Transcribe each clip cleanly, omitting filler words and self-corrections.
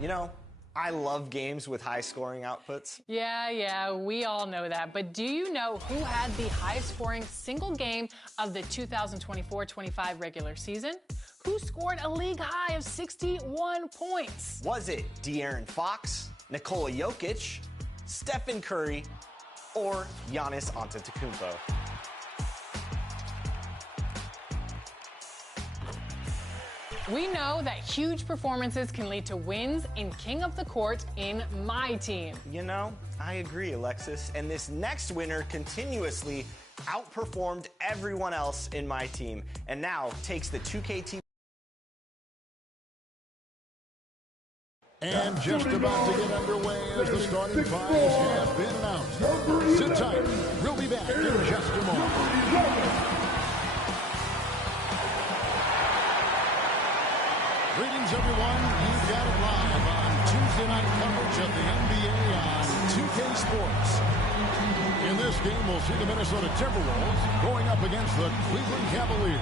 You know, I love games with high-scoring outputs. Yeah, we all know that. But do you know who had the highest-scoring single game of the 2024-25 regular season? Who scored a league high of 61 points? Was it De'Aaron Fox, Nikola Jokic, Stephen Curry, or Giannis Antetokounmpo? We know that huge performances can lead to wins in King of the Court in my team. You know, I agree, Alexis. And this next winner continuously outperformed everyone else in my team and now takes the 2K team. And just about to get underway as the starting five have been announced. Sit tight. We'll be back in just a moment. Greetings, everyone. You've got it live on Tuesday night coverage of the NBA on 2K Sports. In this game, we'll see the Minnesota Timberwolves going up against the Cleveland Cavaliers.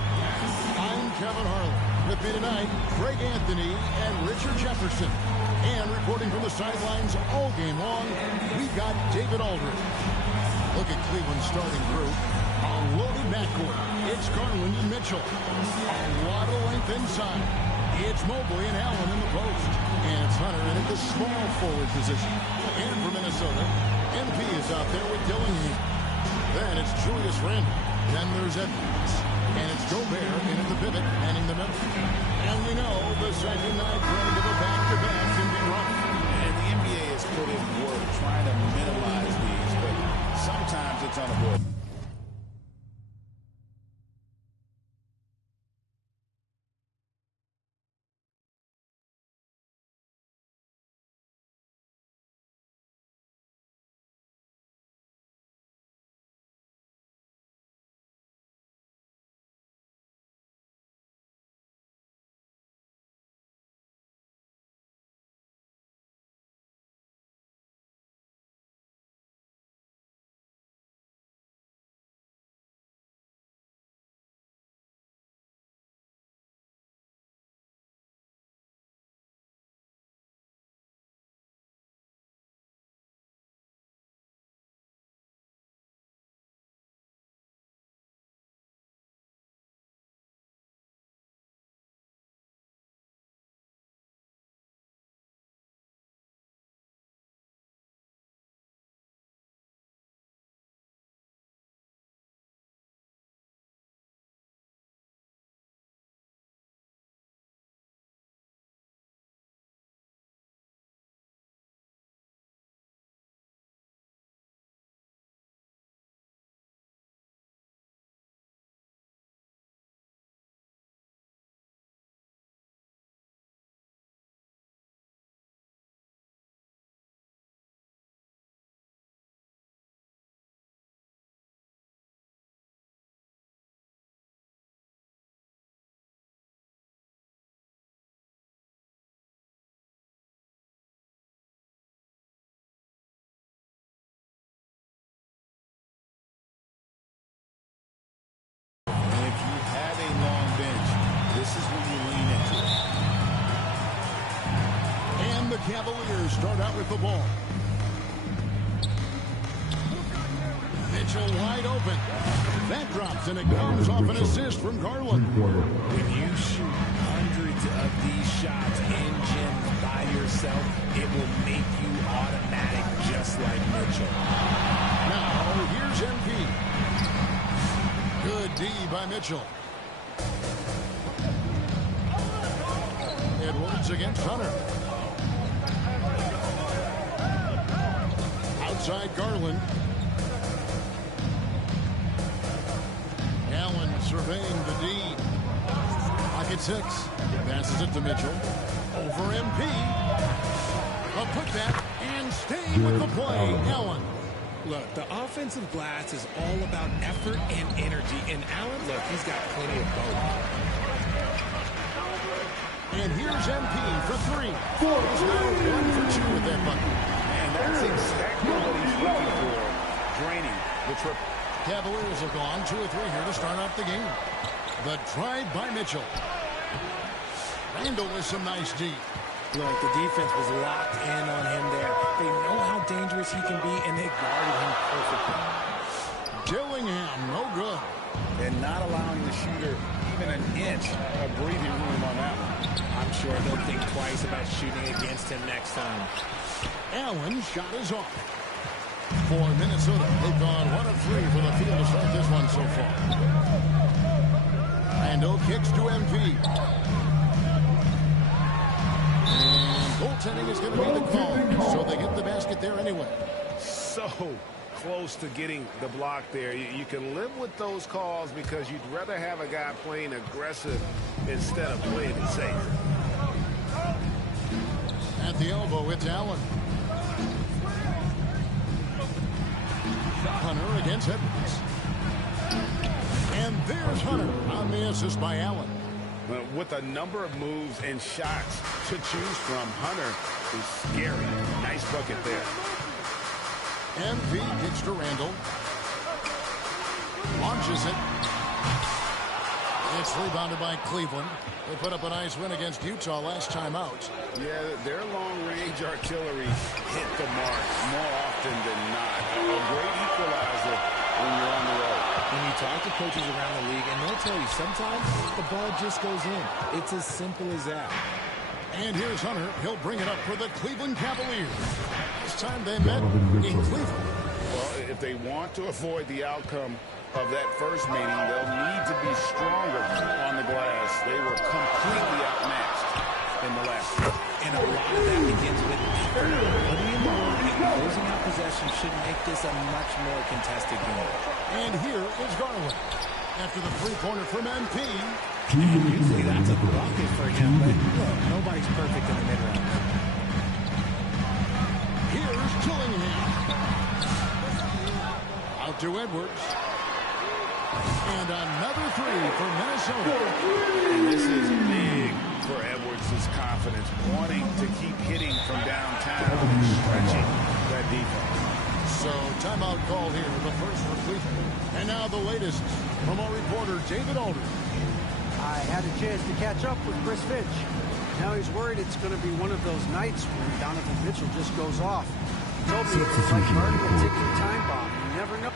I'm Kevin Harlan. With me tonight, Greg Anthony and Richard Jefferson. And reporting from the sidelines all game long, we've got David Aldridge. Look at Cleveland's starting group. A loaded backcourt. It's Garland and Mitchell. A lot of length inside. It's Mobley and Allen in the post. And it's Hunter in at the small forward position. And for Minnesota, MP is out there with Dillingham. Then it's Julius Randle. Then there's Edmonds. And it's Gobert in at the pivot, manning the middle. And we know the second night running of a back-to-back can be rough. And the NBA has put in work trying to minimize these, but sometimes it's unavoidable. Cavaliers start out with the ball. Mitchell wide open. That drops, and it comes off an assist from Garland. When you shoot hundreds of these shots in gyms by yourself, it will make you automatic just like Mitchell. Now, here's MP. Good D by Mitchell. Edwards against Hunter. Outside Garland. Allen surveying the D. Pocket 6. Passes it to Mitchell. Over MP. A putback and staying with the play. Allen. Look, the offensive glass is all about effort and energy. And Allen, look, he's got plenty of both. And here's MP for 3. He's now 1 for 2 with that bucket. Man, triple. Cavaliers have gone 2 or 3 here to start off the game. The drive by Mitchell. Randall with some nice D. Look, the defense was locked in on him there. They know how dangerous he can be, and they guarded him perfectly. Dillingham, no good. And not allowing the shooter even an inch of breathing room on that one. I'm sure they'll think twice about shooting against him next time. Allen's shot is off. For Minnesota, they've gone 1 of 3 for the field to start this one so far. Randall kicks to MP. And goaltending is going to be the call, so they get the basket there anyway. So close to getting the block there. You can live with those calls because you'd rather have a guy playing aggressive instead of playing it safe. At the elbow, it's Allen. Hunter against Edwards. And there's Hunter on the assist by Allen. With a number of moves and shots to choose from, Hunter is scary. Nice bucket there. MP kicks to Randall. Launches it. It's rebounded by Cleveland. They put up a nice win against Utah last time out. Yeah, their long-range artillery hit the mark more often than not. A great equalizer when you're on the road. When you talk to coaches around the league, and they'll tell you sometimes the ball just goes in. It's as simple as that. And here's Hunter. He'll bring it up for the Cleveland Cavaliers. This time they met in Cleveland. Well, if they want to avoid the outcome of that first meeting, they'll need to be stronger on the glass. They were completely outmatched in the last one. And a lot of that begins with effort. Putting in the work and closing out possession should make this a much more contested game. And here is Garland. After the three-pointer from MP. And usually that's a bucket for him, but look, nobody's perfect in the mid-range. Here's Dillingham. Out to Edwards. And another 3 for Minnesota. And this is big for Edwards' confidence, wanting to keep hitting from downtown and stretching that defense. So timeout call here, the first for Cleveland. And now the latest from our reporter, David Aldridge. I had a chance to catch up with Chris Finch. Now he's worried it's going to be one of those nights when Donovan Mitchell just goes off. He told me it's like starting a ticking time bomb. You never know.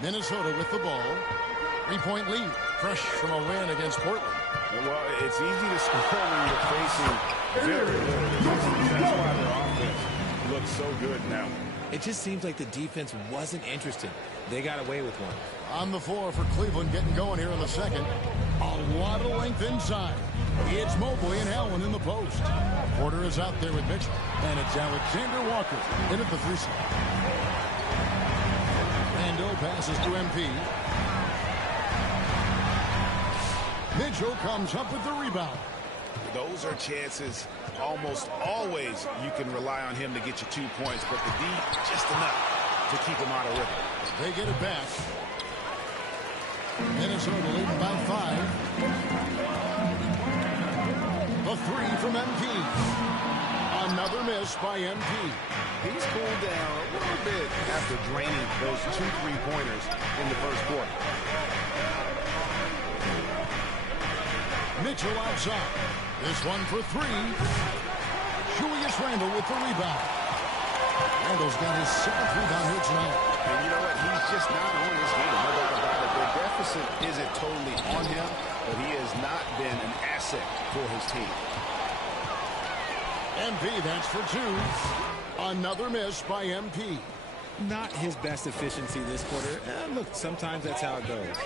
Minnesota with the ball. 3-point lead. Fresh from a win against Portland. Well, it's easy to score when you're facing very little. That's why their offense looks so good now. It just seems like the defense wasn't interested. They got away with one. On the floor for Cleveland, getting going here in the second. A lot of length inside. It's Mobley and Allen in the post. Porter is out there with Mitchell. And it's Alexander Walker in at the 3 slot. Randall passes to MP. Mitchell comes up with the rebound. Those are chances almost always you can rely on him to get you 2 points, but the D just enough to keep him out of rhythm. They get it back. Minnesota leading by 5. The 3 from MP. Another miss by MP. He's cooled down a little bit after draining those 2 3-pointers in the first quarter. Mitchell outside. This one for 3. Julius Randle with the rebound. Randle's got his 7th rebound here tonight. And you know what? He's just not on this game. No doubt about it. The deficit isn't totally on him, but he has not been an asset for his team. MP, that's for 2. Another miss by MP. Not his best efficiency this quarter. Look, sometimes that's how it goes.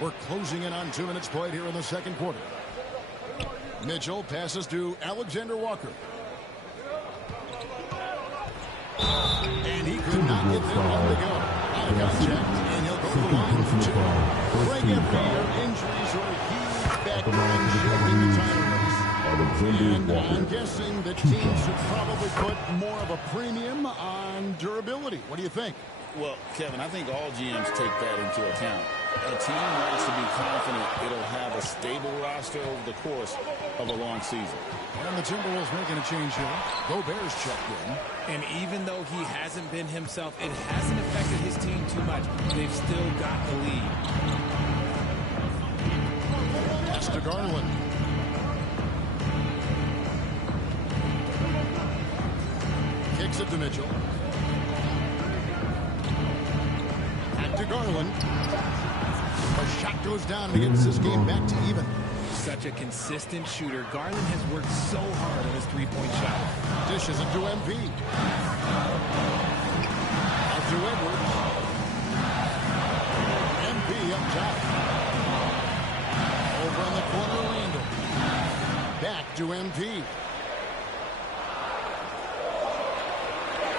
We're closing in on 2 minutes played here in the second quarter. Mitchell passes to Alexander Walker. And he could not get there long to go. Out of contact, and he'll go to the line for 2. Greg Embiid, injuries are a huge factor in shaping the title race. And I'm guessing the team should probably put more of a premium on durability. What do you think? Well, Kevin, I think all GMs take that into account. A team wants to be confident it'll have a stable roster over the course of a long season. And the Timberwolves making a change here. Gobert's checked in. And even though he hasn't been himself, it hasn't affected his team too much. They've still got the lead. Pass to Garland. Kicks it to Mitchell. Back to Garland. A shot goes down and gets this game back to even. Such a consistent shooter. Garland has worked so hard on his three-point shot. Dishes it to MP. Out to Edwards. MP up top. Over in the corner, Randall. Back to MP.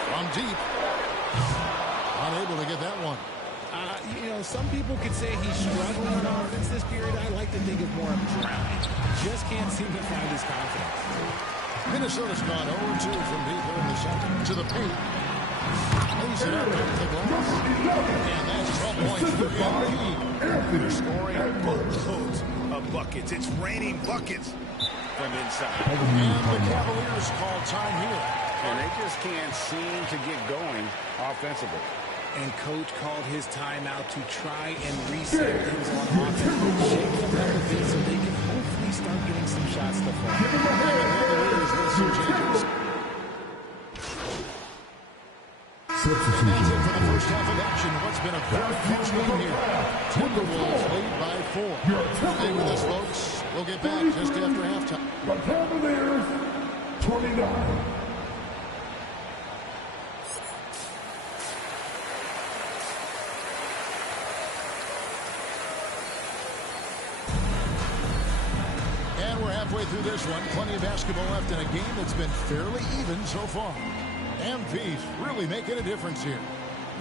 From deep. Unable to get that one. You know, some people could say he's struggling on offense this period. I like to think of more of drowning. Just can't seem to find his confidence. Minnesota's gone 0-2 from deep here in the second. To the paint. Lays it up into the glass. And that's 12 points for MP. They're scoring boatloads of buckets. It's raining buckets from inside. And the Cavaliers call time here. And they just can't seem to get going offensively. And coach called his timeout to try and reset things on offense. Shake them up a bit so they can hopefully start getting some shots to fall. And the Cavaliers with some changes. And that's it for the first half of action. What's been a very close game here. Timberwolves lead by 4. Stay with us, folks. We'll get back just after halftime. The Cavaliers, 29. And we're halfway through this one. Plenty of basketball left in a game that's been fairly even so far. MP's really making a difference here.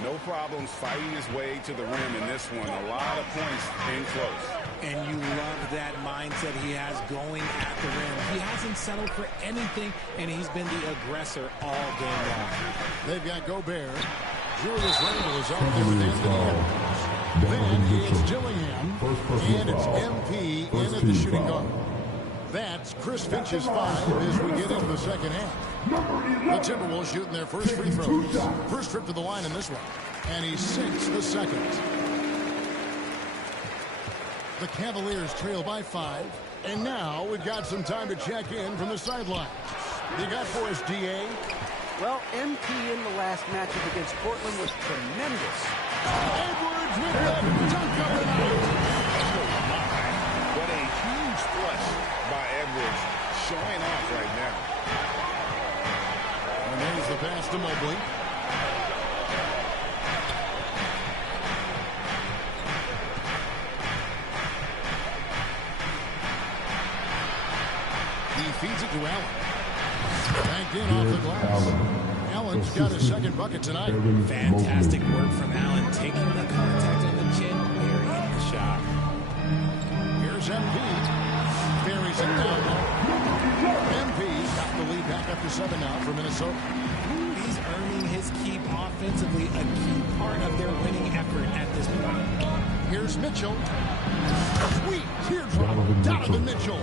No problems fighting his way to the rim in this one. A lot of points in close. And you love that mindset he has going at the rim. He hasn't settled for anything, and he's been the aggressor all game long. They've got Gobert. Julius Randle is out there with Anthony Edwards. Then it's Dillingham, and it's MP in at the shooting guard. That's Chris Finch's 5 as we get into the second half. The Timberwolves shooting their first free throws. First trip to the line in this one. And he sinks the second. The Cavaliers trail by 5. And now we've got some time to check in from the sideline. You got for us, D.A.? Well, MP in the last matchup against Portland was tremendous. Edwards with that dunk of the night. What a huge flush by Edwards, showing off right now. And there's the pass to Mobley. He feeds it to Allen. Banked in off the glass. Allen's got his second bucket tonight. Fantastic work from Allen, taking the contact on the chin, burying the shot. Here's MP. Buries it down low. MP's got the lead back up to 7 now for Minnesota. He's earning his keep offensively, a key part of their winning effort at this point. Here's Mitchell. Sweet teardrop. Donovan Mitchell.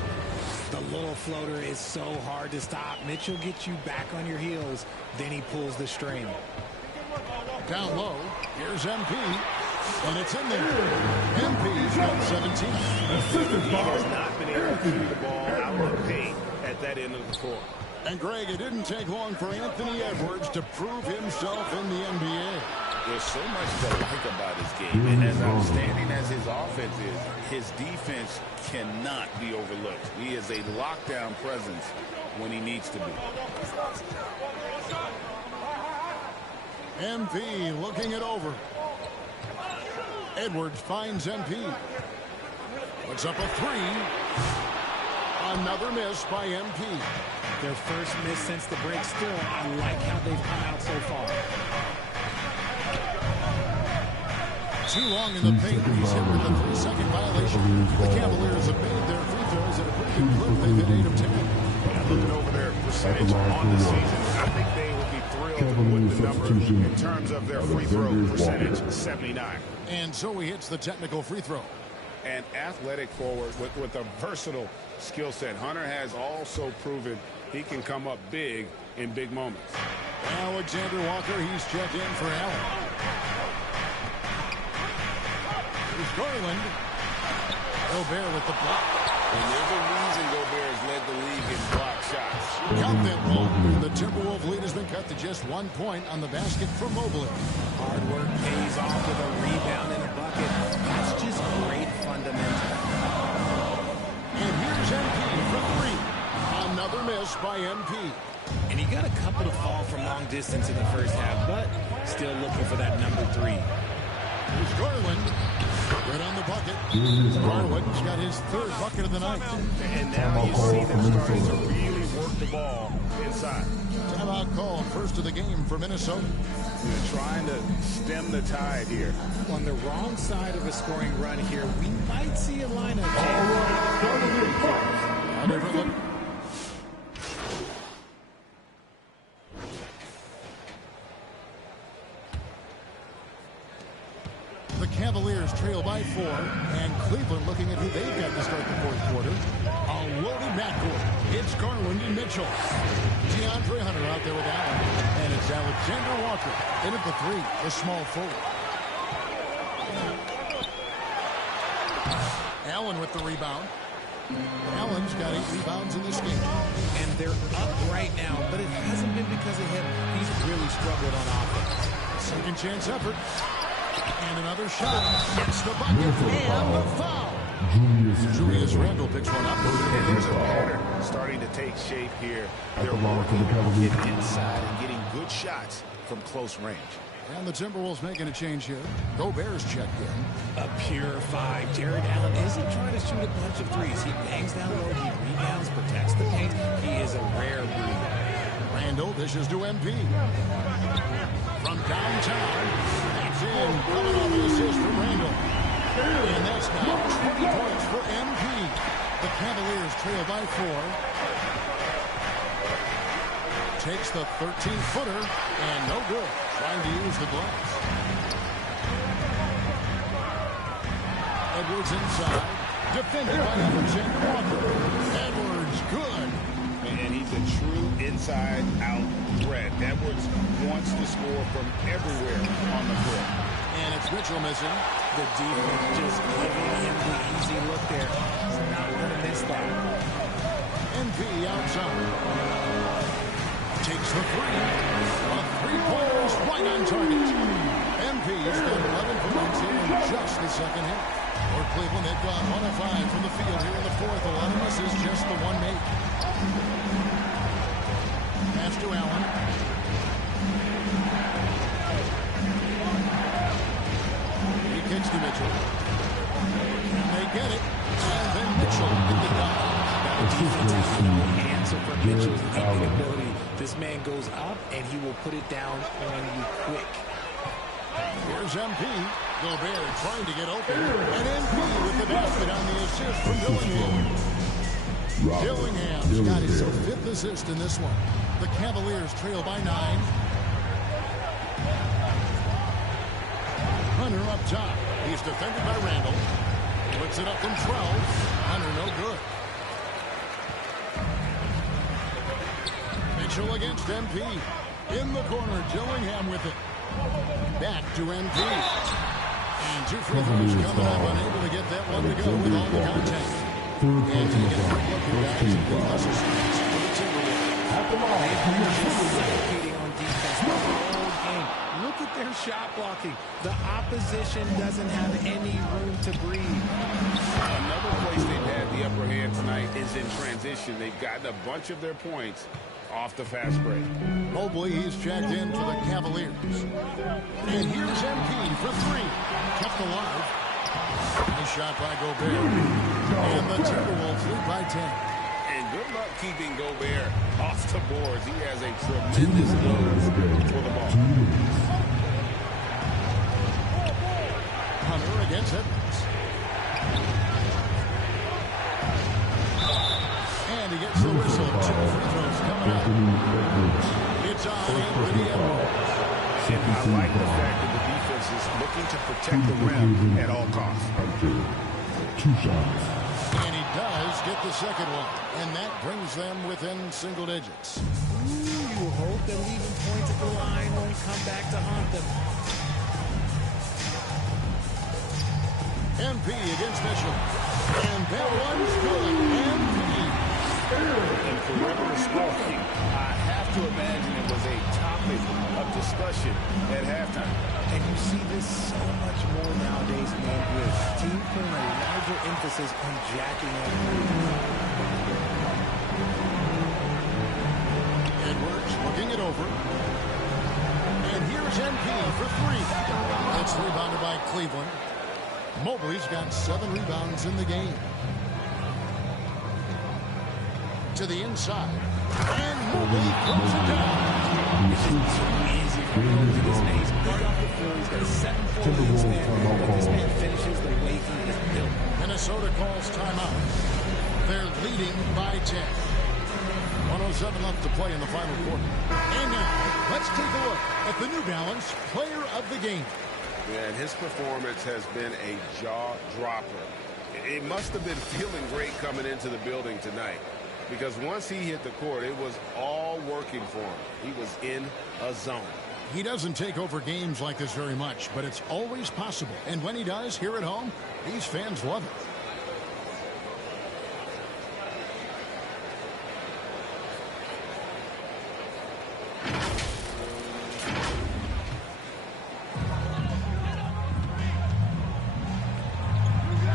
The little floater is so hard to stop. Mitchell gets you back on your heels, then he pulls the string. Down low. Here's MP. And it's in there. MP's got 17. He has not been able to keep the ball out of the paint at that end of the floor. And Greg, it didn't take long for Anthony Edwards to prove himself in the NBA. There's so much to like about his game, and as outstanding as his offense is, his defense cannot be overlooked. He is a lockdown presence when he needs to be. MP looking it over. Edwards finds MP. Puts up a 3. Another miss by MP. Their first miss since the break. Still, I like how they've come out so far. Too long in the paint. He's hit with a 3-second violation. The Cavaliers have made their free throws at a pretty good clip. They've hit 8 of 10. Yeah, looking over their percentage on the season, I think they will be thrilled thrilled with the number in terms of their free throw percentage, 79. And so he hits the technical free throw. An athletic forward with a versatile skill set. Hunter has also proven he can come up big in big moments. Alexander Walker, he's checked in for Allen. Here's Garland. Gobert with the block. And there's a reason Gobert has led the league in block shots. Count that ball. The Timberwolves lead has been cut to just 1 point on the basket from Mobley. Hard work pays off with a rebound and a bucket. That's just great fundamental. And here's MP for 3. Another miss by MP. And he got a couple to fall from long distance in the first half, but still looking for that number 3. Here's Garland. Right on the bucket. Garland's got his 3rd bucket of the night. And now you see them starting to really work the ball inside. Timeout call, first of the game for Minnesota. They're trying to stem the tide here. On the wrong side of a scoring run here, we might see a lineup. A different look. The Cavaliers trail by 4, and Cleveland looking at who they've got to start the 4th quarter. A loaded backcourt. It's Garland and Mitchell. DeAndre Hunter out there with Allen. And it's Alexander Walker in at the 3, the small forward. Allen with the rebound. Allen's got 8 rebounds in this game. And they're up right now, but it hasn't been because of him. He's really struggled on offense. Second chance effort. And another shot. Gets the bucket and the foul. Julius Randle picks one up. There's a pattern starting to take shape here. They're working it inside and getting good shots from close range. And the Timberwolves making a change here. Gobert's checked in. A pure 5. Jared Allen isn't trying to shoot a bunch of threes. He bangs down low, he rebounds, protects the paint. He is a rare breed. Randle dishes to MP. From downtown. That's in. Coming off an assist from Randle. And that's now 20 points for MP. The Cavaliers trail by 4. Takes the 13-footer, and no good. Trying to use the glass. Edwards inside. Defended by Alexander Walker. Edwards, good. And he's a true inside-out threat. Edwards wants to score from everywhere on the court. And it's Mitchell missing. The defense just giving him the easy look there. He's not going to miss that. MP outside. Takes the 3. A 3-pointer is right on target. MP's got 11 points here in just the second half. For Cleveland, they've gone 1 of 5 from the field here in the 4th. A lot of misses, just the 1 made. Pass to Allen. He kicks to Mitchell. And they get it. And then Mitchell in the dunk. The defense has no answer for Mitchell's leaping ability. This man goes up, and he will put it down on you quick. Here's MP. Gobert trying to get open. And MP with the basket on the assist from Dillingham. Dillingham's got his 5th assist in this one. The Cavaliers trail by 9. Hunter up top. He's defended by Randle. Puts it up from 12. Hunter no good. Mitchell against MP. In the corner, Dillingham with it. Back to MP. And 2 free throws coming up, unable to get that one to go with all the contact. And he gets a look back to the Hustle Springs for the Timberwolves. They've been suffocating on defense the whole game. Look at their shot blocking. The opposition doesn't have any room to breathe. Another place they've had the upper hand tonight is in transition. They've gotten a bunch of their points off the fast break. Mobley, he's checked in for the Cavaliers. And here's MP for 3. Kept alive. Nice shot by Gobert. And the Timberwolves lead by 10. And good luck keeping Gobert off the boards. He has a tremendous nose for the ball. Hunter against Edwards. And he gets the whistle. 2 free throws coming up. it's on Anthony Edwards. And I like the fact that the defense is looking to protect the rim at all costs. 2 shots. And he does get the second one. And that brings them within single digits. You hope that leaving points at the line won't come back to haunt them. MP against Mitchell. And that one's good. MP. And forever scoring, I have to imagine it was a topic of discussion at halftime. And you see this so much more nowadays in the NBA. Teams putting a larger emphasis on jacking up threes. Edwards looking it over. And here's MP for 3. It's rebounded by Cleveland. Mobley's got 7 rebounds in the game. To the inside. And Mobley throws it down. Easy for him to this pace. Right off the floor, he's got a 7-4 wingspan, but this man finishes the way he is built. Minnesota calls timeout. They're leading by 10. 107 left to play in the final quarter. And now, let's take a look at the New Balance Player of the Game. Yeah, and his performance has been a jaw-dropper. It must have been feeling great coming into the building tonight, because once he hit the court, it was all working for him. He was in a zone. He doesn't take over games like this very much, but it's always possible. And when he does, here at home, these fans love it.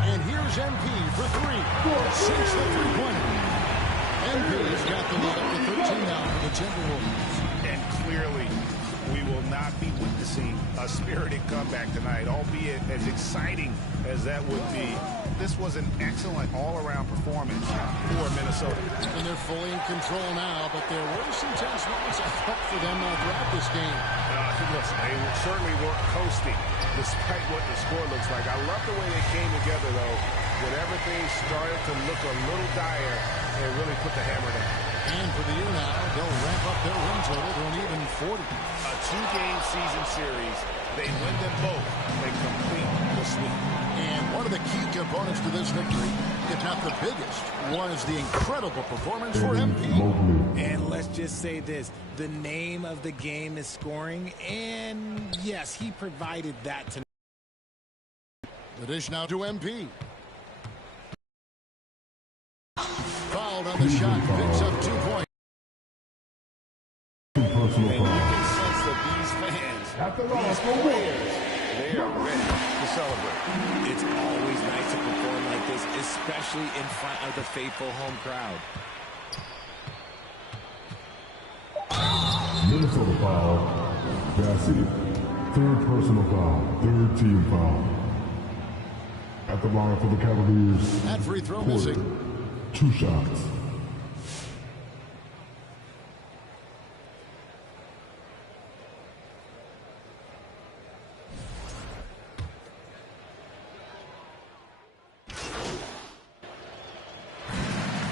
And here's MP for 3. Sinks the three-pointer. MP's got the lead up to 13 now for the Timberwolves. And clearly, we will not be witnessing a spirited comeback tonight, albeit as exciting as that would be. This was an excellent all-around performance for Minnesota. And they're fully in control now, but there were some tense moments, I thought, for them throughout this game. Listen, they certainly weren't coasting, despite what the score looks like. I love the way they came together, though, when everything started to look a little dire and really put the hammer down. And for the year now, they'll ramp up their win total to an even 40. A 2-game season series. They win them both and complete the sweep. And one of the key components to this victory, if not the biggest, was the incredible performance for MP. And let's just say this, the name of the game is scoring, and yes, he provided that tonight. The dish now to MP. Fouled on the shot, picks up 2 points. And you can sense that these fans, these players, they are ready to celebrate. It's always nice to perform like this, especially in front of the faithful home crowd. Minnesota foul. Bassett. 3rd personal foul. 3rd team foul. At the line for the Cavaliers. That free throw missing. 2 shots.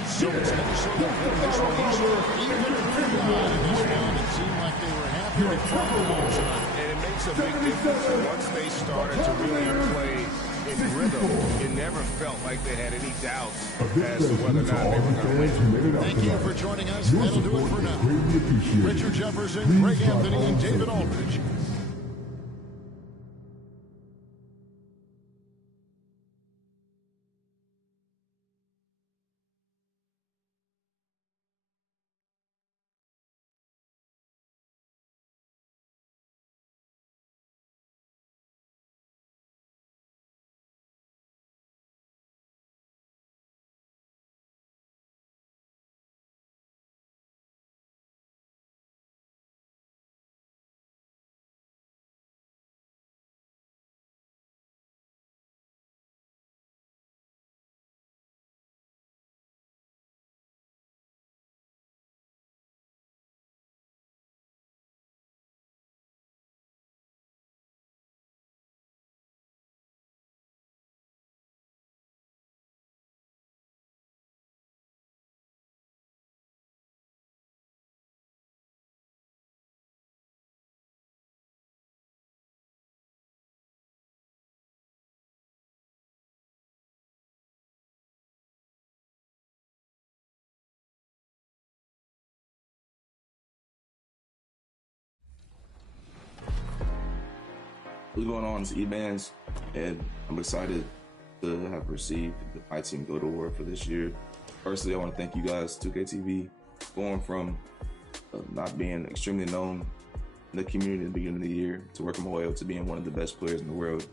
So it's Minnesota winning this one easily. Even in this round, it seemed like they were happy to try. And it makes a big difference. Once they started to really play in rhythm, it never felt like they had any doubts as to whether or not they were going to win. Thank you for joining us. That'll do it for now. Richard Jefferson, Greg Anthony, and David Aldridge. What's going on? It's E-Bands, and I'm excited to have received my team GOAT award for this year. Firstly, I want to thank you guys, 2K TV, going from not being extremely known in the community at the beginning of the year to working my way up to being one of the best players in the world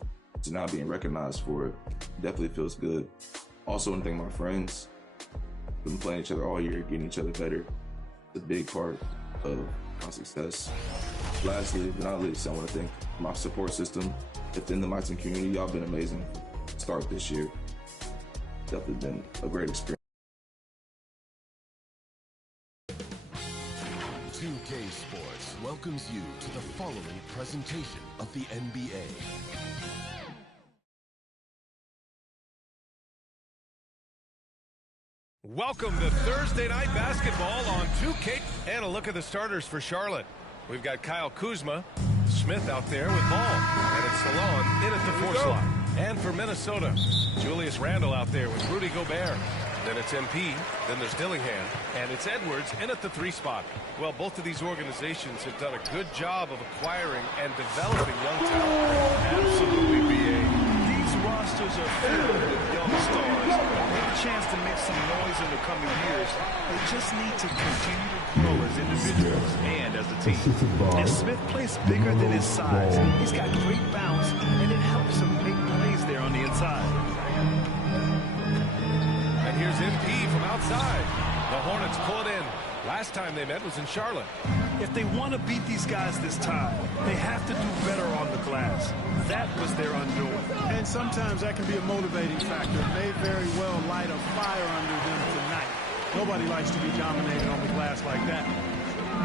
to now being recognized for it. Definitely feels good. Also, I want to thank my friends. We've been playing each other all year, getting each other better. It's a big part of my success. Lastly, but not least, I want to thank my support system within the MyTeam community. Y'all been amazing. Start this year. Definitely been a great experience. 2K Sports welcomes you to the following presentation of the NBA. Welcome to Thursday Night Basketball on 2K. And a look at the starters for Charlotte. We've got Kyle Kuzma, Smith out there with ball. And it's Salon in at the 4 slot. And for Minnesota, Julius Randle out there with Rudy Gobert. Then it's MP, then there's Dillingham, and it's Edwards in at the 3 spot. Well, both of these organizations have done a good job of acquiring and developing young talent. Absolutely, B.A. These rosters are filled with young stars. They have a chance to make some noise in the coming years. They just need to continue to grow as individuals and as a team. And Smith plays bigger than his size. He's got great bounce, and it helps him make plays there on the inside. And here's MP from outside. The Hornets pull it in. Last time they met was in Charlotte. If they want to beat these guys this time, they have to do better on the glass. That was their undoing. And sometimes that can be a motivating factor. It may very well light a fire under them tonight. Nobody likes to be dominated on the glass like that.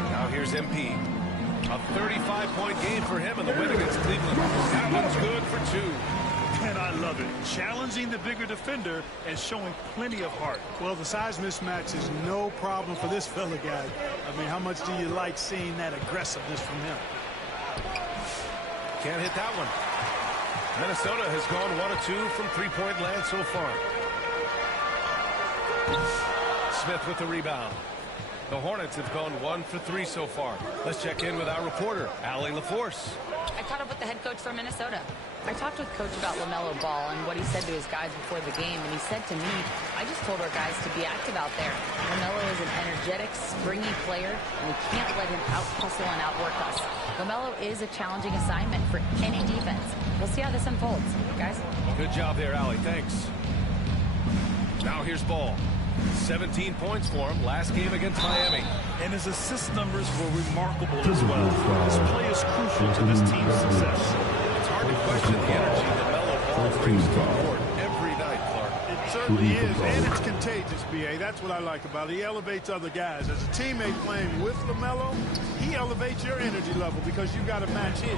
Now here's MP. A 35-point game for him in the win against Cleveland. That one's good for 2. And I love it. Challenging the bigger defender and showing plenty of heart. Well, the size mismatch is no problem for this fella guy. I mean, how much do you like seeing that aggressiveness from him? Can't hit that one. Minnesota has gone 1 of 2 from 3-point land so far. Smith with the rebound. The Hornets have gone 1 for 3 so far. Let's check in with our reporter, Allie LaForce. I caught up with the head coach from Minnesota. I talked with Coach about LaMelo Ball and what he said to his guys before the game, and he said to me, I just told our guys to be active out there. LaMelo is an energetic, springy player, and we can't let him out-hustle and outwork us. LaMelo is a challenging assignment for any defense. We'll see how this unfolds, guys. Good job there, Allie. Thanks. Now here's Ball. 17 points for him last game against Miami. And his assist numbers were remarkable as well. His play is crucial to this team's success. It's hard to question the energy that Melo Ball brings to the court every night, Clark. It certainly is, and it's contagious, B.A. That's what I like about it. He elevates other guys. As a teammate playing with LaMelo, he elevates your energy level because you got to match his.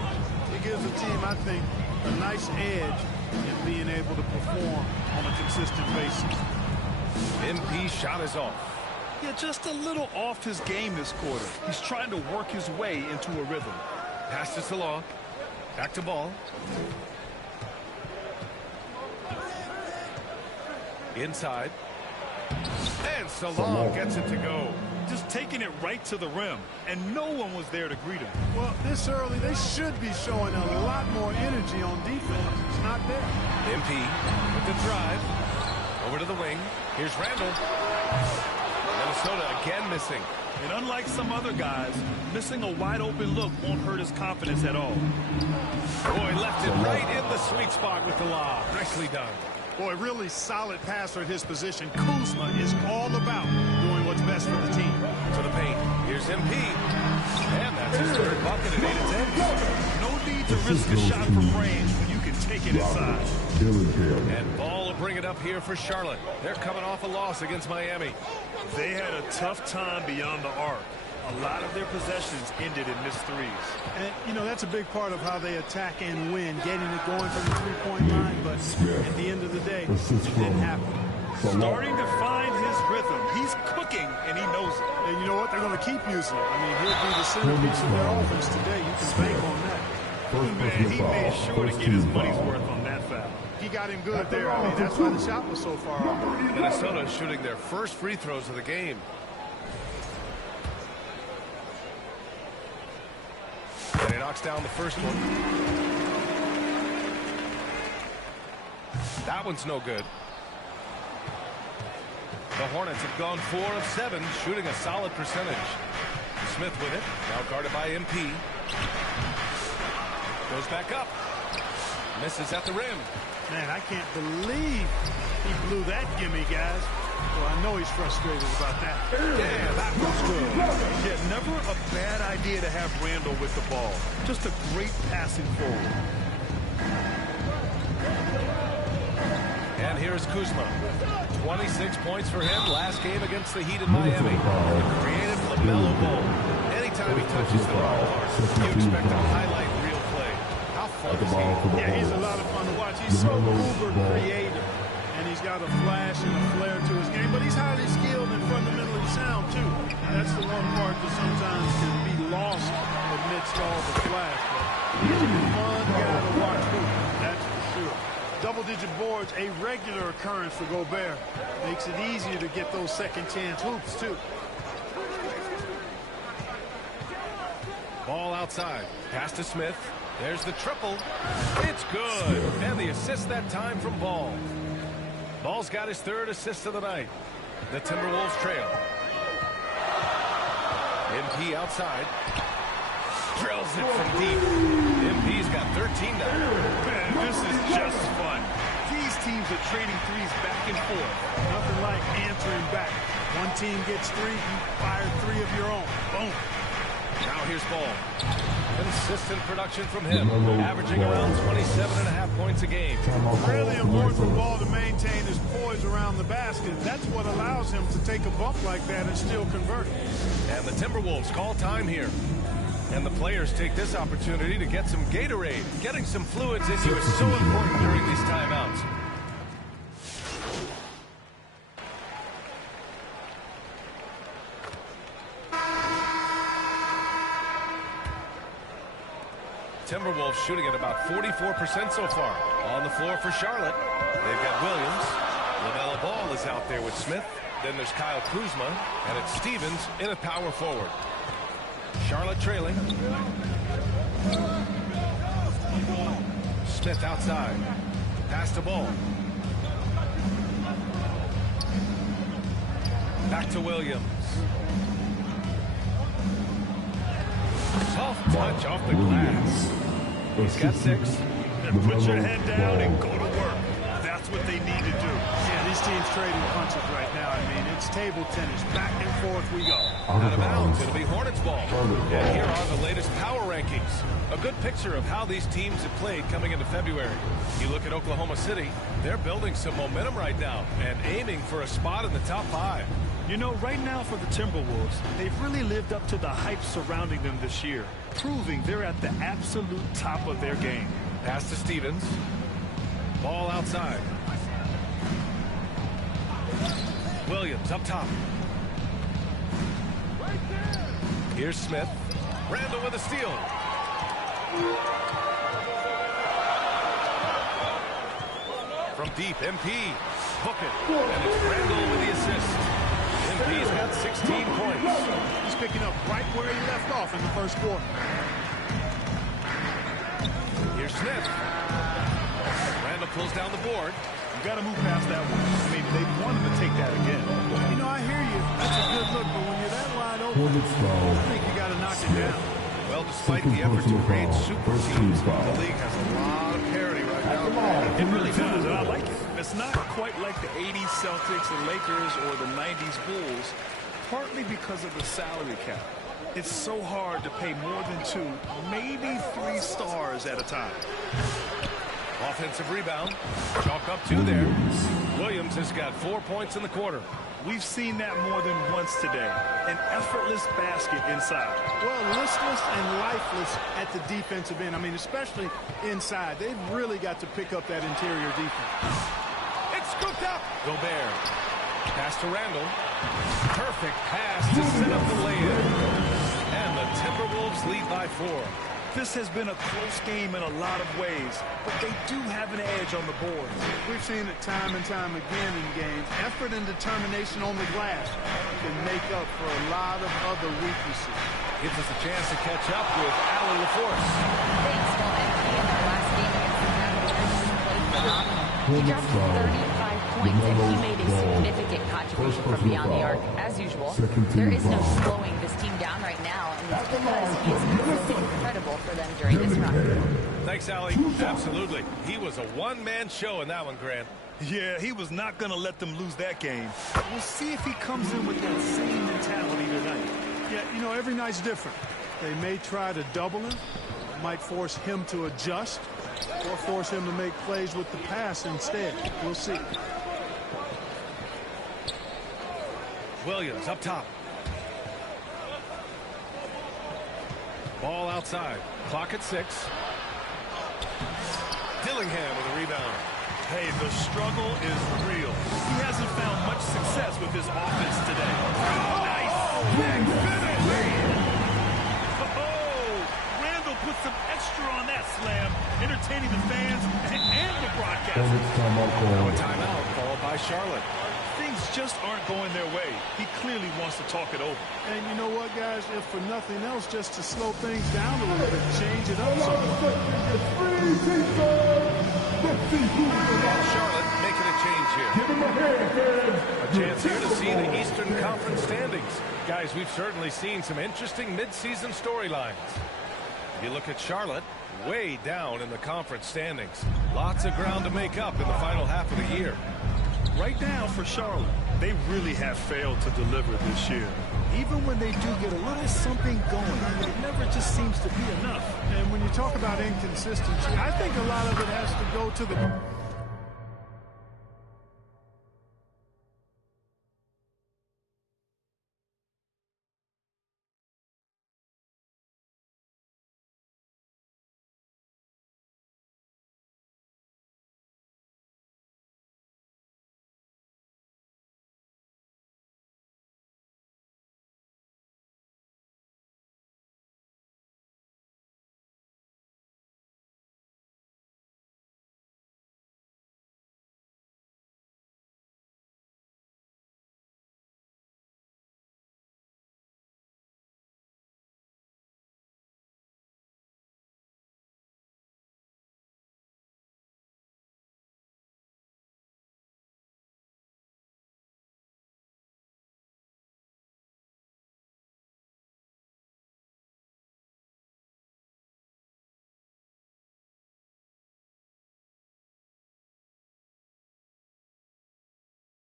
He gives the team, I think, a nice edge in being able to perform on a consistent basis. MP shot is off. Yeah, just a little off his game this quarter. He's trying to work his way into a rhythm. Pass to Salah. Back to Ball. Inside. And Salah gets it to go. Just taking it right to the rim, and no one was there to greet him. Well, this early, they should be showing a lot more energy on defense. It's not there. MP with the drive. Over to the wing. Here's Randle. Minnesota again missing. And unlike some other guys, missing a wide-open look won't hurt his confidence at all. Boy, left it right in the sweet spot with the lob. Nicely done. Boy, really solid passer at his position. Kuzma is all about doing what's best for the team. To the paint. Here's MP. And that's his third bucket at 8 of 10. No need to risk a shot from range when you can take it inside. And Ball will bring it up here for Charlotte. They're coming off a loss against Miami. They had a tough time beyond the arc. A lot of their possessions ended in missed threes. And, you know, that's a big part of how they attack and win, getting it going from the three-point line. But at the end of the day, it didn't happen. Starting to find his rhythm. He's cooking, and he knows it. And you know what? They're going to keep using it. I mean, he'll be the centerpiece of their offense today. You can bank on that. He made sure to get his money's worth on that foul. He got him good there. I mean, that's why the shot was so far off. Minnesota shooting their first free throws of the game. And he knocks down the first one. That one's no good. The Hornets have gone 4 of 7, shooting a solid percentage. Smith with it, now guarded by MP. Goes back up. Misses at the rim. Man, I can't believe he blew that gimme, guys. Well, I know he's frustrated about that. Yeah, that was good. Yeah, never a bad idea to have Randall with the ball. Just a great passing forward. And here's Kuzma. 26 points for him last game against the Heat in Miami. The creative LaMelo Ball. Anytime he touches the ball, you expect a highlight reel play. How fun is he? Yeah, he's a lot of fun to watch. He's so uber creative. And he's got a flash and a flair to his game, but he's highly skilled and fundamentally sound, too. That's the one part that sometimes can be lost amidst all the flash. But he's a fun guy to watch, too. That's for sure. Double-digit boards, a regular occurrence for Gobert. Makes it easier to get those second-chance hoops, too. Ball outside. Pass to Smith. There's the triple. It's good. And the assist that time from Ball. Ball's got his 3rd assist of the night. The Timberwolves trail. MP outside. Drills it from deep. MP's got 13 now. Man, this is just fun. These teams are trading threes back and forth. Nothing like answering back. One team gets 3, you fire 3 of your own. Boom. Now here's Ball. Consistent production from him, averaging around 27.5 points a game. Really important for Ball to maintain his poise around the basket. That's what allows him to take a bump like that and still convert. And the Timberwolves call time here. And the players take this opportunity to get some Gatorade. Getting some fluids in you is so important during these timeouts. Timberwolves shooting at about 44% so far. On the floor for Charlotte. They've got Williams. LaMelo Ball is out there with Smith. Then there's Kyle Kuzma. And it's Stevens in a power forward. Charlotte trailing. Smith outside. Pass to Ball. Back to Williams. Soft touch off the glass. He's got 6. And put your head down and go to work. That's what they need to do. Yeah, these teams trading punches right now. I mean, it's table tennis. Back and forth we go. Out of bounds. It'll be Hornets ball. And here are the latest power rankings. A good picture of how these teams have played coming into February. You look at Oklahoma City, they're building some momentum right now and aiming for a spot in the top 5. You know, right now for the Timberwolves, they've really lived up to the hype surrounding them this year, proving they're at the absolute top of their game. Pass to Stevens. Ball outside. Williams up top. Here's Smith. Randall with a steal. From deep, MP. Hook it. And it's Randall with the assist. MP's got 16 points. He's picking up right where he left off in the first quarter. Here's Smith. Randall pulls down the board. You got to move past that one. I mean, they want him to take that again. You know, I hear you. That's a good look, but when you're that wide open, I think you got to knock it down. Well, despite the effort to create super teams, the league has a lot of parity right now. It really does, and I like it. It's not quite like the 80s Celtics and Lakers or the 90s Bulls, partly because of the salary cap. It's so hard to pay more than 2, maybe 3 stars at a time. Offensive rebound. Chalk up 2 there. Williams has got 4 points in the quarter. We've seen that more than once today. An effortless basket inside. Well, listless and lifeless at the defensive end. I mean, especially inside. They've really got to pick up that interior defense. It's scooped up. Gobert. Pass to Randall. Perfect pass to set up the layup. And the Timberwolves lead by 4. This has been a close game in a lot of ways, but they do have an edge on the board. We've seen it time and time again in games. Effort and determination on the glass can make up for a lot of other weaknesses. Gives us a chance to catch up with Allen LaForce. Thanks, Phil. And in their last game against the Cavaliers, played phenomenal. He dropped 35 points, and he made a significant contribution from beyond the arc. As usual, there is no slowing this team down right now, and it's because he has been incredible for them during this run. Thanks, Allie. Absolutely. He was a one-man show in that one, Grant. Yeah, he was not going to let them lose that game. We'll see if he comes in with that same mentality tonight. Yeah, you know, every night's different. They may try to double him, might force him to adjust, or force him to make plays with the pass instead. We'll see. Williams up top. Ball outside. Clock at 6. Dillingham with a rebound. Hey, the struggle is real. He hasn't found much success with his offense today. Nice. Big finish. Randall put some extra on that slam, entertaining the fans and the broadcast. Now a timeout followed by Charlotte. Things just aren't going their way. He clearly wants to talk it over. And you know what, guys? If for nothing else, just to slow things down a little bit, change it up somewhat. Charlotte making a change here. A chance here to see the Eastern Conference standings. Guys, we've certainly seen some interesting midseason storylines. You look at Charlotte, way down in the conference standings. Lots of ground to make up in the final half of the year. Right now for Charlotte, they really have failed to deliver this year. Even when they do get a little something going, it never just seems to be enough. And when you talk about inconsistency, I think a lot of it has to go to the...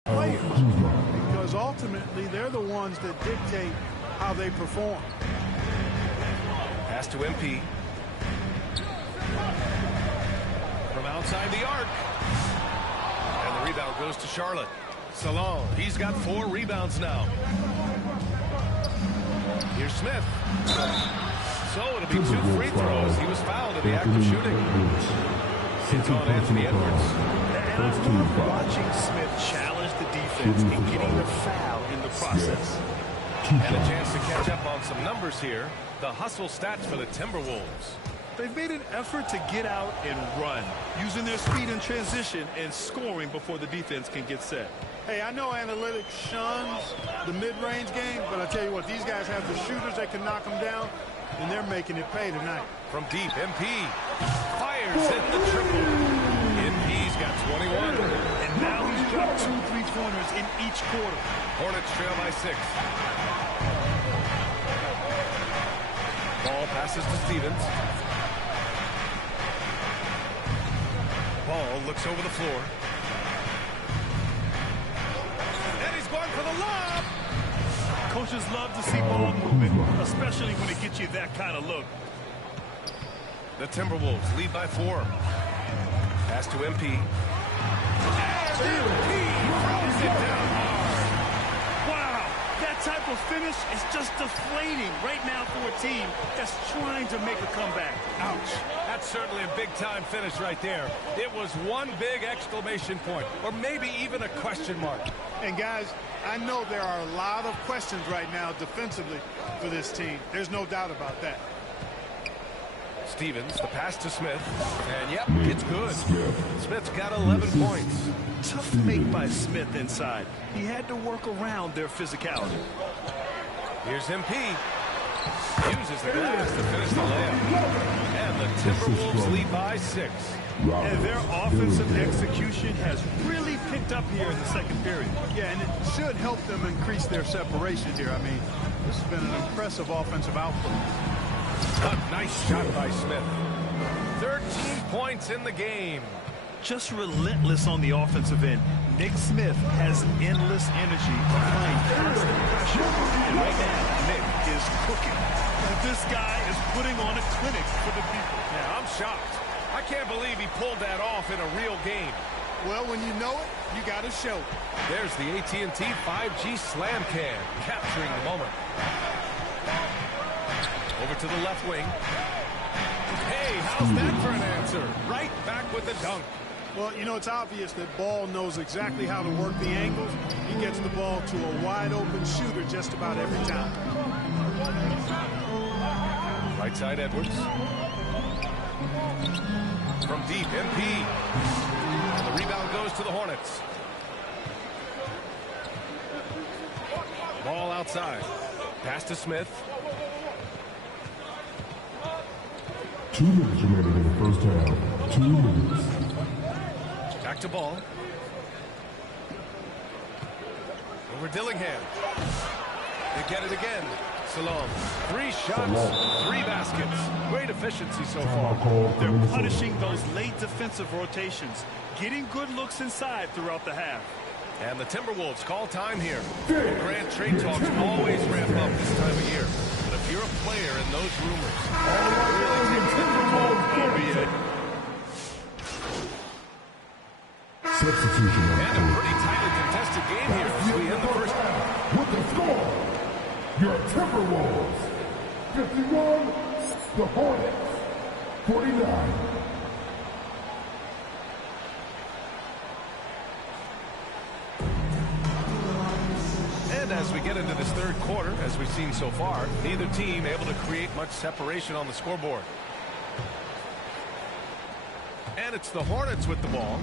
players, because ultimately they're the ones that dictate how they perform. Pass to MP. From outside the arc. And the rebound goes to Charlotte. Salon, he's got 4 rebounds now. Here's Smith. So it'll be 2 free throws. He was fouled in the act of shooting. It's on Anthony Edwards. And I love watching Smith challenge the defense and getting the foul in the process. And a chance to catch up on some numbers here. The hustle stats for the Timberwolves. They've made an effort to get out and run, using their speed in transition and scoring before the defense can get set. Hey, I know analytics shuns the mid-range game, but I tell you what, these guys have the shooters that can knock them down, and they're making it pay tonight. From deep, MP fires in the triple. MP's got 21. And now he's dropped 2 3-pointers in each quarter. Hornets trail by 6. Ball passes to Stevens. Ball looks over the floor. And he's going for the lob. Coaches love to see ball movement, especially when it gets you that kind of look. The Timberwolves lead by 4. Pass to MP. And MP throws it down hard. Wow, that type of finish is just deflating right now for a team that's trying to make a comeback. Ouch. That's certainly a big-time finish right there. It was one big exclamation point, or maybe even a question mark. And guys, I know there are a lot of questions right now defensively for this team. There's no doubt about that. Stevens, the pass to Smith, and yep, it's good. Smith's got 11 points. Tough make by Smith inside. He had to work around their physicality. Here's MP. Uses the glass to finish the layup. And the Timberwolves lead by 6. Robert And their offensive Dillingham. execution has really picked up here in the second period. Yeah, and it should help them increase their separation here. I mean, this has been an impressive offensive output. A nice shot by Smith. 13 points in the game. Just relentless on the offensive end. Nick Smith has endless energy, applying constant pressure. And right now, Nick is cooking. And this guy is putting on a clinic for the people. Yeah, I'm shocked. I can't believe he pulled that off in a real game. Well, when you know it, you got to show it. There's the AT&T 5G Slam Can, capturing the moment. Over to the left wing. Hey, how's that for an answer? Right back with the dunk. Well, you know, it's obvious that Ball knows exactly how to work the angles. He gets the ball to a wide-open shooter just about every time. Right side, Edwards. From deep, MP. And the rebound goes to the Hornets. Ball outside. Pass to Smith. 2 minutes remaining in the first half. 2 minutes. Back to Ball. Over Dillingham. They get it again. Salom. 3 shots, 3 baskets. Great efficiency so far. They're punishing those late defensive rotations, getting good looks inside throughout the half. And the Timberwolves call time here. Grant trade talks always ramp up this time of year. But if you're a player in those rumors, it really takes them to call NBA. Substitution. And a pretty tightly contested game here as we end the first half. With the score, your Timberwolves 51, the Hornets 49. And as we get into this third quarter, as we've seen so far, neither team able to create much separation on the scoreboard. And it's the Hornets with the ball,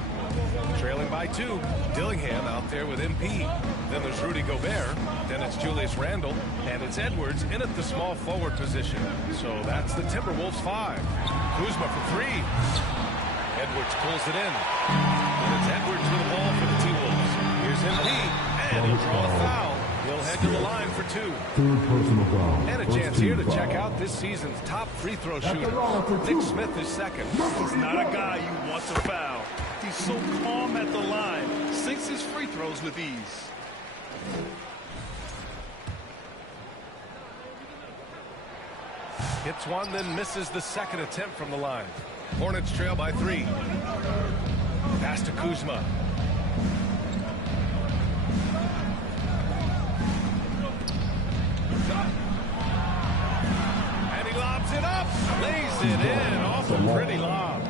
trailing by 2. Dillingham out there with MP. Then there's Rudy Gobert. Then it's Julius Randle. And it's Edwards in at the small forward position. So that's the Timberwolves 5. Kuzma for 3. Edwards pulls it in. And it's Edwards with the ball for the T-Wolves. Here's MP. And he'll draw a foul. He'll head to the line for 2. Third personal foul. And a chance here to check out this season's top free throw shooter. Nick Smith is second. He's not a guy you want to foul. He's so calm at the line. Sinks his free throws with ease. Hits one, then misses the second attempt from the line. Hornets trail by 3. Pass to Kuzma. And he lobs it up. Lays it in off a pretty lob.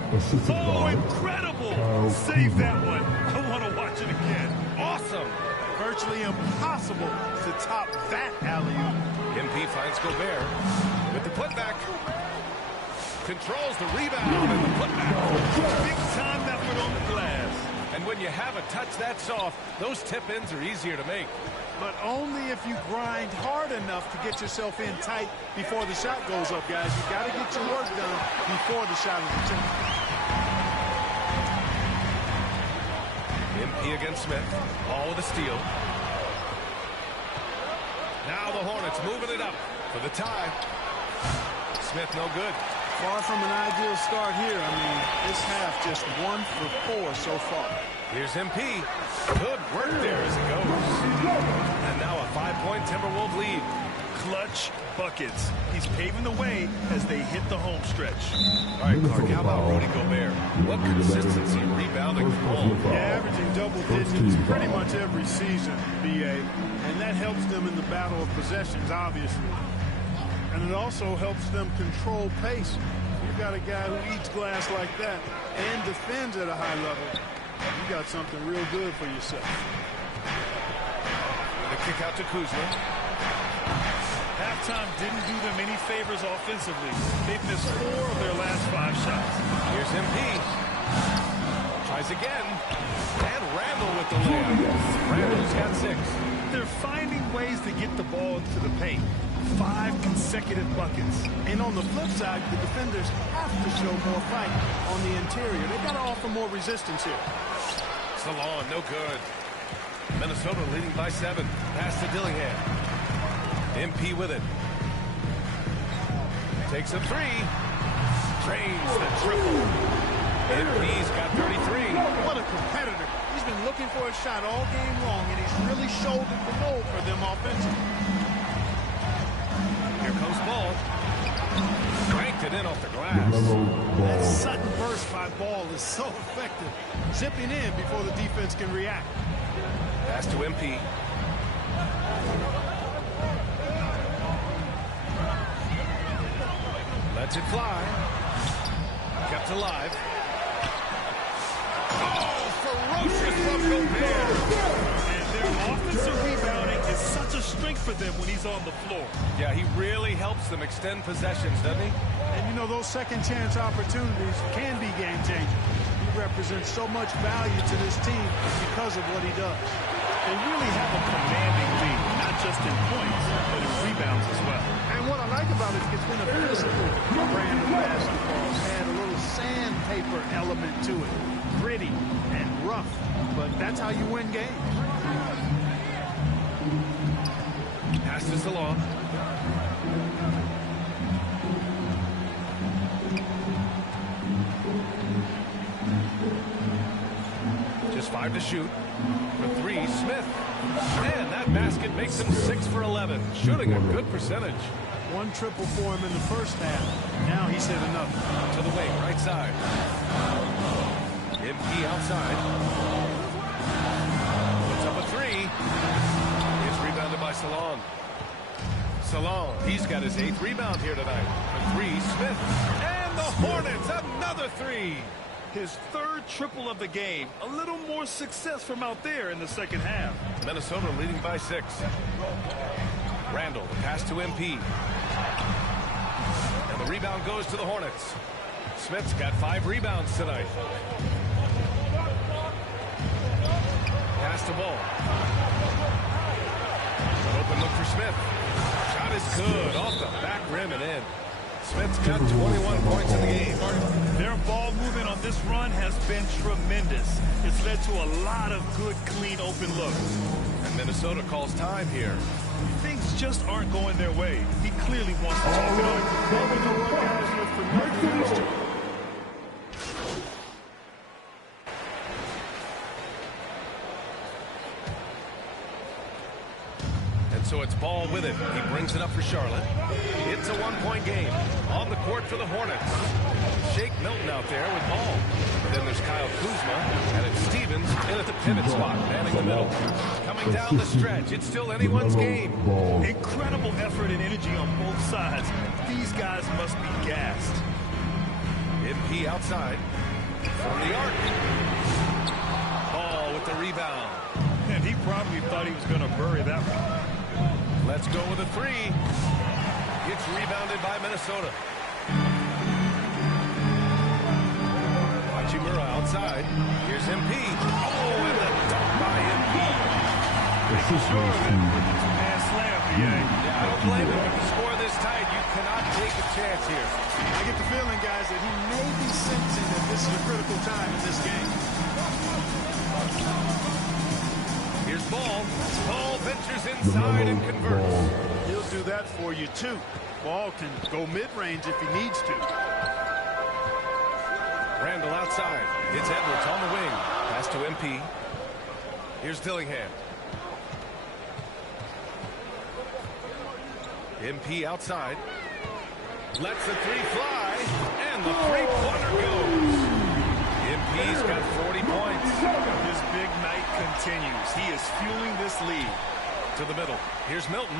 Oh, incredible. Save that one. I want to watch it again. Awesome. Virtually impossible to top that alley-oop. MP finds Gobert with the putback. Controls the rebound and the putback. Big time effort on the glass. And when you have a touch that soft, those tip-ins are easier to make. But only if you grind hard enough to get yourself in tight before the shot goes up, guys. You got to get your work done before the shot is attempted. MP against Smith. All with a steal. Now the Hornets moving it up for the tie. Smith no good. Far from an ideal start here. I mean, this half just 1 for 4 so far. Here's MP. Good work there as it goes. And now a 5-point Timberwolves lead. Clutch buckets. He's paving the way as they hit the home stretch. All right, Clark, how about Rudy Gobert? What consistency rebounding the ball? Yeah, averaging double digits pretty much every season, BA. And that helps them in the battle of possessions, obviously. And it also helps them control pace. You've got a guy who eats glass like that and defends at a high level. You got something real good for yourself. The kick out to Kuzma. Halftime didn't do them any favors offensively. They've missed 4 of their last 5 shots. Here's MP. Tries again. And Randle with the layup. Randle's got 6. They're finding ways to get the ball into the paint. 5 consecutive buckets. And on the flip side, the defenders have to show more fight on the interior. They've got to offer more resistance here. Salon, no good. Minnesota leading by 7. Pass to Dillingham. MP with it. Takes a 3. Drains the triple. MP's got 33. What a competitor. He's been looking for a shot all game long, and he's really shouldered the load for them offensively. Here comes Ball. Cranked it in off the glass. That sudden burst by Ball is so effective. Zipping in before the defense can react. Pass to MP. Lets it fly. Kept alive. Oh, ferocious from Gobert. And their offensive rebounding is such a strength for them when he's on the floor. Yeah, he really helps them extend possessions, doesn't he? And you know, those second chance opportunities can be game changing. He represents so much value to this team because of what he does. They really have a commanding lead, not just in points, but in rebounds as well. And what I like about it, it's been a physical brand of basketball. It's had a little sandpaper element to it. Gritty and rough, but that's how you win games. Pass this along. Just 5 to shoot. For 3, Smith. And that basket makes him 6 for 11. Shooting a good percentage. 1 triple for him in the first half. Now he's hit another. To the wing, right side. MP outside. Puts up a 3. It's rebounded by Salon. Salon, he's got his 8th rebound here tonight. For 3, Smith. And the Hornets, another 3. His 3rd triple of the game. A little more success from out there in the second half. Minnesota leading by 6. Randall, the pass to MP. And the rebound goes to the Hornets. Smith's got 5 rebounds tonight. Pass to Ball. An open look for Smith. Shot is good. Off the back rim and in. Smith's got 21 points in the game. Their ball movement on this run has been tremendous. It's led to a lot of good, clean, open looks. And Minnesota calls time here. Things just aren't going their way. He clearly wants to talk it over. Well, you know what, guys? Look for nothing else to So it's Ball with it. He brings it up for Charlotte. It's a 1-point game. On the court for the Hornets. Shake Milton out there with Ball. Then there's Kyle Kuzma. And it's Stevens in at the pivot spot, manning the middle. Coming down the stretch. It's still anyone's game. Incredible effort and energy on both sides. These guys must be gassed. MP outside. From the arc. Ball with the rebound. And he probably thought he was going to bury that one. Let's go with a 3. It's rebounded by Minnesota. Hachimura outside. Here's MP. Oh, and the dunk by MP. Making sure that with the 2-man slam, Yeah, I don't blame him. If you score this tight, you cannot take a chance here. I get the feeling, guys, that he may be sensing that this is a critical time in this game. Here's Ball. Ball ventures inside and converts. He'll do that for you, too. Ball can go mid-range if he needs to. Randall outside. It's Edwards on the wing. Pass to MP. Here's Dillingham. MP outside. Lets the 3 fly. And the 3-pointer goes. MP's got 40 points. His big night continues. He is fueling this lead. To the middle. Here's Milton.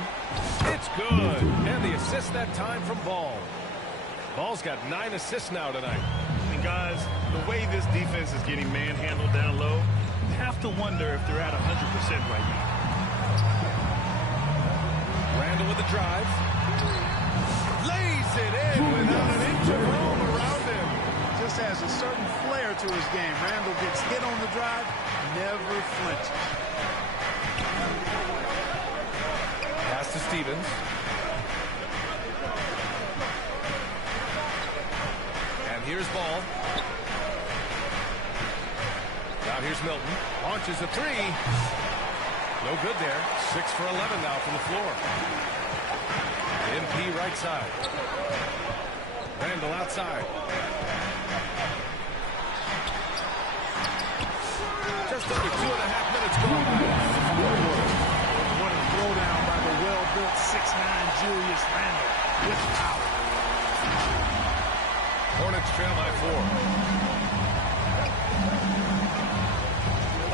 It's good. And the assist that time from Ball. Ball's got 9 assists now tonight. And guys, the way this defense is getting manhandled down low, you have to wonder if they're at 100% right now. Randall with the drive. Lays it in without an inch of room around him. Just has a certain flair to his game. Randall gets hit on the drive, never flinches. to Stevens. And here's Ball. Now here's Milton. Launches a three. No good there. 6 for 11 now from the floor. MP right side. Randall outside. Just under 2.5 minutes going by. What a throwdown by the well-built 6'9" Julius Randle with power. Hornets trail by 4.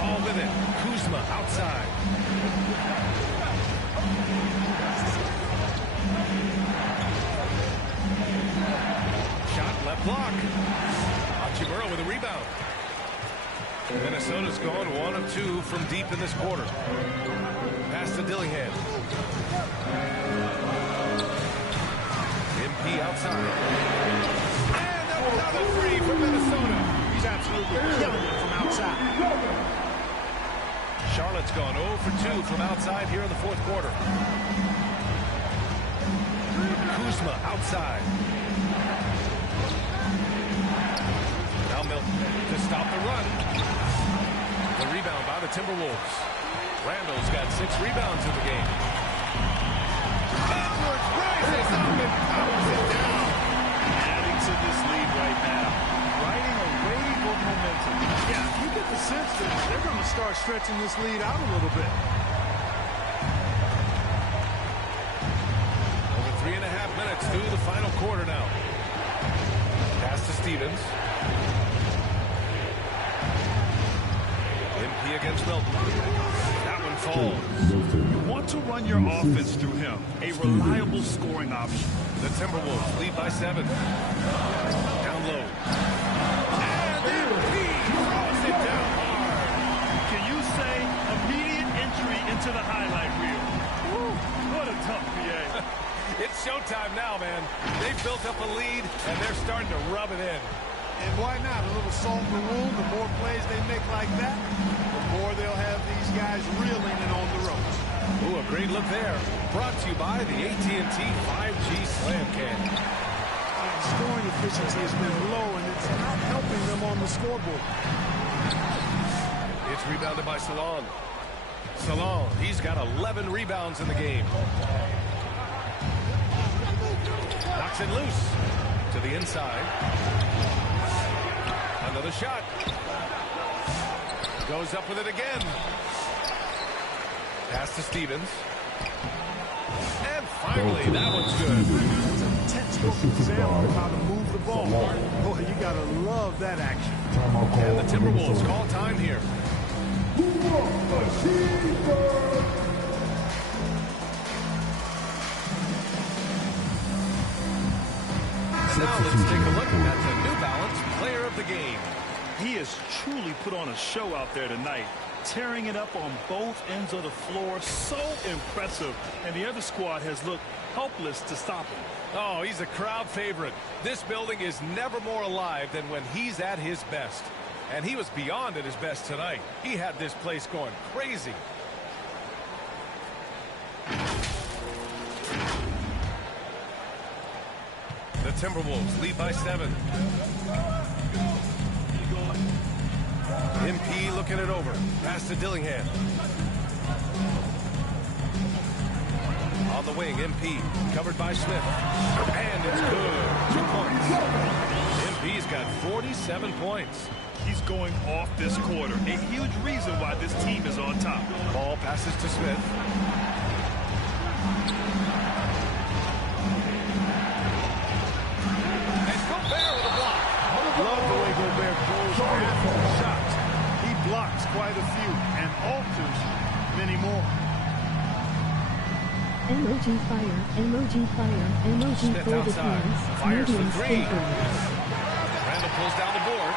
All with it. Kuzma outside. Shot left block. Hachimura with a rebound. Minnesota's gone 1 of 2 from deep in this quarter. Pass to Dillingham. MP outside. And another three from Minnesota. He's absolutely killing it from outside. Charlotte's gone 0 for 2 from outside here in the fourth quarter. Kuzma outside. Now Milton to stop the run. The rebound by the Timberwolves. Randall's got 6 rebounds in the game. Edwards rises up and powers it down. Adding to this lead right now. Riding a wave of momentum. Yeah, you get the sense that they're going to start stretching this lead out a little bit. Over 3.5 minutes through the final quarter now. Pass to Stevens. MP against Milton. That one falls. You want to run your offense through him. A reliable scoring option. The Timberwolves lead by 7. Down low. And MP throws it down hard. Can you say immediate entry into the highlight reel? Woo, what a tough PA. It's showtime now, man. They've built up a lead, and they're starting to rub it in. And why not? A little salt in the wound. The more plays they make like that, the more they'll have these guys reeling and on the ropes. Ooh, a great look there. Brought to you by the AT&T 5G Slam Can. Scoring efficiency has been low, and it's not helping them on the scoreboard. It's rebounded by Salon. Salon, he's got 11 rebounds in the game. Knocks it loose to the inside. Another shot. Goes up with it again. Pass to Stevens. And finally, that one's good. It's a textbook example of how to move the ball. Boy, you got to love that action. And the Timberwolves call time here. Now let's take a look at the New Balance Player of the Game. He has truly put on a show out there tonight, tearing it up on both ends of the floor. So impressive. And the other squad has looked helpless to stop him. Oh, he's a crowd favorite. This building is never more alive than when he's at his best. And he was beyond at his best tonight. He had this place going crazy. The Timberwolves lead by 7. MP looking it over. Pass to Dillingham. On the wing, MP. Covered by Smith. And it's good. 2 points. MP's got 47 points. He's going off this quarter. A huge reason why this team is on top. Ball passes to Smith. And Gobert with a block. Love the way Gobert goes after the shots. He blocks quite a few and alters many more. Emoji fire, emoji fire, emoji Smith for the outside. fans. Fires for Medium 3. sprinkle. Randall pulls down the board.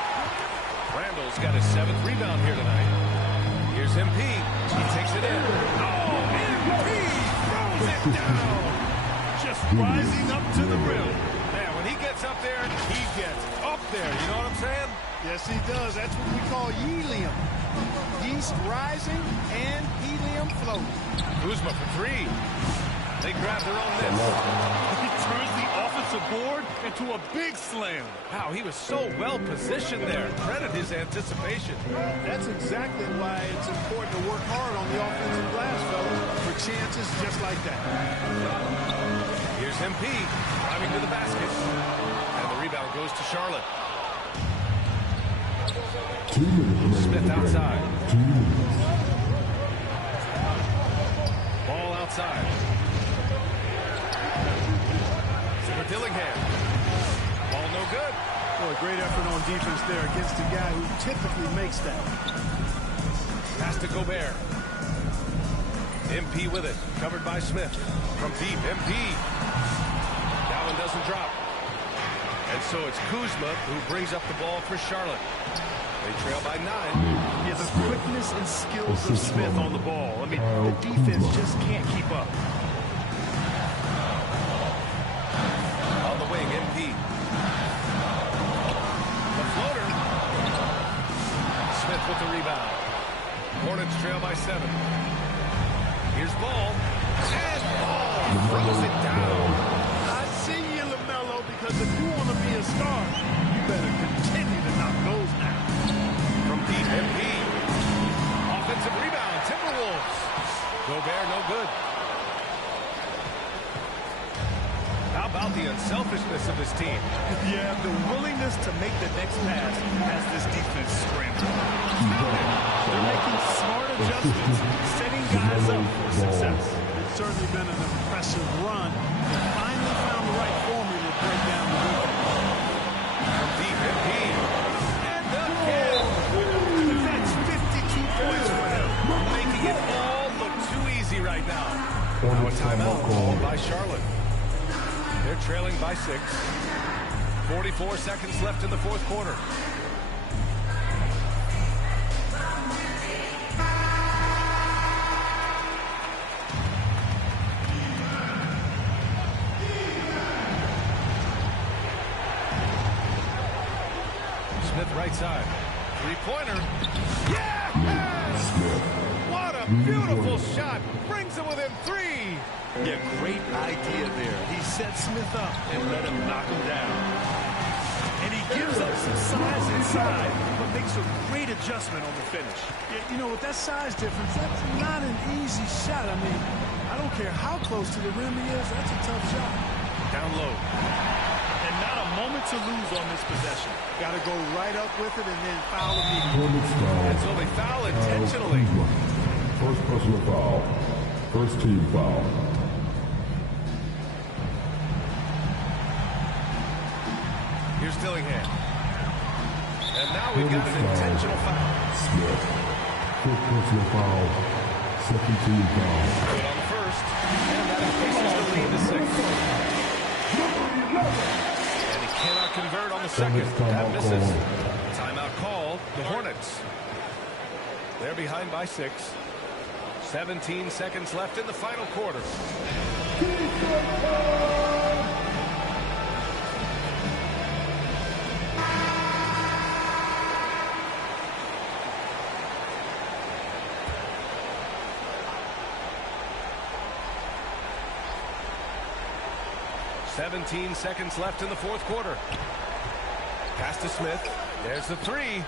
Randall's got his 7th rebound here tonight. Here's MP. He takes it in. Oh, MP throws it down. Just rising up to the rim. Man, when he gets up there, he gets up there. You know what I'm saying? Yes, he does. That's what we call helium. Yeast rising and helium floating. Kuzma for 3. They grab their own miss. He turns the offensive board into a big slam. Wow, he was so well positioned there. Credit his anticipation. That's exactly why it's important to work hard on the offensive glass, fellas, for chances just like that. Here's MP driving to the basket. And the rebound goes to Charlotte. 2 minutes. Smith outside. 2 minutes. Ball outside. For Dillingham. Ball no good. Boy, great effort on defense there against a guy who typically makes that. Pass to Gobert. MP with it. Covered by Smith. From deep, MP. That one doesn't drop. And so it's Kuzma who brings up the ball for Charlotte. They trail by 9. Yeah, the quickness and skills of Smith on the ball. I mean, the defense just can't keep up. On the wing, MP. The floater. Smith with the rebound. Hornets trail by 7. Here's Ball. And Ball throws it down. I see you, LaMelo, because if you want to be a star, you better continue to knock those down. From deep, MP. Offensive rebound, Timberwolves. Gobert, no good. How about the unselfishness of this team? Yeah, the willingness to make the next pass has this defense scrambling. They're making smart adjustments, setting guys up for success. It's certainly been an impressive run. They finally found the right formula to break down the defense. From deep, MP. And again. That's 52 points for him. Making it all look too easy right now. Now a timeout called by Charlotte. They're trailing by 6. 44 seconds left in the fourth quarter. Smith right side. Three-pointer. Yeah! What a beautiful shot. Brings it within 3. Yeah, great idea there. He set Smith up and let him knock him down. And he gives up some size inside, but makes a great adjustment on the finish. Yeah, you know, with that size difference, that's not an easy shot. I mean, I don't care how close to the rim he is. That's a tough shot. Down low. And not a moment to lose on this possession. Got to go right up with it and then foul immediately. And so they foul intentionally. First personal foul. First team foul. Here's Dillingham. And now we've got an intentional foul. Smith. First personal foul. Second team foul. Good on the first. And that increases the lead to 6. And he cannot convert on the second. That misses. Timeout call. The Hornets. They're behind by 6. 17 seconds left in the final quarter. 17 seconds left in the fourth quarter. Pass to Smith. There's the 3.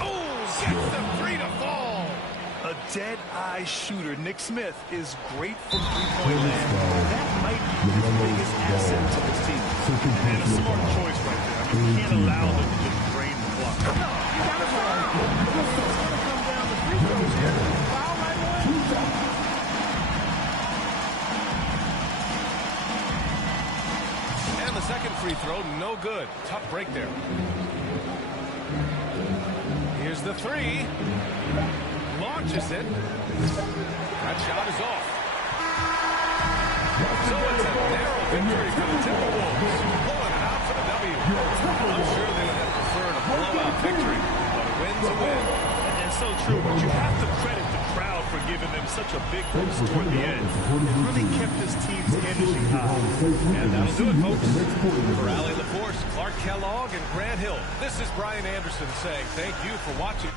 Oh, gets the 3 to fall. A dead-eye shooter. Nick Smith is great from three-point land. That might be his biggest asset to this team. And a smart choice right there. I mean, you can't allow them to just drain the clock. You got to foul. It's going to come down to free throws here. Foul right away. And the second free throw, no good. Tough break there. Here's the 3. Launches it. That shot is off. So it's a narrow victory for the Timberwolves. Pulling it out for the W. I'm sure they would have preferred a blowout victory, but a win's a win. And so true, but you have to credit the crowd for giving them such a big boost toward the end. It really kept this team's energy high. And that'll do it, folks. For Allie LaForce, Clark Kellogg, and Grant Hill, this is Brian Anderson saying thank you for watching.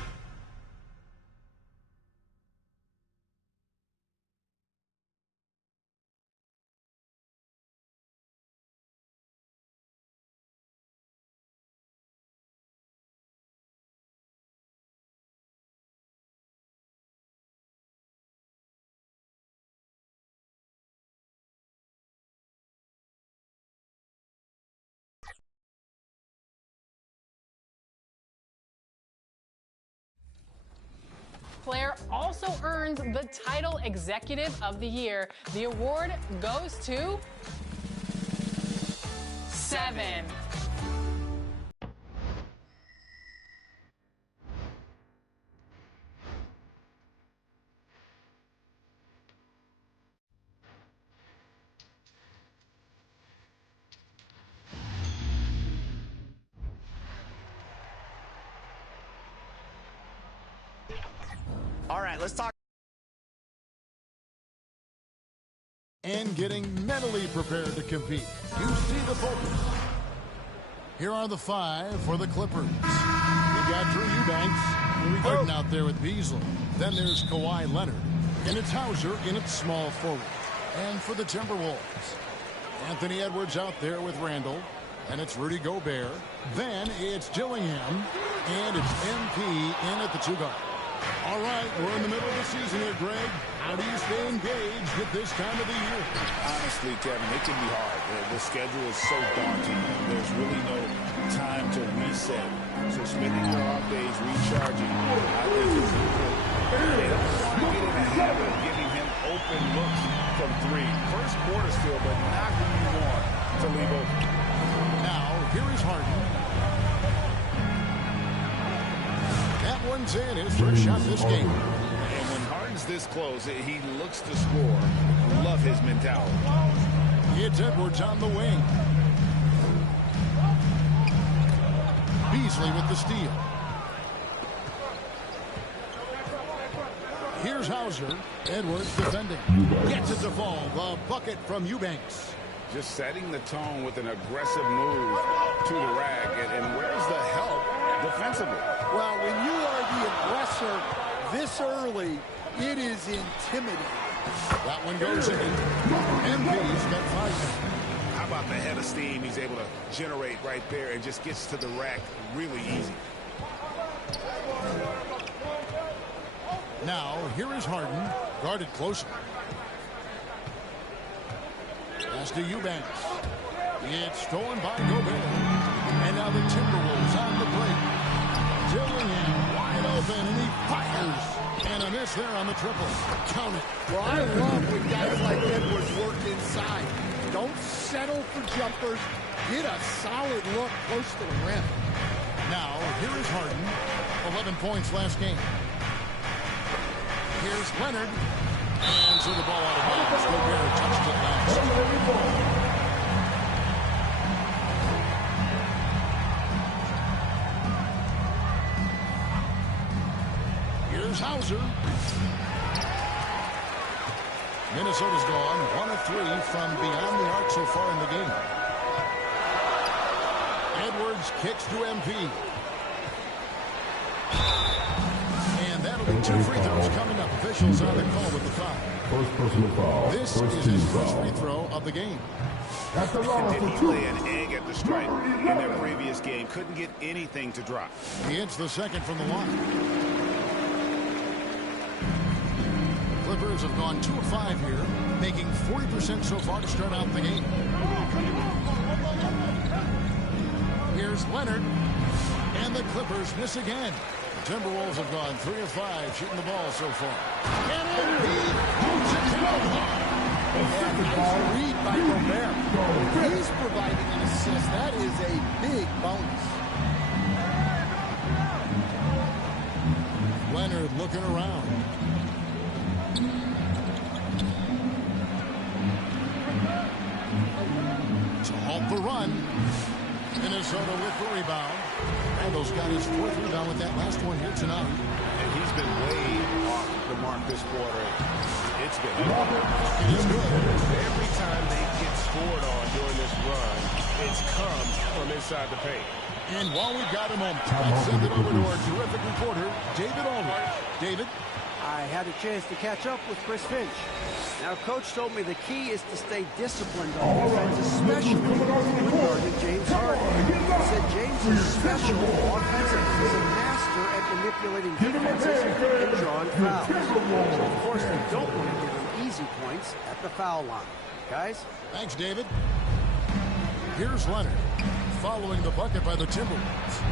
Flair also earns the title Executive of the Year. The award goes to 7. All right, let's talk. And getting mentally prepared to compete. You see the focus. Here are the 5 for the Clippers. We've got Drew Eubanks. Harden out there with Beasley. Then there's Kawhi Leonard. And it's Hauser in its small forward. And for the Timberwolves, Anthony Edwards out there with Randall. And it's Rudy Gobert. Then it's Gillingham. And it's MP in at the 2 guard. All right, we're in the middle of the season here, Greg. How do you stay engaged at this time of the year? Honestly, Kevin, it can be hard. The schedule is so daunting. There's really no time to reset. So spending your off days recharging, I think is important. They don't want to get in the habit of giving him open looks from 3. First quarter still, but not who you want to leave open. Now, here is Harden. That one's in. His first shot this game. And when Harden's this close, he looks to score. Love his mentality. It's Edwards on the wing. Beasley with the steal. Here's Hauser. Edwards defending. Gets it to fall. The bucket from Eubanks. Just setting the tone with an aggressive move to the rack. And where's the help defensively? Well, when you are the aggressor this early, it is intimidating. That one goes in. MP's got 5. How about the head of steam he's able to generate right there and just gets to the rack really easy. Now, here is Harden, guarded closely. Pass to Eubanks. It's stolen by Gobert. And now the Timberwolves on the break. Gillingham wide open, and he fires. And a miss there on the triple. Count it. Well, I love when guys like Edwards work inside. Don't settle for jumpers. Get a solid look close to the rim. Now, here is Harden. 11 points last game. Here's Leonard. And so the ball out of bounds. Gobert touched it last. Hauser. Minnesota's gone 1 of 3 from beyond the arc so far in the game. Edwards kicks to MP. And that'll be 2 free throws coming up. Officials on the call with the foul. First personal foul. This is his first free throw of the game. That's the line Did for he 2. lay an egg at the stripe in their previous game? Couldn't get anything to drop. He hits the second from the line. Clippers have gone 2 of 5 here, making 40% so far to start out the game. Here's Leonard, and the Clippers miss again. The Timberwolves have gone 3 of 5 shooting the ball so far. And he holds it down. Nice read by Gobert. He's providing an assist. That is a big bonus. Leonard looking around. To halt the run. Minnesota with the rebound. Randall's got his 4th rebound with that last one here tonight. And he's been way off the mark this quarter. It's been good. Every time they get scored on during this run, it's come from inside the paint. And while we've got a moment, let's send it over to our terrific reporter, David Aldridge. David? I had a chance to catch up with Chris Finch. Now, Coach told me the key is to stay disciplined on defense, especially regarding James Harden. He said James is special offensively. He's a master at manipulating defenses and drawing fouls. So, of course, they don't want to give him easy points at the foul line. Guys? Thanks, David. Here's Leonard, following the bucket by the Timberwolves.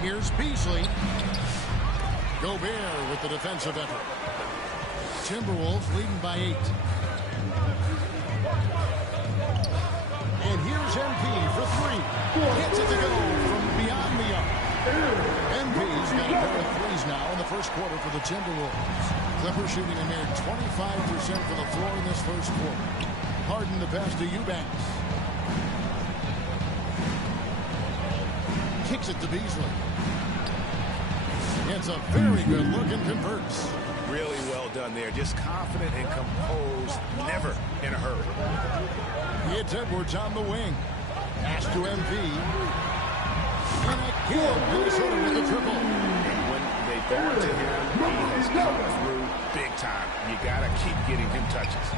Here's Beasley. Gobert with the defensive effort. Timberwolves leading by 8. And here's MP for 3. Gets it to go from beyond the arc. MP's got a pair of threes now in the first quarter for the Timberwolves. Clippers shooting a mere 25% from the floor in this first quarter. Harden the pass to Eubanks. Kicks it to Beasley. It's a very good look and converts. Really well done there. Just confident and composed. Never in a hurry. It's Edwards on the wing. Pass to MP. And again, Minnesota with the triple. And when they ball to him, he has come through big time. You got to keep getting him touches.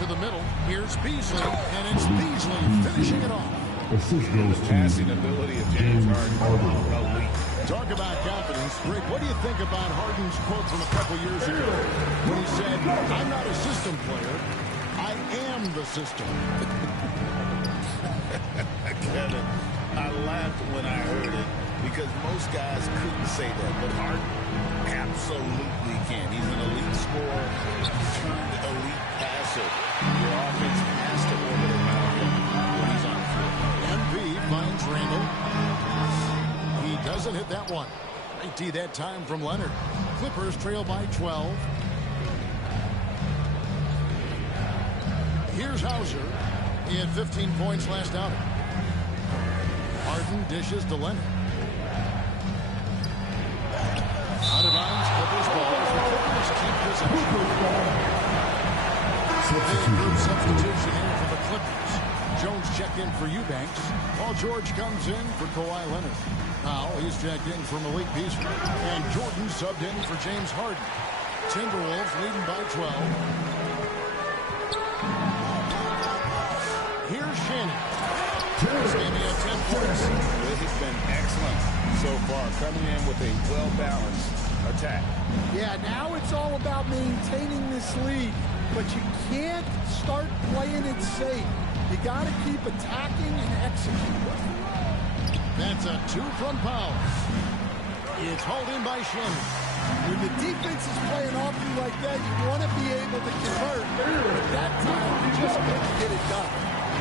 To the middle. Here's Beasley. And it's Beasley finishing it off. Assist goes to passing ability of James Harden. Elite. Talk about confidence. Rick, what do you think about Harden's quote from a couple years ago when he said, I'm not a system player, I am the system? Kevin, I laughed when I heard it because most guys couldn't say that, but Harden absolutely can. He's an elite scorer, turned elite passer. Your offense has to orbit around him when he's on the floor. MV finds Randall. He doesn't hit that one. 90 that time from Leonard. Clippers trail by 12. Here's Hauser. He had 15 points last outing. Harden dishes to Leonard. Out of bounds, Clippers ball as the Clippers keep possession. Substitution here for the Clippers. Jones checked in for Eubanks. Paul George comes in for Kawhi Leonard. Now he's checked in for Malik Beasley. And Jordan subbed in for James Harden. Timberwolves leading by 12. Here's Shannon. This game he had 10 points. He's been excellent so far, coming in with a well-balanced attack. Yeah, now it's all about maintaining this lead, but you can't start playing it safe. You got to keep attacking and executing. That's a 2 from Powell. It's holding by Shannon. When the defense is playing off you like that, you want to be able to convert. But that time, you just couldn't get it done.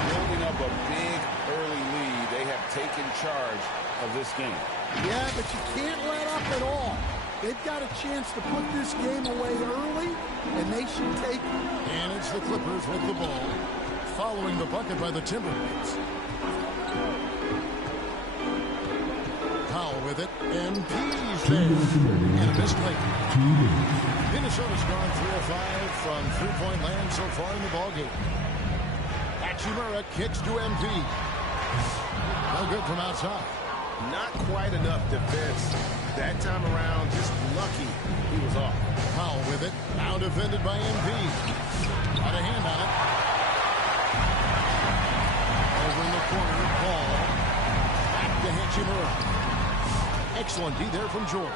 Building up a big early lead, they have taken charge of this game. Yeah, but you can't let up at all. They've got a chance to put this game away early, and they should take it. And it's the Clippers with the ball, following the bucket by the Timberwolves. Powell with it, and P's there. And a misplay. Minnesota's gone 3 of 5 from three-point land so far in the ballgame. Hachimura kicks to MP. No good from outside. Not quite enough defense that time around. Just lucky he was off. Powell with it. Now defended by MP. Got a hand on it. Over in the corner, Paul. Back to Hachimura. Excellent D there from George.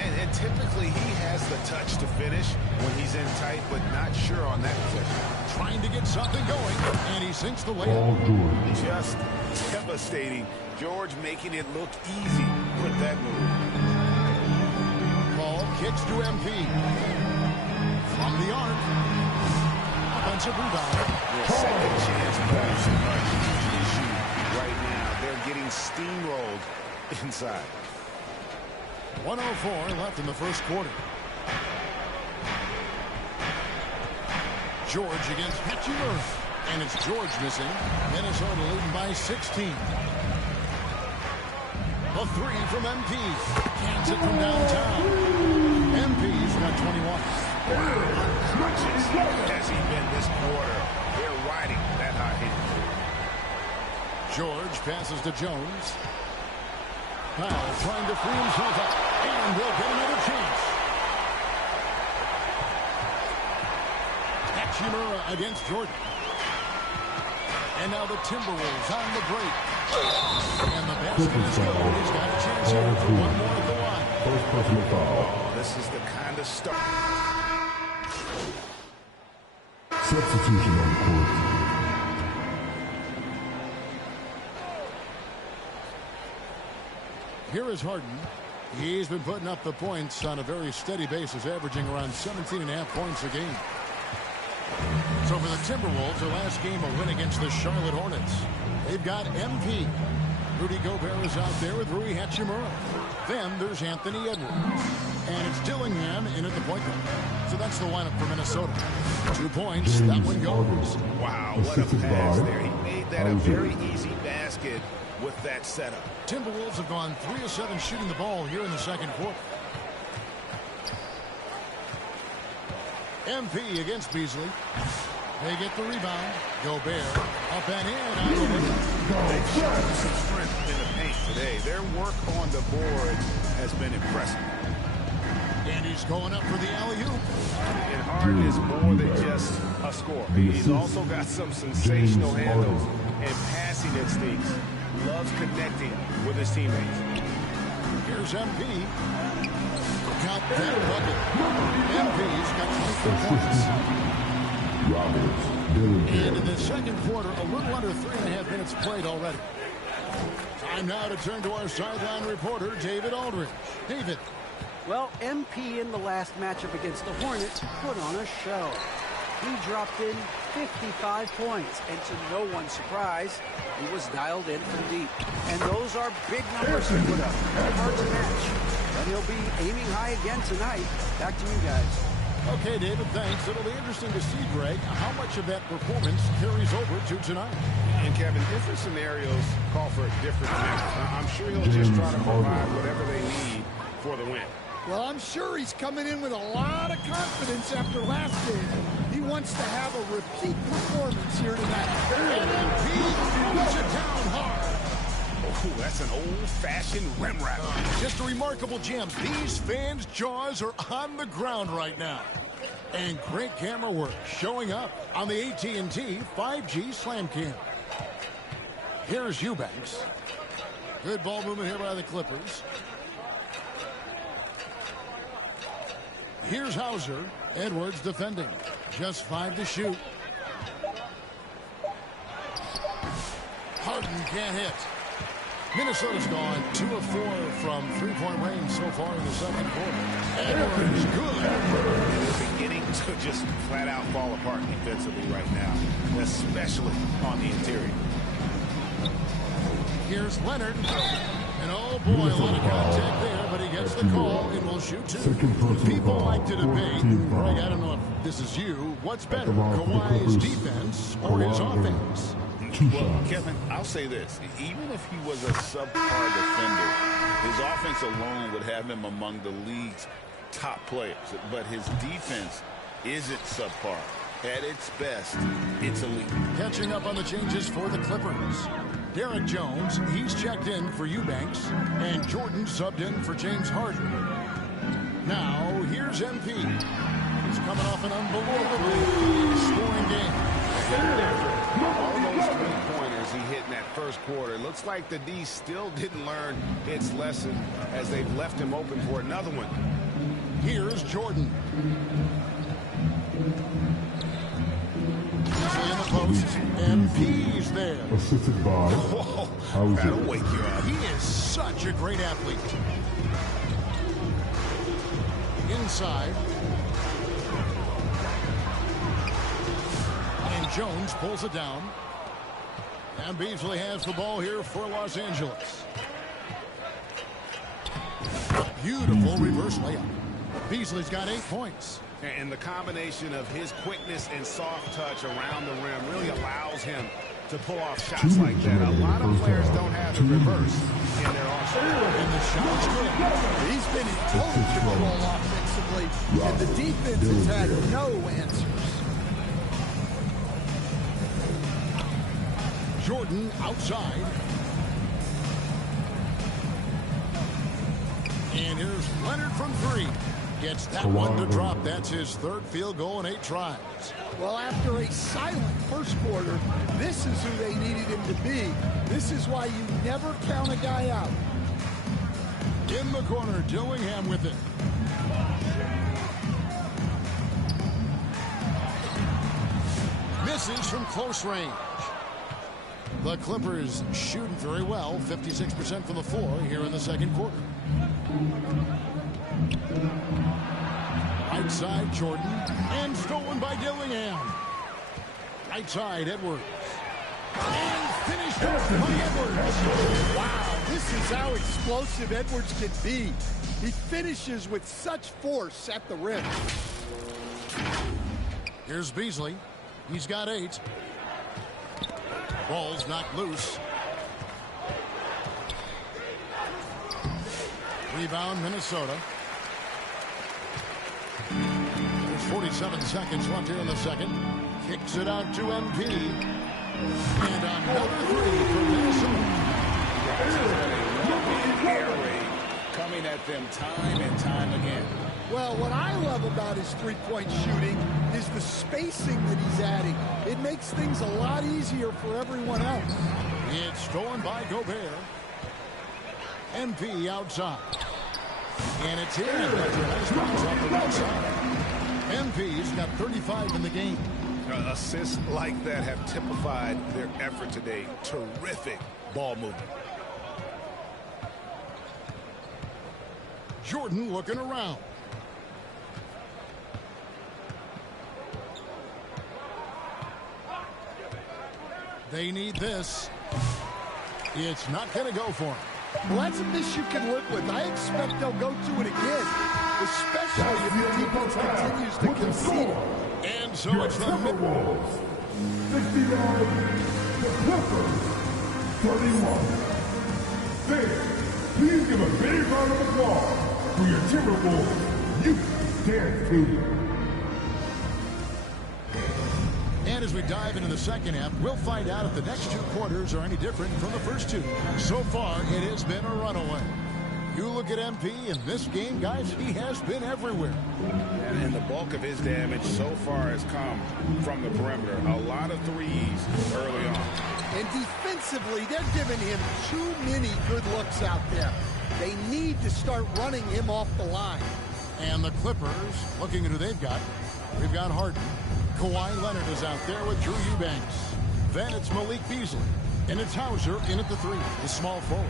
And typically he has the touch to finish when he's in tight, but not sure on that possession. Trying to get something going, and he sinks the layup. Just devastating. George making it look easy with that move. Paul kicks to MP. From the arc. Offensive rebound. Second chance moves are a huge issue right now. They're getting steamrolled inside. 1:04 left in the first quarter. George against Hachimura. And it's George missing. Minnesota leading by 16. A 3 from MP. Cans it from downtown. MP's got 21. How much has he been this quarter? They're riding that hot hit. George passes to Jones. Powell trying to free himself up. And will get another chance. Hachimura against Jordan. And now the Timberwolves on the break. And the basket is good. He's got a chance here for one more at the line. First personal foul. This is the kind of stuff. Substitution on the court. Here is Harden. He's been putting up the points on a very steady basis, averaging around 17.5 points a game. So for the Timberwolves, their last game a win against the Charlotte Hornets. They've got MP. Rudy Gobert is out there with Rui Hachimura. Then there's Anthony Edwards. And it's Dillingham in at the point guard. So that's the lineup for Minnesota. 2 points. That one goes. Wow, what a pass there. He made that a very easy basket with that setup. Timberwolves have gone 3 of 7 shooting the ball here in the second quarter. MP against Beasley. They get the rebound. Gobert up and in. They've shown some strength in the paint today. Their work on the board has been impressive. And he's going up for the alley-oop. And Harden is more than just a scorer. He's also got some sensational handles and passing instincts. Loves connecting with his teammates. Here's MP. Count that bucket. MP's got 24 points. And in the second quarter, a little under 3.5 minutes played already. Time now to turn to our sideline reporter, David Aldridge. David. Well, MP in the last matchup against the Hornets put on a show. He dropped in 55 points, and to no one's surprise, he was dialed in from deep. And those are big numbers to put up. Hard to match. But he'll be aiming high again tonight. Back to you guys. Okay, David, thanks. It'll be interesting to see, Greg, how much of that performance carries over to tonight. And, Kevin, different scenarios call for different things. I'm sure he'll just try to provide whatever they need for the win. Well, I'm sure he's coming in with a lot of confidence after last game. He wants to have a repeat performance here tonight. And MP puts it down hard. Oh, that's an old-fashioned rim wrap. Just a remarkable jam. These fans' jaws are on the ground right now. And great camera work showing up on the AT&T 5G Slam Cam. Here's Eubanks. Good ball movement here by the Clippers. Here's Hauser. Edwards defending. Just 5 to shoot. Harden can't hit. Minnesota's gone 2 of 4 from three-point range so far in the second quarter. Edwards good. They're beginning to just flat-out fall apart defensively right now, especially on the interior. Here's Leonard. And oh boy, a lot of contact there, but he gets the call and will shoot 2. People like to debate, Greg, I don't know if this is you, what's better, Kawhi's defense or his offense? Well, Kevin, I'll say this. Even if he was a subpar defender, his offense alone would have him among the league's top players. But his defense isn't subpar. At its best, it's elite. Catching up on the changes for the Clippers. Derek Jones, he's checked in for Eubanks, and Jordan subbed in for James Harden. Now, here's MP. He's coming off an unbelievably scoring game. All those three-pointers he hit in that first quarter. Looks like the D still didn't learn its lesson as they've left him open for another one. Here's Jordan. Easily in the post. MP's there. Assisted by Hauser. That'll wake you up. He is such a great athlete. Inside. And Jones pulls it down. And Beasley has the ball here for Los Angeles. Beautiful reverse layup. Beasley's got 8 points. And the combination of his quickness and soft touch around the rim really allows him to pull off shots like that. A lot of players don't have the reverse in their arsenal. And the shot's good. He's been in total control offensively, and the defense has had no answers. Jordan outside. And here's Leonard from 3. Gets that one to drop. That's his 3rd field goal in 8 tries. Well, after a silent first quarter, this is who they needed him to be. This is why you never count a guy out. In the corner, Dillingham with it. Misses from close range. The Clippers shooting very well, 56% from the floor here in the second quarter. Right side, Jordan. And stolen by Dillingham. Right side, Edwards. And finished off by Edwards. Wow, this is how explosive Edwards can be. He finishes with such force at the rim. Here's Beasley. He's got 8. Ball's knocked loose. Rebound, Minnesota. There's 47 seconds left here in the second. Kicks it out to MP. And another 3 for Minnesota. Air raid coming at them time and time again. Well, what I love about his three-point shooting is the spacing that he's adding. It makes things a lot easier for everyone else. It's stolen by Gobert. MP outside. And it's in. Nice bounce off the right side. MP's got 35 in the game. Assists like that have typified their effort today. Terrific ball movement. Jordan looking around. They need this. It's not going to go for him. Well, that's a miss you can live with. I expect they'll go to it again, especially if the defense continues to concede it. And so it's the Timberwolves 69, the Clippers 31. Fans, please give a big round of applause for your Timberwolves youth dance team. And as we dive into the second half, we'll find out if the next 2 quarters are any different from the first 2. So far, it has been a runaway. You look at MP in this game, guys, he has been everywhere. And the bulk of his damage so far has come from the perimeter. A lot of threes early on. And defensively, they're giving him too many good looks out there. They need to start running him off the line. And the Clippers, looking at who they've got. We've got Harden. Kawhi Leonard is out there with Drew Eubanks. Then it's Malik Beasley. And it's Hauser in at the 3, the small forward.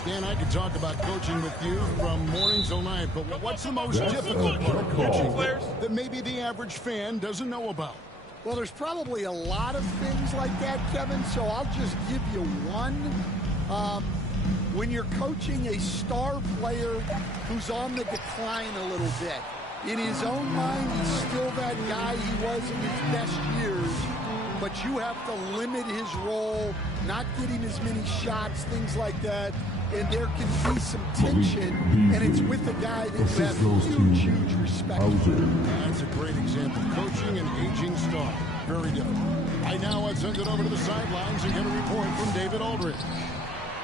Stan, I could talk about coaching with you from morning till night, but what's the most difficult part of coaching that maybe the average fan doesn't know about? Well, there's probably a lot of things like that, Kevin, so I'll just give you one. When you're coaching a star player who's on the decline a little bit, in his own mind, he's still that guy he was in his best years, but you have to limit his role, not get him as many shots, things like that, and there can be some tension, and it's with a guy that you have huge respect for. That's a great example. Coaching an aging star. Very different. Right now, let's send it over to the sidelines and get a report from David Aldridge.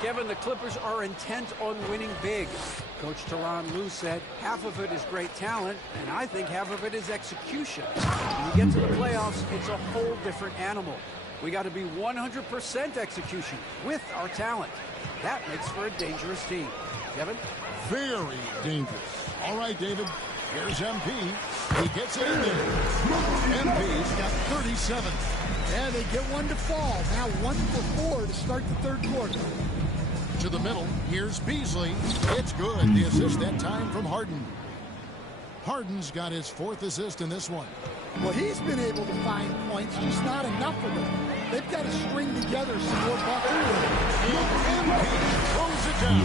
Kevin, the Clippers are intent on winning big. Coach Tyronn Lue said half of it is great talent, and I think half of it is execution. When you get to the playoffs, it's a whole different animal. We got to be 100% execution with our talent. That makes for a dangerous team. Kevin? Very dangerous. All right, David. Here's MP. He gets it in there. MP's got 37. Yeah, they get one to fall. Now 1 for 4 to start the third quarter. To the middle, here's Beasley. It's good. The assist that time from Harden. Harden's got his 4th assist in this one. Well, he's been able to find points, just not enough of them. They've got to string together some more buckets. And MP throws it down.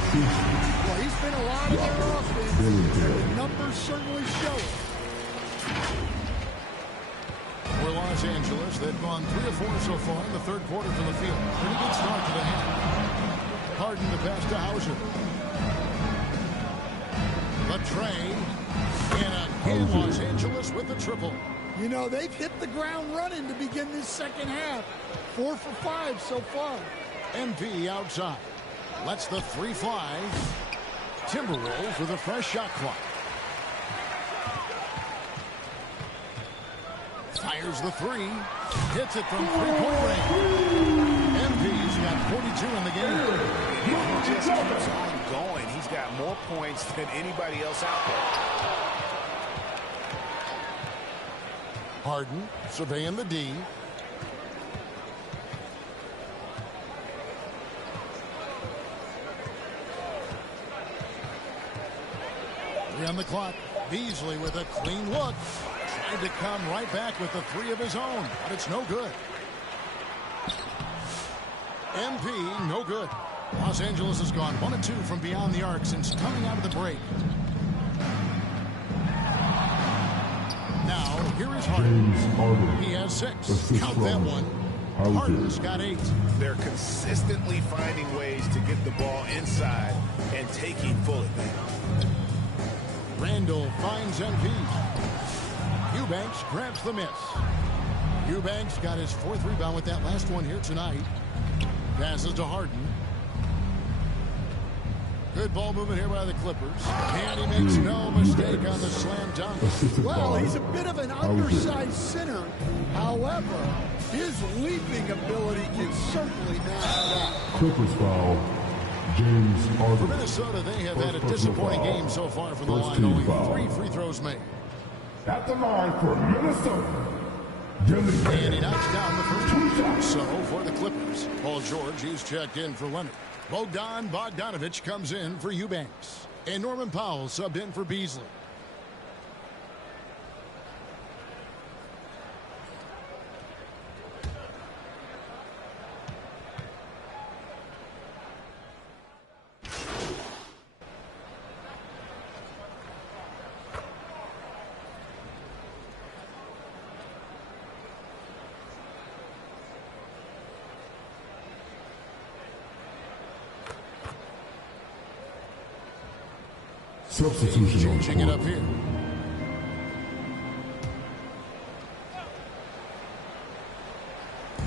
Well, he's been a lot of their offense. The numbers certainly show it. For Los Angeles, they've gone 3 of 4 so far in the third quarter from the field. Pretty good start to the half. Harden the pass to Hauser. Latrey. And again, Los Angeles with the triple. You know, they've hit the ground running to begin this second half. 4 for 5 so far. MP outside. Lets the 3 fly. Timberwolves with a fresh shot clock. Fires the 3. Hits it from 3-point range. MP's got 42 in the game. He just keeps on going. He's got more points than anybody else out there. Harden surveying the D. the clock. Beasley with a clean look. Tried to come right back with the three of his own, but it's no good. MP, no good. Los Angeles has gone 1 of 2 from beyond the arc since coming out of the break. Now, here is Harden. He has 6. Count that one. Harden's got 8. They're consistently finding ways to get the ball inside and taking full advantage. Randall finds MP. Eubanks grabs the miss. Eubanks got his 4th rebound with that last one here tonight. Passes to Harden. Good ball movement here by the Clippers. And he makes no mistake on the slam dunk. Well, he's a bit of an undersized center. However, his leaping ability can certainly match that. Clippers foul. James Harden. For Minnesota, they have had a disappointing game so far from the line. Only 3 free throws made. At the line for Minnesota. And he knocks down the first one. So for the Clippers, Paul George, he's checked in for Leonard. Bogdanovich comes in for Eubanks. And Norman Powell subbed in for Beasley. Substitution on Changing it up here.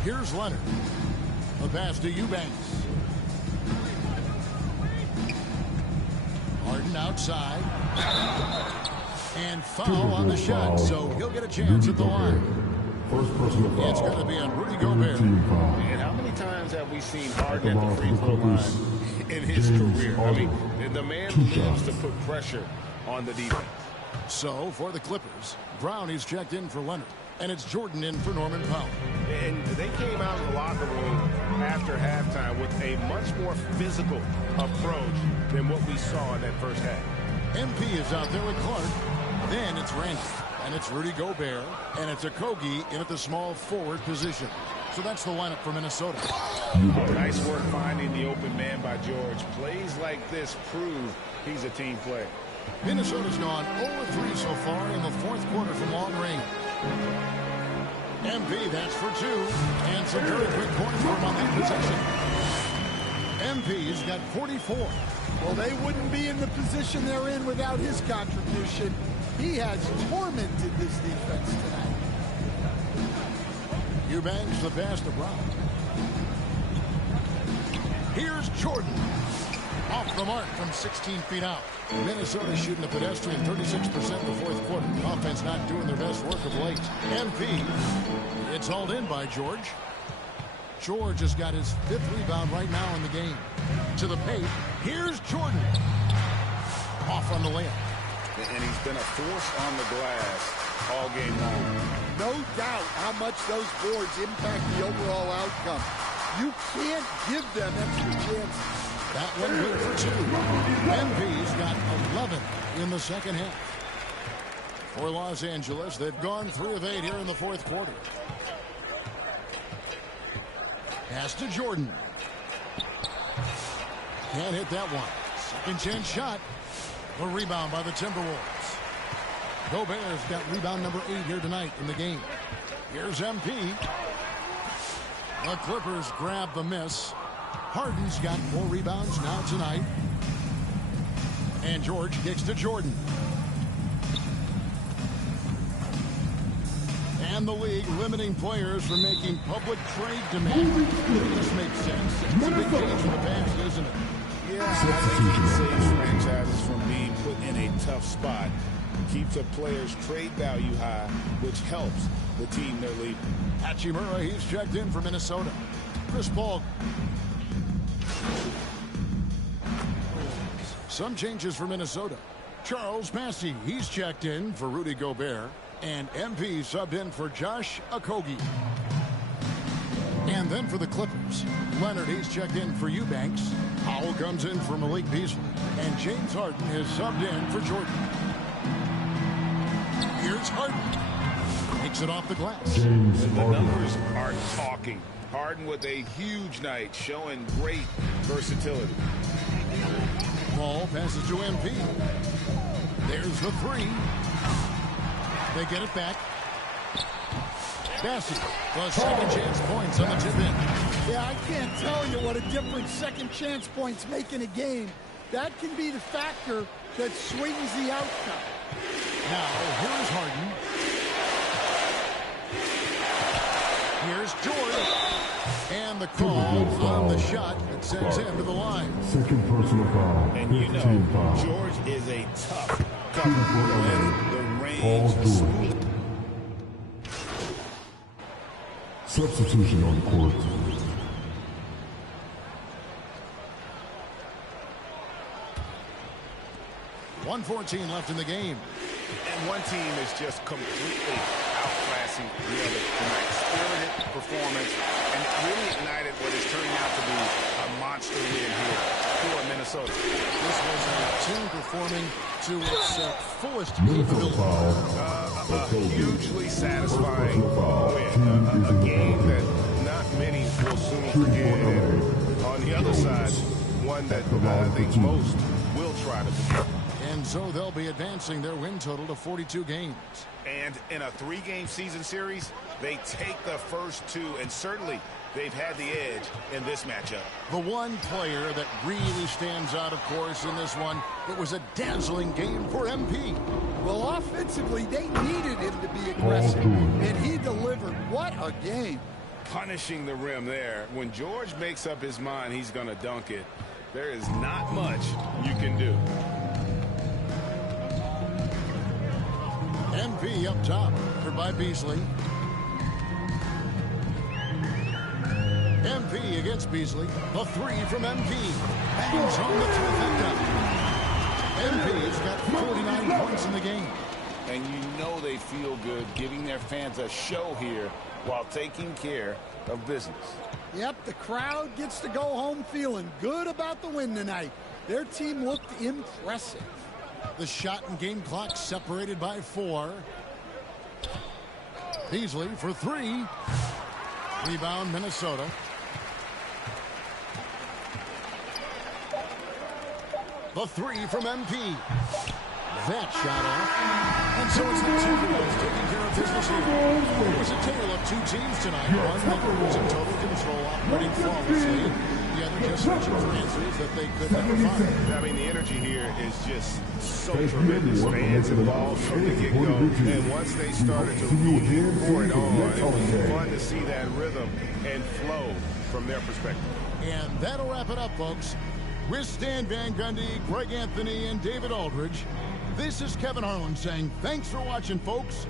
Here's Leonard. A pass to Eubanks. Harden outside. And foul on the shot, so he'll get a chance at the line. First personal foul. It's going to be on Rudy Gobert. And how many times have we seen Harden at the free throw line in his career? I mean, the man loves to put pressure on the defense. So for the Clippers, Brown is checked in for Leonard. And it's Jordan in for Norman Powell. And they came out of the locker room after halftime with a much more physical approach than what we saw in that first half. MP is out there with Clark. Then it's Randy. And it's Rudy Gobert. And it's Okogie in at the small forward position. So that's the lineup for Minnesota. Nice work finding the open man by George. Plays like this prove he's a team player. Minnesota's gone 0-3 so far in the 4th quarter from long range. MP, that's for 2. And some very quick points for him on that possession. MP's got 44. Well, they wouldn't be in the position they're in without his contribution. He has tormented this defense tonight. Eubanks the pass to Brown. Here's Jordan. Off the mark from 16 feet out. Minnesota shooting a pedestrian 36% in the 4th quarter. Offense not doing their best work of late. MP, it's hauled in by George. George has got his 5th rebound right now in the game. To the paint. Here's Jordan. Off on the layup. And he's been a force on the glass all game long. No doubt how much those boards impact the overall outcome. You can't give them extra chances. That one good for 2. MP's got 11 in the second half. For Los Angeles, they've gone 3 of 8 here in the 4th quarter. Pass to Jordan. Can't hit that one. Second chance shot. The rebound by the Timberwolves. Gobert's got rebound number 8 here tonight in the game. Here's MP. The Clippers grab the miss. Harden's got 4 rebounds now tonight. And George kicks to Jordan. And the league limiting players from making public trade demands. This makes sense. It's a big change from the past, isn't it? Yeah, I think it saves franchises from being put in a tough spot. Keeps a player's trade value high, which helps the team they're leading. Hachimura, he's checked in for Minnesota. Chris Paul. Some changes for Minnesota. Charles Massey, he's checked in for Rudy Gobert. And MP subbed in for Josh Okogie. And then for the Clippers, Leonard, he's checked in for Eubanks. Powell comes in for Malik Beasley. And James Harden is subbed in for Jordan. Here's Harden. Takes it off the glass. James The Harden. numbers are talking. Harden with a huge night, showing great versatility. Ball passes to MP. There's the three. They get it back. Bassett, the second chance points on the tip in. Yeah, I can't tell you what a difference second chance points make in a game. That can be the factor that swings the outcome. Now, here's Harden. Here's George. And the call on the shot that sends him to the line. Second personal foul. And you know, Team foul. George is a tough cover. Team foul. And the Paul range is George. smooth. Substitution on the court. .114 left in the game. And one team is just completely outclassing the other tonight. Spirited performance and really ignited what is turning out to be a monster win here for Minnesota. This was a team performing to its fullest Minnesota capability. foul. A hugely satisfying Foul. win. Team is in A the game penalty. that not many will soon Three forget. for LA. And on the other side, one that I think most will try to forget. And so they'll be advancing their win total to 42 games. And in a three-game season series, they take the first two, and certainly they've had the edge in this matchup. The one player that really stands out, of course, in this one, it was a dazzling game for MP. Well, offensively, they needed him to be aggressive, and he delivered. What a game. Punishing the rim there. When George makes up his mind he's going to dunk it, there is not much you can do. MP up top, covered by Beasley. MP against Beasley. The three from MP. Bangs home the trifecta. MP's got 49 points in the game. And you know they feel good giving their fans a show here while taking care of business. Yep, the crowd gets to go home feeling good about the win tonight. Their team looked impressive. The shot and game clock separated by 4. Beasley for 3. Rebound Minnesota. The 3 from MP. That shot off. And so it's the Timberwolves taking care of business here. It was a tale of two teams tonight. One that was in total control, operating flawlessly. The other just searching for answers that they could never find. I mean, the energy here is just so tremendous. Fans involved from the get-go. And once they started to really pour it on, it was fun to see that rhythm and flow from their perspective. And that'll wrap it up, folks. With Stan Van Gundy, Greg Anthony, and David Aldridge, this is Kevin Harlan saying thanks for watching, folks.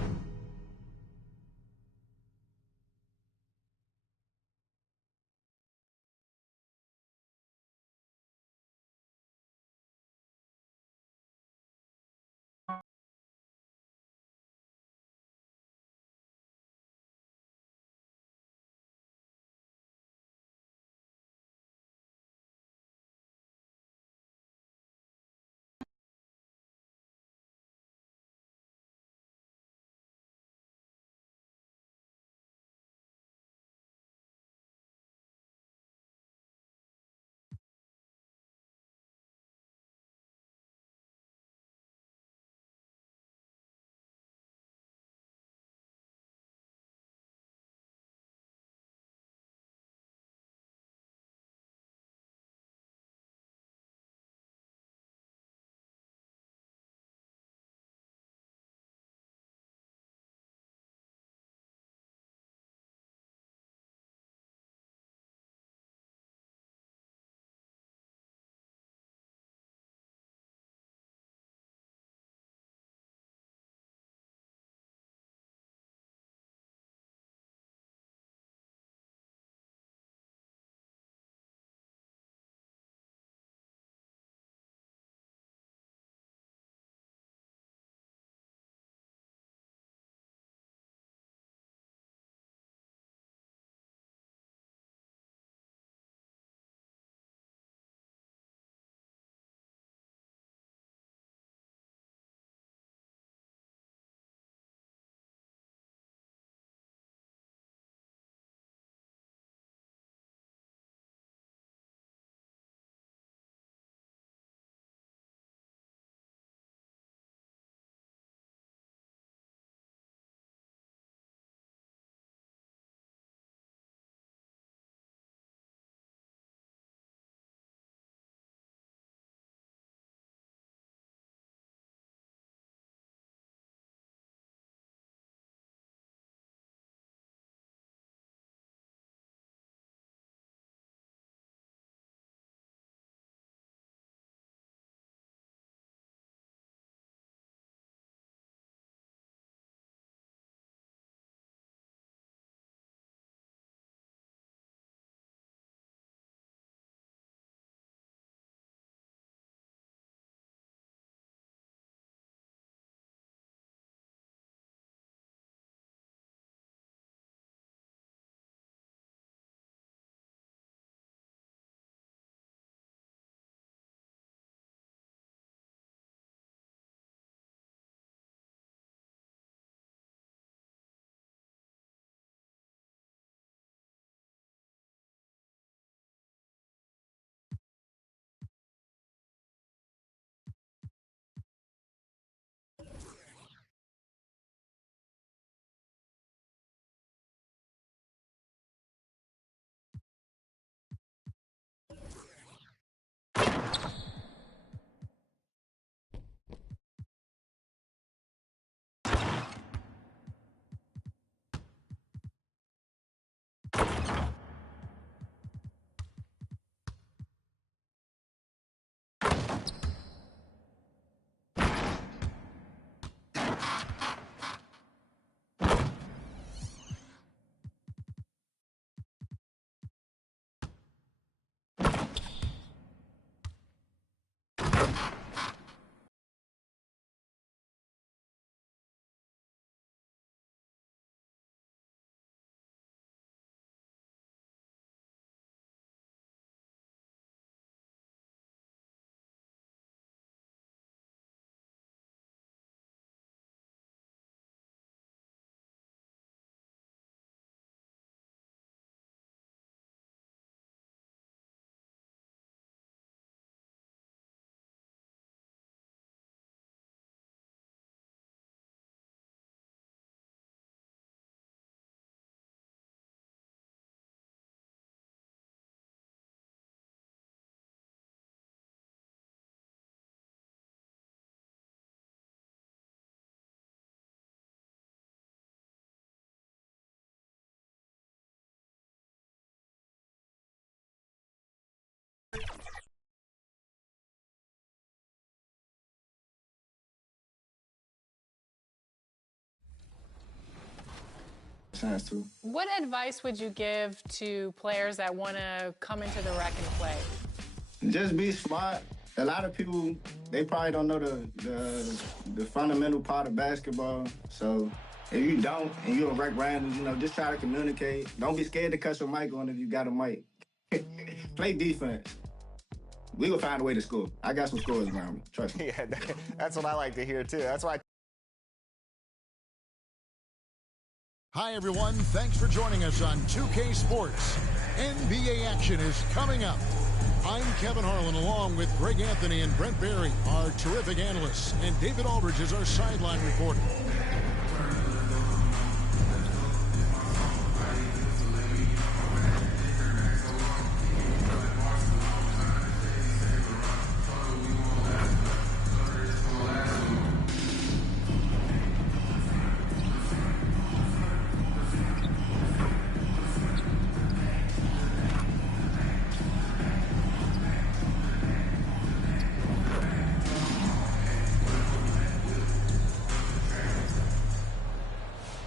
chance to. What advice would you give to players that want to come into the rec and play? Just be smart. A lot of people, they probably don't know the fundamental part of basketball. So if you don't and you're a rec random, you know, just try to communicate. Don't be scared to cut your mic on if you got a mic. Play defense. We will find a way to score. I got some scores around me. Trust me. Yeah, that's what I like to hear, too. That's why. Hi, everyone. Thanks for joining us on 2K Sports. NBA action is coming up. I'm Kevin Harlan, along with Greg Anthony and Brent Barry, our terrific analysts, and David Aldridge is our sideline reporter.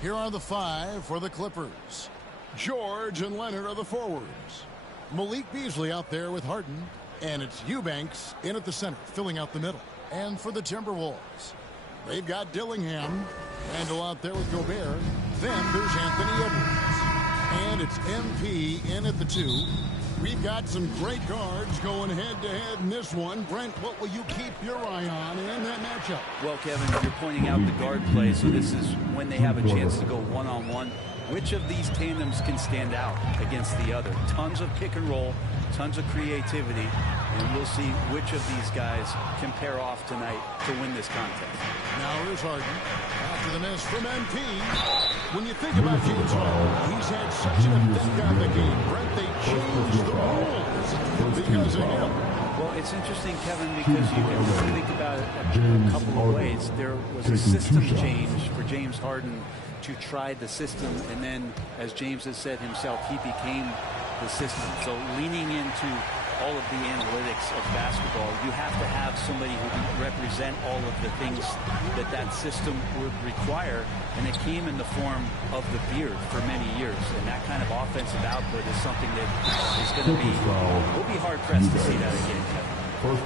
Here are the five for the Clippers. George and Leonard are the forwards. Malik Beasley out there with Harden. And it's Eubanks in at the center, filling out the middle. And for the Timberwolves, they've got Dillingham. Randall out there with Gobert. Then there's Anthony Edwards. And it's MP in at the 2. We've got some great guards going head-to-head in this one. Brent, what will you keep your eye on in that matchup? Well, Kevin, you're pointing out the guard play, so this is when they have a chance to go one-on-one. Which of these tandems can stand out against the other? Tons of pick and roll, tons of creativity, and we'll see which of these guys can pair off tonight to win this contest. Now here's Harden. After the miss from MP. When you think about James Harden, he's had such an effect on the game. Brent, they changed the rules because of him. Well, it's interesting, Kevin, because you can think about it a couple of ways. There was a system change for James Harden to try the system, and then, as James has said himself, he became the system. So leaning into all of the analytics of basketball, you have to have somebody who can represent all of the things that system would require, and it came in the form of the beard for many years. And that kind of offensive output is something that is going to be, we'll be hard-pressed to see that again, Kevin.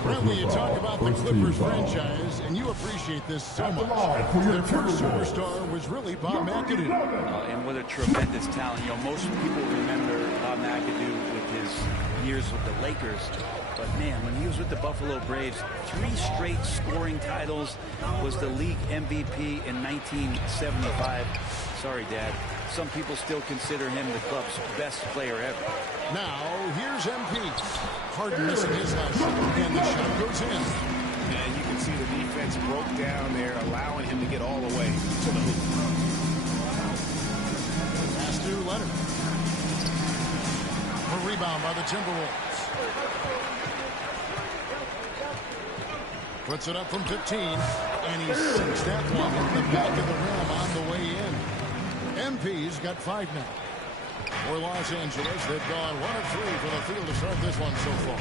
Brent, you talk about the Clippers franchise, and you appreciate this so much. Their first superstar was really Bob McAdoo. And what a tremendous talent. You know, most people remember Bob McAdoo with his years with the Lakers. But, man, when he was with the Buffalo Braves, 3 straight scoring titles, was the league MVP in 1975. Sorry, Dad. Some people still consider him the club's best player ever. Now, here's MP. Harden missing his last shot, and the shot goes in. And you can see the defense broke down there, allowing him to get all the way to the hoop. Pass to Leonard. A rebound by the Timberwolves. Puts it up from 15, and he sinks that one in the back of the rim on the way in. MP's got 5 now. For Los Angeles, they've gone 1 of 3 for the field to start this one so far.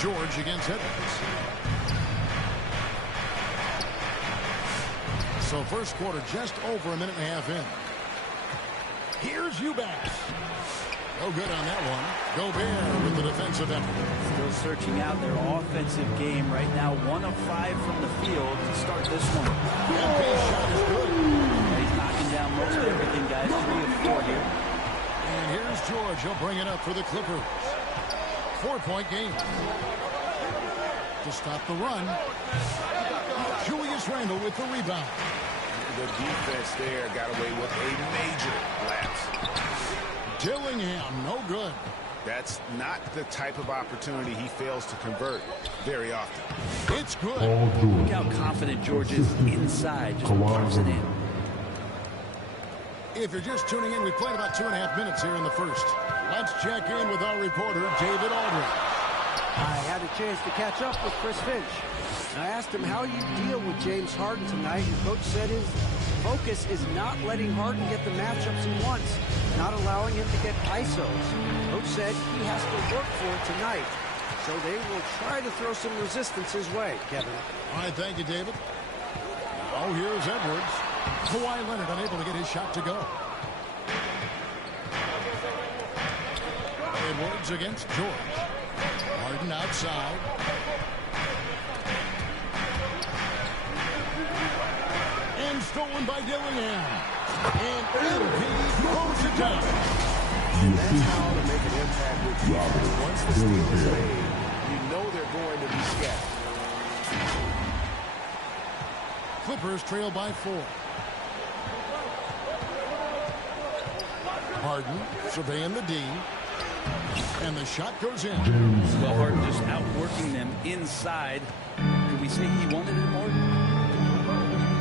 George against Edwards. So first quarter just over a minute and a half in. Here's Eubanks. No good on that one. Gobert with the defensive effort. Still searching out their offensive game right now. 1 of 5 from the field to start this one. The MP shot is good. He's knocking down most everything, guys. 3 of 4 here. And here's George. He'll bring it up for the Clippers. 4-point game. To stop the run, Julius Randle with the rebound. The defense there got away with a major lapse. Dillingham, no good. That's not the type of opportunity he fails to convert very often. It's good. Look how confident George is inside. Just pops it in. If you're just tuning in, we played about 2.5 minutes here in the first. Let's check in with our reporter, David Aldridge. I had a chance to catch up with Chris Finch. I asked him how you deal with James Harden tonight, and Coach said his focus is not letting Harden get the matchups he wants, not allowing him to get ISOs. Coach said he has to work for it tonight, so they will try to throw some resistance his way, Kevin. All right, thank you, David. Now here's Edwards. Kawhi Leonard unable to get his shot to go. Edwards against George. Harden outside. And stolen by Dillingham. And MP throws it down. And that's how to make an impact with defense. Once the steal is made, you know they're going to be scattered. Clippers trail by 4. Harden surveying the D. And the shot goes in. Well, Harden just outworking them inside. Could we say he wanted it more?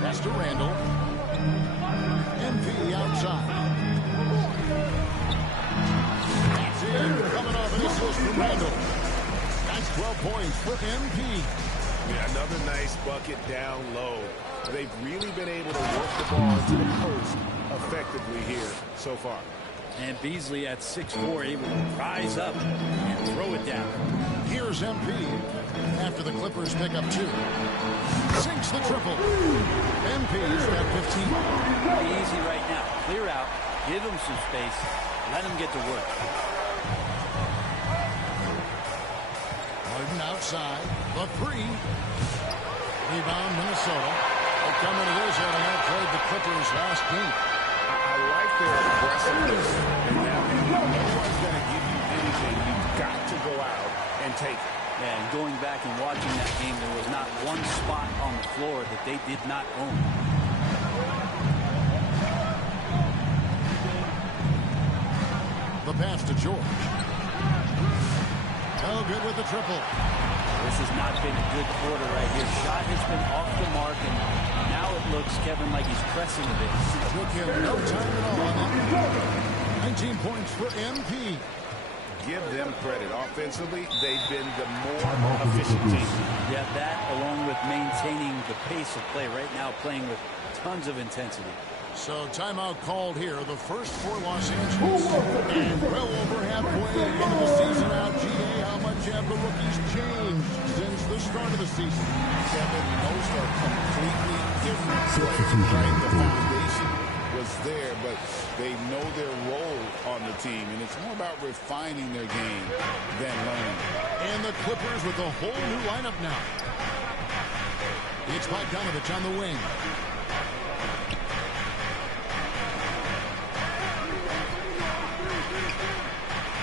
Pass to Randall. MP outside. That's in. Coming off an assist from Randall. That's 12 points for MP. Yeah, another nice bucket down low. They've really been able to work the ball into the post effectively here so far. And Beasley at 6'4", able to rise up and throw it down. Here's MP after the Clippers pick up 2. Sinks the triple. MP's got 15. Easy right now. Clear out. Give him some space. Let him get to work. Harden outside. The 3. Rebound Minnesota. They come into this having outplayed the Clippers last game. I like their aggressiveness. And now, no one's going to give you anything. You've got to go out and take it. Yeah, and going back and watching that game, there was not one spot on the floor that they did not own. The pass to George. Oh, good with the triple. This has not been a good quarter right here. Shot has been off the mark, and now it looks, Kevin, like he's pressing a bit. Took him no time at all on that. 19 points for MP. Give them credit. Offensively, they've been the more efficient team. Yeah, that along with maintaining the pace of play right now, playing with tons of intensity. So timeout called here, the first for Los Angeles. And well over halfway into the season now, GA, how much have the rookies changed since the start of the season? Kevin, most are completely different players, right? The foundation was there, but they know their role on the team, and it's more about refining their game than learning. And the Clippers with a whole new lineup now. It's Bogdanovich on the wing.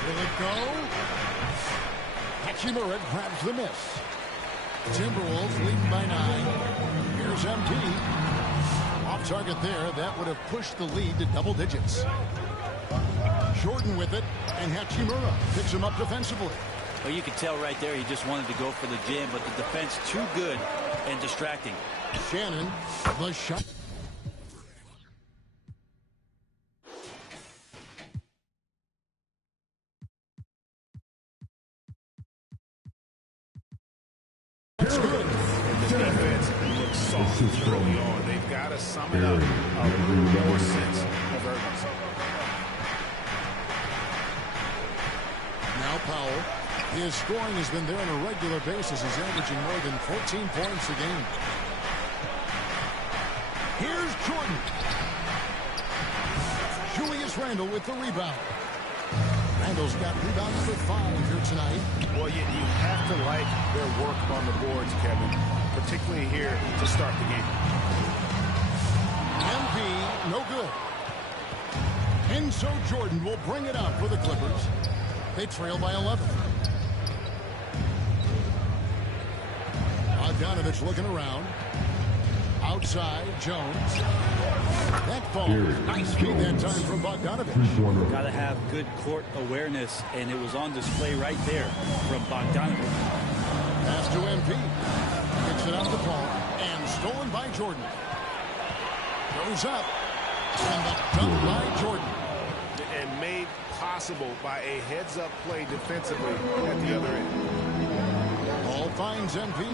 Will it go? Hachimura grabs the miss. Timberwolves leading by 9. Here's MP. Off target there. That would have pushed the lead to double digits. Jordan with it, and Hachimura picks him up defensively. Well, you could tell right there he just wanted to go for the jam, but the defense too good and distracting. Shannon, the shot. It's good. And the defense looks soft early on. They've got to sum it up a little more sense of urgency. Now Powell. His scoring has been there on a regular basis. He's averaging more than 14 points a game. Here's Jordan. Julius Randle with the rebound. Randle's got rebounds for 5 here tonight. Well, you have to like their work on the boards, Kevin, particularly here to start the game. MP, no good. And so Jordan will bring it up for the Clippers. They trail by 11. Bogdanovich looking around. Outside, Jones. That ball, nice feed that time from Bogdanovich. Got to have good court awareness, and it was on display right there from Bogdanovich. Pass to MP. Picks it out the ball, and stolen by Jordan. Goes up, and the dunk by Jordan. And made possible by a heads-up play defensively at the other end. Ball finds MP.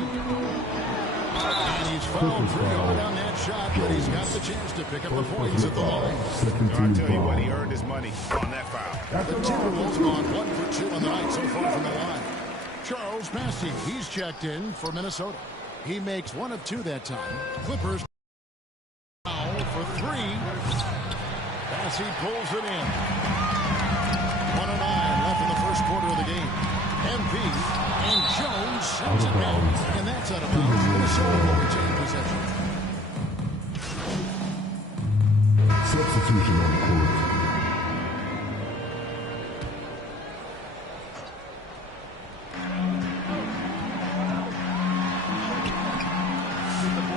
And he's fouled pretty hard on that shot, but he's got the chance to pick up the points at the line. I'll tell you what, he earned his money on that foul. The Timberwolves gone 1 for 2 on the night so far from the line. Charles Massey, he's checked in for Minnesota. He makes one of two that time. Clippers foul for three. As he pulls it in. 1:09 left in the first quarter of the game. MP and Jones sends it down. And that's out of bounds. Minnesota will retain possession. Substitution on the court.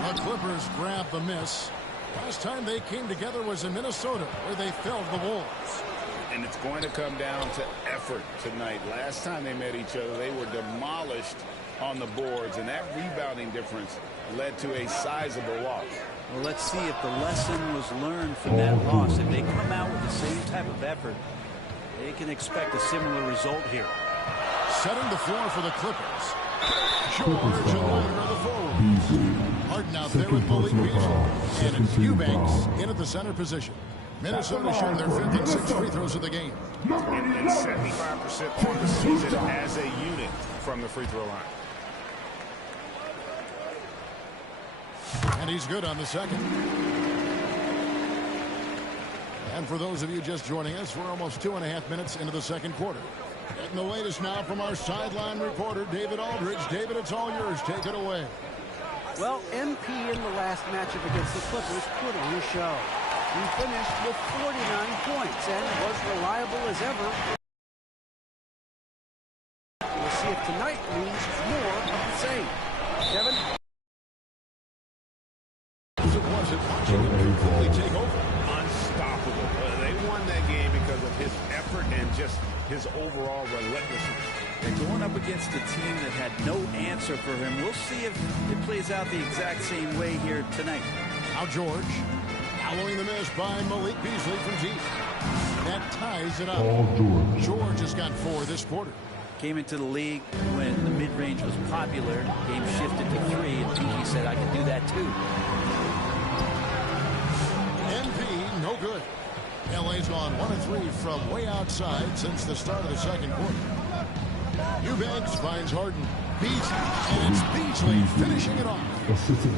The Clippers grab the miss. Last time they came together was in Minnesota, where they felled the Wolves. And it's going to come down to effort tonight. Last time they met each other, they were demolished on the boards, and that rebounding difference led to a sizable loss. Well, let's see if the lesson was learned from that loss. If they come out with the same type of effort, they can expect a similar result here. Setting the floor for the Clippers. George and the forward. Harden out there with Malik Beasley. And it's Eubanks in at the center position. Minnesota shooting their 5th and 6th free throws of the game. And 75% on the season as a unit from the free throw line. And he's good on the second. And for those of you just joining us, we're almost 2.5 minutes into the second quarter. Getting the latest now from our sideline reporter, David Aldridge. David, it's all yours. Take it away. Well, MP in the last matchup against the Clippers put on a show. He finished with 49 points and was reliable as ever. We'll see if tonight means more of the same. Kevin? It wasn't watching him completely take over. Unstoppable. They won that game because of his effort and just his overall relentlessness. They're going up against a team that had no answer for him. We'll see if it plays out the exact same way here tonight. Now George, following the miss by Malik Beasley from deep. That ties it up. George has got 4 this quarter. Came into the league when the mid-range was popular. Game shifted to 3, and Pinky said, I can do that too. MP, no good. LA's gone 1 of 3 from way outside since the start of the second quarter. Eubanks finds Harden. Beasley, and it's Beasley finishing it off.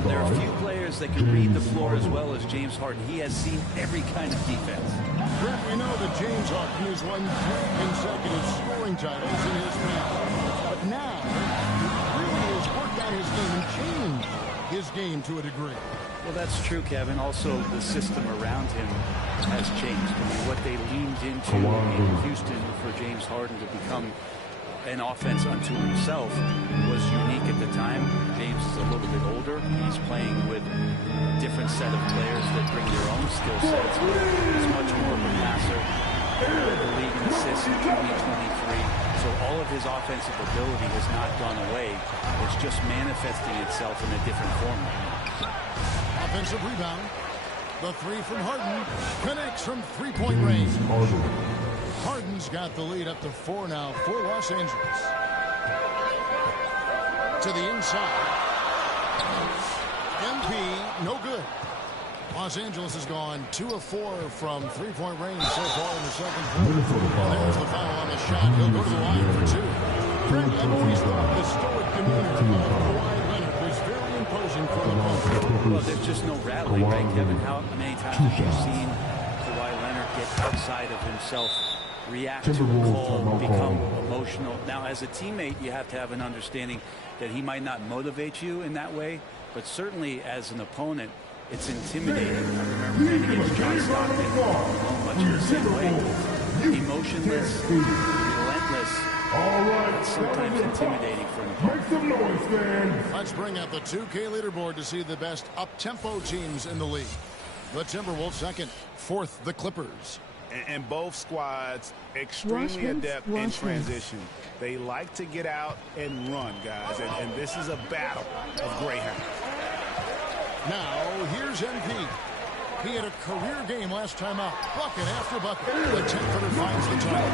There are a few players that can read the floor as well as James Harden. He has seen every kind of defense. Brett, we know that James Harden has won 3 consecutive scoring titles in his past. But now, he really has worked on his game and changed his game to a degree. Well, that's true, Kevin. Also, the system around him has changed. I mean, what they leaned into in Houston for James Harden to become an offense unto himself was unique at the time. James is a little bit older. He's playing with a different set of players that bring their own skill sets. He's much more of a passer. The league in assists in 2023. So all of his offensive ability has not gone away. It's just manifesting itself in a different form right now. Offensive rebound. The 3 from Harden connects from three-point range. Harden's got the lead up to 4 now for Los Angeles. To the inside. MP, no good. Los Angeles has gone 2 of 4 from three-point range so far in the second quarter. And there's the foul on the shot. He'll go to the line for 2. Greg, I've always thought the stoic demeanor of Kawhi Leonard was very imposing for the moment. Well, there's just no rallying, right, Kevin? How many times have you seen Kawhi Leonard get outside of himself, react to a call, become emotional? Now, as a teammate, you have to have an understanding that he might not motivate you in that way, but certainly as an opponent, it's intimidating. I remember playing against John Stockton much in the same way. Emotionless, relentless, but sometimes intimidating for an opponent. Make some noise, fans. Let's bring up the 2K leaderboard to see the best up-tempo teams in the league. The Timberwolves second, 4th the Clippers. And both squads extremely adept in transition. They like to get out and run, guys. And this is a battle of greyhound. Now, here's MP. He had a career game last time out. Bucket after bucket. The 10-footer finds the top.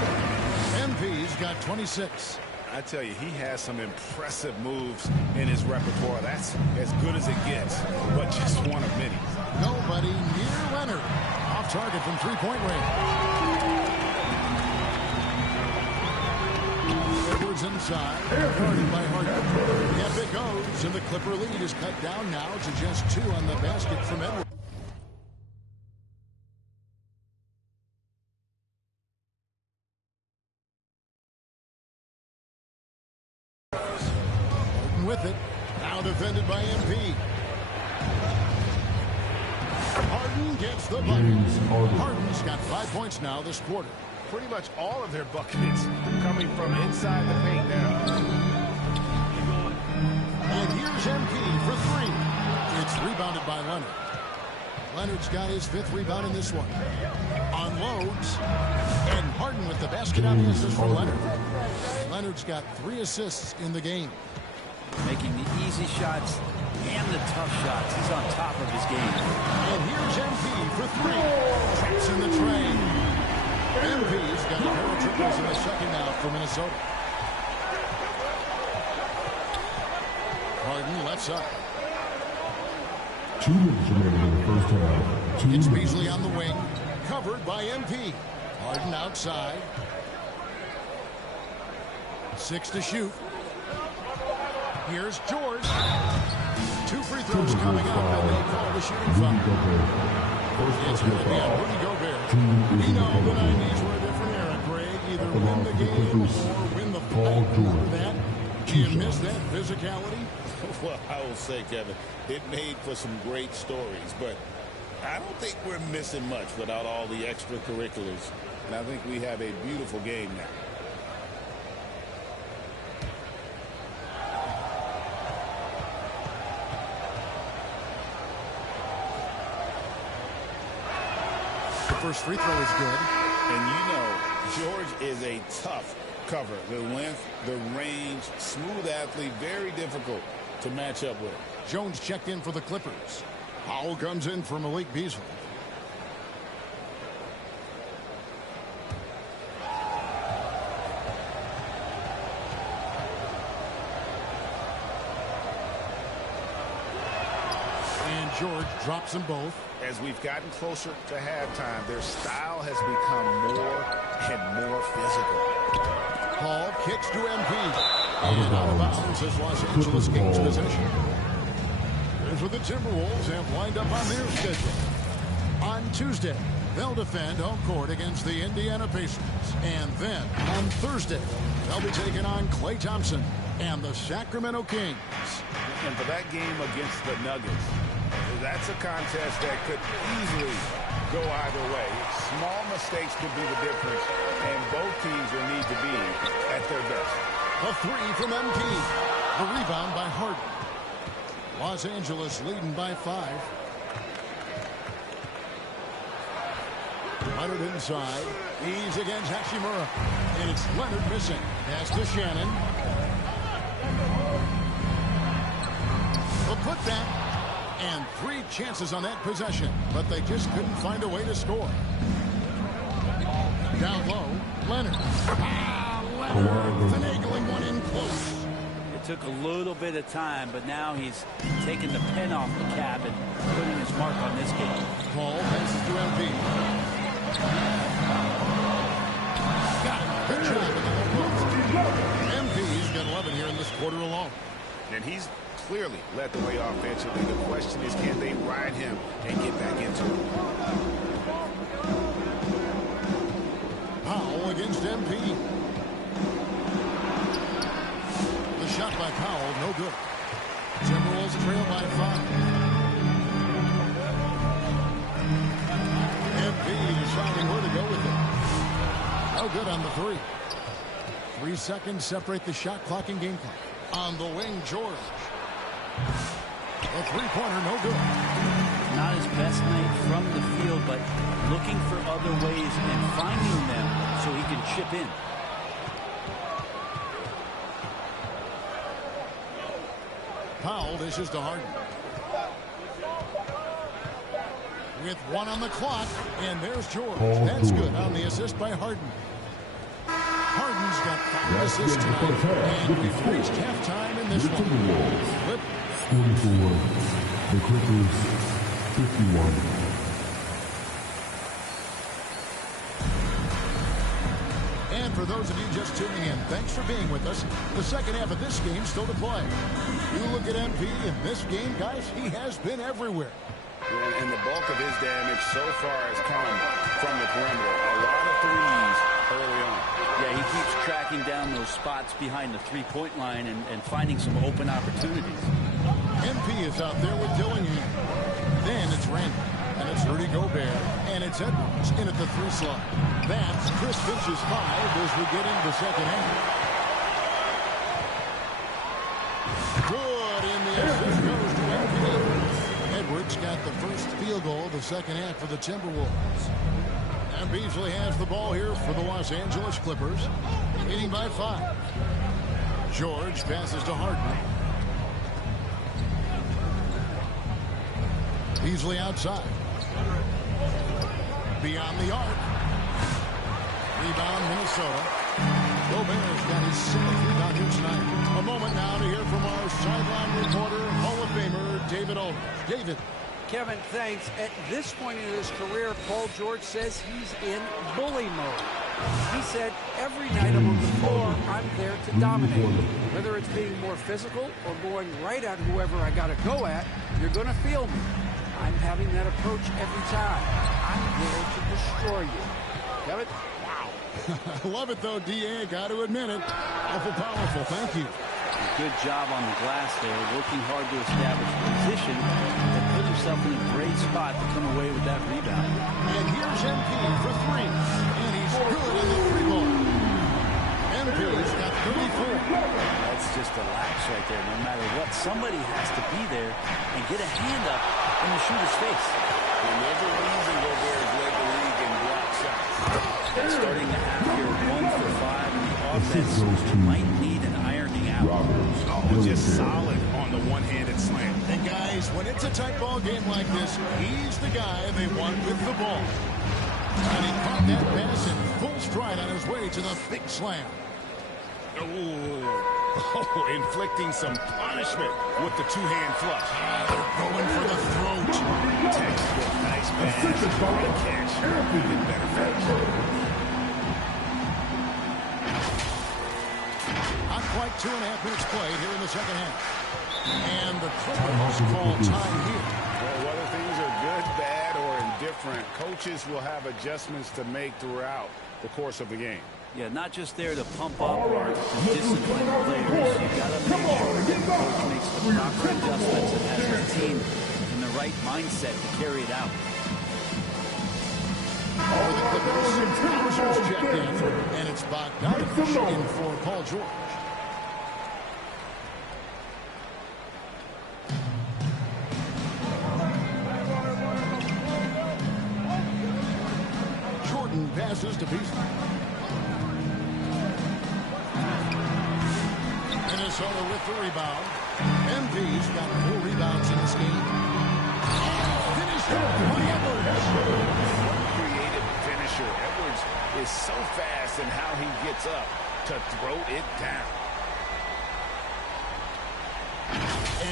MP's got 26. I tell you, he has some impressive moves in his repertoire. That's as good as it gets, but just one of many. Nobody near Leonard. Off target from three-point range. Edwards Comes inside. Guarded by Harden. Yep, it goes. And the Clipper lead is cut down now to just 2 on the basket from Edwards. Harden with it. Now defended by MP. Harden gets the bucket. Harden's got 5 points now this quarter. Pretty much all of their buckets coming from inside the paint now. And here's MP for 3. It's rebounded by Leonard. Leonard's got his 5th rebound in this one. Unloads. And Harden with the basket on the assist for Leonard. Leonard's got 3 assists in the game. Making the easy shots and the tough shots. He's on top of his game. And here's MP for 3. Traps in the train. MP's got a pair of triples in the second now for Minnesota. Harden lets up. 2 minutes remaining in the first half. It's Beasley on the wing. Covered by MP. Harden outside. 6 to shoot. Here's George. 2 free throws coming up, and they call the shooting foul. It's going to be on Rudy Gobert. We know the 90s were a different era, Greg. Either win the game or win the fight. Remember that? Do you miss that physicality? Well, I will say, Kevin, it made for some great stories, but I don't think we're missing much without all the extracurriculars. And I think we have a beautiful game now. First free throw is good. And you know, George is a tough cover. The length, the range, smooth athlete, very difficult to match up with. Jones checked in for the Clippers. Powell comes in for Malik Beasley. And George drops them both. As we've gotten closer to halftime, their style has become more and more physical. Paul kicks to MP. And out of bounds as Los Angeles gains possession. Here's what the Timberwolves have lined up on their schedule. On Tuesday, they'll defend home court against the Indiana Pacers. And then on Thursday, they'll be taking on Klay Thompson and the Sacramento Kings. And for that game against the Nuggets, that's a contest that could easily go either way. Small mistakes could be the difference, and both teams will need to be at their best. A 3 from MP. The rebound by Harden. Los Angeles leading by 5. Leonard inside. He's against Hachimura. And it's Leonard missing. Pass to Shannon. The putback. And 3 chances on that possession, but they just couldn't find a way to score. Down low, Leonard. Leonard finagling one in close. It took a little bit of time, but now he's taking the pen off the cap and putting his mark on this game. Paul passes to MP. Got it. Good job. MP's got 11 here in this quarter alone. And he's clearly led the way offensively. The question is, can they ride him and get back into it? Powell against MP. The shot by Powell, no good. Timberwolves trail by 5. MP deciding where to go with it. No good on the 3. 3 seconds separate the shot clock and game clock. On the wing, George. A 3-pointer, no good. Not his best night from the field, but looking for other ways and finding them so he can chip in. Powell dishes to Harden. With 1 on the clock, and there's George. That's good on the assist by Harden. Harden's got 5 assists tonight, and we've reached halftime in this one. Clip 44, the Clippers 51. And for those of you just tuning in, thanks for being with us. The second half of this game still to play. You look at MP in this game, guys, he has been everywhere. And the bulk of his damage so far has come from the perimeter. A lot of threes early on. Yeah, he keeps tracking down those spots behind the three-point line and finding some open opportunities. MP is out there with Dylan here. Then it's Randall. And it's Rudy Gobert. And it's Edwards in at the 3 slot. That's Chris Finch's 5 as we get into the second half. Good in the assist goes to MP. Edwards got the first field goal of the second half for the Timberwolves. And Beasley has the ball here for the Los Angeles Clippers. Leading by 5. George passes to Harden. Beasley outside. Beyond the arc. Rebound, Minnesota. Gobert's got his 7th rebound here tonight. A moment now to hear from our sideline reporter, Hall of Famer, David Aldridge. David. Kevin, thanks. At this point in his career, Paul George says he's in bully mode. He said, every night I'm on the floor, I'm there to dominate. Whether it's being more physical or going right at whoever I got to go at, you're going to feel me. I'm having that approach every time. I'm there to destroy you. Kevin? Wow. I love it, though, D.A. Got to admit it. Awful powerful. Thank you. Good job on the glass there, working hard to establish position and put himself in a great spot to come away with that rebound. And here's MP for 3. And he's good on the 3-ball. MP's got 34. That's just a lapse right there. No matter what, somebody has to be there and get a hand up in the shooter's face. And there's a reason Gobert's led the league in block shots. And starting the half here 1 for 5, and the offense might need an ironing out. Oh, just solid on the one-handed slam. And guys, when it's a tight ball game like this, he's the guy they want with the ball. And he caught that pass in full stride on his way to the big slam. Oh, inflicting some punishment with the two-hand flush. They're going for the throat. Textbook, nice pass, great catch. Even better finish. Not quite 2.5 minutes played here in the second half. And the Clippers call time here. Well, whether things are good, bad, or indifferent, coaches will have adjustments to make throughout the course of the game. Yeah, not just there to pump up or to discipline players. You've got to make sure that the coach makes the proper adjustments and has his team in the right mindset to carry it out. For the Clippers check in, and it's Bogdanovich in for Paul George. Jordan passes to Beasley. Minnesota with the rebound. MP's got 4 rebounds in this game. Finished off by Edwards. Creative finisher. Edwards is so fast in how he gets up to throw it down.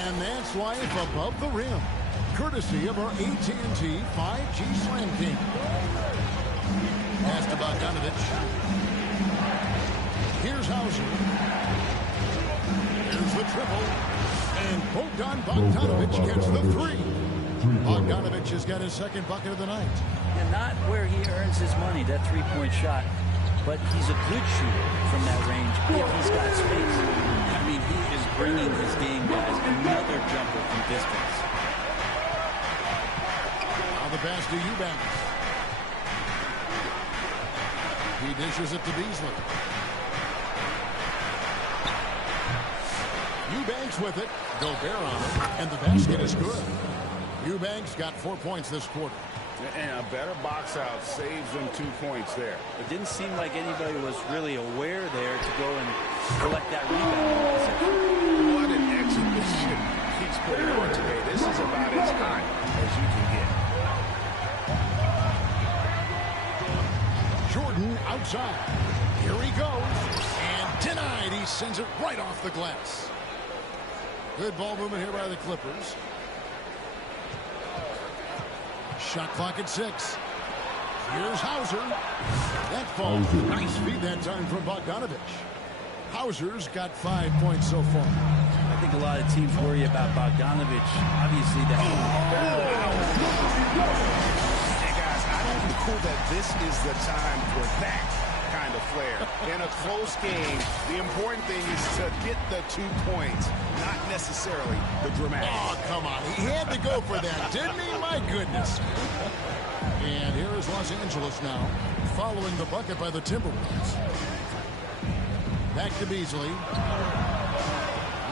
And that's life above the rim. Courtesy of our AT&T 5G Slam King. Pass to Bogdanovich. Here's Hauser. There's the triple. And Bogdanovich gets the 3. Bogdanovich has got his second bucket of the night. And not where he earns his money, that three-point shot, but he's a good shooter from that range if he's got space. I mean, he is bringing his game, guys. Another jumper from distance. Now the pass to Eubanks. He dishes it to Beasley. Eubanks with it. Gobert on it. And the basket is good. Eubanks got 4 points this quarter. And a better box out saves them 2 points there. It didn't seem like anybody was really aware there to go and collect that rebound. What an exhibition he's putting on today. This is about as hot as you can get. Jordan outside. Here he goes. And denied. He sends it right off the glass. Good ball movement here by the Clippers. Shot clock at 6. Here's Hauser. That falls. Nice feed that time from Bogdanovich. Hauser's got 5 points so far. I think a lot of teams worry about Bogdanovich. Obviously, that. Hey, guys, I don't know that this is the time for that kind of flair. In a close game, the important thing is to get the 2 points, not necessarily the dramatic. Oh, come on. He had to go for that, didn't he? My goodness. And here is Los Angeles now, following the bucket by the Timberwolves. Back to Beasley.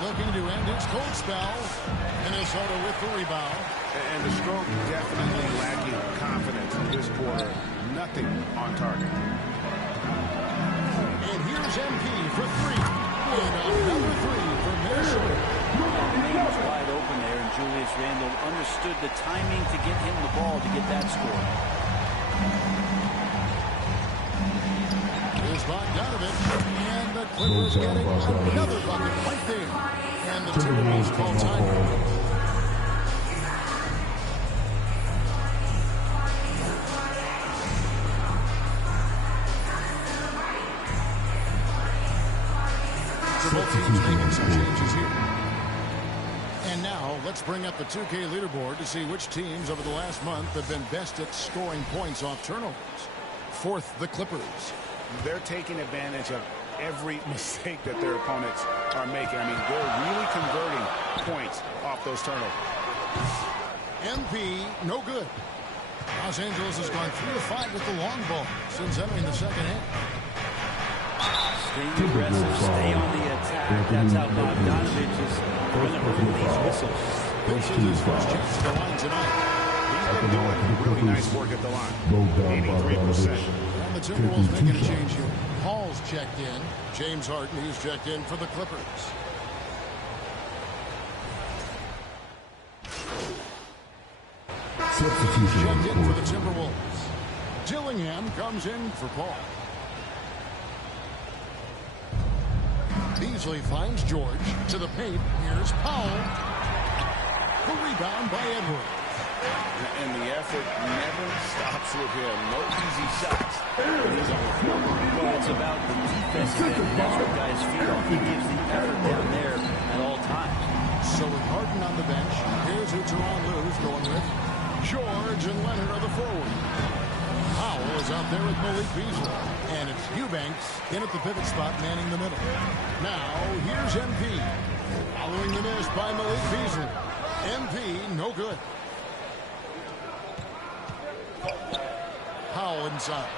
Looking to end his cold spell. Minnesota with the rebound. And the stroke definitely lacking confidence in this quarter. Nothing on target. And here's MP for 3. And another 3 for Minnesota. He was wide open there, and Julius Randle understood the timing to get him the ball to get that score. Here's Bogdanovich. And the Clippers getting another bucket right there. And the Timberwolves call time. Both teams making some changes here. And now let's bring up the 2K leaderboard to see which teams over the last month have been best at scoring points off turnovers. Fourth, the Clippers. They're taking advantage of every mistake that their opponents are making. I mean, they're really converting points off those turnovers. MP, no good. Los Angeles has gone 3 of 5 with the long ball since entering the second half. Stay aggressive, stay on the attack. That's how Bogdanovich is going to earn these whistles. This is his first chance to the line tonight. He's been doing really nice work at the line. 83%. And the Timberwolves making a change here. Paul's checked in. James Harden, he's checked in for the Clippers. Substitution checked in for the Timberwolves. Dillingham comes in for Paul. Beasley finds George to the paint. Here's Powell. The rebound by Edwards. And the effort never stops with him. No easy shots when he's on the floor. Well, it's about the defensive end. That's what guys feel. He gives the effort down there at all times. So with Harden on the bench, here's who Teron Lue's going with. George and Leonard are the forward. Powell is out there with Malik Beasley. And it's Eubanks in at the pivot spot, manning the middle. Now, here's MP. Following the miss by Malik Beasley. MP, no good. Powell inside.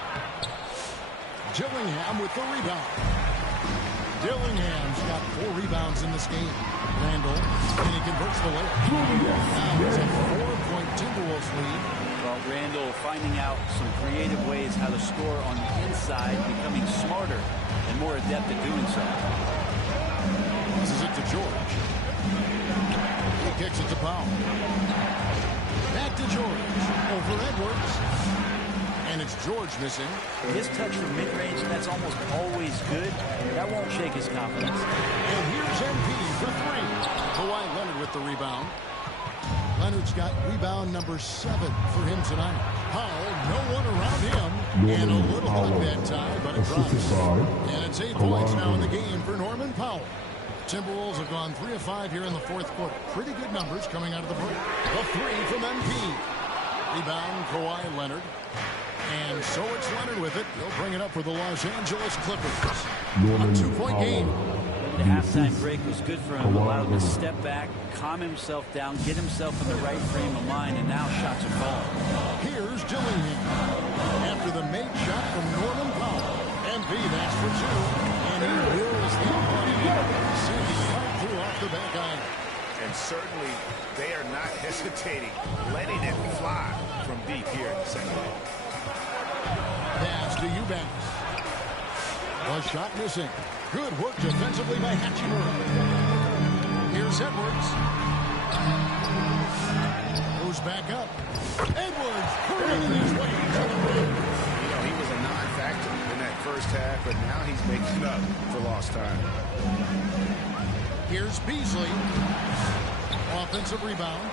Dillingham with the rebound. Dillingham's got 4 rebounds in this game. Randall, and he converts the layup. Now it's a 4-point Timberwolves lead. Well, Randall finding out some creative ways how to score on the inside, becoming smarter and more adept at doing so. This is it to George. He kicks it to Powell. Back to George. Over Edwards. And it's George missing. His touch from mid-range, that's almost always good. That won't shake his confidence. And here's MP for 3. Kawhi Leonard with the rebound. Leonard's got rebound number 7 for him tonight. Powell, no one around him. And a little luck that time, but it drops. And it's 8 points now in the game for Norman Powell. Timberwolves have gone 3 of 5 here in the fourth quarter. Pretty good numbers coming out of the break. A 3 from MP. Rebound, Kawhi Leonard. And so it's Leonard with it. He'll bring it up for the Los Angeles Clippers. A 2-point game. The halftime break was good for him. Allowed him to step back, calm himself down, get himself in the right frame of mind, and now shots are falling. Here's Dillingham. After the made shot from Norman Powell. MP, that's for 2. And he wills the money. Sinking right through off the back iron. And certainly they are not hesitating, letting it fly from deep here in the second half. Pass to Eubanks. A shot missing. Good work defensively by Hachimura. Here's Edwards. Goes back up. Edwards hurrying his way to the rim. You know, he was a non-factor in that first half, but now he's making up for lost time. Here's Beasley. Offensive rebound.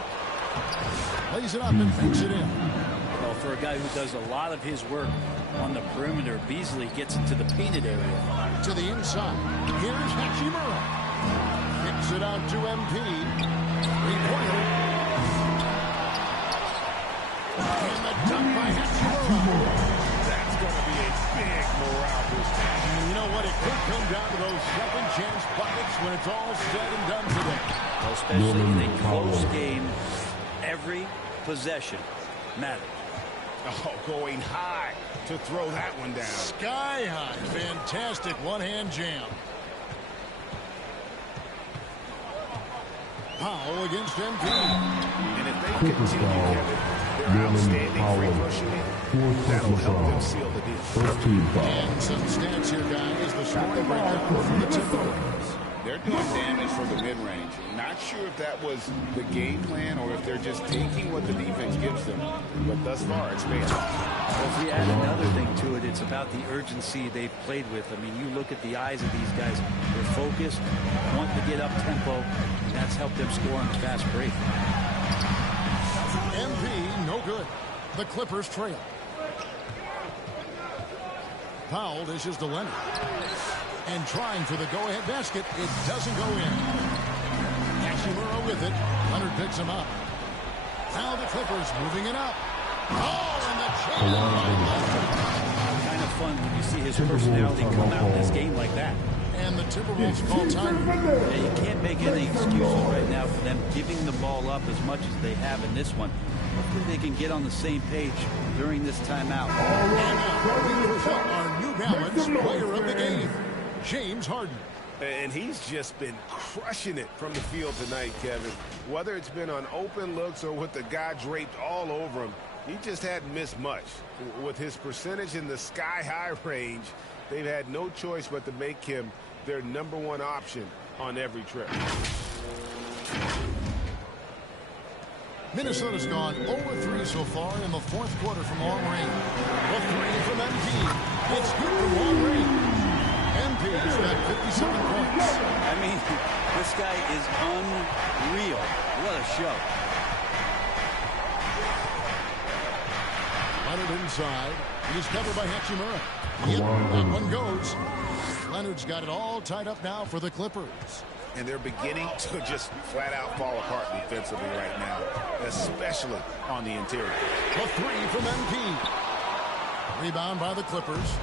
Lays it up and banks it in. Well, for a guy who does a lot of his work on the perimeter, Beasley gets into the painted area. To the inside. Here's Hachimura. Kicks it out to MP. Three-pointer. And the dunk by Hachimura. That's going to be a big morale booster. You know what? It could come down to those second chance buckets when it's all said and done today. Especially in a close game, every possession matters. Oh, going high to throw that one down. Sky high. Fantastic one-hand jam. Powell against MP. And if they continue, Kevin, their outstanding free throw shooting, that'll help them seal the deal. And some stats here, guys. The scoring breakdown from the Timberwolves. They're doing damage from the mid-range. Not sure if that was the game plan or if they're just taking what the defense gives them. But thus far, it's paid off. Well, if we add another thing to it, it's about the urgency they've played with. I mean, you look at the eyes of these guys. They're focused, want to get up tempo, and that's helped them score on the fast break. MP, no good. The Clippers trail. Powell dishes to Leonard. And trying for the go-ahead basket. It doesn't go in. Hachimura with it. Leonard picks him up. Now the Clippers moving it up. Oh, and the Kind of fun when you see his personality come out in this game like that. And the Timberwolves call time. Yeah, you can't make any excuses right now for them giving the ball up as much as they have in this one. Hopefully they can get on the same page during this timeout. And now we present our New Balance player of the game, James Harden. And he's just been crushing it from the field tonight, Kevin. Whether it's been on open looks or with the guy draped all over him, he just hadn't missed much. With his percentage in the sky-high range, they've had no choice but to make him their #1 option on every trip. Minnesota's gone 0-3 so far in the fourth quarter from long range. The three from MP. It's good from long range. MP's got 57 points. I mean, this guy is unreal. What a show. Leonard inside. He's covered by Hachimura. Yep, that one goes. Leonard's got it all tied up now for the Clippers. And they're beginning to just flat out fall apart defensively right now, especially on the interior. The three from MP. Rebound by the Clippers.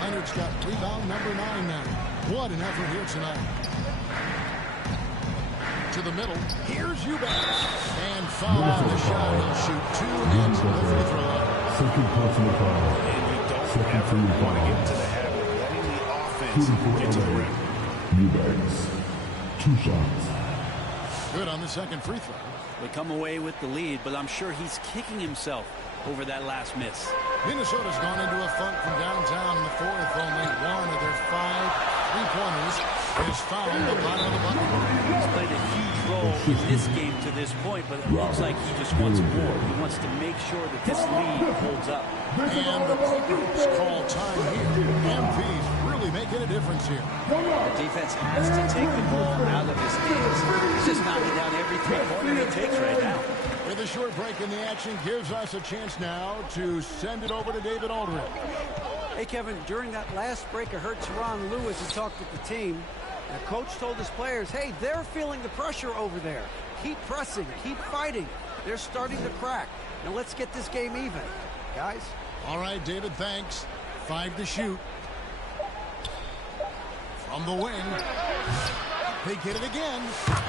Leonard's got rebound number 9 now. What an effort here tonight. To the middle. Here's Eubanks. And foul on the shot. He'll shoot 2 against the free throw line. Second personal foul. And you don't ever want to get into the habit of letting the offense get to the rim. Eubanks. 2 shots. Good on the second free throw. They come away with the lead, but I'm sure he's kicking himself over that last miss. Minnesota's gone into a funk from downtown in the fourth. Only one of their 5 3-pointers is found the bottom of the bucket. He's played a huge role in this game to this point, but it looks like he just wants more. He wants to make sure that this lead holds up. And the Clippers call time here. MP's really making a difference here. The defense has to take the ball out of his hands. He's just knocking down every 3-pointer he takes right now. With a short break in the action gives us a chance now to send it over to David Aldridge. Hey, Kevin, during that last break, I heard Teron Lewis, who talked with the team. The coach told his players, hey, they're feeling the pressure over there. Keep pressing, keep fighting. They're starting to crack. Now let's get this game even, guys. All right, David, thanks. 5 to shoot. From the wing. They get it again.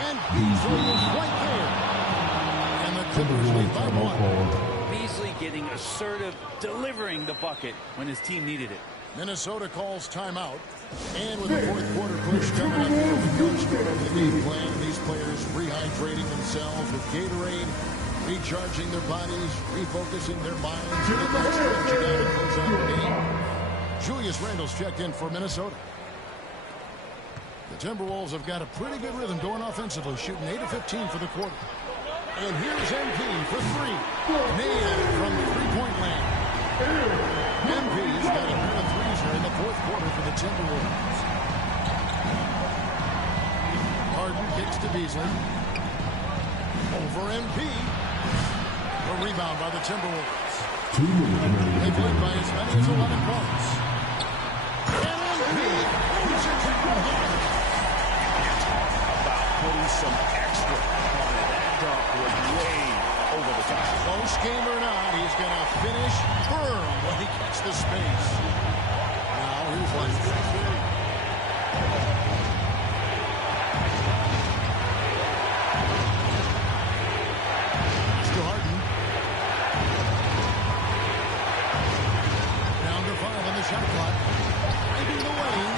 And Beasley is right there. And the Clippers lead by 1. Beasley getting assertive, delivering the bucket when his team needed it. Minnesota calls timeout. And with the fourth quarter push coming up here, the coach going over the game plan. These players rehydrating themselves with Gatorade, recharging their bodies, refocusing their minds. And that's what you got to close out the game. Julius Randle's checked in for Minnesota. The Timberwolves have got a pretty good rhythm going offensively, shooting 8 of 15 for the quarter. And here's MP for 3. Nailed from three-point land. MP's got a pair of threes here in the fourth quarter for the Timberwolves. Harden kicks to Beasley. Over MP. A rebound by the Timberwolves. They win by as many as 11 points. And Embiid moves it down again. About putting some extra on it. That dunk was way over the top. Close game or not, he's going to finish firm when he gets the space. Now here's one. Mr. Harden. Down to 5 on the shot clock. Finding the lane.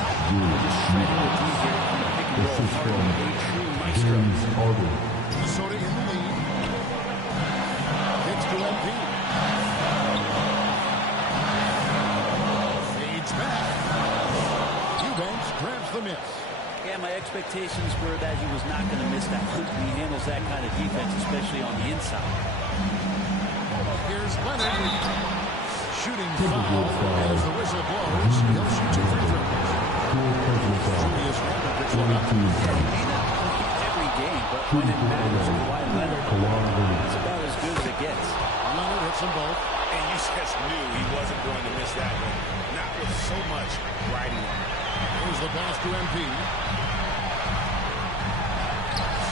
Minnesota in the lead. Gets to MP. Fades back. Eubanks grabs the miss. Yeah, my expectations were that he was not going to miss that hoop. He handles that kind of defense, especially on the inside. Here's Leonard. Shooting foul. As the whistle blows, he'll shoot 2 free throws. Julius Randle gets one up. Every game, but when it matters, Kawhi Leonard is about as good as it gets. Leonard hits them both. And you just knew he wasn't going to miss that one. Not with so much riding on it. Here's the pass to MP.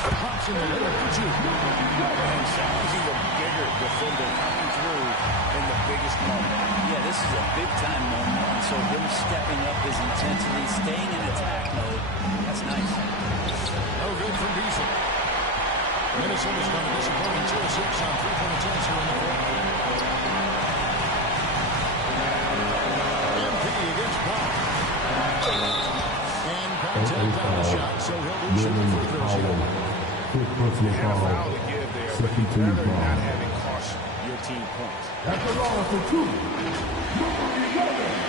Pops in the middle for 2. And Shaq's even bigger defender coming through in the biggest moment. Yeah, this is a big-time moment, and so him stepping up his intensity, staying in attack mode, that's nice. No good from Beasley. Minnesota's got a disappointing 2 of 6 on 3-point attempts here in the fourth. MP against Brown. And contact on the shot, so he'll be shooting free throws here. Foul to give there, but you better not have it cost your team points. At the line for 2, number 11.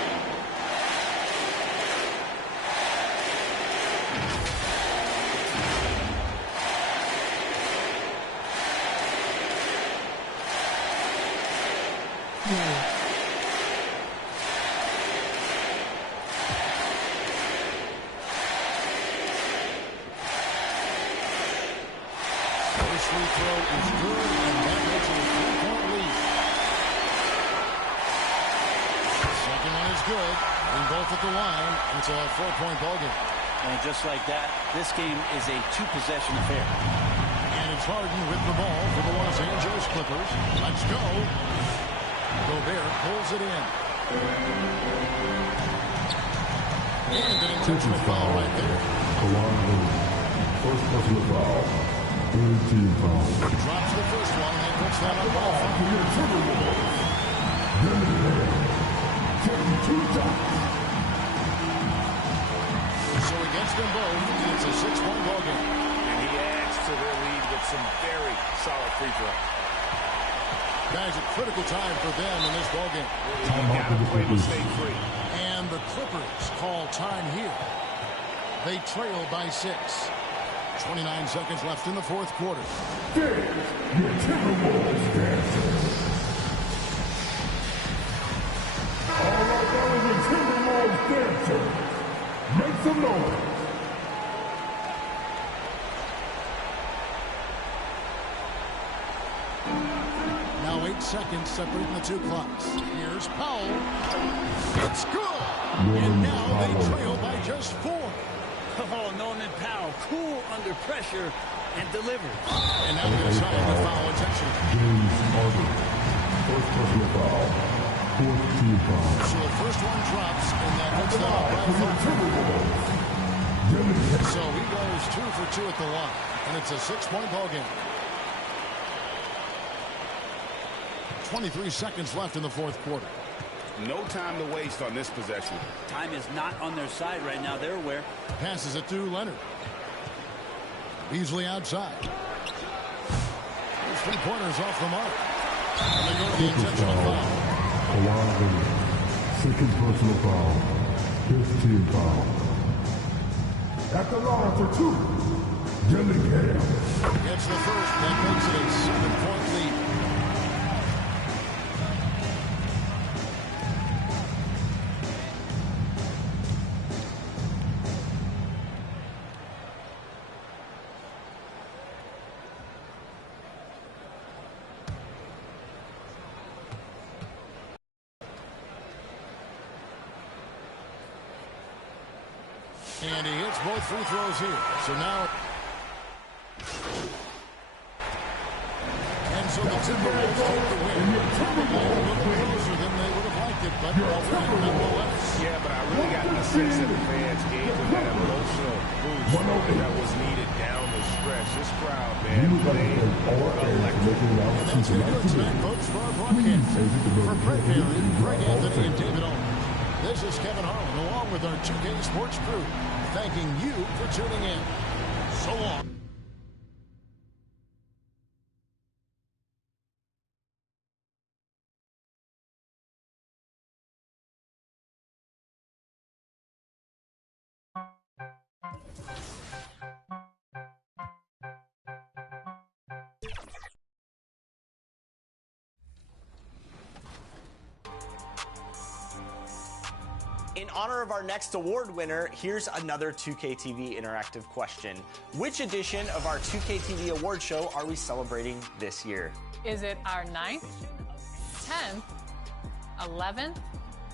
Free throw is good, and that makes it a 3-point lead. Second one is good. And both at the line. It's a 4-point ballgame. And just like that, this game is a 2-possession affair. And it's Harden with the ball for the Los Angeles Clippers. Let's go. Gobert pulls it in. And an intentional foul right there. First personal foul. Third team foul. Drops the first one and puts that up off. So he gets them both, and it's a 6-point ballgame. And he adds to their lead with some very solid free throws. Guys, a critical time for them in this ballgame. You got to play to stay free. And the Clippers call time here. They trail by 6. 29 seconds left in the fourth quarter. There's your Timberwolves dancers. All right, that was the Timberwolves dancers. Make some noise. Now 8 seconds separating the 2 clocks. Here's Powell. It's good. And now they trail by just 4. Oh, Norman Powell, cool under pressure and delivers. And now we decide to foul attention. James Harden. First personal foul. Fourth team foul. So the first one drops, and that puts them up by 5. So he goes 2 for 2 at the line, and it's a 6-point ballgame. 23 seconds left in the fourth quarter. No time to waste on this possession. Time is not on their side right now. They're aware. Passes it to Leonard. Beasley outside. Those 3-pointers off the mark. And they go to the intentional foul. Second personal foul. Fifth team foul. At the line for 2, Dillingham. Gets the first. That makes it a 7-point lead. And he hits both free throws here. So now... And so the Timberwolves take the win. Probably a little closer than they would have liked it, but a win nonetheless. Yeah, but I really got the sense that the fans gave them that emotional boost that was needed down the stretch. This crowd, man, they were electric. That's been good tonight, folks, for our broadcast. For Brett Barry, Greg Anthony, and David Owen. This is Kevin Harlan, along with our 2K Sports crew, thanking you for tuning in. So long. In honor of our next award winner, here's another 2KTV interactive question. Which edition of our 2KTV award show are we celebrating this year? Is it our 9th, 10th, 11th,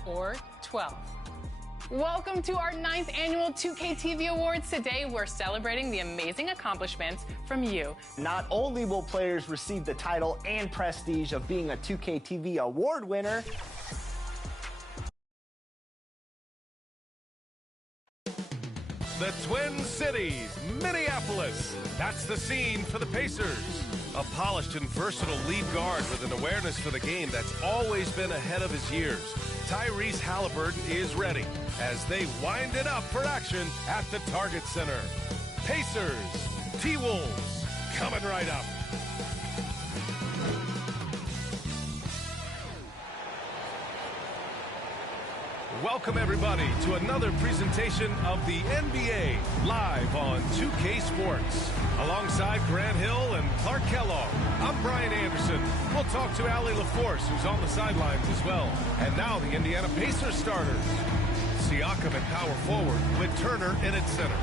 or 12th? Welcome to our 9th annual 2KTV Awards. Today, we're celebrating the amazing accomplishments from you. Not only will players receive the title and prestige of being a 2KTV award winner, The Twin Cities, Minneapolis. That's the scene for the Pacers. A polished and versatile lead guard with an awareness for the game that's always been ahead of his years. Tyrese Halliburton is ready as they wind it up for action at the Target Center. Pacers, T-Wolves, coming right up. Welcome, everybody, to another presentation of the NBA live on 2K Sports. Alongside Grant Hill and Clark Kellogg, I'm Brian Anderson. We'll talk to Allie LaForce, who's on the sidelines as well. And now the Indiana Pacers starters. Siakam at power forward with Turner in at center.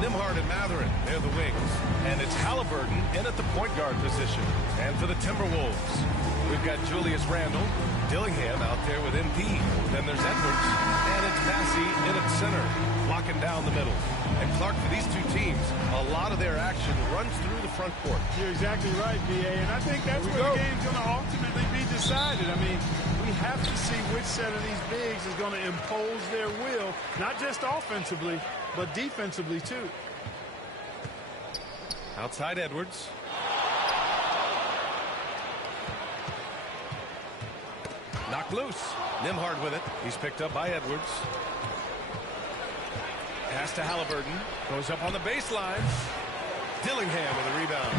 Nembhard and Mathurin, they're the wings. And it's Halliburton in at the point guard position. And for the Timberwolves, we've got Julius Randle, Dillingham out there with MP. Then there's Edwards, and it's Massey in at center, locking down the middle. And Clark, for these two teams, a lot of their action runs through the front court. You're exactly right, BA, and I think that's where the game's going to ultimately be decided. I mean, we have to see which set of these bigs is going to impose their will, not just offensively, but defensively, too. Outside Edwards. Knocked loose. Nembhard with it. He's picked up by Edwards. Pass to Halliburton. Goes up on the baseline. Dillingham with a rebound.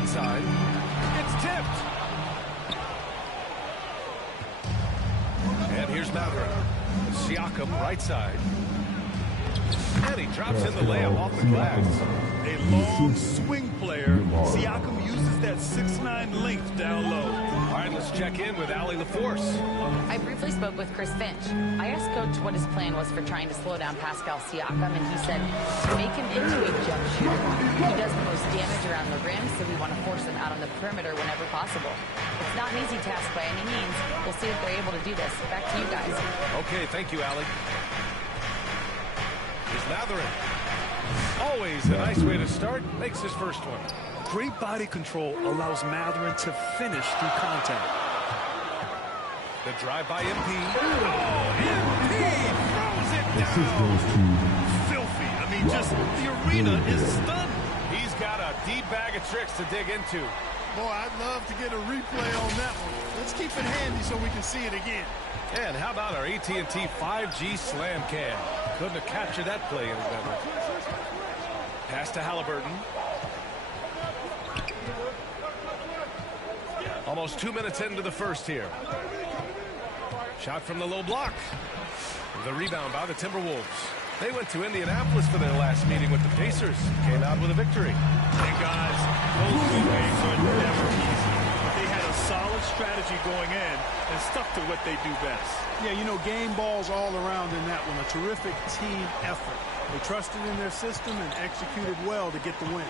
Inside. It's tipped. And here's Mathurin. Siakam right side. And he drops in the layup off the glass. A long swing player. Siakam uses that 6'9" length down low. All right, let's check in with Allie LaForce. I briefly spoke with Chris Finch. I asked Coach what his plan was for trying to slow down Pascal Siakam, and he said to make him into a jump shooter. He does the most damage around the rim, so we want to force him out on the perimeter whenever possible. It's not an easy task by any means. We'll see if they're able to do this. Back to you guys. Okay, thank you, Allie. Here's Mathurin. Always a nice way to start. Makes his first one. Great body control allows Mathurin to finish through contact. The drive by MP. Oh, MP throws it down. Filthy. I mean, just the arena is stunned. He's got a deep bag of tricks to dig into. Boy, I'd love to get a replay on that one. Let's keep it handy so we can see it again. And how about our AT&T 5G Slam Cam? Couldn't have captured that play any better. Pass to Halliburton. Almost 2 minutes into the first here. Shot from the low block. The rebound by the Timberwolves. They went to Indianapolis for their last meeting with the Pacers. Came out with a victory. Hey, guys, those two games are never easy. But they had a solid strategy going in and stuck to what they do best. Yeah, you know, game balls all around in that one. A terrific team effort. They trusted in their system and executed well to get the win.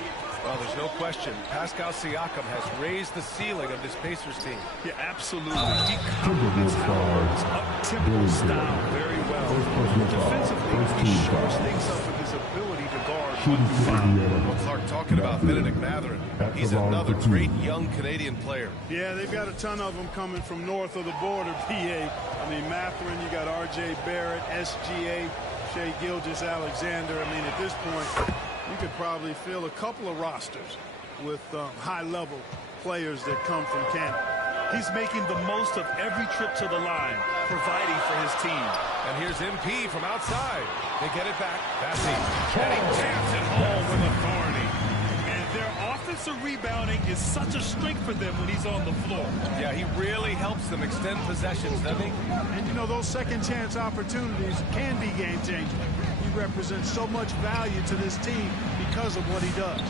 Well, there's no question. Pascal Siakam has raised the ceiling of this Pacers team. Yeah, absolutely. He complements Howard's up-tempo style very well. Defensively, he shores things up with his ability to guard 1 through 5. Well, Clark, talking about Benedict Mathurin, he's another great young Canadian player. Yeah, they've got a ton of them coming from north of the border, PA. I mean, Mathurin, you got R.J. Barrett, SGA, Shai Gilgeous-Alexander. I mean, at this point, you could probably fill a couple of rosters with high-level players that come from Canada. He's making the most of every trip to the line, providing for his team. And here's MP from outside. They get it back. Bassey. And he jams it home with authority. And their offensive rebounding is such a strength for them when he's on the floor. Yeah, he really helps them extend possessions, doesn't he? And, you know, those second-chance opportunities can be game-changing. He represents so much value to this team because of what he does.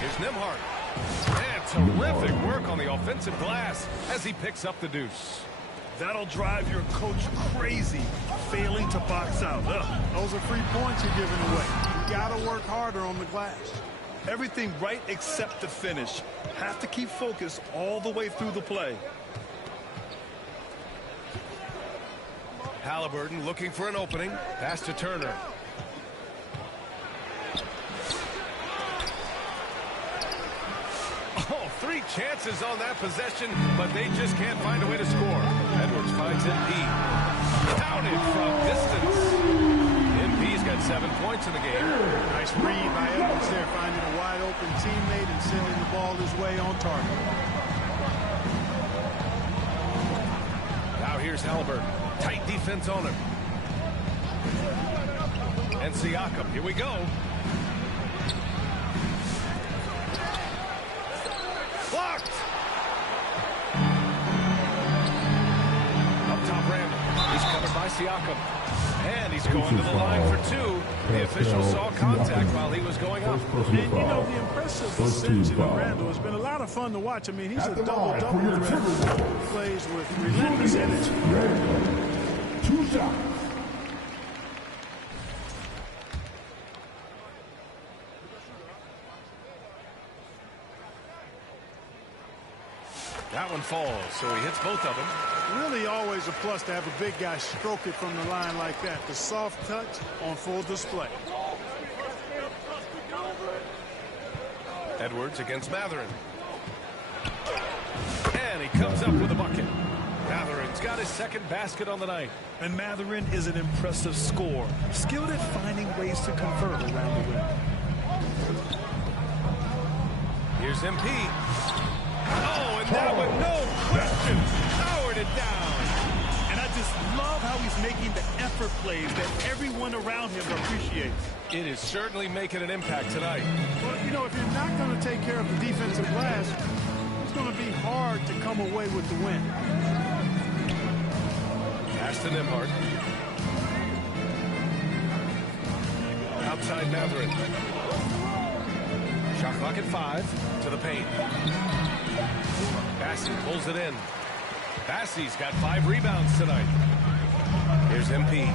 Here's Nembhard. And terrific work on the offensive glass as he picks up the deuce. That'll drive your coach crazy, failing to box out. Those are free points you're giving away. You got to work harder on the glass. Everything right except the finish. Have to keep focused all the way through the play. Halliburton looking for an opening. Pass to Turner. Oh, 3 chances on that possession, but they just can't find a way to score. Edwards finds MP. Counted from distance. MP's got 7 points in the game. Nice read by Edwards there, finding a wide-open teammate and sailing the ball his way on target. Now here's Halliburton. Tight defense on him. And Siakam, here we go. Blocked! Up top, Randall. He's covered by Siakam. And he's going to the line for 2. The official saw contact while he was going up. And, you know, the impressive ascension of Randall has been a lot of fun to watch. I mean, he's a double-double threat. He plays with relentless energy. 2 shots. That one falls, so he hits both of them. Really always a plus to have a big guy stroke it from the line like that. The soft touch on full display. Edwards against Mathurin. And he comes up with a bucket. Mathurin's got his second basket on the night. And Mathurin is an impressive scorer, skilled at finding ways to convert around the rim. Here's MP. Oh, and that one, no question, powered it down. And I just love how he's making the effort plays that everyone around him appreciates. It is certainly making an impact tonight. Well, you know, if you're not going to take care of the defensive glass, it's going to be hard to come away with the win. Pass to Nembhard. Outside Mathurin. Shot clock at 5 to the paint. Bassey pulls it in. Bassey's got 5 rebounds tonight. Here's MP.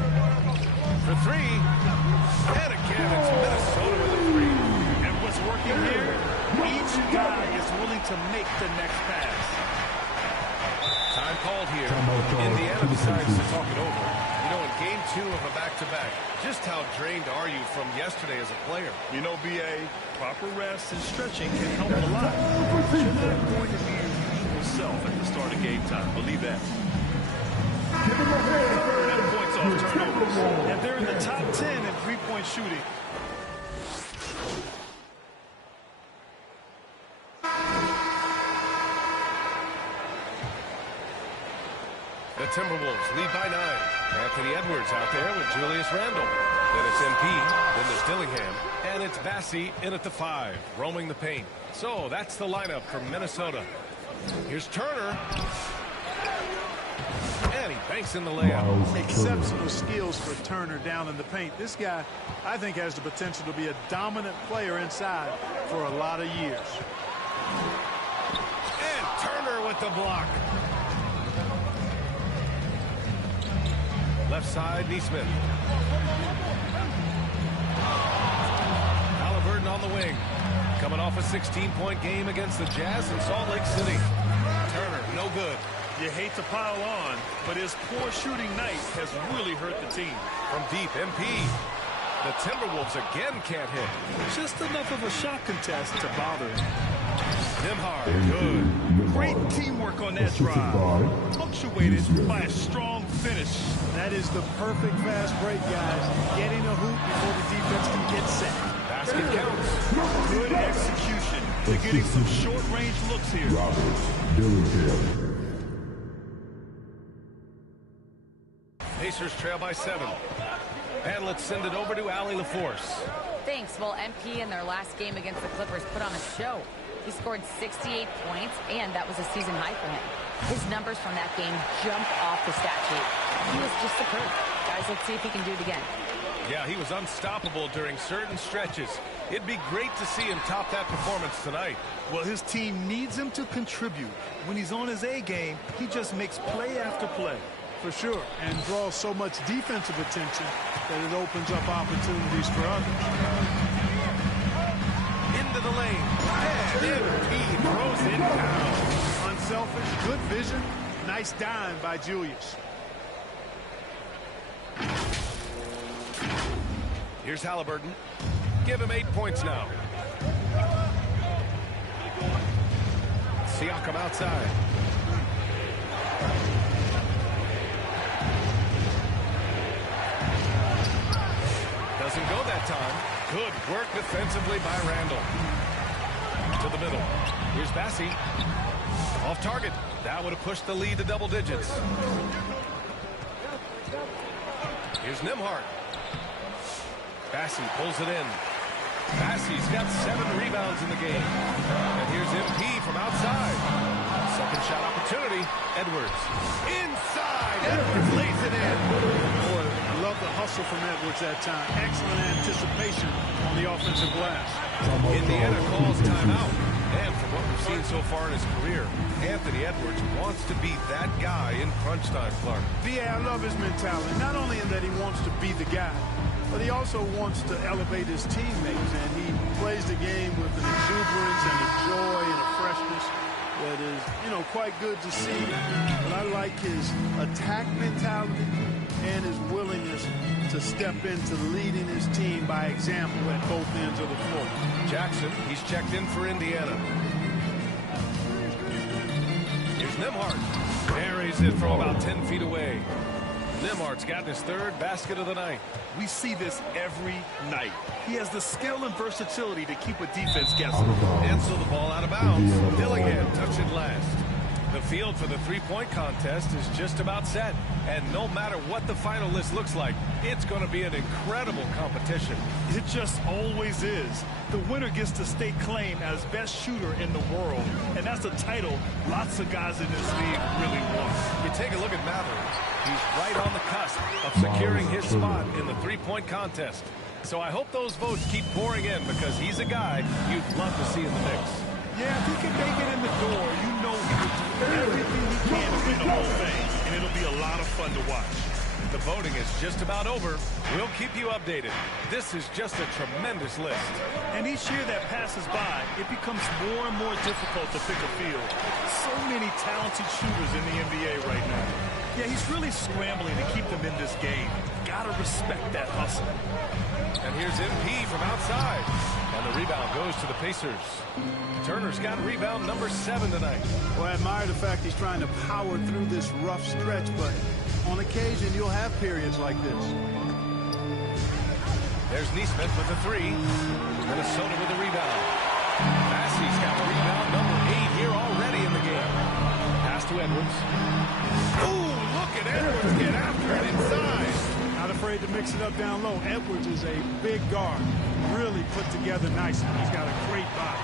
For 3. And again, it's Minnesota with a 3. And what's working here? Each guy is willing to make the next pass. Time called here. Indiana decides to talk it over. You know, in game 2 of a back-to-back, just how drained are you from yesterday as a player? You know, BA, proper rest and stretching can help a lot. You're not going to be your usual self at the start of game time. Believe that. And points off turnovers. And they're in the top 10 in three-point shooting. The Timberwolves lead by 9. Anthony Edwards out there with Julius Randle. Then it's MP, then there's Dillingham, and it's Bassey in at the 5, roaming the paint. So that's the lineup from Minnesota. Here's Turner. And he banks in the layup. Exceptional skills for Turner down in the paint. This guy, I think, has the potential to be a dominant player inside for a lot of years. And Turner with the block. Left side, Neesmith. Halliburton on the wing. Coming off a 16-point game against the Jazz in Salt Lake City. Turner, no good. You hate to pile on, but his poor shooting night has really hurt the team. From deep, MP. The Timberwolves again can't hit. Just enough of a shot contest to bother him. Nimhard, good. Great teamwork on that drive. Punctuated by a strong finish. That is the perfect fast break, guys. Getting a hoop before the defense can get set. Basket counts. Good execution. They're getting some short-range looks here. Pacers trail by 7. And let's send it over to Allie LaForce. Thanks. Well, MP in their last game against the Clippers put on a show. He scored 68 points, and that was a season high for him. His numbers from that game jumped off the stat sheet. He was just superb. Guys, let's see if he can do it again. Yeah, he was unstoppable during certain stretches. It'd be great to see him top that performance tonight. Well, his team needs him to contribute. When he's on his A game, he just makes play after play. For sure, and draws so much defensive attention that it opens up opportunities for others. Into the lane, and he throws it down. Unselfish, good vision, nice dime by Julius. Here's Halliburton. Give him 8 points now. Siakam outside. Doesn't go that time. Good work defensively by Randall. To the middle. Here's Bassey. Off target. That would have pushed the lead to double digits. Here's Nimhard. Bassey pulls it in. Bassey's got 7 rebounds in the game. And here's MP from outside. Second shot opportunity. Edwards. Inside. Edwards lays it in. Boy, I love the hustle from Edwards that time. Excellent anticipation on the offensive glass. Indiana calls timeout. And from what we've seen so far in his career, Anthony Edwards wants to be that guy in crunch time, Clark. Yeah, I love his mentality. Not only in that he wants to be the guy, but he also wants to elevate his teammates, and he plays the game with an exuberance and a joy and a freshness that is, quite good to see. But I like his attack mentality and his willingness to step into leading his team by example at both ends of the floor. Jackson, he's checked in for Indiana. Here's Nimhard. Buries it from about 10 feet away. Nimhard's gotten his 3rd basket of the night. We see this every night. He has the skill and versatility to keep a defense guessing. And so the ball out of bounds. Dillingham touched it last. The field for the three-point contest is just about set. And no matter what the final list looks like, it's going to be an incredible competition. It just always is. The winner gets to stake claim as best shooter in the world. And that's a title lots of guys in this league really want. You take a look at Mather. He's right on the cusp of securing his spot in the three-point contest. So I hope those votes keep pouring in because he's a guy you'd love to see in the mix. Yeah, if he can make it in the door, you know he will do everything he can to win the whole thing. And it'll be a lot of fun to watch. The voting is just about over. We'll keep you updated. This is just a tremendous list. And each year that passes by, it becomes more and more difficult to pick a field. So many talented shooters in the NBA right now. Yeah, he's really scrambling to keep them in this game. Gotta respect that hustle. And here's MP from outside. And the rebound goes to the Pacers. Turner's got rebound number 7 tonight. Well, I admire the fact he's trying to power through this rough stretch, but on occasion you'll have periods like this. There's Neesmith with the 3. Minnesota with the rebound. Bassey's got rebound number 8 here already in the game. Pass to Edwards. Ooh, look at Edwards get after it inside. Not afraid to mix it up down low. Edwards is a big guard. Really put together nicely. He's got a great body.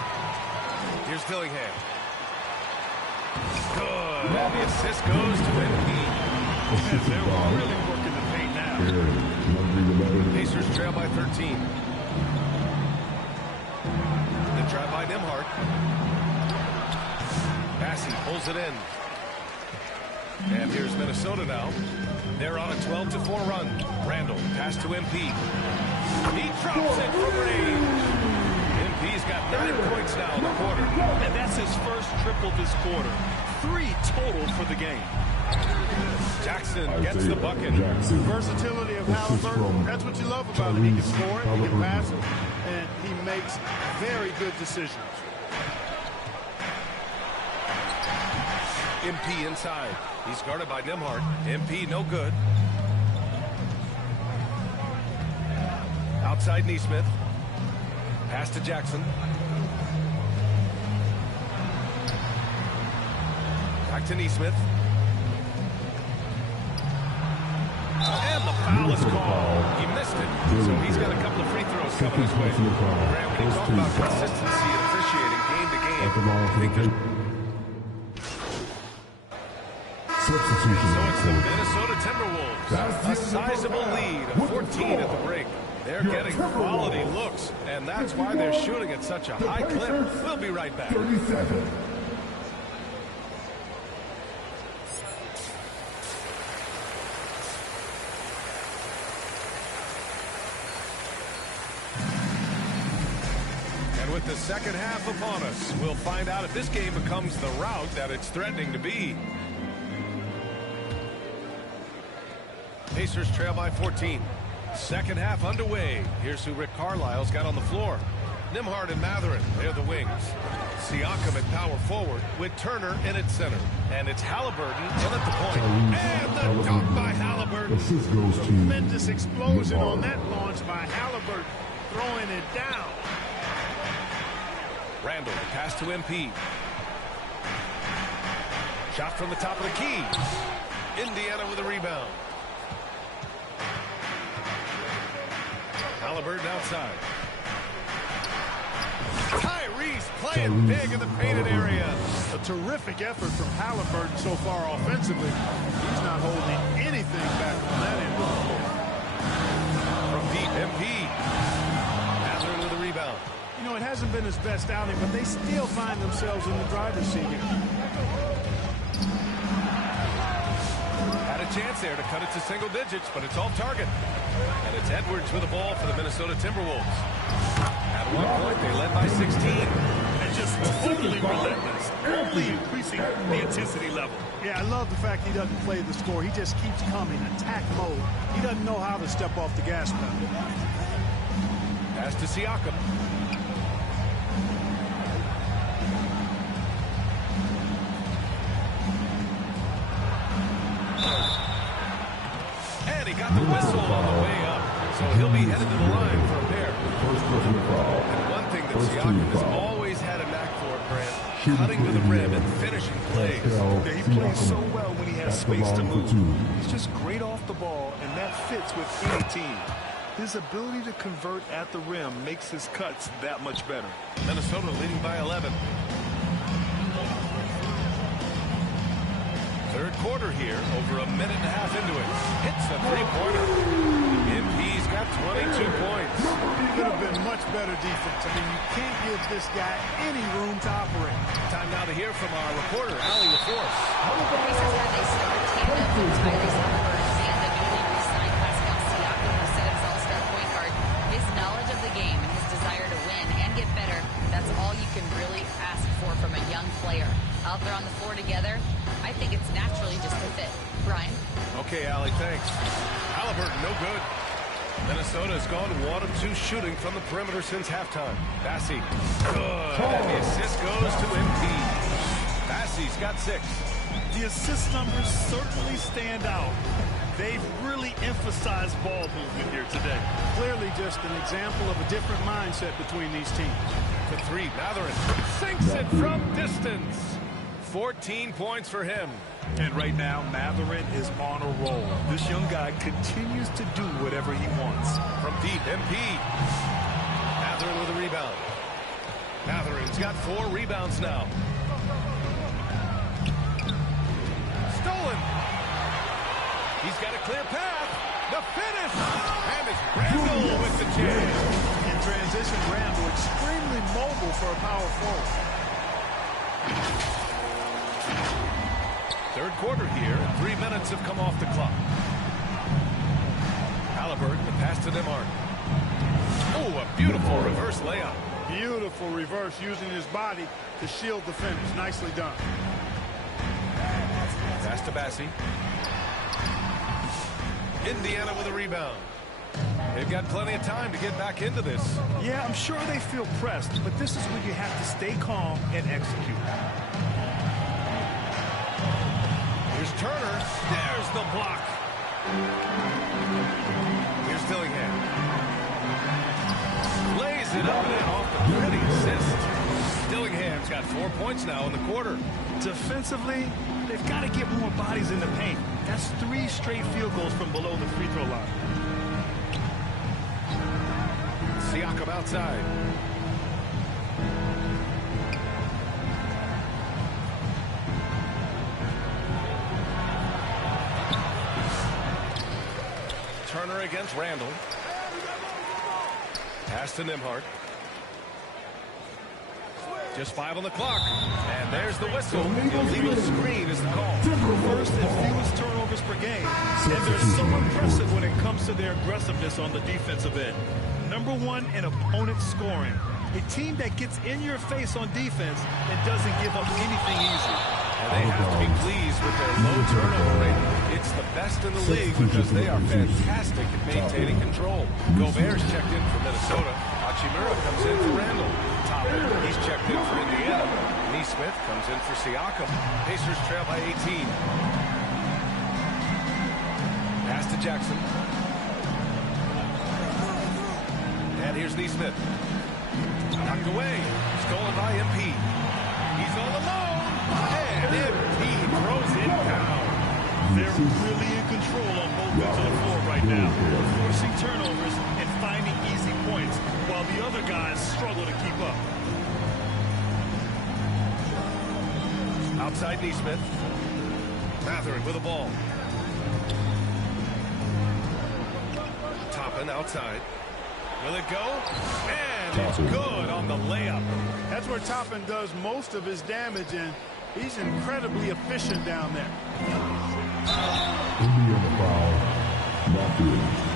Here's Dillingham. Good. And the assist goes to MP. They're really working the paint now. Pacers trail by 13. Then drive by Nimhard. Bassey pulls it in. And here's Minnesota now. They're on a 12-4 run. Randall, pass to MP. He drops it from range. MP He's got 9 points now in the quarter. And that's his first triple this quarter. 3 total for the game. Jackson gets the bucket. The versatility of Halliburton, that's what you love about him. He can score it, he can pass it, and he makes very good decisions. MP inside. He's guarded by Nembhard. MP no good. Outside Neesmith. Pass to Jackson. Back to Neesmith. And the foul is called. He missed it. So he's got a couple of free throws coming his way. Graham, when you talk about consistency and officiating game to game, I think there's... So it's the Minnesota Timberwolves. A sizable lead of 14 at the break. They're getting quality looks, and that's why they're shooting at such a high clip. We'll be right back. 37. And with the second half upon us, we'll find out if this game becomes the rout that it's threatening to be. Pacers trail by 14. Second half underway. Here's who Rick Carlisle's got on the floor. Nembhard and Mathurin, they're the wings. Siakam at power forward with Turner in at center. And it's Halliburton in at the point. And the dunk by Halliburton. Tremendous explosion on that launch by Halliburton, throwing it down. Randall, the pass to MP. Shot from the top of the key. Indiana with a rebound. Halliburton outside. Tyrese playing big in the painted area. A terrific effort from Halliburton so far offensively. He's not holding anything back on that end of the floor. From deep, MP. Mathurin with a rebound. You know, it hasn't been his best outing, but they still find themselves in the driver's seat here. Had a chance there to cut it to single digits, but it's off target. And it's Edwards with the ball for the Minnesota Timberwolves. At one point, they led by 16. And just totally relentless, only increasing the intensity level. Yeah, I love the fact he doesn't play the score. He just keeps coming, attack mode. He doesn't know how to step off the gas pedal. Pass to Siakam. And he got the whistle on the way up. So he'll be headed to the line for a pair. And one thing that Siakam has always had a knack for, Grant, cutting to the rim and finishing plays. Yeah, he plays so well when he has space to move. He's just great off the ball, and that fits with any team. His ability to convert at the rim makes his cuts that much better. Minnesota leading by 11. Third quarter here, over a minute and a half into it. Hits a three-pointer. MP's got 22 points. Could have been much better defense. I mean, you can't give this guy any room to operate. Time now to hear from our reporter, Allie LaForce. Pacers had a star tandem from Tyrese Halliburton and the newly re-signed Pascal Siakam, who set his all-star point guard. His knowledge of the game and his desire to win and get better, that's all you can really ask for from a young player. Out there on the floor together, I think it's naturally just a fit. Brian? Okay, Allie, thanks. Halliburton, no good. Minnesota has gone 1 of 2 shooting from the perimeter since halftime. Bassey, good. And the assist goes to MP. Bassey's got 6. The assist numbers certainly stand out. They've really emphasized ball movement here today. Clearly just an example of a different mindset between these teams. To 3, Mathurin sinks it from distance. 14 points for him. And right now, Mathurin is on a roll. This young guy continues to do whatever he wants. From deep, MP. Mathurin with a rebound. Mathurin's got 4 rebounds now. Stolen. He's got a clear path. The finish. And it's Randall with the jam. In transition, Randall extremely mobile for a power forward. Third quarter here. 3 minutes have come off the clock. Halliburton, the pass to Nembhard. Oh, a beautiful reverse layup. Beautiful reverse using his body to shield the finish. Nicely done. Pass to Bassie. Indiana with a rebound. They've got plenty of time to get back into this. Yeah, I'm sure they feel pressed, but this is when you have to stay calm and execute. Here's Turner. There's the block. Here's Dillingham. Lays it up and in off the pretty assist. Dillingham's got 4 points now in the quarter. Defensively, they've got to get more bodies in the paint. That's 3 straight field goals from below the free throw line. Siakam outside. Turner against Randall. Pass to Nembhard. Just 5 on the clock. And there's the whistle. Illegal screen is the call. First and fewest turnovers per game. And they're so impressive when it comes to their aggressiveness on the defensive end. Number 1 in opponent scoring. A team that gets in your face on defense and doesn't give up anything easy. And they have to be pleased with their low turnover rate. It's the best in the league because they are fantastic at maintaining control. Gobert's checked in for Minnesota. Hachimura comes in for Randall. Toppin, he's checked in for Indiana. Neesmith comes in for Siakam. Pacers trail by 18. Pass to Jackson. And here's Neesmith. Knocked away. Stolen by MP. He's all alone. And MP throws it down. They're really in control on both ends of the floor right now. Forcing turnovers and finding easy points while the other guys struggle to keep up. Outside Neesmith. Mathurin with the ball. Toppin outside. Will it go? And it's good on the layup. That's where Toppin does most of his damage, and he's incredibly efficient down there.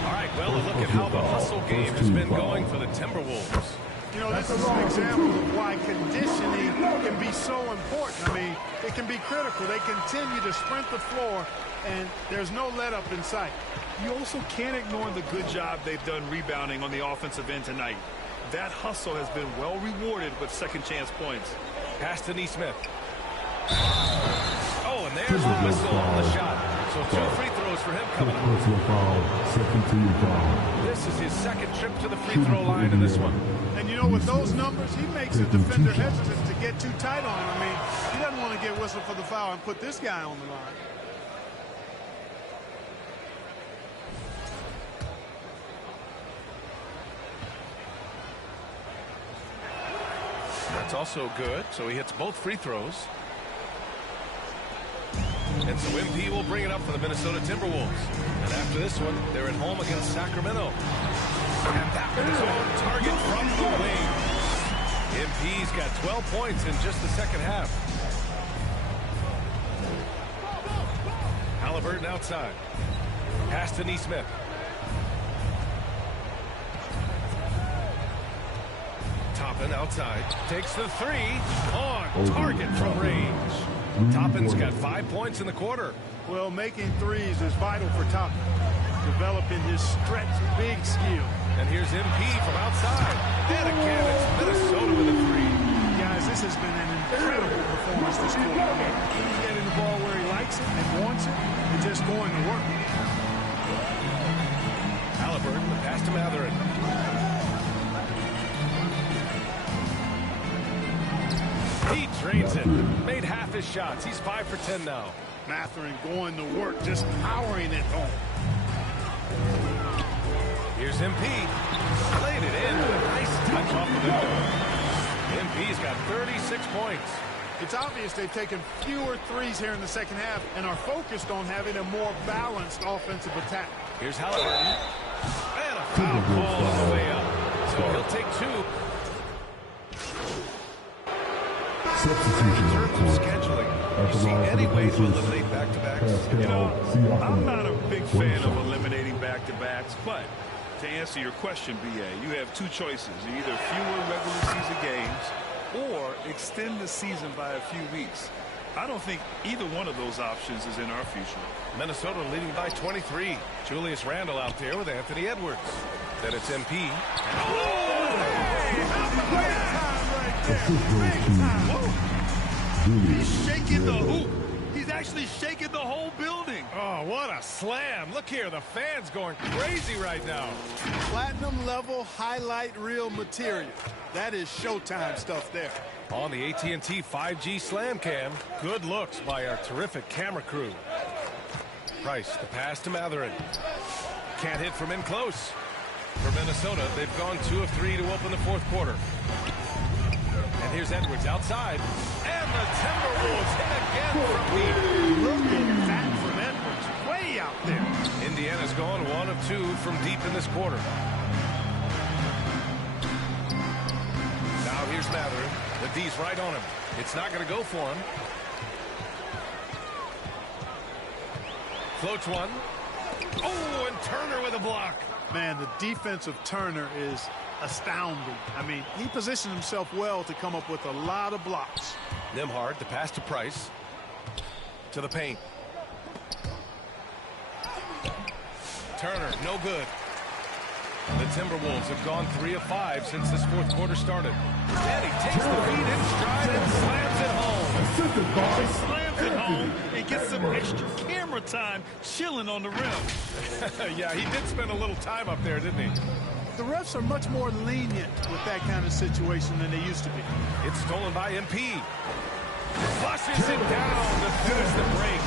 All right, well, a look at how the hustle game has been going for the Timberwolves. You know, this is an example of why conditioning can be so important. I mean, it can be critical. They continue to sprint the floor, and there's no let-up in sight. You also can't ignore the good job they've done rebounding on the offensive end tonight. That hustle has been well rewarded with second-chance points. Pass to Neesmith. Oh, and there's the whistle on the shot. So 2 free throws for him coming up. This is his second trip to the free throw line in this one. And you know, with those numbers, he makes a defender hesitant to get too tight on him. I mean, he doesn't want to get whistled for the foul and put this guy on the line. That's also good. So he hits both free throws. And so MP will bring it up for the Minnesota Timberwolves. And after this one, they're at home against Sacramento. And that one is on target from the wing. MP's got 12 points in just the second half. Halliburton outside. Pass to Neesmith. Toppin outside. Takes the 3. On target from range. Toppin's got 5 points in the quarter. Well, making threes is vital for Toppin. Developing his stretch big skill. And here's MP from outside. And again, it's Minnesota with a 3. Guys, this has been an incredible performance this quarter. I mean, he's getting the ball where he likes it and wants it and just going to work. Halliburton, the pass to Mathurin. He drains it. Made half his shots. He's 5 for 10 now. Mathurin going to work, just powering it home. Here's MP. Played it in with a nice touch off the window. MP's got 36 points. It's obvious they've taken fewer threes here in the second half and are focused on having a more balanced offensive attack. Here's Halliburton. And a foul call on the way up. So he'll take 2. Substitution. In terms of scheduling, you see any way to eliminate back-to-backs? You know, I'm not a big fan of eliminating back-to-backs, but To answer your question, B.A., you have two choices. Either fewer regular season games or extend the season by a few weeks. I don't think either one of those options is in our future. Minnesota leading by 23. Julius Randle out there with Anthony Edwards. Then it's MP. He's shaking the hoop. He's actually shaking the whole building. Oh, what a slam. Look here, the fans going crazy right now. Platinum level highlight reel material. That is Showtime stuff there. On the AT&T 5G Slam Cam, good looks by our terrific camera crew. Price, the pass to Matherin. Can't hit from in close. For Minnesota, they've gone 2 of 3 to open the fourth quarter. And here's Edwards outside. And the Timberwolves hit again from deep. Look at that from Edwards. Way out there. Indiana's gone 1 of 2 from deep in this quarter. Now here's Matherin. The D's right on him. It's not going to go for him. Floats one. Oh, and Turner with a block. Man, the defense of Turner is astounding. I mean, he positioned himself well to come up with a lot of blocks. Nembhard, the pass to Price. To the paint. Turner, no good. The Timberwolves have gone 3 of 5 since this fourth quarter started. And he takes the feed in stride and slams it home. He slams it home and gets some extra camera time chilling on the rim. Yeah, he did spend a little time up there, didn't he? The refs are much more lenient with that kind of situation than they used to be. It's stolen by MP. Flushes it down to finish the break.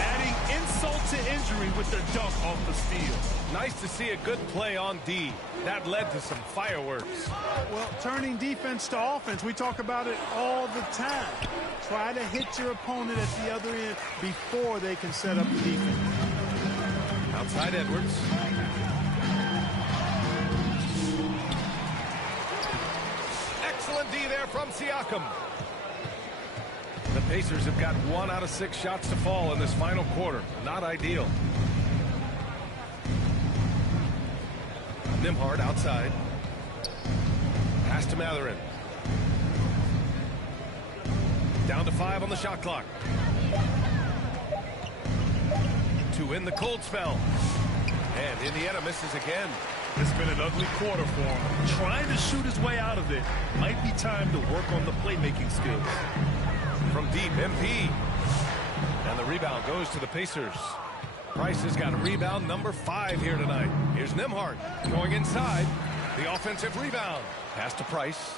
Adding insult to injury with the dunk off the steal. Nice to see a good play on D. That led to some fireworks. Well, turning defense to offense, we talk about it all the time. Try to hit your opponent at the other end before they can set up the defense. Outside Edwards. Excellent D there from Siakam. The Pacers have got 1 out of 6 shots to fall in this final quarter. Not ideal. Nembhard outside. Pass to Matherin. Down to 5 on the shot clock. To win the cold spell. And Indiana misses again. It's been an ugly quarter for him. Trying to shoot his way out of it. Might be time to work on the playmaking skills. From deep, MP. And the rebound goes to the Pacers. Price has got rebound number 5 here tonight. Here's Nembhard going inside. The offensive rebound. Pass to Price.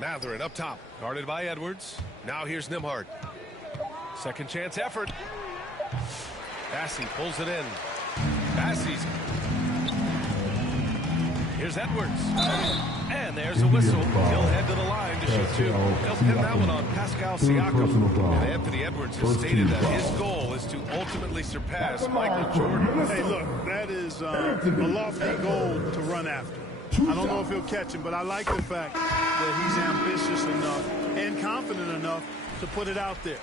Matherin up top. Guarded by Edwards. Now here's Nembhard. Second chance effort. Bassey pulls it in. Bassey's. Here's Edwards. And there's a whistle. He'll head to the line to shoot 2. He'll pin that one on Pascal Siakam. And Anthony Edwards has stated that his goal is to ultimately surpass Michael Jordan. Hey, look, that is a lofty goal to run after. I don't know if he'll catch him, but I like the fact that he's ambitious enough and confident enough to put it out there.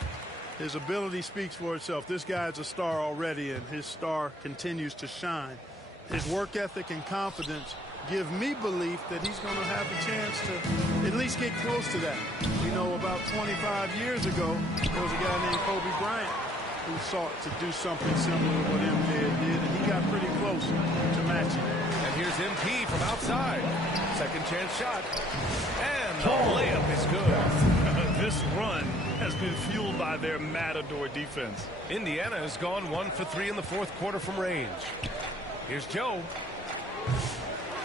His ability speaks for itself. This guy's a star already, and his star continues to shine. His work ethic and confidence give me belief that he's going to have a chance to at least get close to that. You know, about 25 years ago, there was a guy named Kobe Bryant who sought to do something similar to what MJ did, and he got pretty close to matching. And here's MP from outside. Second chance shot. And the layup is good. This run has been fueled by their Matador defense. Indiana has gone 1 for 3 in the fourth quarter from range. Here's Joe.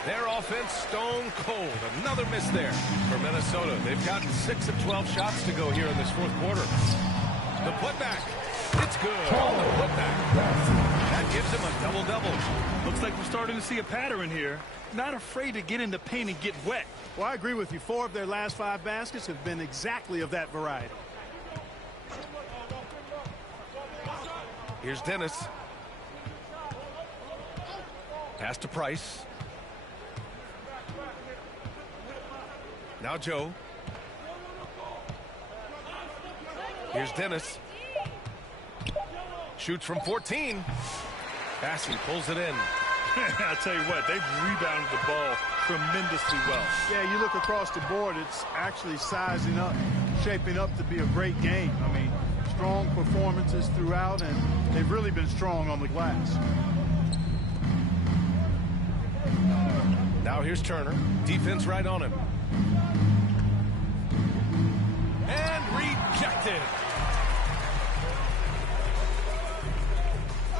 Their offense stone cold. Another miss there for Minnesota. They've gotten 6 of 12 shots to go here in this fourth quarter. The putback. It's good on the putback. That gives him a double-double. Looks like we're starting to see a pattern here. Not afraid to get in the paint and get wet. Well, I agree with you. 4 of their last 5 baskets have been exactly of that variety. Here's Dennis. Pass to Price. Now Joe. Here's Dennis. Shoots from 14. Bassey pulls it in. I tell you what, they've rebounded the ball tremendously well. Yeah, you look across the board, it's actually sizing up, shaping up to be a great game. I mean, strong performances throughout, and they've really been strong on the glass. Now here's Turner. Defense right on him. And rejected.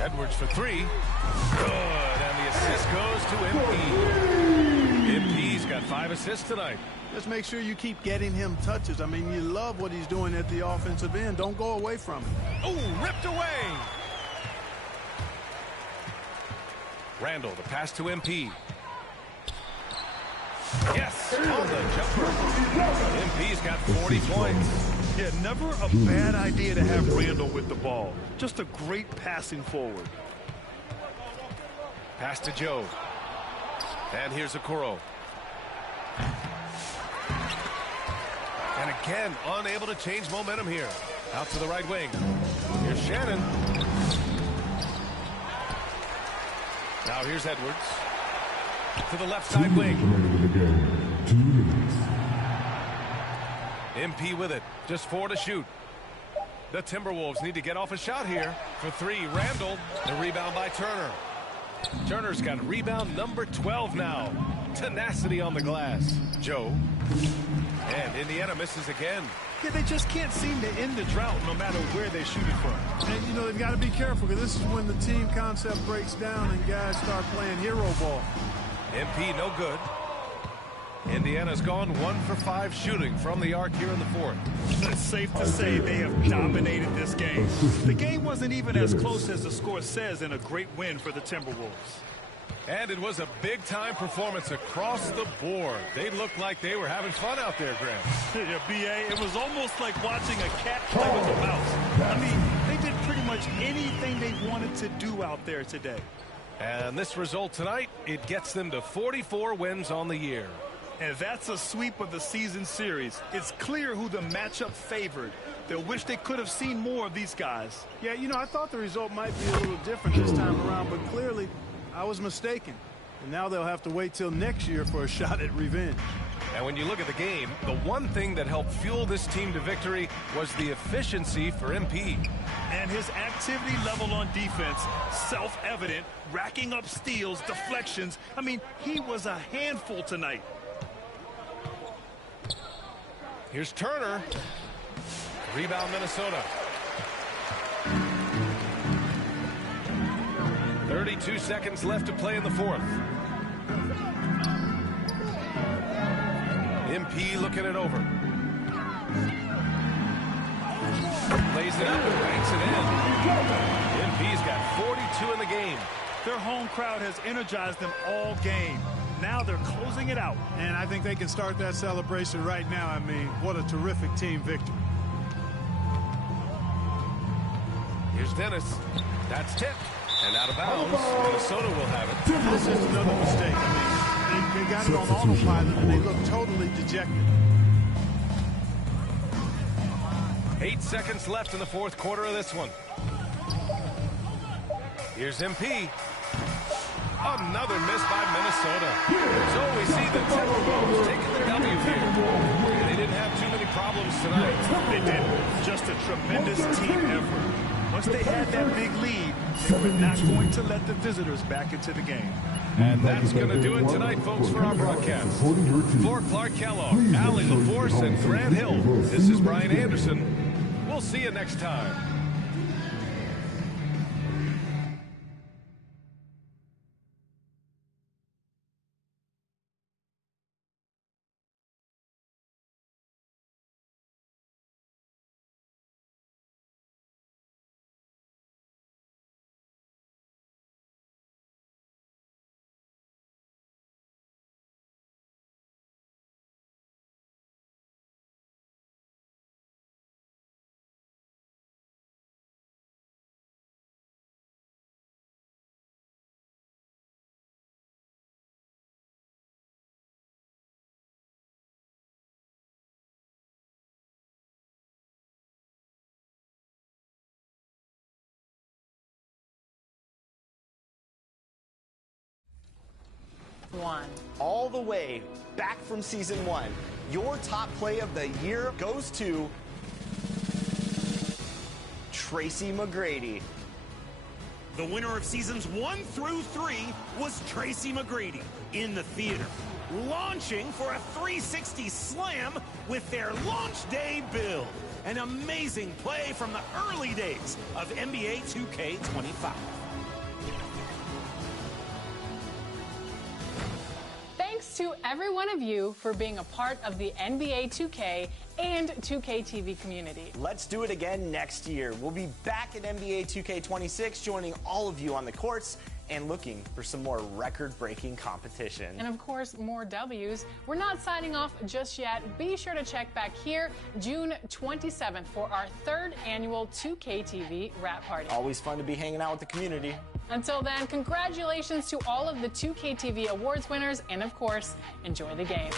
Edwards for three. Good. And the assist goes to MP. MP's got 5 assists tonight. Just make sure you keep getting him touches. I mean, you love what he's doing at the offensive end. Don't go away from it. Oh, ripped away. Randall, the pass to MP. Yes, on the jumper. MP's got 40 points. Yeah, never a bad idea to have Randall with the ball. Just a great passing forward. Pass to Joe. And here's Okoro. And again, unable to change momentum here. Out to the right wing. Here's Shannon. Now here's Edwards. To the left side wing. MP with it. Just 4 to shoot. The Timberwolves need to get off a shot here. For 3, Randall. The rebound by Turner. Turner's got rebound number 12 now. Tenacity on the glass. Joe. And Indiana misses again. Yeah, they just can't seem to end the drought no matter where they shoot it from. And, you know, they've got to be careful because this is when the team concept breaks down and guys start playing hero ball. MP no good. Indiana's gone 1 for 5 shooting from the arc here in the 4th. It's safe to say they have dominated this game. The game wasn't even as close as the score says in a great win for the Timberwolves. And it was a big-time performance across the board. They looked like they were having fun out there, Graham. Yeah, B.A., it was almost like watching a cat play with a mouse. I mean, they did pretty much anything they wanted to do out there today. And this result tonight, it gets them to 44 wins on the year. And that's a sweep of the season series. It's clear who the matchup favored. They'll wish they could have seen more of these guys. Yeah, you know, I thought the result might be a little different this time around, but clearly I was mistaken. And now they'll have to wait till next year for a shot at revenge. And when you look at the game, the one thing that helped fuel this team to victory was the efficiency for MP. And his activity level on defense, self-evident, racking up steals, deflections. I mean, he was a handful tonight. Here's Turner. Rebound, Minnesota. 32 seconds left to play in the 4th. MP looking it over. Lays it up and banks it in. MP's got 42 in the game. Their home crowd has energized them all game. Now they're closing it out. And I think they can start that celebration right now. I mean, what a terrific team victory. Here's Dennis. That's tipped. And out of bounds. Minnesota will have it. That's just another mistake. I mean, they got it on autopilot and they look totally dejected. 8 seconds left in the 4th quarter of this one. Here's MP. Another miss by Minnesota. So we see the Timberwolves taking the W here. They didn't have too many problems tonight. They didn't. Just a tremendous team effort. Once they had that big lead, they were not going to let the visitors back into the game. And that's going to do it tonight, folks, for our broadcast. For Clark Kellogg, Allie LaForce, and Grant Hill, this is Brian Anderson. We'll see you next time. 1. All the way back from season 1, your top play of the year goes to Tracy McGrady. The winner of seasons 1 through 3 was Tracy McGrady in the theater, launching for a 360 slam with their launch day build. An amazing play from the early days of NBA 2K25. Thanks to every one of you for being a part of the NBA 2K and 2K TV community. Let's do it again next year. We'll be back at NBA 2K26, joining all of you on the courts and looking for some more record-breaking competition. And of course, more W's. We're not signing off just yet. Be sure to check back here June 27th for our 3rd annual 2K TV wrap party. Always fun to be hanging out with the community. Until then, congratulations to all of the 2K TV awards winners, and of course, enjoy the game.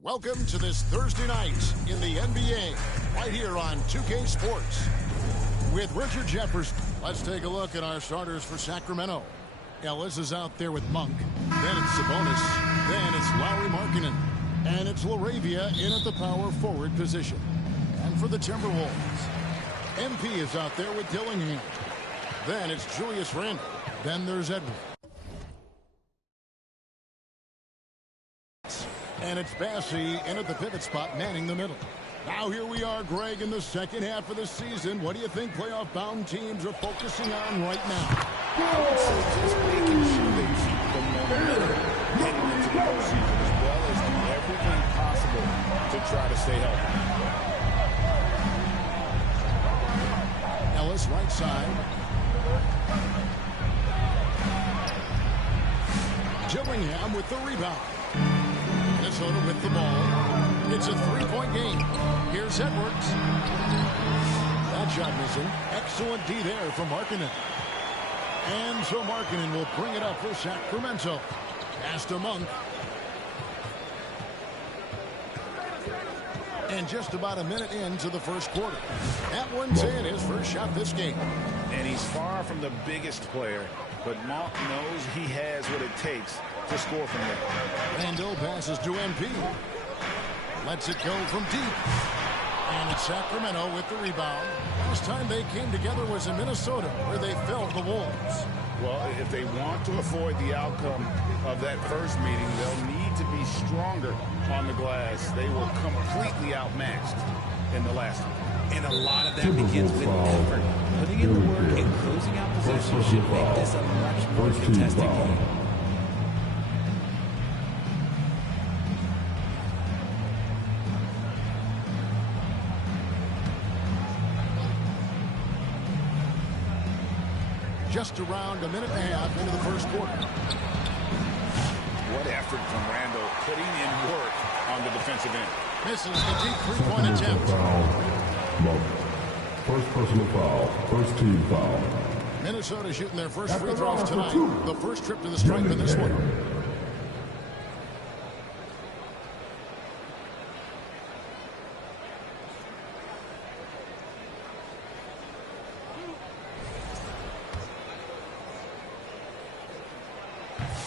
Welcome to this Thursday night in the NBA, right here on 2K Sports. With Richard Jefferson, let's take a look at our starters for Sacramento. Ellis is out there with Monk. Then it's Sabonis. Then it's Lauri Markkanen. And it's LaRavia in at the power forward position. And for the Timberwolves, MP is out there with Dillingham. Then it's Julius Randle. Then there's Edwards. And it's Bassey in at the pivot spot, manning the middle. Now here we are, Greg, in the second half of the season. What do you think playoff-bound teams are focusing on right now? I would say just making sure they keep the momentum heading into the postseason, as well as do everything possible to try to stay healthy. Ellis, right side. Dillingham with the rebound. Minnesota with the ball. It's a three-point game. Here's Edwards. That shot missing. Excellent D there from Markkanen. And so Markkanen will bring it up for Sacramento. Pass to Monk. And just about a minute into the first quarter. That one's in his first shot this game. And he's far from the biggest player, but Monk knows he has what it takes to score from there. Randle passes to MP. Lets it go from deep. And it's Sacramento with the rebound. Last time they came together was in Minnesota, where they fell the Wolves. Well, if they want to avoid the outcome of that first meeting, they'll need to be stronger on the glass. They were completely outmatched in the last one. And a lot of that begins with effort. Putting in the work and closing out possessions should make this a much more contested game. Just around a minute and a half into the first quarter. What effort from Randle, putting in work on the defensive end. Misses the deep three-point attempt. First personal foul. First team foul. Minnesota shooting their first free throws tonight. The first trip to the stripe in this one.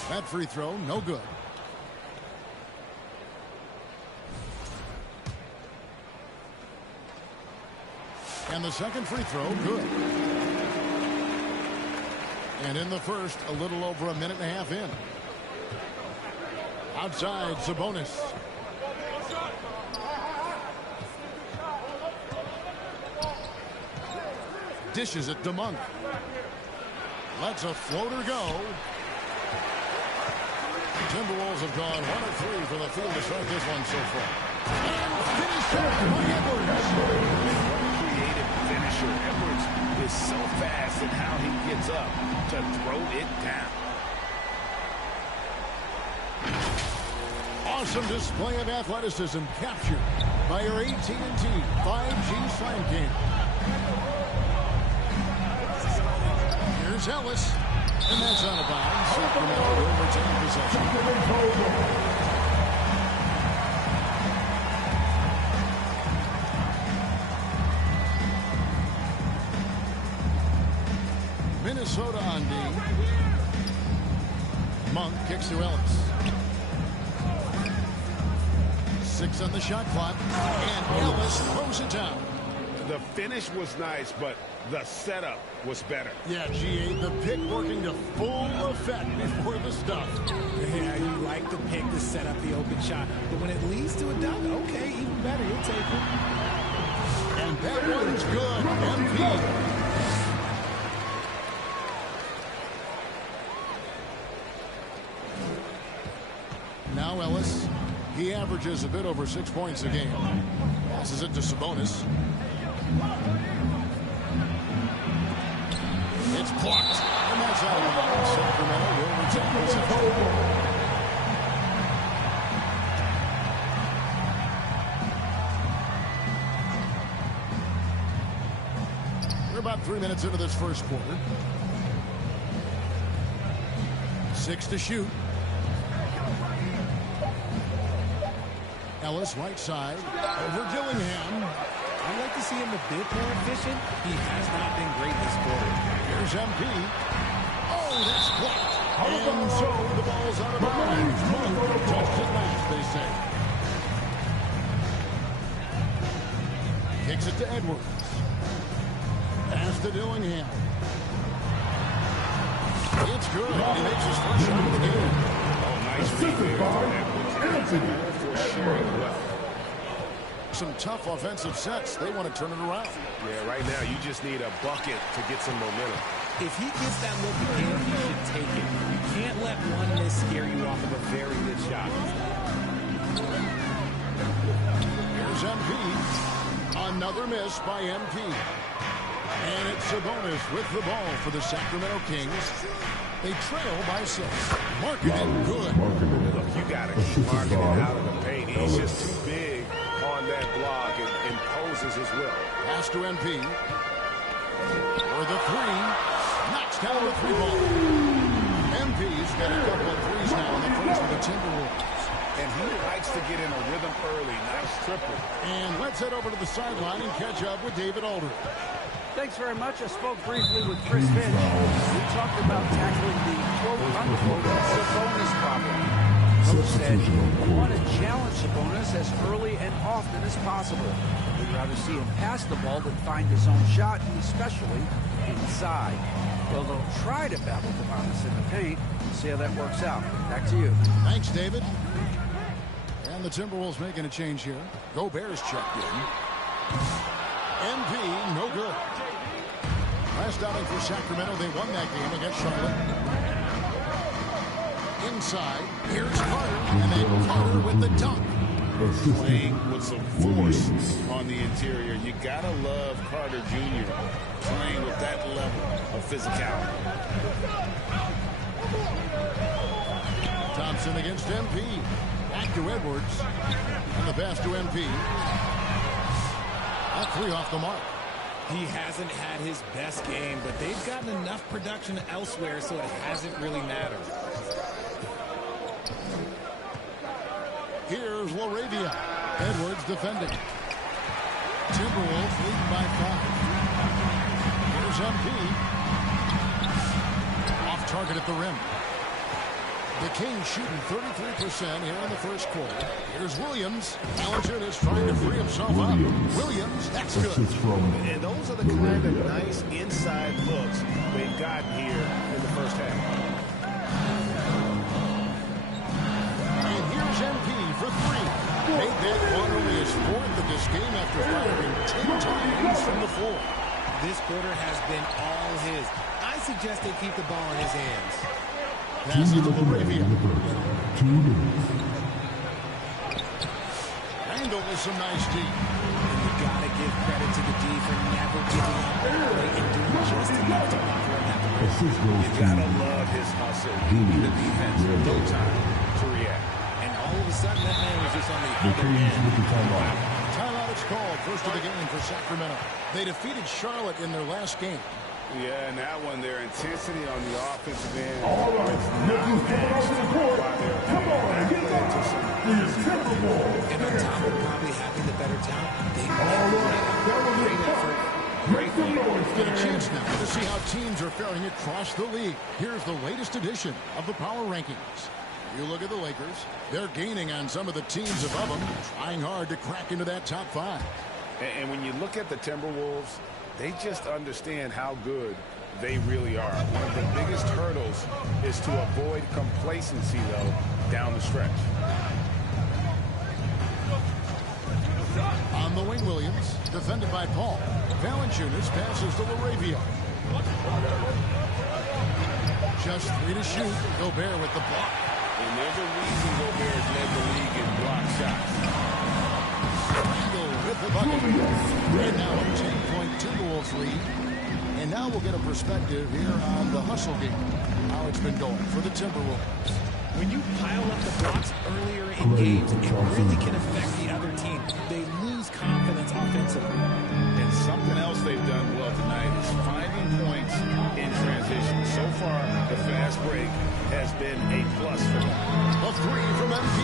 That free throw, no good. And the second free throw, good. And in the first, a little over a minute and a half in. Outside, Sabonis. Dishes it to Monk. Lets a floater go. The Timberwolves have gone 1 of 3 from the field to start this one so far. And finished off by Edwards. Creative finisher. Edwards is so fast in how he gets up to throw it down. Awesome display of athleticism captured by your AT&T 5G Slam Cam. Here's Ellis. And that's out of bounds. Sacramento will retain possession. Minnesota on D. Monk kicks to Ellis. 6 on the shot clock. And Ellis throws it down. The finish was nice, but the setup was better. Yeah, GA, the pick working to full effect before the stuff. Yeah, you like the pick to set up the open shot. But when it leads to a dunk, okay, even better. You'll take it. And that one's good. MP. Now Ellis. He averages a bit over 6 points a game. Passes it to Sabonis. It's blocked. And that's out of bounds. Sacramento will retain possession. We're about 3 minutes into this first quarter. 6 to shoot. Ellis right side over Dillingham. I'd like to see him a bit more efficient. He has not been great this quarter. Here's MP. Oh, that's blocked. And so the ball's out of bounds. Touched it last, they say. Kicks it to Edwards. Pass to Dillingham. It's good. He makes his first shot of the game. Oh, nice read there. Some tough offensive sets. They want to turn it around. Yeah, right now you just need a bucket to get some momentum. If he gets that look again, he should take it. You can't let one miss scare you off of a very good shot. Here's MP. Another miss by MP. And it's Sabonis with the ball for the Sacramento Kings. They trail by 6. Marketed good. Look, you got to keep Marketed out of the paint. He's just too big on that block and imposes his will. Pass to MP. For the 3. Knocks down the 3-ball. MP's got a couple of threes now in the first of the Timberwolves. And he likes to get in a rhythm early. Nice triple. And let's head over to the sideline and catch up with David Aldridge. Thanks very much. I spoke briefly with Chris Finch. We talked about tackling the quote-unquote Sabonis problem. Coach said we want to challenge Sabonis as early and often as possible. We'd rather see him pass the ball than find his own shot, especially inside. Well, they'll try to battle Sabonis in the paint. See how that works out. Back to you. Thanks, David. And the Timberwolves making a change here. Gobert's checked in. MP, no good. Last outing for Sacramento, they won that game against Charlotte. Inside, here's Carter, and then Carter with the dunk. Playing with some force on the interior. You gotta love Carter Jr. playing with that level of physicality. Thompson against MP. Back to Edwards. And the pass to MP. A 3 off the mark. He hasn't had his best game, but they've gotten enough production elsewhere, so it hasn't really mattered. Here's Laravia. Edwards defending. Timberwolves lead by 5. Here's MP. Off target at the rim. The Kings shooting 33% here in the first quarter. Here's Williams. Allen is trying to free himself up. Williams, that's good. And those are the kind of nice inside looks they've gotten here in the first half. And here's MP for 3. Made that one only his 4th of this game after firing 10 times from the floor. This quarter has been all his. I suggest they keep the ball in his hands. Pass it to Laravia. 2 minutes. Randall with some nice D. You gotta give credit to the D for never giving up early and doing just enough to buffer him at the rim. You gotta love his hustle. The defense with no time to react. And all of a sudden, that man was just on the other end. Timeout is called. First of the game for Sacramento. They defeated Charlotte in their last game. Yeah, and that one, their intensity on the offensive end. All right, let's move on to the court. Come on, get back to the Timberwolves. And on top of probably having the better talent, they All right, that was a great effort. Great noise Get a there. chance now to see how teams are faring across the league. Here's the latest edition of the Power Rankings. You look at the Lakers. They're gaining on some of the teams above them, trying hard to crack into that top 5. And when you look at the Timberwolves, they just understand how good they really are. One of the biggest hurdles is to avoid complacency, though, down the stretch. On the wing, Williams, defended by Paul. Valanciunas passes to LaRavia. Just 3 to shoot. Gobert with the block. And there's a reason Gobert has led the league in block shots. Randle with the bucket. Right now a 10-point Timberwolves lead. And now we'll get a perspective here on the hustle game. How it's been going for the Timberwolves. When you pile up the blocks earlier in games, it really can affect the other team. They lose confidence offensively. And something else they've done well tonight is finding points in transition. So far, the fast break has been a plus for them. A 3 from MP.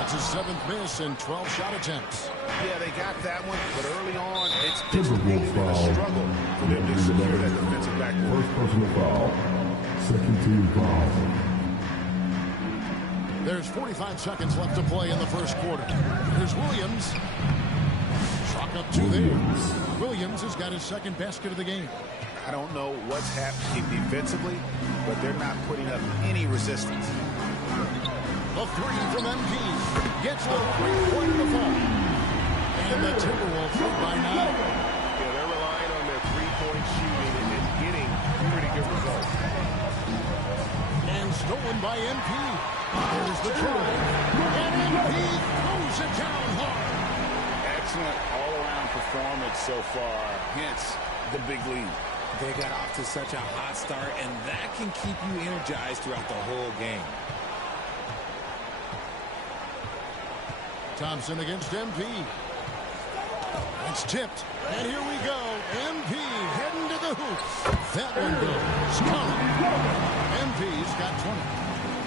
That's his 7th miss in 12 shot attempts. Yeah, they got that one, but early on, it's really been a struggle for them to secure that defensive backboard. First personal foul. Second team foul. There's 45 seconds left to play in the first quarter. Here's Williams. Chalk up 2 there. Williams has got his second basket of the game. I don't know what's happening defensively, but they're not putting up any resistance. A 3 from MP. Gets the 3-point in the fall. And the Timberwolves lead by 9. Yeah, they're relying on their 3-point shooting and getting pretty good results. And stolen by MP. There's the try. And MP throws it down hard. Excellent all-around performance so far, hence the big lead. They got off to such a hot start, and that can keep you energized throughout the whole game. Thompson against MP. It's tipped. And here we go. MP heading to the hoop. That one goes. MP's got 20.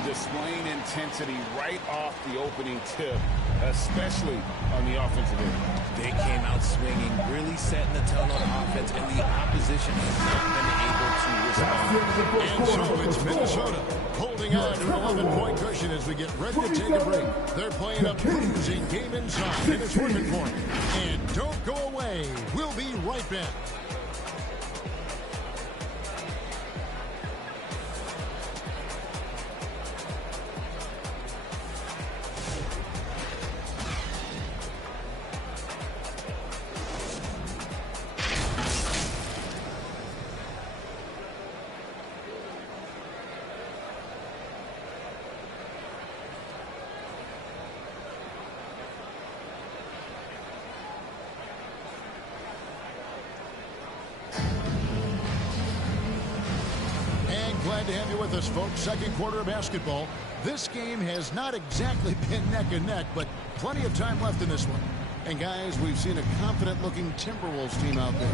Displaying intensity right off the opening tip, especially on the offensive end. They came out swinging, really setting the tone on offense, and the opposition has not been able to respond. And so it's Minnesota holding on to an 11-point cushion as we get ready to take a break. They're playing a bruising game inside, and it's working for them. And don't go away. We'll be right back. Glad to have you with us, folks. Second quarter of basketball. This game has not exactly been neck and neck, but plenty of time left in this one. And guys, we've seen a confident-looking Timberwolves team out there.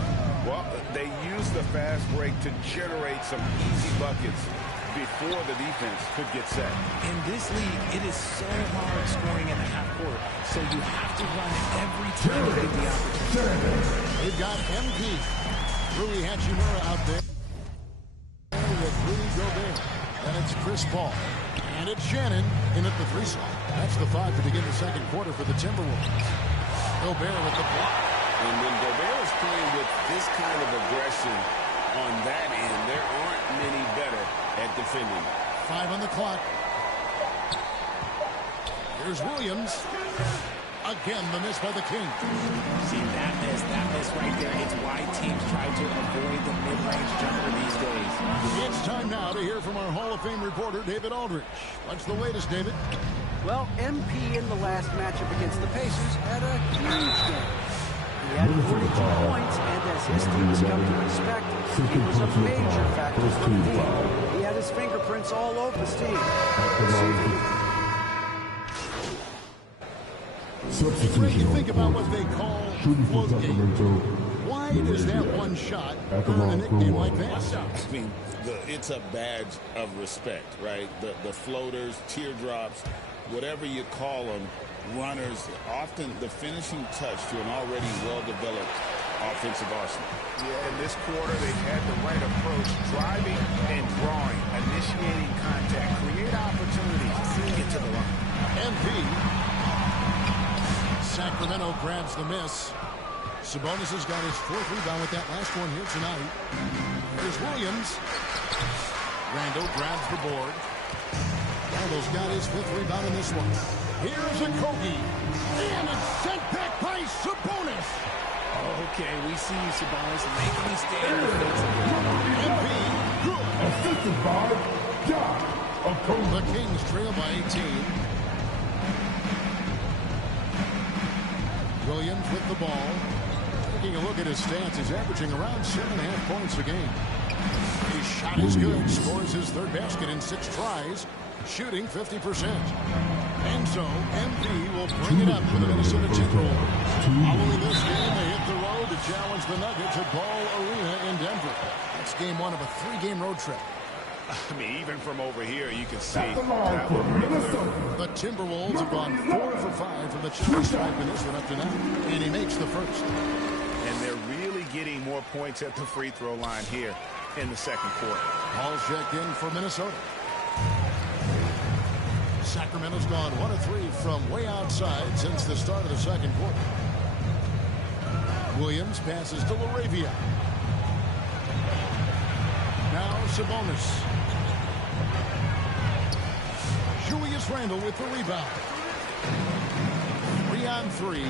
Well, they use the fast break to generate some easy buckets before the defense could get set. In this league, it is so hard scoring in the half court, so you have to run every time you get the opportunity. They've got MP. Rui Hachimura out there with Rudy Gobert. And it's Chris Paul. And it's Shannon in at the 3 slot. That's the 5 to begin the second quarter for the Timberwolves. Gobert with the block. And when Gobert is playing with this kind of aggression on that end, there aren't many better at defending. 5 on the clock. Here's Williams. Again, the miss by the King. See, that miss right there. It's why teams try to avoid the mid-range jumper these days. It's time now to hear from our Hall of Fame reporter, David Aldridge. What's the latest, David? Well, MP in the last matchup against the Pacers had a huge game. He had 42 points, and as his team has come to expect, he was a major factor for the team. He had his fingerprints all over his team. When you think about what they call float games, why why does that one shot earn a nickname like that? I mean, it's a badge of respect, right? The floaters, teardrops, whatever you call them, runners, often the finishing touch to an already well-developed offensive arsenal. Yeah, in this quarter, they've had the right approach, driving and drawing, initiating contact, create opportunities, get to the line. MP. Sacramento grabs the miss. Sabonis has got his 4th rebound with that last one here tonight. Here's Williams. Randall grabs the board. Randall's got his 5th rebound in this one. Here's a Kogi. And it's sent back by Sabonis. Okay, we see Sabonis making a stand defensively. Assisted by John Okogie. The Kings trail by 18. Williams with the ball. Taking a look at his stats, he's averaging around 7.5 points a game. His shot is good. Scores his 3rd basket in 6 tries. Shooting 50%. And so, MP will bring it up for the Minnesota Timberwolves. Following this game, they hit the road to challenge the Nuggets at Ball Arena in Denver. That's game 1 of a 3-game road trip. I mean, even from over here, you can see At the line for Minnesota. The Timberwolves have gone 4 for 5 from the challenge stripe in this one up to now. And he makes the first. And they're really getting more points at the free throw line here in the second quarter. Ball checked in for Minnesota. Sacramento's gone 1 of 3 from way outside since the start of the second quarter. Williams passes to LaRavia. Now Sabonis. Julius Randle with the rebound. 3 on 3.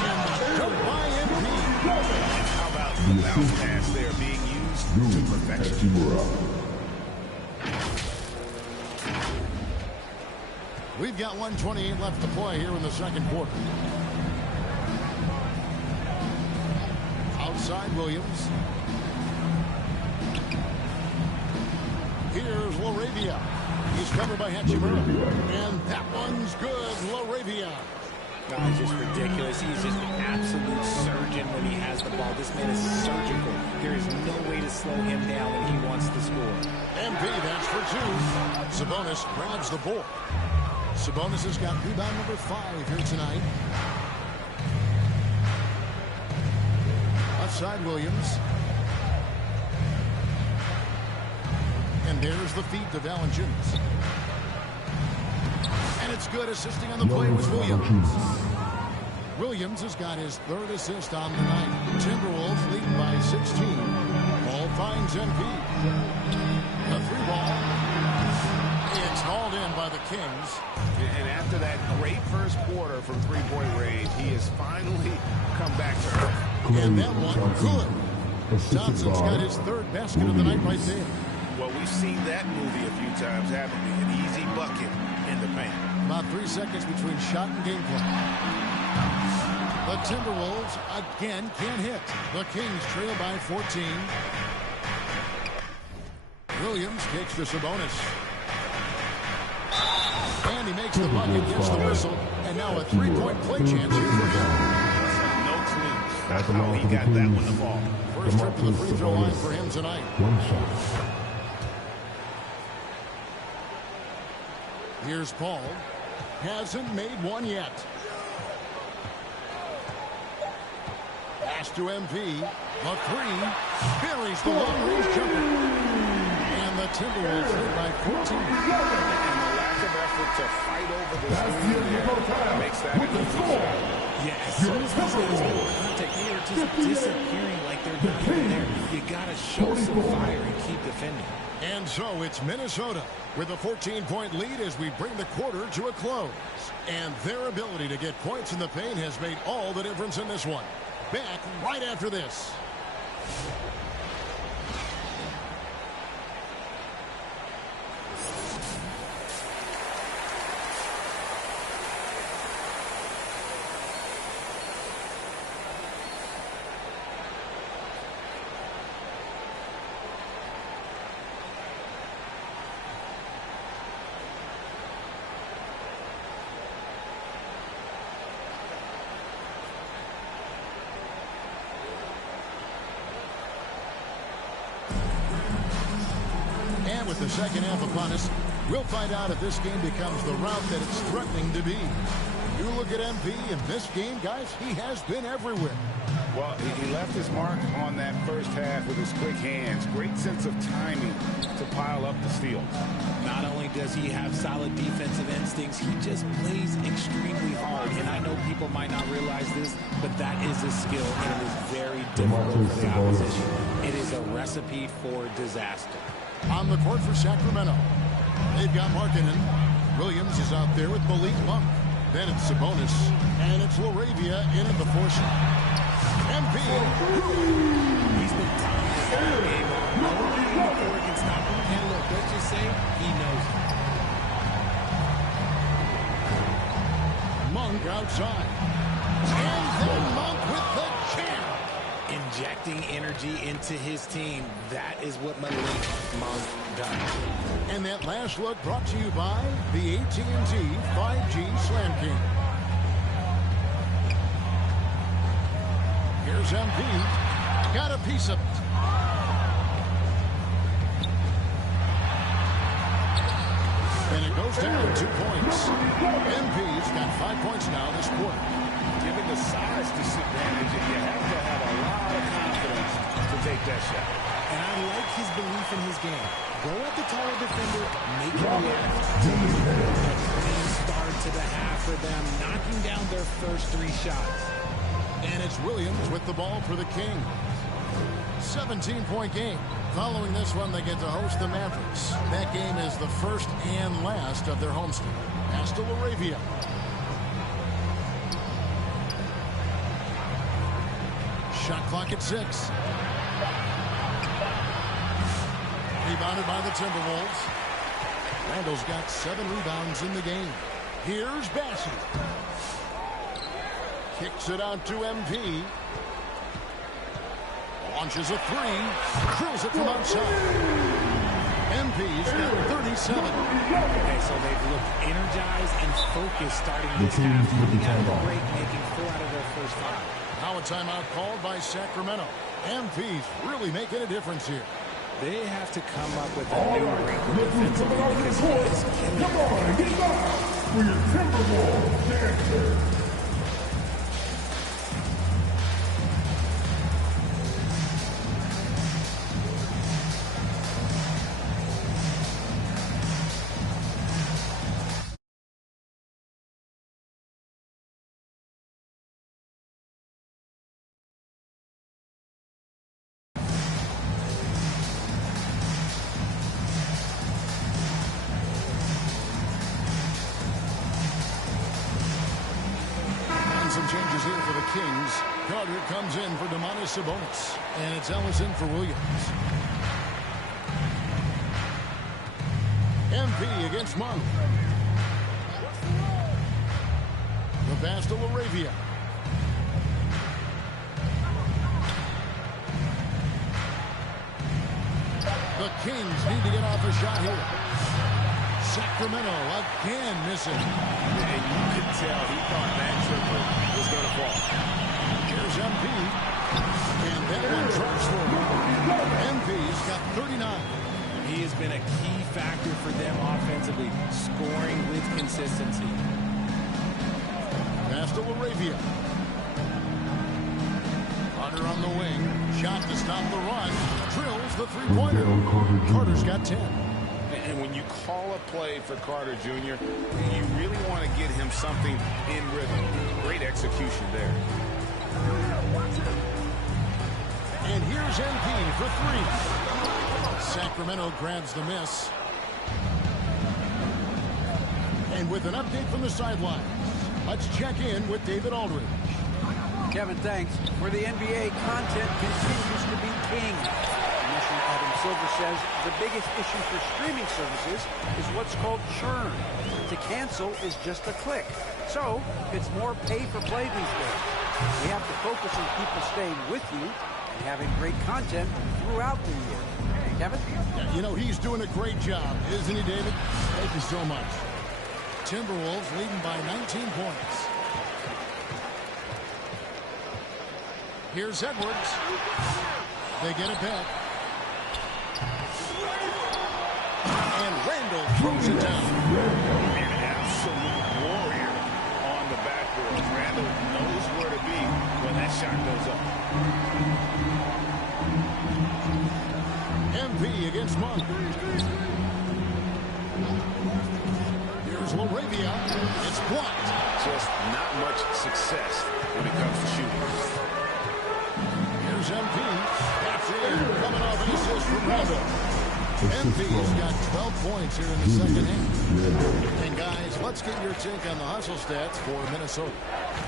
And by MP. How about the bounce pass there being used to perfection? We've got 1:28 left to play here in the second quarter. Outside Williams. Here's LaRavia. He's covered by Hachimura. And that one's good. LaRavia. He's just ridiculous. He's just an absolute surgeon when he has the ball. This man is surgical. There is no way to slow him down when he wants to score. MP, that's for 2. Sabonis grabs the board. Sabonis has got rebound number 5 here tonight. Outside Williams. And there's the feed to Valanciunas. And it's good. Assisting on the play was Williams. Williams has got his 3rd assist on the night. Timberwolves leading by 16. Ball finds MP. A 3-ball. It's hauled in by the Kings. And after that great first quarter from 3-point range, he has finally come back to earth. And that one, good. Johnson's got his 3rd basket of the night right there. Well, we've seen that movie a few times, haven't we? An easy bucket in the paint. About 3 seconds between shot and game play. The Timberwolves again can't hit. The Kings trail by 14. Williams kicks to Sabonis. And he makes the bucket, gets the whistle, and now a 3-point play chance here for him. No clue how he got that one to fall. First trip to the free throw line for him tonight. 1 shot. Here's Paul. Hasn't made one yet. Pass to MP. A 3. Buries the long-range jumper. And the Timberwolves lead by 14. And the lack of effort to fight over this lead makes that an easy shot. Yeah, as soon as these guys make contact, they are just disappearing like they're not even there. You gotta show some fire and keep defending. And so it's Minnesota with a 14-point lead as we bring the quarter to a close. And their ability to get points in the paint has made all the difference in this one. Back right after this. with the second half upon us. We'll find out if this game becomes the route that it's threatening to be. You look at MP in this game, guys, he has been everywhere. Well, he left his mark on that first half with his quick hands. Great sense of timing to pile up the steals. Not only does he have solid defensive instincts, he just plays extremely hard. And I know people might not realize this, but that is a skill, and it is very difficult for the opposition. It is a recipe for disaster. On the court for Sacramento, they've got Markkanen. Williams is out there with Malik Monk. Then it's Sabonis, and it's LaRavia in at the 4 shot. MP. He's been telling this whole game long. Nobody in the court can stop him. And look, let's just say he knows it. Monk outside. And then Monk with the jam. Injecting energy into his team. That is what Malik Monk does. And that last look brought to you by the AT&T 5G Slam King. Here's MP. Got a piece of it. And it goes down 2 points. MP's got 5 points now this quarter. Given the size disadvantage, you have to have a lot of confidence to take that shot. And I like his belief in his game. Go at the taller defender, make him react. A clean start to the half for them, knocking down their first 3 shots. And it's Williams with the ball for the Kings. 17-point game. Following this one, they get to host the Mavericks. That game is the first and last of their homestand. Pass to LaRavia. Shot clock at 6. Rebounded by the Timberwolves. Randall's got 7 rebounds in the game. Here's Bassey. Kicks it out to MP. Launches a 3. Drills it from outside. MP's got 37. Okay, so they've looked energized and focused starting this half. Coming out of the break, making 4 out of their first 5. Now a timeout called by Sacramento. MP's really making a difference here. They have to come up with a new wrinkle defensively because he is killing them. Get back for your Timberwolves dancer. Some changes here for the Kings. Carter comes in for Sabonis. And it's Ellison for Williams. MP against Monk. The pass to LaRavia. The Kings need to get off a shot here. Sacramento again missing. And you could tell he thought that triple was going to fall. Here's MP. And that one drops for him. MP's got 39. He has been a key factor for them offensively, scoring with consistency. Pass to LaRavia. Carter on the wing. Shot to stop the run. Drills the three-pointer. Carter's got 10. And when you call a play for Carter Jr., you really want to get him something in rhythm. Great execution there. And here's MP for 3. Sacramento grabs the miss. And with an update from the sidelines, let's check in with David Aldridge. Kevin, thanks. For the NBA, content continues to be king. Commissioner Adam Silver says the biggest issue for streaming services is what's called churn. To cancel is just a click. So it's more pay for play these days. We have to focus on people staying with you and having great content throughout the year. Kevin? Yeah, you know, he's doing a great job, isn't he, David? Thank you so much. Timberwolves leading by 19 points. Here's Edwards. They get it back. And Randall throws it down. An absolute warrior on the backboard. Randall knows where to be when that shot goes up. MP against Monk. Here's Laravia. It's blocked. Just not much success when it comes to shooting. Here's MP. That's in. Coming off an assist from Randall. MP's got 12 points here in the second half. And guys, let's get your take on the hustle stats for Minnesota.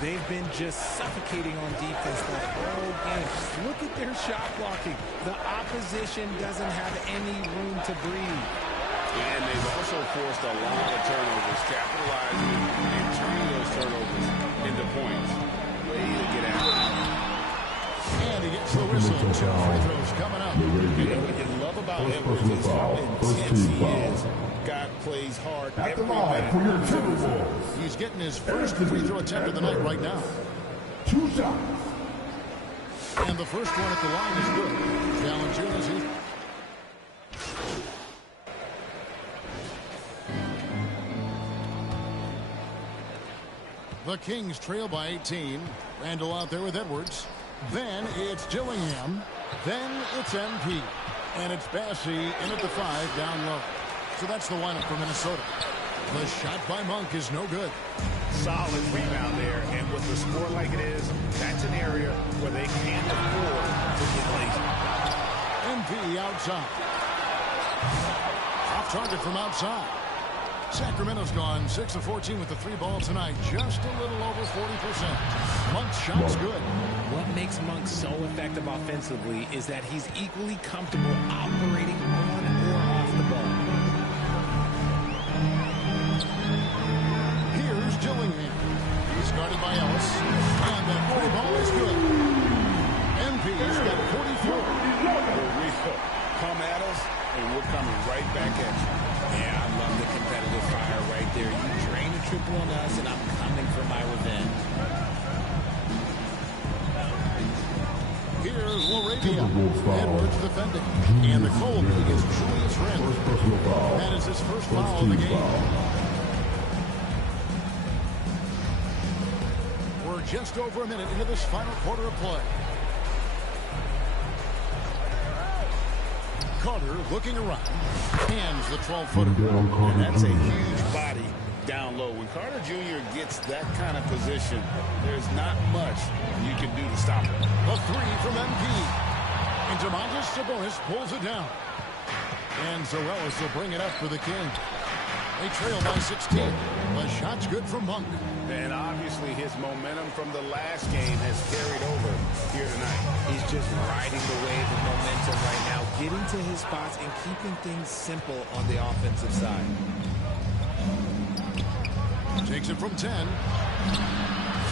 They've been just suffocating on defense the whole game. Look at their shot blocking. The opposition doesn't have any room to breathe. And they've also forced a lot of turnovers, capitalizing and turning those turnovers into points. Way to get after it. And he gets the whistle. Two free throws coming up. And what you love about Edwards is how intense he is. God plays hard every minute. He's getting his first free throw attempt of the night right now. 2 shots. And the first one at the line is good. Challenge here. The Kings trail by 18. Randall out there with Edwards. Then it's Gillingham. Then it's MP. And it's Bassey in at the 5 down low. So that's the lineup for Minnesota. The shot by Monk is no good. Solid rebound there. And with the score like it is, that's an area where they can't afford to get lazy. MP outside. Off target from outside. Sacramento's gone 6 of 14 with the 3 ball tonight. Just a little over 40%. Monk's shot's good. What makes Monk so effective offensively is that he's equally comfortable operating on or off the ball. Here's Gillingham. He's guarded by Ellis. And the 3 ball is good. MP's got 44. We'll come at us, and we're coming right back at you. Yeah, I love the competitive fire right there. You drain a triple on us, and I'm coming for my revenge. Here's Laravia. Edwards defending. And the call against Julius Randle. That is his first foul of the game. We're just over a minute into this final quarter of play. Carter looking around. Hands the 12-footer. And that's a huge body down low. When Carter Jr. gets that kind of position, there's not much you can do to stop him. A 3 from MP. And Domantas Sabonis pulls it down. And Zoelis will bring it up for the Kings. They trail by 16. The shot's good from Monk. And obviously his momentum from the last game has carried over here tonight. He's just riding the wave of momentum right now, getting to his spots and keeping things simple on the offensive side. Takes it from 10.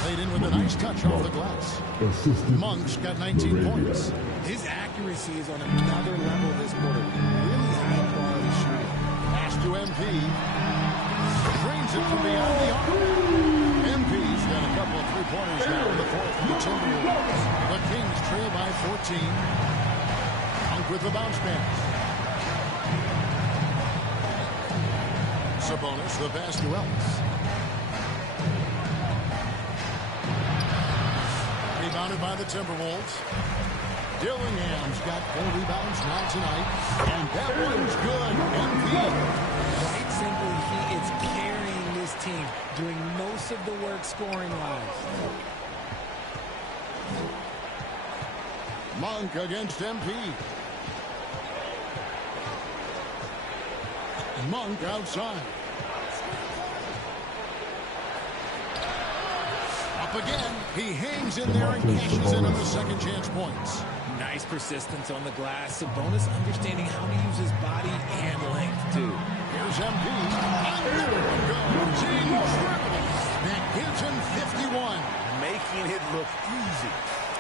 Played in with a nice touch off the glass. Monk's got 19 points. His accuracy is on another level this quarter. Really high quality shooting. Pass to MP. Drains it from beyond the arc. MP's got a couple of three-pointers now in the fourth from the Timberwolves. The Kings trail by 14. Monk with the bounce pass. Sabonis, the pass to Ellis. Rebounded by the Timberwolves. Dillingham's got 4 rebounds now tonight. And that one's good. MP. Quite simply, he is carrying this team, doing most of the work scoring-wise. Monk against MP. Monk outside. Up again. He hangs in there and cashes in on the second chance points. Nice persistence on the glass. Sabonis understanding how to use his body and length, too. Here's MP. Another one goes. That gives him 51. Making it look easy.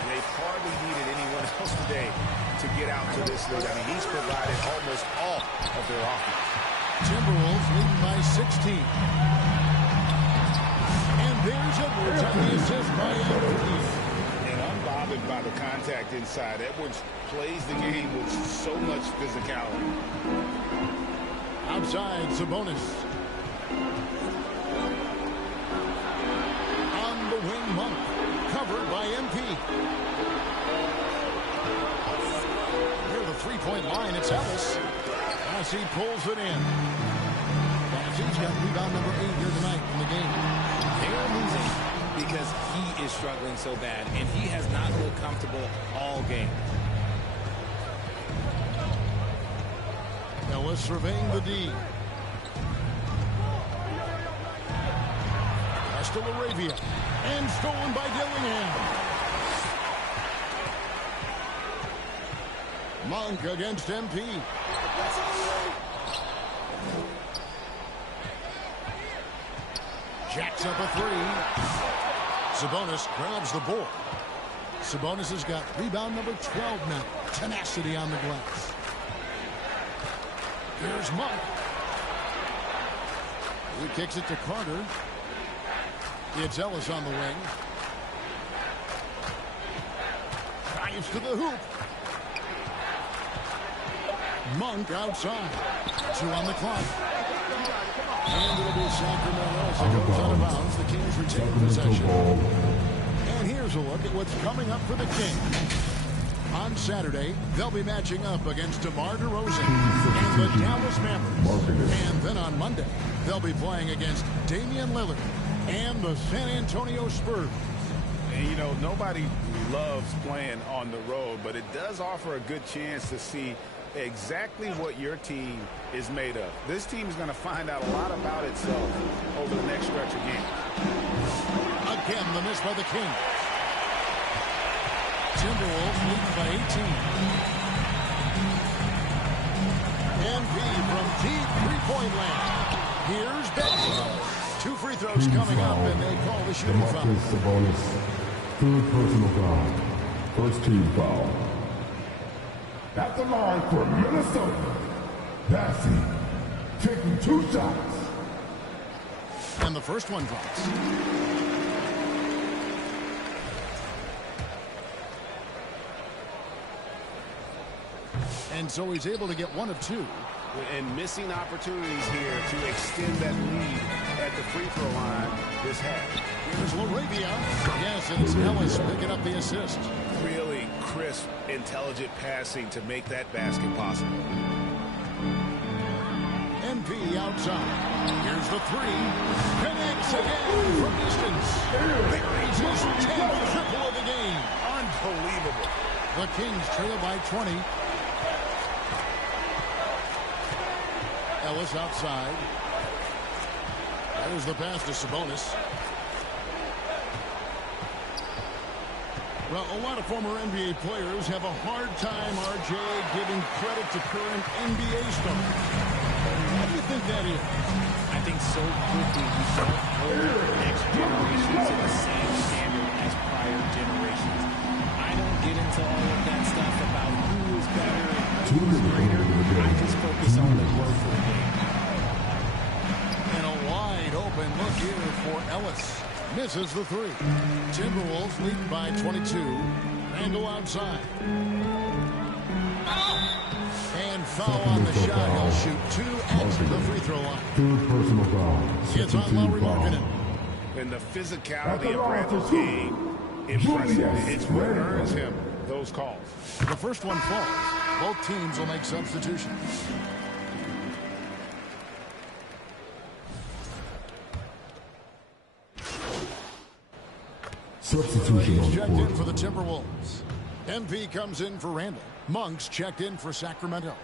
They've hardly needed anyone else today to get out to this lead. I mean, he's provided almost all of their offense. Timberwolves leading by 16. And there's Edwards on the assist by MP. And unbothered by the contact inside, Edwards plays the game with so much physicality. Outside, Sabonis. On the wing, Monk. Covered by MP. Near the three-point line, it's Ellis. As he pulls it in. He's got rebound number 8 here tonight in the game. They're losing because he is struggling so bad, and he has not looked comfortable all game. Ellis surveying the D. Pass to Laravia. And stolen by Dillingham. Monk against MP. Jacks up a three. Sabonis grabs the ball. Sabonis has got rebound number 12 now. Tenacity on the glass. Here's Monk. He kicks it to Carter. It's Ellis on the wing. Drives to the hoop. Monk outside. 2 on the clock. And it'll be Sacramento as it goes out of bounds. The Kings retain possession. And here's a look at what's coming up for the Kings. On Saturday, they'll be matching up against DeMar DeRozan and the Dallas Mavericks. And then on Monday, they'll be playing against Damian Lillard and the San Antonio Spurs. And, you know, nobody loves playing on the road, but it does offer a good chance to see exactly what your team is made of. This team is going to find out a lot about itself over the next stretch of games. Again, the miss by the King. Timberwolves leading by 18. MP from deep three-point land. Here's Benson. 2 free throws coming up, and they call the shooting foul. Sabonis, 3rd personal foul. First team foul. At the line for Minnesota, passing, taking 2 shots. And the first one drops. And so he's able to get 1 of 2. And missing opportunities here to extend that lead at the free throw line this half. Here's Laravia. Yes, and it's Ellis picking up the assist. Really crisp, intelligent passing to make that basket possible. MP outside. Here's the 3. Connects again from distance. Barry's his 10th triple of the game. Unbelievable. The Kings trail by 20. Ellis outside. There's the pass to Sabonis. Well, a lot of former NBA players have a hard time, RJ, giving credit to current NBA stars. What do you think that is? I think so quickly we don't hold the next generation to the same standard as prior generations. I don't get into all of that stuff about who is better and who is greater. I just focus on the growth of the game. And a wide open look here for Ellis. Misses the 3. Timberwolves leading by 22. Randall outside. And foul on the shot. He'll shoot 2 at the free throw line. 3rd personal foul. It's on Lowry Markkinen. And the physicality of Randall's game, impressive. It's what earns him those calls. The first one falls. Both teams will make substitutions. Substitution on checked court. in for the Timberwolves. MP comes in for Randall. Monk's checked in for Sacramento.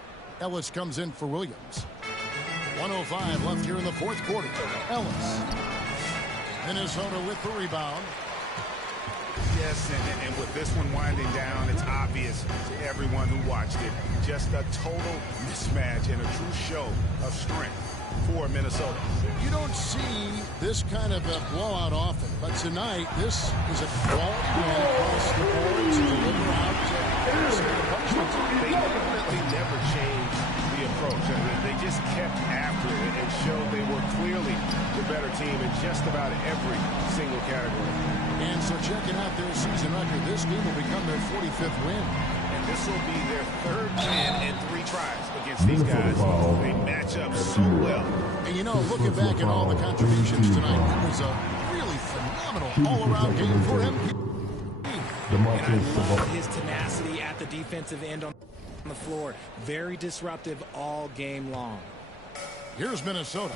Ellis comes in for Williams. 1:05 left here in the 4th quarter. Ellis. Minnesota with the rebound. Yes, and with this one winding down, it's obvious to everyone who watched it. Just a total mismatch and a true show of strength for Minnesota. You don't see this kind of a blowout often, but tonight this is a quality win across the board to deliver out They definitely never changed the approach. I mean, they just kept after it and showed they were clearly the better team in just about every single category. And so checking out their season record, this game will become their 45th win. And This will be their third win in 3 tries against these guys. They match up so well. And, you know, looking back at all the contributions tonight, it was a really phenomenal all-around game for MP. And I love his tenacity at the defensive end on the floor. Very disruptive all game long. Here's Minnesota.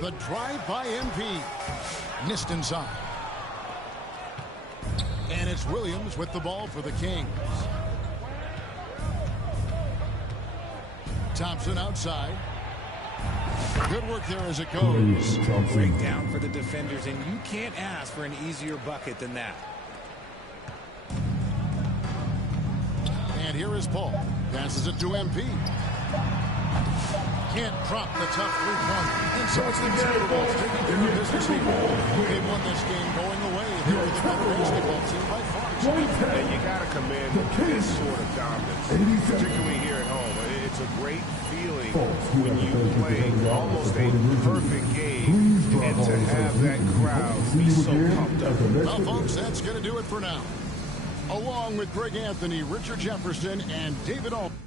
The drive by MP. Missed inside. And it's Williams with the ball for the Kings. Thompson outside. Good work there as it goes. Breakdown for the defenders, and you can't ask for an easier bucket than that. And here is Paul. Passes it to MP. Can't drop the tough three-pointer. And so it's the Timberwolves taking care of business here. They've won this game going away. They were the better basketball team by far. And you got to commend this sort of dominance, particularly here at home. It's a great feeling when you play almost a perfect game and to have that crowd be so pumped up. Well, folks, that's going to do it for now. Along with Greg Anthony, Richard Jefferson, and David Alton.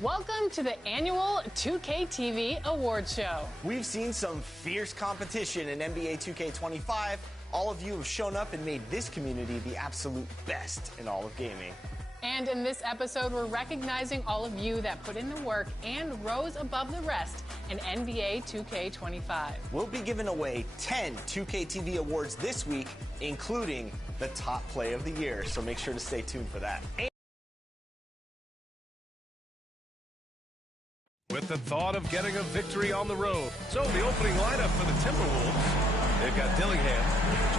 Welcome to the annual 2K TV Awards Show. We've seen some fierce competition in NBA 2K25. All of you have shown up and made this community the absolute best in all of gaming. And in this episode, we're recognizing all of you that put in the work and rose above the rest in NBA 2K25. We'll be giving away 10 2K TV awards this week, including the top play of the year. So make sure to stay tuned for that. With the thought of getting a victory on the road. So the opening lineup for the Timberwolves. They've got Dillingham,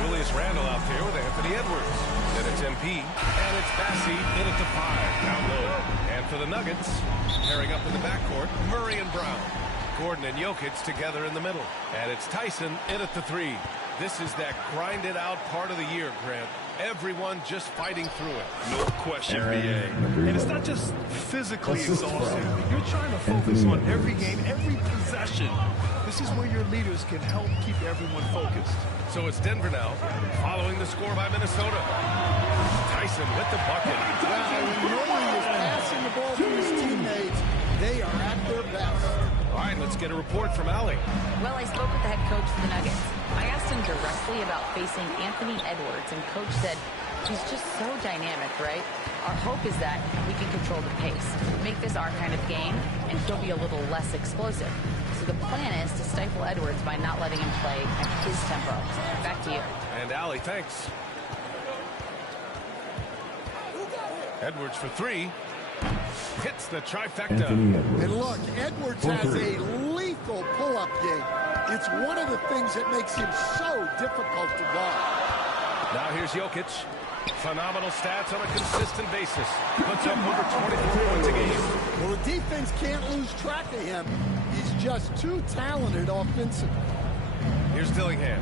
Julius Randle out there with Anthony Edwards. Then it's MP, and it's Bassey in at the 5, down low. And for the Nuggets, pairing up in the backcourt, Murray and Brown. Gordon and Jokic together in the middle. And it's Tyson in at the 3. This is that grinded out part of the year, Grant. Everyone just fighting through it. No question, BA. And it's not just physically exhausting. You're trying to focus on every game, every possession. This is where your leaders can help keep everyone focused. So it's Denver now, following the score by Minnesota. Tyson with the bucket. Well, when Murray is passing the ball to his teammates, they are at their best. All right, let's get a report from Allie. Well, I spoke with the head coach for the Nuggets. I asked him directly about facing Anthony Edwards, and coach said he's just so dynamic, right? Our hope is that we can control the pace, make this our kind of game, and he'll be a little less explosive. So the plan is to stifle Edwards by not letting him play at his tempo. Back to you. And Allie, thanks. Edwards for 3. Hits the trifecta. And look, Edwards has a lethal pull-up game. It's one of the things that makes him so difficult to guard. Now here's Jokic. Phenomenal stats on a consistent basis. Puts up over 24 points a game. Well, the defense can't lose track of him. He's just too talented offensively. Here's Dillingham.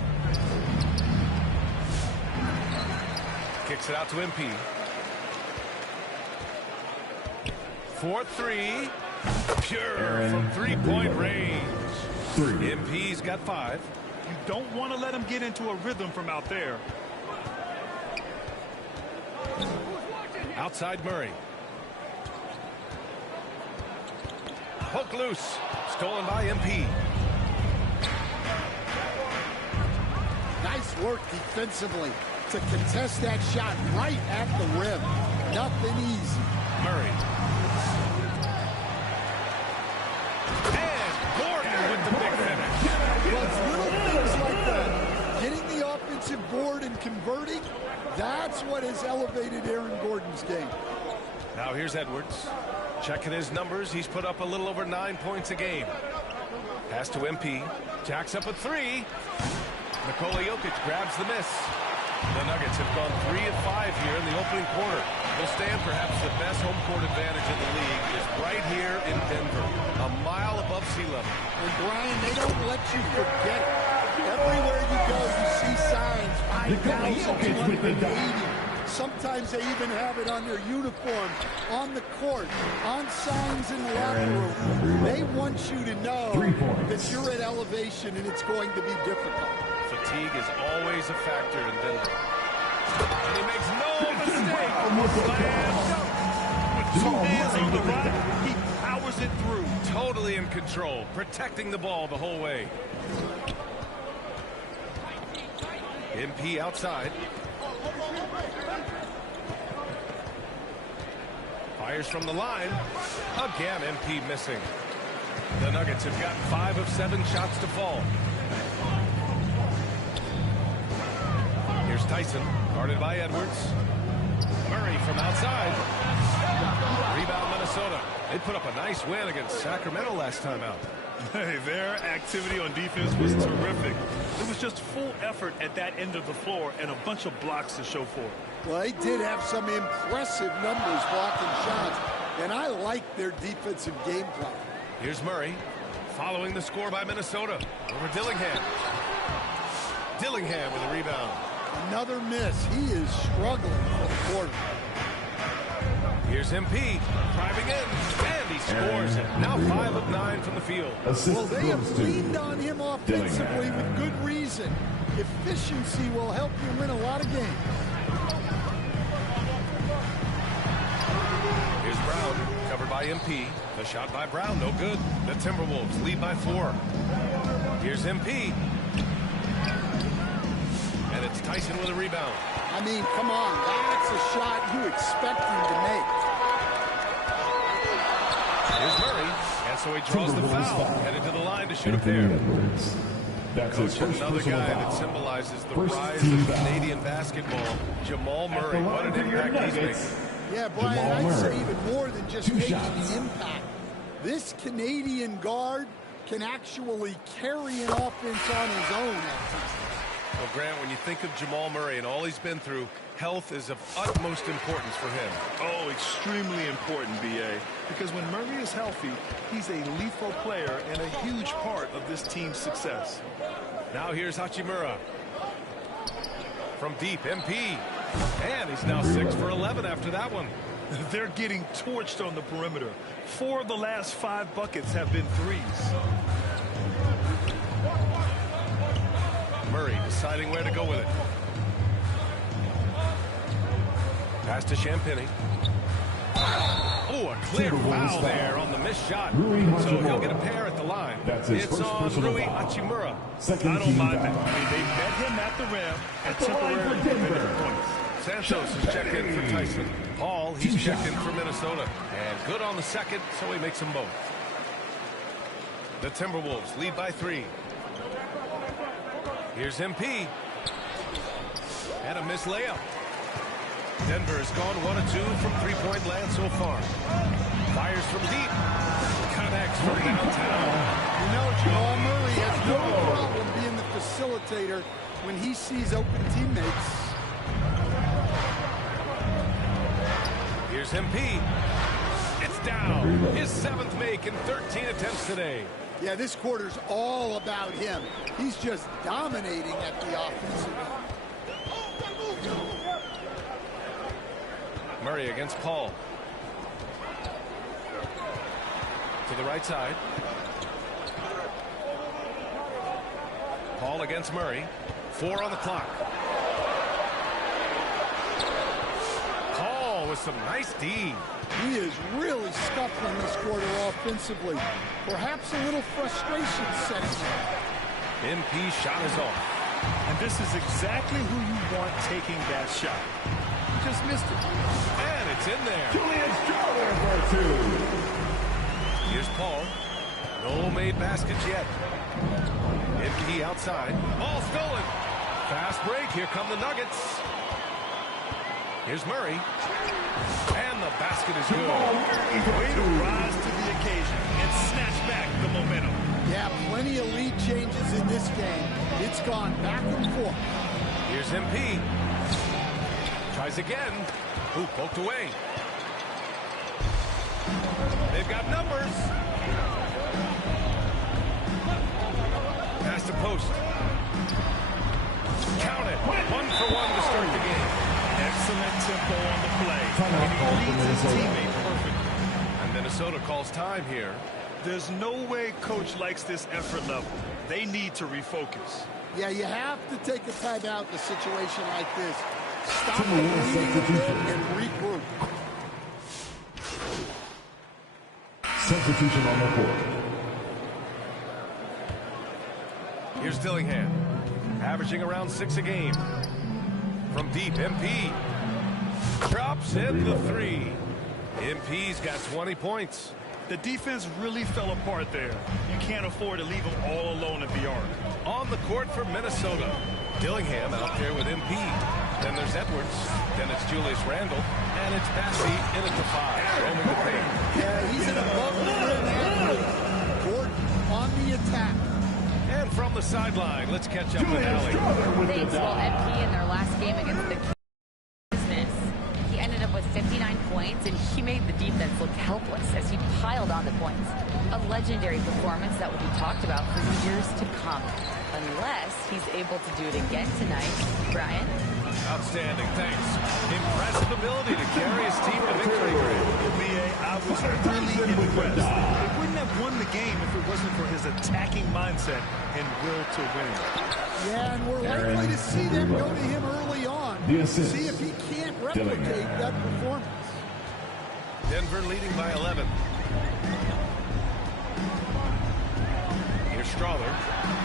Kicks it out to MP. 4-3. Pure from three-point range. MP's got 5. You don't want to let him get into a rhythm from out there. Outside Murray. Poke loose. Stolen by MP. Nice work defensively to contest that shot right at the rim. Nothing easy. Murray. And Gordon with the big finish. Well, it's little things like that. Getting the offensive board and converting, that's what has elevated Aaron Gordon's game. Now here's Edwards. Checking his numbers. He's put up a little over 9 points a game. Pass to MP. Jacks up a 3. Nikola Jokic grabs the miss. The Nuggets have gone 3 of 5 here in the opening quarter. Will stand perhaps the best home court advantage in the league is right here in Denver, a mile above sea level. And Brian, they don't let you forget it. Everywhere you go, you see signs, 5,280. Sometimes they even have it on their uniform, on the court, on signs in the locker room. They want you to know that you're at elevation and it's going to be difficult. Fatigue is always a factor in Denver. And he makes no mistake. Slam dunk. With 2 hands on the rock, he powers it through. Totally in control, protecting the ball the whole way. MP outside. Fires from the line. Again, MP missing. The Nuggets have gotten 5 of 7 shots to fall. Here's Tyson, guarded by Edwards. Murray from outside. Rebound Minnesota. They put up a nice win against Sacramento last time out. Hey, their activity on defense was terrific. It was just full effort at that end of the floor and a bunch of blocks to show for it. Well, they did have some impressive numbers blocking shots, and I like their defensive game plan. Here's Murray, following the score by Minnesota. Over Dillingham. Dillingham with a rebound. Another miss. He is struggling for the quarter. Here's MP, driving in, and he scores it. Now 5 of 9 from the field. Well, they have leaned on him offensively with good reason. Efficiency will help you win a lot of games. Here's Brown, covered by MP. The shot by Brown, no good. The Timberwolves lead by 4. Here's MP. And it's Tyson with a rebound. I mean, come on, that's a shot you expect him to make. Here's Murray, and so he draws the foul, headed to the line to shoot a pair. Coach, another guy that symbolizes the rise of Canadian basketball, Jamal Murray. What an impact he's making. Yeah, Brian, I'd say even more than just making an impact. This Canadian guard can actually carry an offense on his own at times. Well, Grant, when you think of Jamal Murray and all he's been through, health is of utmost importance for him. Oh, extremely important, B.A. Because when Murray is healthy, he's a lethal player and a huge part of this team's success. Now here's Hachimura. From deep, MP. And he's now 6 for 11 after that one. They're getting torched on the perimeter. 4 of the last 5 buckets have been threes. Murray deciding where to go with it. Pass to Champagny. Oh, a clear foul there on the missed shot. So he'll get a pair at the line. It's on Rui Hachimura. I don't mind that. I mean, they met him at the rim and temporarily prevented points. Santos is checked in for Tyson. Paul, he's checked in for Minnesota. And good on the second, so he makes them both. The Timberwolves lead by 3. Here's MP. And a missed layup. Denver has gone 1 of 2 from three-point land so far. Fires from deep. Connects from downtown. You know, Jamal Murray has no problem being the facilitator when he sees open teammates. Here's MP. It's down. His 7th make in 13 attempts today. Yeah, this quarter's all about him. He's just dominating at the offensive end. Murray against Paul. To the right side. Paul against Murray. 4 on the clock. Paul with some nice D. He is really scuffling this quarter offensively. Perhaps a little frustration setting in. MP shot is off. And this is exactly who you want taking that shot. He just missed it. And it's in there. Julius Joller for 2. Here's Paul. No made baskets yet. MP outside. Ball stolen. Fast break. Here come the Nuggets. Here's Murray. And the basket is good. Way to rise to the occasion and snatch back the momentum. Yeah, plenty of lead changes in this game. It's gone back and forth. Here's MP. Tries again. Ooh, poked away. They've got numbers. Pass to post. Count it. 1 for 1 to start the game. Excellent tempo on the play. And he leads his teammate perfectly. And Minnesota calls time here. There's no way coach likes this effort level. They need to refocus. Yeah, you have to take a timeout in a situation like this. Stop the lead a bit and regroup. Substitution on the court. Here's Dillingham, averaging around 6 a game. From deep, MP drops in the 3. MP's got 20 points. The defense really fell apart there. You can't afford to leave them all alone at the arc. On the court for Minnesota. Dillingham out there with MP. Then there's Edwards. Then it's Julius Randle. And it's Bassey in at the 5, roaming the paint. Yeah, he's an above-the-rim athlete. Gordon on the attack. And from the sideline, let's catch up with Allie. Thanks. Well, MP in their last game against the business, he ended up with 59 points, and he made the defense look helpless as he piled on the points. A legendary performance that will be talked about for years to come, unless he's able to do it again tonight. Brian? Outstanding, thanks. Impressive ability to carry his team to victory. I was really impressed. They wouldn't have won the game if it wasn't for his attacking mindset and will to win. Yeah, and we're likely to see them go to him early on. See if he can't replicate that performance. Denver leading by 11. Here's Strother.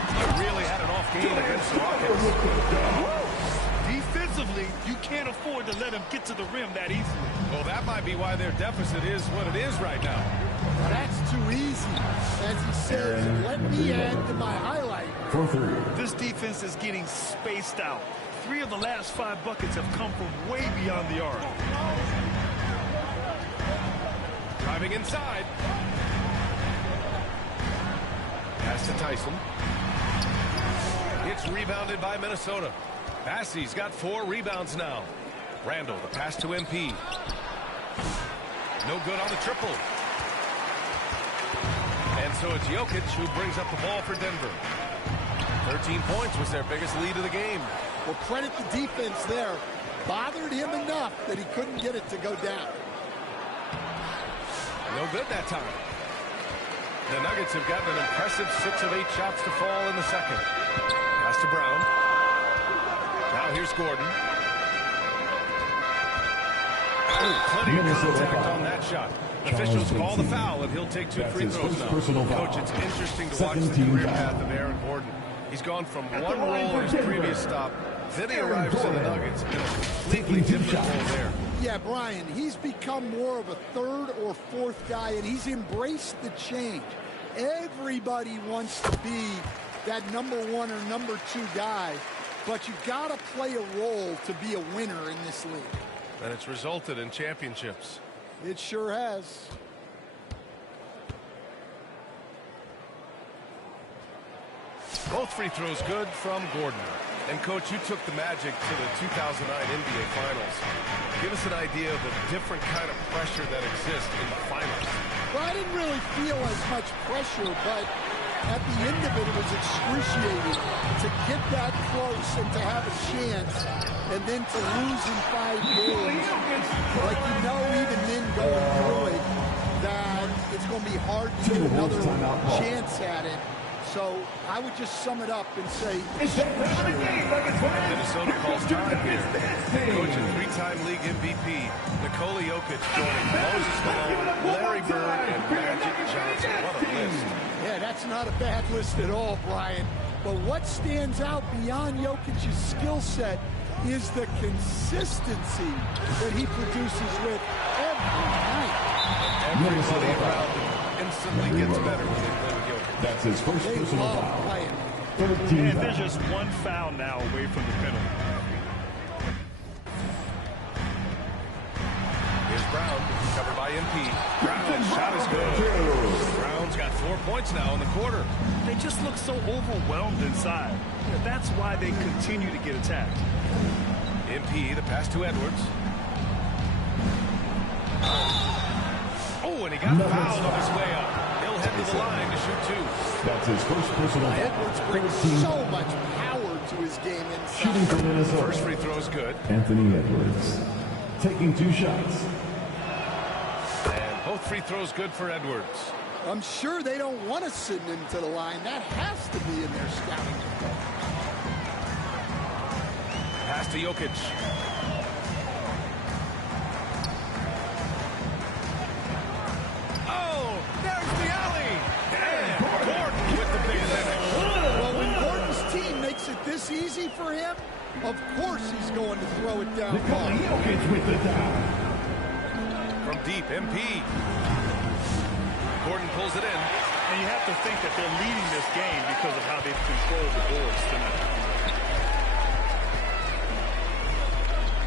He really had an off game against the Rockets. Defensively, you can't afford to let him get to the rim that easily. Well, that might be why their deficit is what it is right now. That's too easy. As he says, let me add to my highlight. This defense is getting spaced out. 3 of the last 5 buckets have come from way beyond the arc. Driving inside. Pass to Tyson. It's rebounded by Minnesota. Bassey's got 4 rebounds now. Randle, the pass to MP. No good on the triple. And so it's Jokic who brings up the ball for Denver. 13 points was their biggest lead of the game. Well, credit the defense there. Bothered him enough that he couldn't get it to go down. No good that time. The Nuggets have gotten an impressive 6 of 8 shots to fall in the second. Pass to Brown. Now here's Gordon. Oh, plenty of contact on that shot. Officials call the foul, and he'll take 2 free throws now. Coach, it's interesting to watch the career path of Aaron Gordon. He's gone from one role in his previous stop, then he arrives in the Nuggets in a completely different role there. Yeah, Brian, he's become more of a 3rd or 4th guy, and he's embraced the change. Everybody wants to be that number 1 or number 2 guy, but you've got to play a role to be a winner in this league. And it's resulted in championships. It sure has. Both free throws good from Gordon. And, Coach, you took the Magic to the 2009 NBA Finals. Give us an idea of the different kind of pressure that exists in the finals. Well, I didn't really feel as much pressure, but at the end of it, it was excruciating to get that close and to have a chance, and then to lose in 5 games. Like, you know, even then going through it, that it's going to be hard to get another chance at it. So I would just sum it up and say, Minnesota calls time here. Coach and 3-time league MVP, Nikola Jokic joining Moses Malone, Larry Bird, and Magic Johnson. What a list. Yeah, that's not a bad list at all, Brian. But what stands out beyond Jokic's skill set is the consistency that he produces with every night. Everybody around him instantly gets better when they play with Jokic. That's his first personal foul. And there's just one foul now away from the penalty. Here's Brown, covered by MP. Brown's shot is good. Brown's got 4 points now in the quarter. They just look so overwhelmed inside. That's why they continue to get attacked. MP, the pass to Edwards. Oh, and he got fouled on his way up. He'll head to the line to shoot 2. That's his first personal foul. Edwards brings so much power to his game inside. Shooting for Minnesota. First free throw is good. Anthony Edwards taking 2 shots. And both free throws good for Edwards. I'm sure they don't want to send him to the line. That has to be in their scouting report. Pass to Jokic. Oh, there's the alley. And Gordon with the big finish. Well, when Gordon's team makes it this easy for him, of course he's going to throw it down. Jokic with the down. From deep, MP. Gordon pulls it in. And you have to think that they're leading this game because of how they've controlled the boards tonight.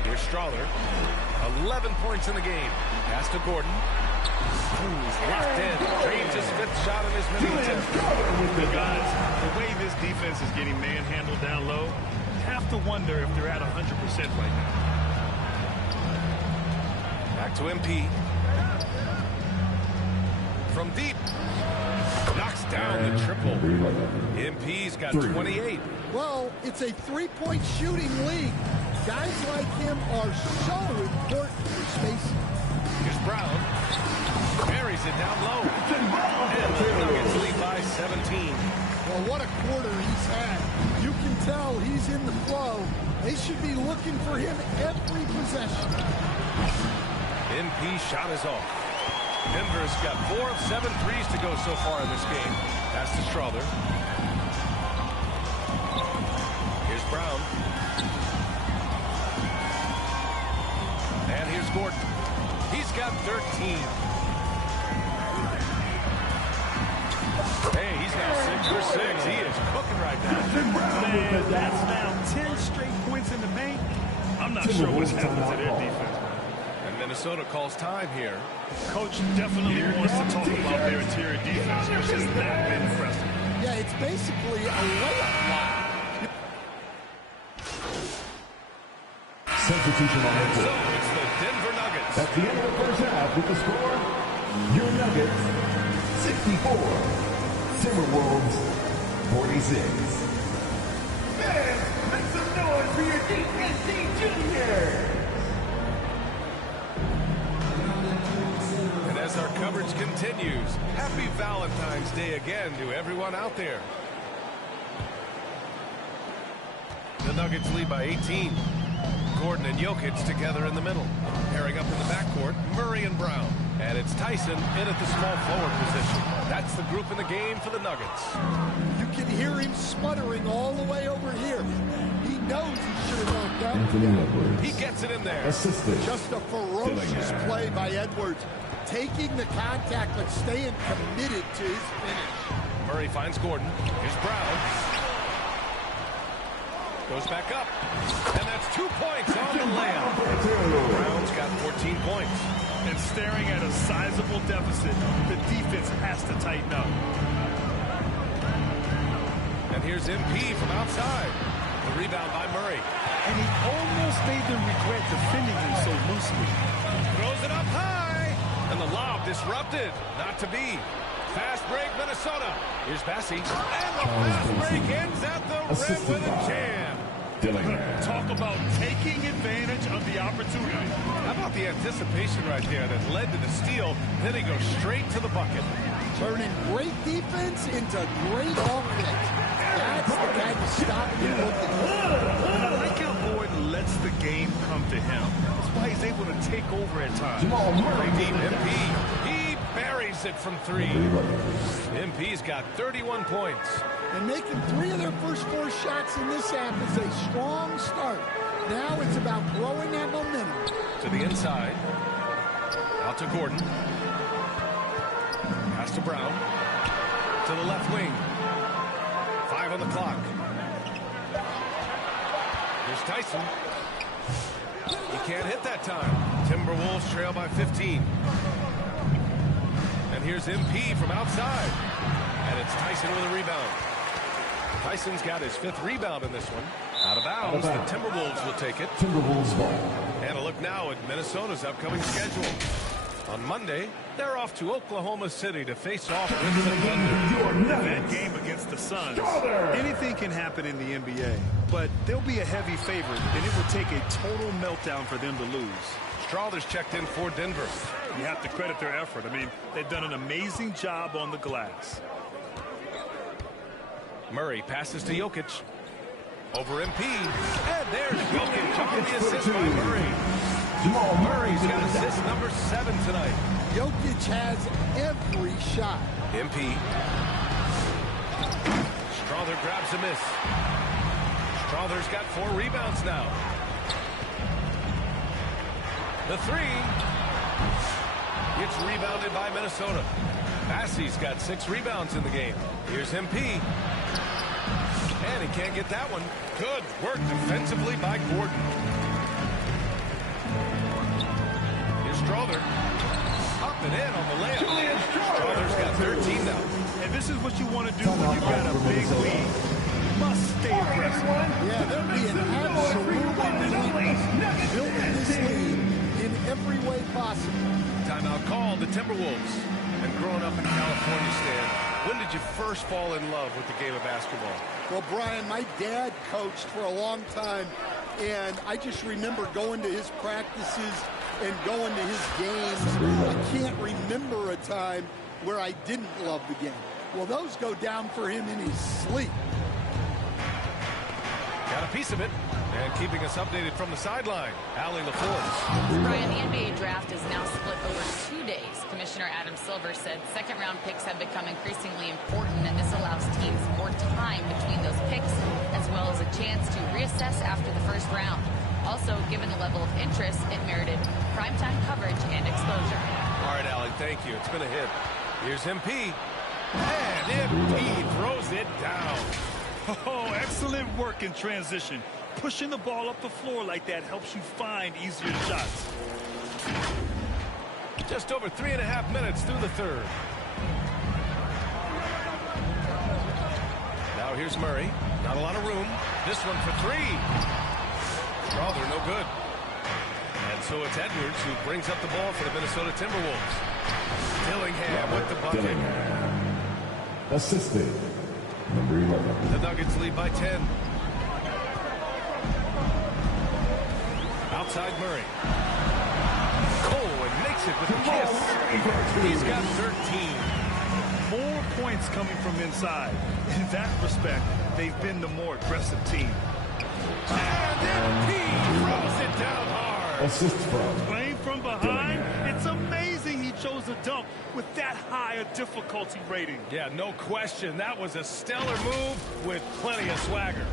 Here's Strawler. 11 points in the game. Pass to Gordon. He's locked in. Drains his 5th shot in his minute. Guys, the way this defense is getting manhandled down low, have to wonder if they're at 100% right now. Back to MP. From deep. Knocks down the triple. MP's got 28. Well, it's a 3-point shooting league. Guys like him are so important for spacing. Here's Brown. Carries it down low. And the Nuggets lead by 17. Well, what a quarter he's had. You can tell he's in the flow. They should be looking for him every possession. MP shot is off. Denver's got 4 of 7 threes to go so far in this game. Pass to Strawler. Here's Brown. And here's Gordon. He's got 13. Hey, he's now 6 for 6. He is cooking right now. Man, that's now 10 straight points in the paint. I'm not sure what's happened to their defense. And Minnesota calls time here. Coach definitely wants to talk about their interior defense. It's just not been impressive. Yeah, it's basically a layup line. Substitution on the So court. it's the Denver Nuggets. At the end of the first half with the score, your Nuggets 64, Timberwolves 46. Fans, make some noise for your DNC Juniors. And as our coverage continues, happy Valentine's Day again to everyone out there. The Nuggets lead by 18. Gordon and Jokic together in the middle. Pairing up in the backcourt, Murray and Brown. And it's Tyson in at the small forward position. That's the group in the game for the Nuggets. You can hear him sputtering all the way over here. He knows he should have knocked out. Anthony Edwards. He gets it in there. Assisted. Just a ferocious play by Edwards. Taking the contact, but staying committed to his finish. Murray finds Gordon. Here's Brown. Goes back up. And that's 2 points on the layup. Brown's got 14 points. And staring at a sizable deficit, the defense has to tighten up. And here's MP from outside. The rebound by Murray. And he almost made them regret defending him so loosely. Throws it up high. And the lob disrupted. Not to be. Fast break, Minnesota. Here's Bassey. And the fast break ends at the rim with a jam. Talk about taking advantage of the opportunity. How about the anticipation right there that led to the steal? Then he goes straight to the bucket. Turning great defense into great offense. That's the kind of stop you look at. I like how Gordon lets the game come to him. That's why he's able to take over at times. Very deep, MP. He buries it from three. MP's got 31 points. And making 3 of their first 4 shots in this half is a strong start. Now it's about growing that momentum. To the inside. Out to Gordon. Pass to Brown. To the left wing. 5 on the clock. Here's Tyson. He can't hit that time. Timberwolves trail by 15. And here's MP from outside. And it's Tyson with a rebound. Tyson's got his 5th rebound in this one. Out of bounds. The Timberwolves will take it. Timberwolves ball. And a look now at Minnesota's upcoming schedule. On Monday, they're off to Oklahoma City to face off with the Thunder. That game against the Suns. Anything can happen in the NBA, but they'll be a heavy favorite, and it will take a total meltdown for them to lose. Strawther's checked in for Denver. You have to credit their effort. I mean, they've done an amazing job on the glass. Murray passes to Jokic. Over MP. And there's Jokic on the assist by Murray. Murray's got assist number 7 tonight. Jokic has every shot. MP. Strawther grabs a miss. Strawther's got 4 rebounds now. The 3. It's rebounded by Minnesota. Bassey's got 6 rebounds in the game. Here's MP. And he can't get that one. Good work defensively by Gordon. Here's Strawther. Up and in on the layup. Strawther's got 13 now. And this is what you want to do when you've got a big lead. Must stay aggressive. Yeah, they're being absolutely relentless. Building this lead in every way possible. Timeout called the Timberwolves. And growing up in California, Stan, when did you first fall in love with the game of basketball? Well, Brian, my dad coached for a long time, and I just remember going to his practices and going to his games. I can't remember a time where I didn't love the game. Well, those go down for him in his sleep. Got a piece of it. And keeping us updated from the sideline, Allie LaForce. Brian, the NBA draft is now split over 2 days. Commissioner Adam Silver said second-round picks have become increasingly important, and this allows teams more time between those picks, as well as a chance to reassess after the first round. Also, given the level of interest, it merited primetime coverage and exposure. All right, Allie, thank you. It's been a hit. Here's MP. And MP throws it down. Oh, excellent work in transition. Pushing the ball up the floor like that helps you find easier shots. Just over 3.5 minutes through the third. Now here's Murray. Not a lot of room. This one for 3. Strawther, no good. And so it's Edwards who brings up the ball for the Minnesota Timberwolves. Dillingham with the bucket. Dillingham. Assisted. Number 11. The Nuggets lead by 10. Outside Murray. Cole makes it with a kiss. He's got 13. More points coming from inside. In that respect, they've been the more aggressive team. And then he throws it down hard. Assist from. Playing from behind, it's amazing he chose a dunk with that high a difficulty rating. Yeah, no question. That was a stellar move with plenty of swagger.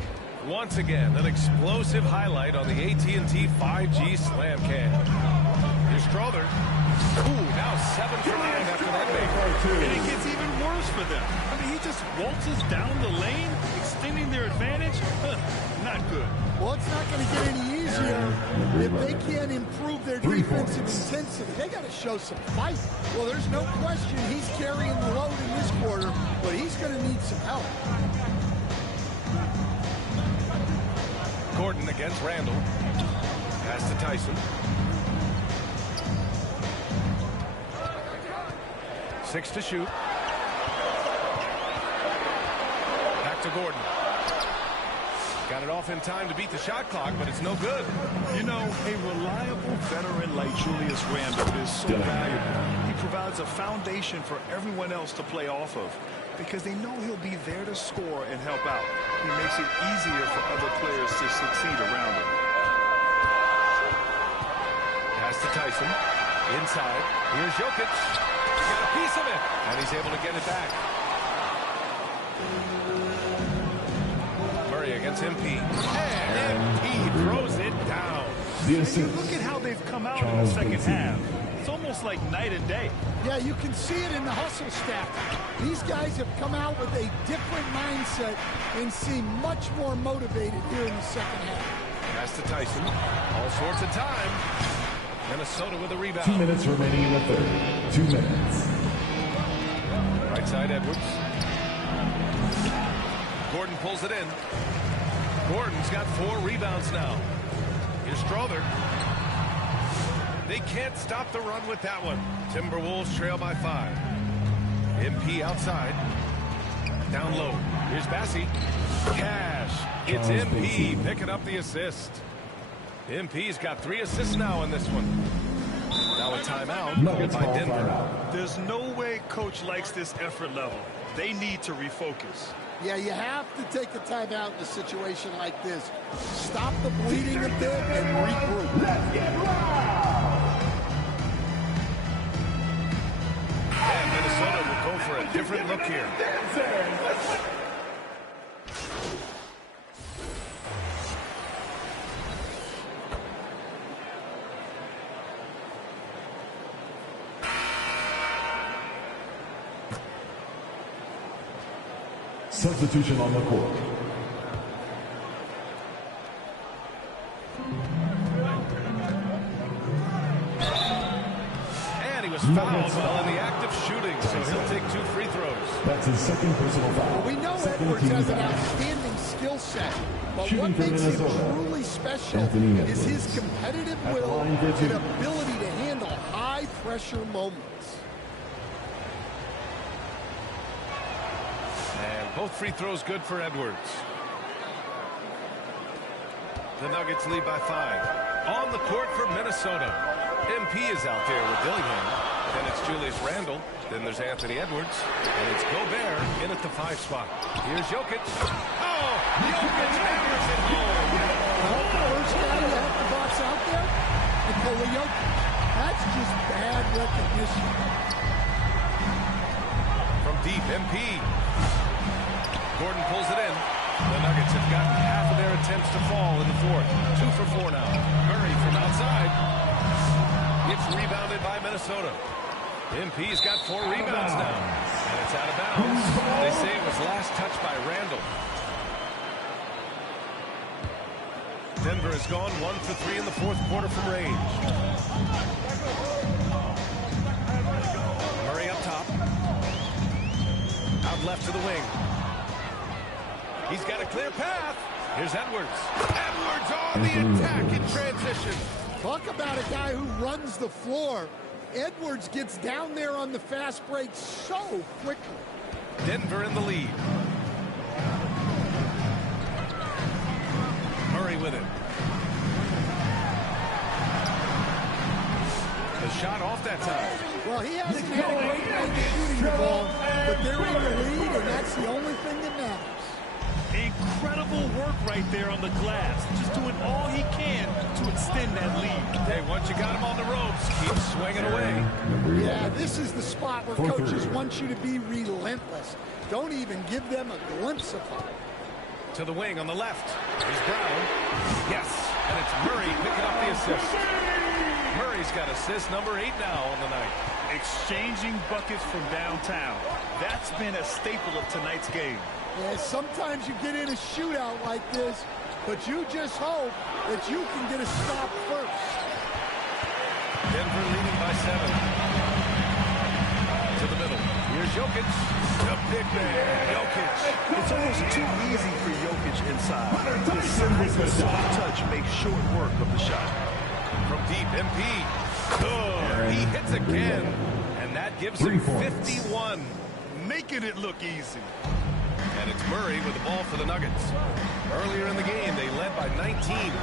Once again, an explosive highlight on the AT&T 5G Slam Cam. Here's Strawther. Ooh, now 7 for 9 after that make. And it gets even worse for them. I mean, he just waltzes down the lane, extending their advantage. Not good. Well, it's not going to get any easier if they can't improve their defensive intensity. They got to show some fight. Well, there's no question he's carrying the load in this quarter, but he's going to need some help. Gordon against Randall. Pass to Tyson. 6 to shoot. to Gordon. Got it off in time to beat the shot clock, but it's no good. You know, a reliable veteran like Julius Randle is so valuable. He provides a foundation for everyone else to play off of because they know he'll be there to score and help out. He makes it easier for other players to succeed around him. Pass to Tyson. Inside. Here's Jokic. He got a piece of it, and he's able to get it back. Murray against MP. And MP throws it down. Look at how they've come out in the second half. It's almost like night and day. Yeah, you can see it in the hustle stat. These guys have come out with a different mindset and seem much more motivated here in the second half. Pass to Tyson. All sorts of time. Minnesota with a rebound. 2 minutes remaining in the third. 2 minutes. Right side, Edwards. Gordon pulls it in. Gordon's got 4 rebounds now. Here's Strother. They can't stop the run with that one. Timberwolves trail by 5. MP outside. Down low. Here's Bassey. Cash. It's MP picking up the assist. MP's got 3 assists now in this one. Now a timeout called by Denver. There's no way coach likes this effort level. They need to refocus. Yeah, you have to take a timeout in a situation like this. Stop the bleeding a bit and regroup. Let's get loud! And Minnesota will go for a different look here. Substitution on the court. And he was fouled while in the act of shooting, so he'll take 2 free throws. That's his second personal foul. We know Edwards has an outstanding skill set, but Shooting what for makes him Minnesota, truly special Anthony is his Edwards. competitive At will line for and 2. ability to handle high-pressure moments. And both free throws good for Edwards. The Nuggets lead by 5. On the court for Minnesota. MP is out there with Dillingham. Then it's Julius Randle. Then there's Anthony Edwards. And it's Gobert in at the 5 spot. Here's Jokic. Oh! Jokic hammers it home. First guy you have to box out there, Nikola Jokic. That's just bad recognition. From deep, MP. Gordon pulls it in. The Nuggets have gotten half of their attempts to fall in the 4th. 2 for 4 now. Murray from outside. It's rebounded by Minnesota. MP's got 4 rebounds now. And it's out of bounds. They say it was last touched by Randle. Denver has gone 1 for 3 in the 4th quarter from range. Murray up top. Out left to the wing. He's got a clear path. Here's Edwards. Edwards on the attack in transition. Talk about a guy who runs the floor. Edwards gets down there on the fast break so quickly. Denver in the lead. Murray with it. The shot off that time. Well, he hasn't had a great night shooting the ball, but they're in the lead, and that's the only thing that matters. Incredible work right there on the glass. Just doing all he can to extend that lead. Hey, once you got him on the ropes, keep swinging away. Yeah, this is the spot where coaches want you to be relentless. Don't even give them a glimpse of hope. To the wing on the left. Here's Brown. Yes, and it's Murray picking up the assist. Murray's got assist number 8 now on the night. Exchanging buckets from downtown. That's been a staple of tonight's game. Yeah, sometimes you get in a shootout like this, but you just hope that you can get a stop first. Denver leading by 7. To the middle. Here's Jokic. The big man, Jokic. It's almost too easy for Jokic inside. His size and soft touch makes short work of the shot. From deep, MP. Good. He hits again. And that gives him 51. Making it look easy. And it's Murray with the ball for the Nuggets. Earlier in the game, they led by 19.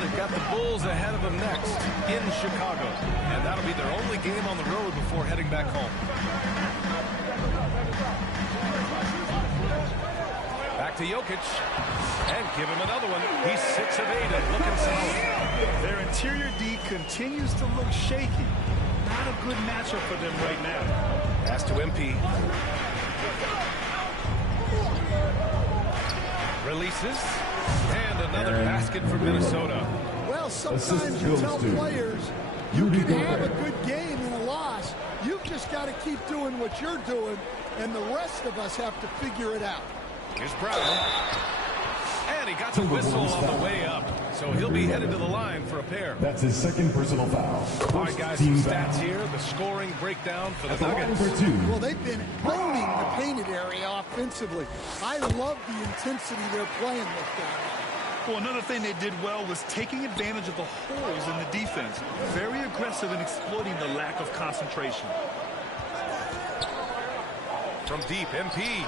They've got the Bulls ahead of them next in Chicago. And that'll be their only game on the road before heading back home. Back to Jokic. And give him another one. He's 6 of 8 and looking solid. Their interior D continues to look shaky. Not a good matchup for them right now. Pass to MP. Releases. And another basket for Minnesota. Well, sometimes you tell players you can have a good game and a loss. You've just got to keep doing what you're doing, and the rest of us have to figure it out. Here's Brown. And he got the whistle on the way up. So he'll be headed to the line for a pair. That's his second personal foul. All right, guys, some stats here. The scoring breakdown for the Nuggets. Well, they've been owning the painted area offensively. I love the intensity they're playing with down there. Well, another thing they did well was taking advantage of the holes in the defense. Very aggressive in exploiting the lack of concentration. From deep, MP.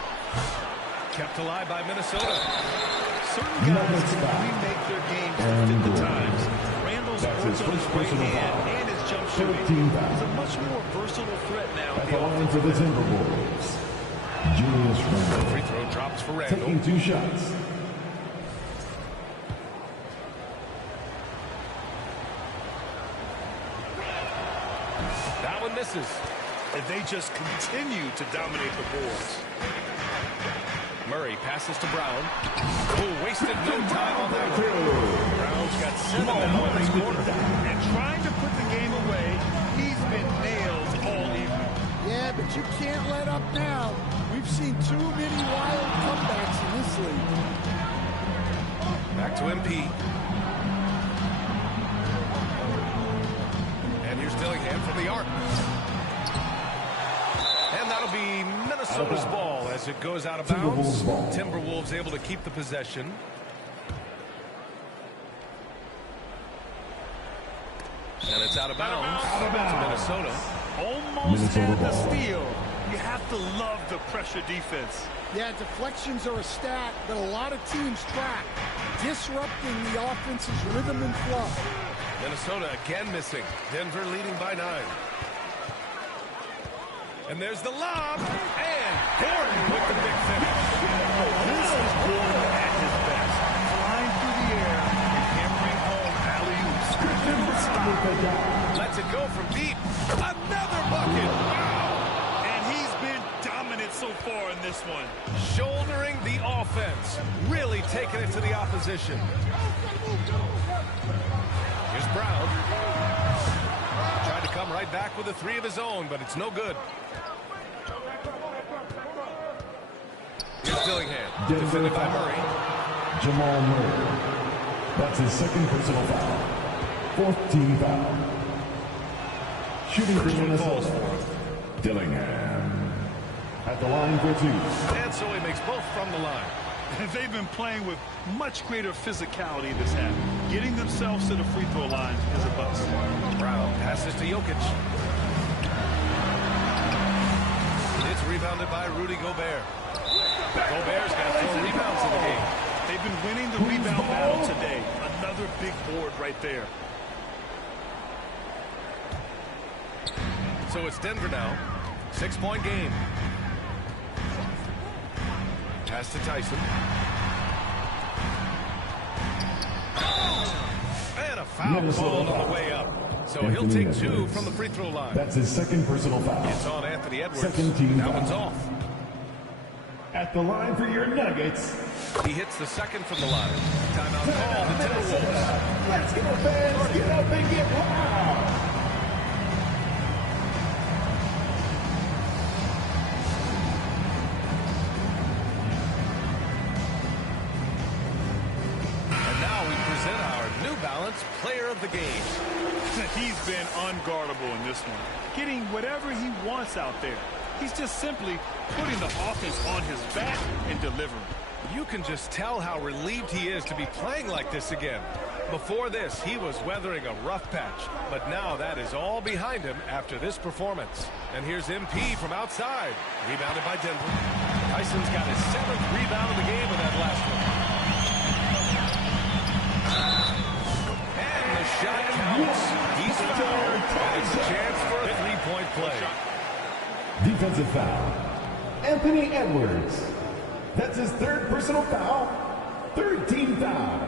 Kept alive by Minnesota. Certain guys can remake their games to fit the times. Randall's work on his right hand and his jump shooting. He's a much more versatile threat now. At the line for the Timberwolves, Julius Randle. Free throw drops for Randle. Taking 2 shots. That one misses. And they just continue to dominate the boards. Murray passes to Brown, who wasted no time on that one. Brown's got 7 now in this quarter. And trying to put the game away, he's been nailed all evening. Yeah, but you can't let up now. We've seen too many wild comebacks in this league. Back to MP. And here's Dillingham from the arc. And that'll be Minnesota's ball as it goes out of bounds. Timberwolves able to keep the possession. And it's out of bounds to Minnesota. Almost had the steal. You have to love the pressure defense. Yeah, deflections are a stat that a lot of teams track, disrupting the offense's rhythm and flow. Minnesota again missing. Denver leading by 9. And there's the lob, and Gordon with the big finish. This is Gordon at his best. Flying through the air and hammering home alley-oops. Lets it go from deep. Another bucket. Wow. And he's been dominant so far in this one. Shouldering the offense. Really taking it to the opposition. Here's Brown. Tried to come right back with a 3 of his own, but it's no good. Here's Dillingham, defended by Murray. Jamal Murray. That's his second personal foul. 4th team foul. Shooting for Minnesota. Dillingham. At the line for 2. And so he makes both from the line. They've been playing with much greater physicality this half. Getting themselves to the free throw line is a bust. Brown passes to Jokic. It's rebounded by Rudy Gobert. Gobert's got 4 rebounds in the game. They've been winning the rebound battle today. Another big board right there. So it's Denver now. 6-point game. Pass to Tyson. And a foul called on the way up. So he'll take 2 from the free throw line. That's his second personal foul. It's on Anthony Edwards. Second team that foul. One's off. At the line for your Nuggets. He hits the second from the line. Timeout call, the Timberwolves. Let's go, fans. Get up and get loud. And now we present our New Balance Player of the Game. He's been unguardable in this one. Getting whatever he wants out there. He's just simply putting the offense on his back and delivering. You can just tell how relieved he is to be playing like this again. Before this, he was weathering a rough patch, but now that is all behind him after this performance. And here's MP from outside, rebounded by Denver. Tyson's got his 7th rebound of the game with that last one. And the shot counts. He's fouled. And it's a chance for a three-point play. Defensive foul. Anthony Edwards. That's his 3rd personal foul. 3rd team foul.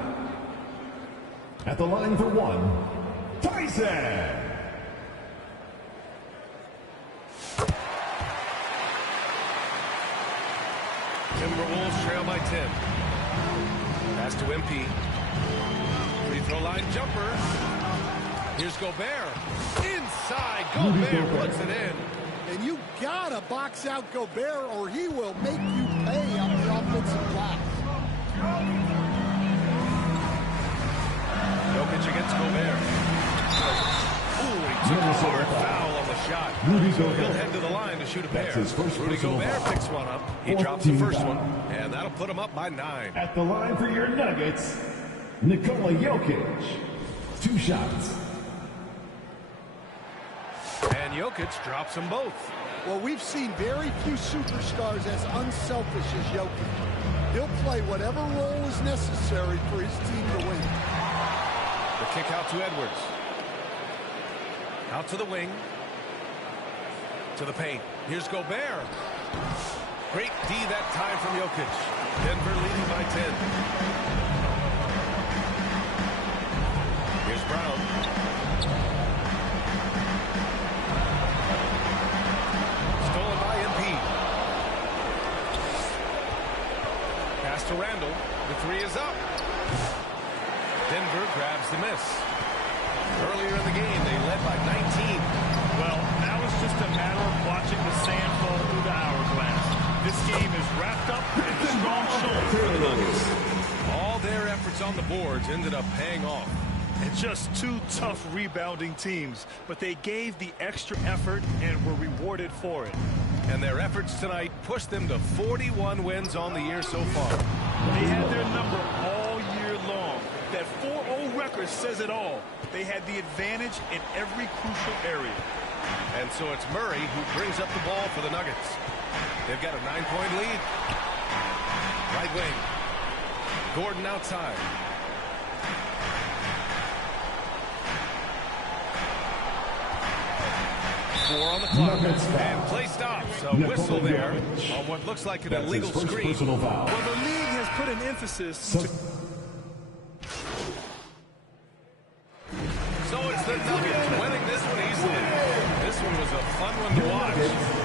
At the line for 1, Tyson. Timberwolves trail by 10. Pass to MP. Free throw line jumper. Here's Gobert. Inside. Gobert puts it in. And you gotta box out Gobert or he will make you pay on the offensive glass. Jokic against Gobert. Ooh, he took a hard foul on the shot. So he'll head to the line to shoot a pair. Rudy Gobert picks one up. He drops the first one, and that'll put him up by 9. At the line for your Nuggets, Nikola Jokic. 2 shots. And Jokic drops them both. Well, we've seen very few superstars as unselfish as Jokic. He'll play whatever role is necessary for his team to win. The kick out to Edwards. Out to the wing. To the paint. Here's Gobert. Great D that time from Jokic. Denver leading by 10. Here's Brown. Stolen by MP. Pass to Randall. The 3 is up. Denver grabs the miss. Earlier in the game, they led by 19. Well, now it's just a matter of watching the sand fall through the hourglass. This game is wrapped up in a strong showing for the Nuggets. All their efforts on the boards ended up paying off. And just 2 tough rebounding teams, but they gave the extra effort and were rewarded for it. And their efforts tonight pushed them to 41 wins on the year so far. They had their number all year long. That 4-0 record says it all. They had the advantage in every crucial area. And so it's Murray who brings up the ball for the Nuggets. They've got a 9-point lead. Right wing. Gordon outside. Four on the clock. And play stops. A whistle there on what looks like an illegal screen. Well, the league has put an emphasis to... So it's the Nuggets winning this one easily. This one was a fun one to watch.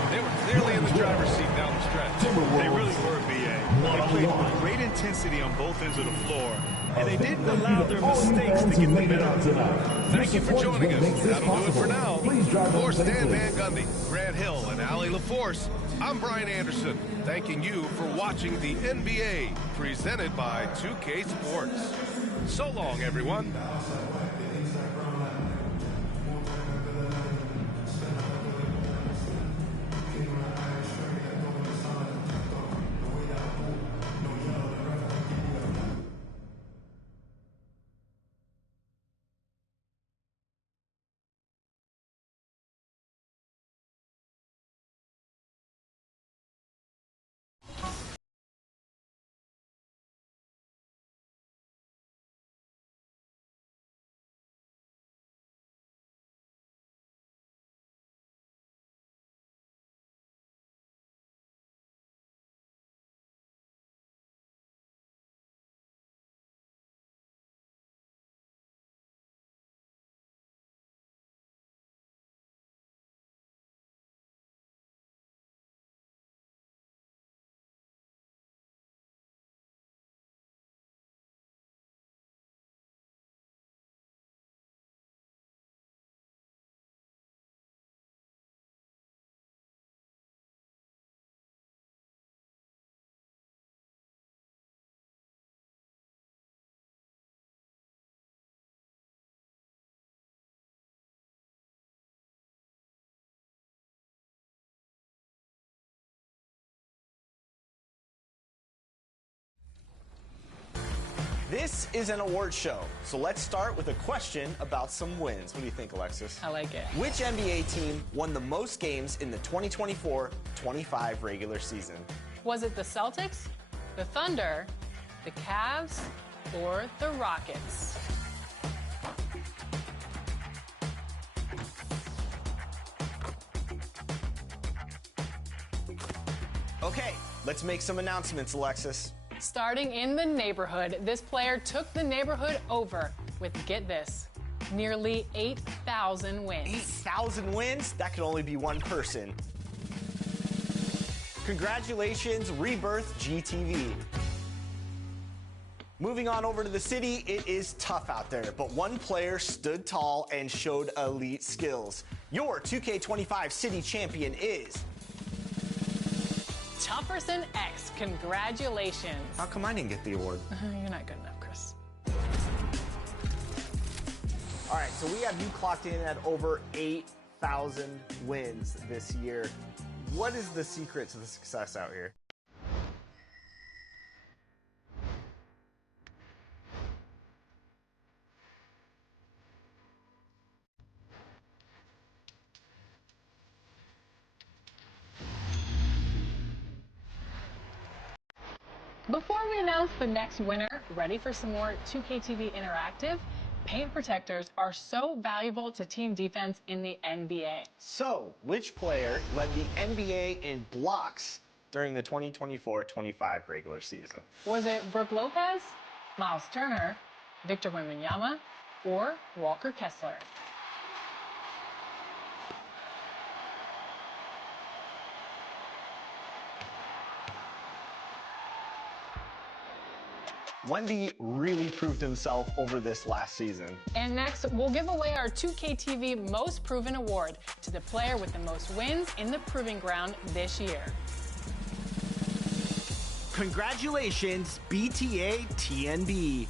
They were clearly in the driver's seat down the stretch. They really were, B.A. They played with great intensity on both ends of the floor, and they didn't allow their mistakes to get the better. Thank you for joining us. That'll do it for now. For Stan Van Gundy, Grant Hill, and Allie LaForce, I'm Brian Anderson, thanking you for watching the NBA, presented by 2K Sports. So long, everyone. This is an award show, so let's start with a question about some wins. What do you think, Alexis? I like it. Which NBA team won the most games in the 2024-25 regular season? Was it the Celtics, the Thunder, the Cavs, or the Rockets? Okay, let's make some announcements, Alexis. Starting in the neighborhood, this player took the neighborhood over with, get this, nearly 8,000 wins. 8,000 wins? That could only be one person. Congratulations, Rebirth GTV. Moving on over to the city, it is tough out there, but one player stood tall and showed elite skills. Your 2K25 city champion is Tufferson X. Congratulations. How come I didn't get the award? You're not good enough, Chris. All right, so we have you clocked in at over 8,000 wins this year. What is the secret to the success out here? Before we announce the next winner, ready for some more 2KTV Interactive? Paint protectors are so valuable to team defense in the NBA. So, which player led the NBA in blocks during the 2024-25 regular season? Was it Brook Lopez, Miles Turner, Victor Wembanyama, or Walker Kessler? Wendy really proved himself over this last season. And next, we'll give away our 2KTV Most Proven Award to the player with the most wins in the Proving Ground this year. Congratulations, BTA TNB.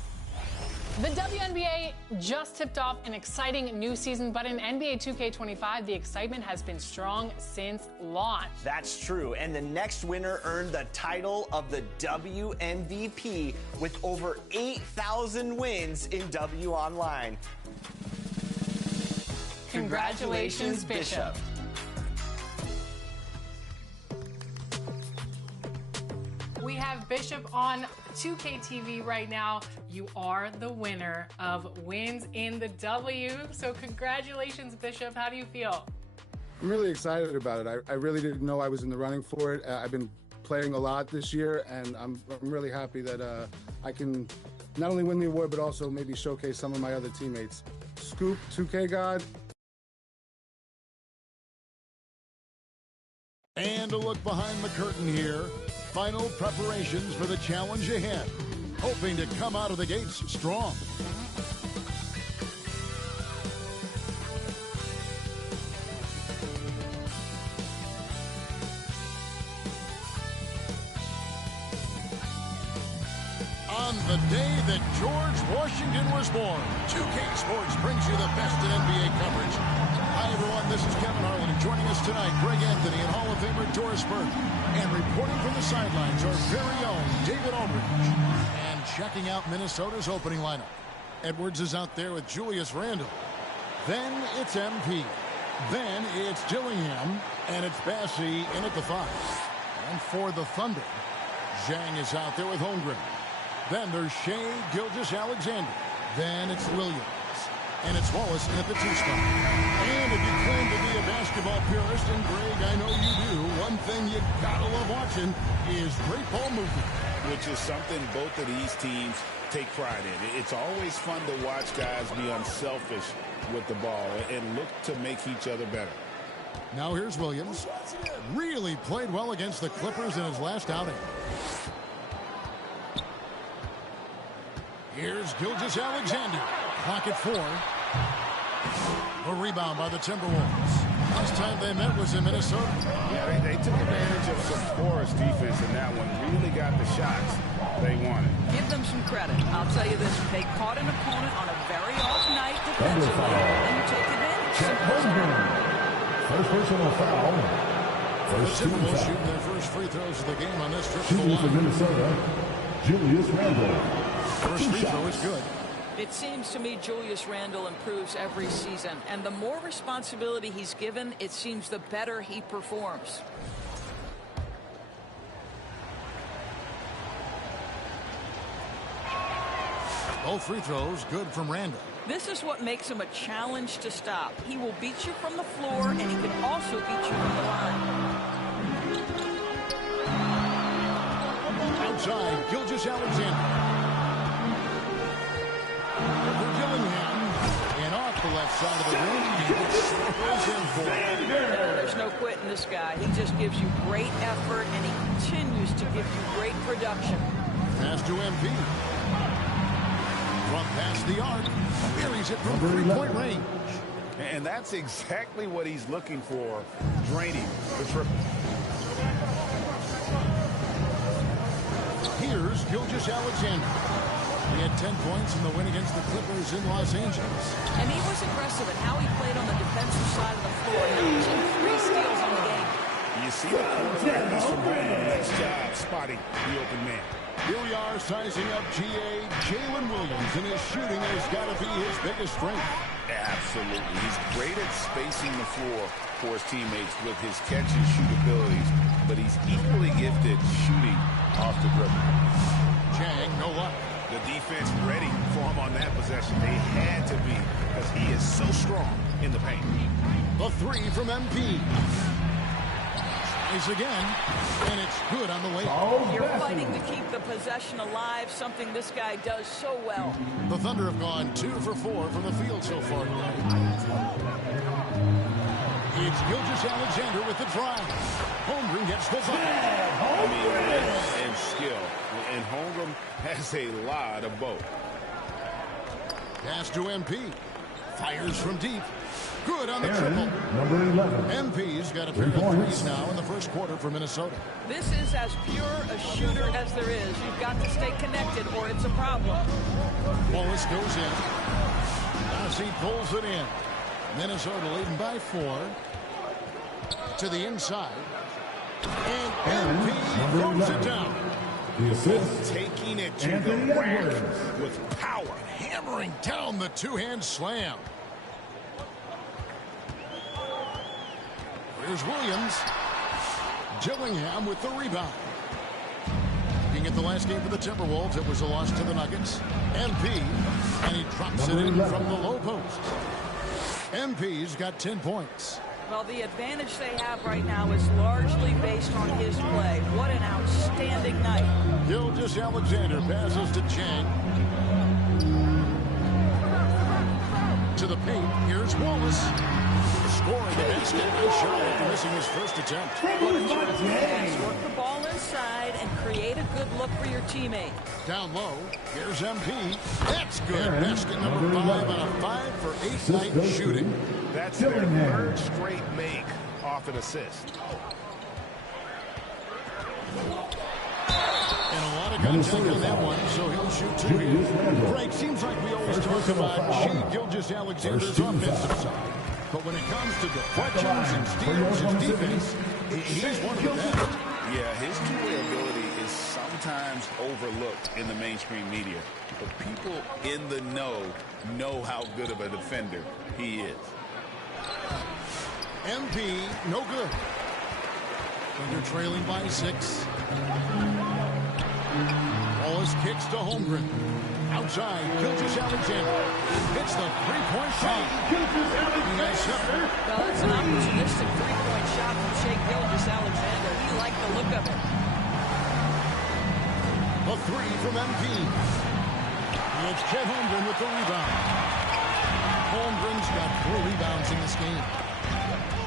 The WNBA just tipped off an exciting new season, but in NBA 2K25, the excitement has been strong since launch. That's true, and the next winner earned the title of the WMVP with over 8,000 wins in W Online. Congratulations, Bishop. We have Bishop on 2KTV right now. You are the winner of Wins in the W. So congratulations, Bishop. How do you feel? I'm really excited about it. I really didn't know I was in the running for it. I've been playing a lot this year, and I'm really happy that I can not only win the award, but also maybe showcase some of my other teammates. Scoop, 2K God. And a look behind the curtain here. Final preparations for the challenge ahead. Hoping to come out of the gates strong. On the day that George Washington was born, 2K Sports brings you the best in NBA coverage. Hi, everyone. This is Kevin Harlan. And joining us tonight, Greg Anthony and Hall of Famer Doris Burke. And reporting from the sidelines, our very own David Aldridge. And checking out Minnesota's opening lineup. Edwards is out there with Julius Randle. Then it's MP. Then it's Dillingham. And it's Bassey in at the 5. And for the Thunder, Zhang is out there with Holmgren. Then there's Shea Gilgeous-Alexander. Then it's Williams. And it's Wallace in at the 2 spot. And if you claim to be a basketball purist, and Greg, I know you do, one thing you gotta love watching is great ball movement. Which is something both of these teams take pride in. It's always fun to watch guys be unselfish with the ball and look to make each other better. Now here's Williams. Really played well against the Clippers in his last outing. Here's Gilgeous-Alexander. Clock at 4. A rebound by the Timberwolves. Last time they met was in Minnesota. Yeah, they took advantage of some porous defense in that one. Really got the shots they wanted. Give them some credit. I'll tell you this. They caught an opponent on a very off night defensively, and you take advantage. First personal foul. The Timberwolves shooting their first free throws of the game on this trip. Shooting for Minnesota, Julius Randle. First free throw is good. It seems to me Julius Randle improves every season, and the more responsibility he's given, it seems the better he performs. Both free throws good from Randall. This is what makes him a challenge to stop. He will beat you from the floor, and he can also beat you from the line. Outside, Gilgeous-Alexander. For Gillingham, and off the left side of the room, he throws in for it. There's no quitting this guy. He just gives you great effort, and he continues to give you great production. Pass to MP. Front past the arc. Buries it from three-point range. And that's exactly what he's looking for, draining the triple. Here's Gilgeous-Alexander. He had 10 points in the win against the Clippers in Los Angeles. And he was aggressive in how he played on the defensive side of the floor. 3 steals on the game. You see the quarterback needs some room on the next job, spotting the open man. Here we are sizing up GA. Jalen Williams, and his shooting has got to be his biggest strength. Absolutely. He's great at spacing the floor for his teammates with his catch and shoot abilities, but he's equally gifted shooting off the dribble. Chang, no luck. The defense ready for him on that possession. They had to be, because he is so strong in the paint. The three from MP. Tries again, and it's good on the way. You're fighting to keep the possession alive, something this guy does so well. The Thunder have gone 2 for 4 from the field so far today. It's Gilgeous-Alexander with the drive. Holmgren gets the bucket. I mean, length and skill. And Holmgren has a lot of both. Pass to MP. Fires from deep. Good on the triple. Number 11. MP's got a pair of threes now in the first quarter for Minnesota. This is as pure a shooter as there is. You've got to stay connected or it's a problem. Wallace goes in. As he pulls it in. Minnesota leading by 4. To the inside. And MP throws it down. The assist. Taking it to the rack with power. Hammering down the two-hand slam. Here's Williams. Gillingham with the rebound. Looking at the last game for the Timberwolves, it was a loss to the Nuggets. MP, and he drops it in from the low post. MP's got 10 points. Well, the advantage they have right now is largely based on his play. What an outstanding night. Gilgeous-Alexander passes to Chang. To the paint, here's Wallace. Scoring the basket and shot after missing his first attempt. Work the ball inside and create a good look for your teammate. Down low, here's MP. That's good. Basket number 5 on a 5 for 8 night shooting. That's their third straight make off an assist. And a lot of contact on that one, so he'll shoot 2 here. Frank, seems like we always talk about Shea Gilgeous-Alexander's offensive side. But when it comes to deflections and steals and defense, he's one of the best. Yeah, his two-way ability is sometimes overlooked in the mainstream media. But people in the know how good of a defender he is. MP, no good. Thunder trailing by 6. Wallace kicks to Holmgren. Outside, Gilgeous-Alexander hits the three-point shot. Well, it's an opportunistic three-point shot from Shea Gilgeous-Alexander. He liked the look of it. A 3 from MP. It's Chet Holmgren with the rebound. Holmgren's got 4 rebounds in this game.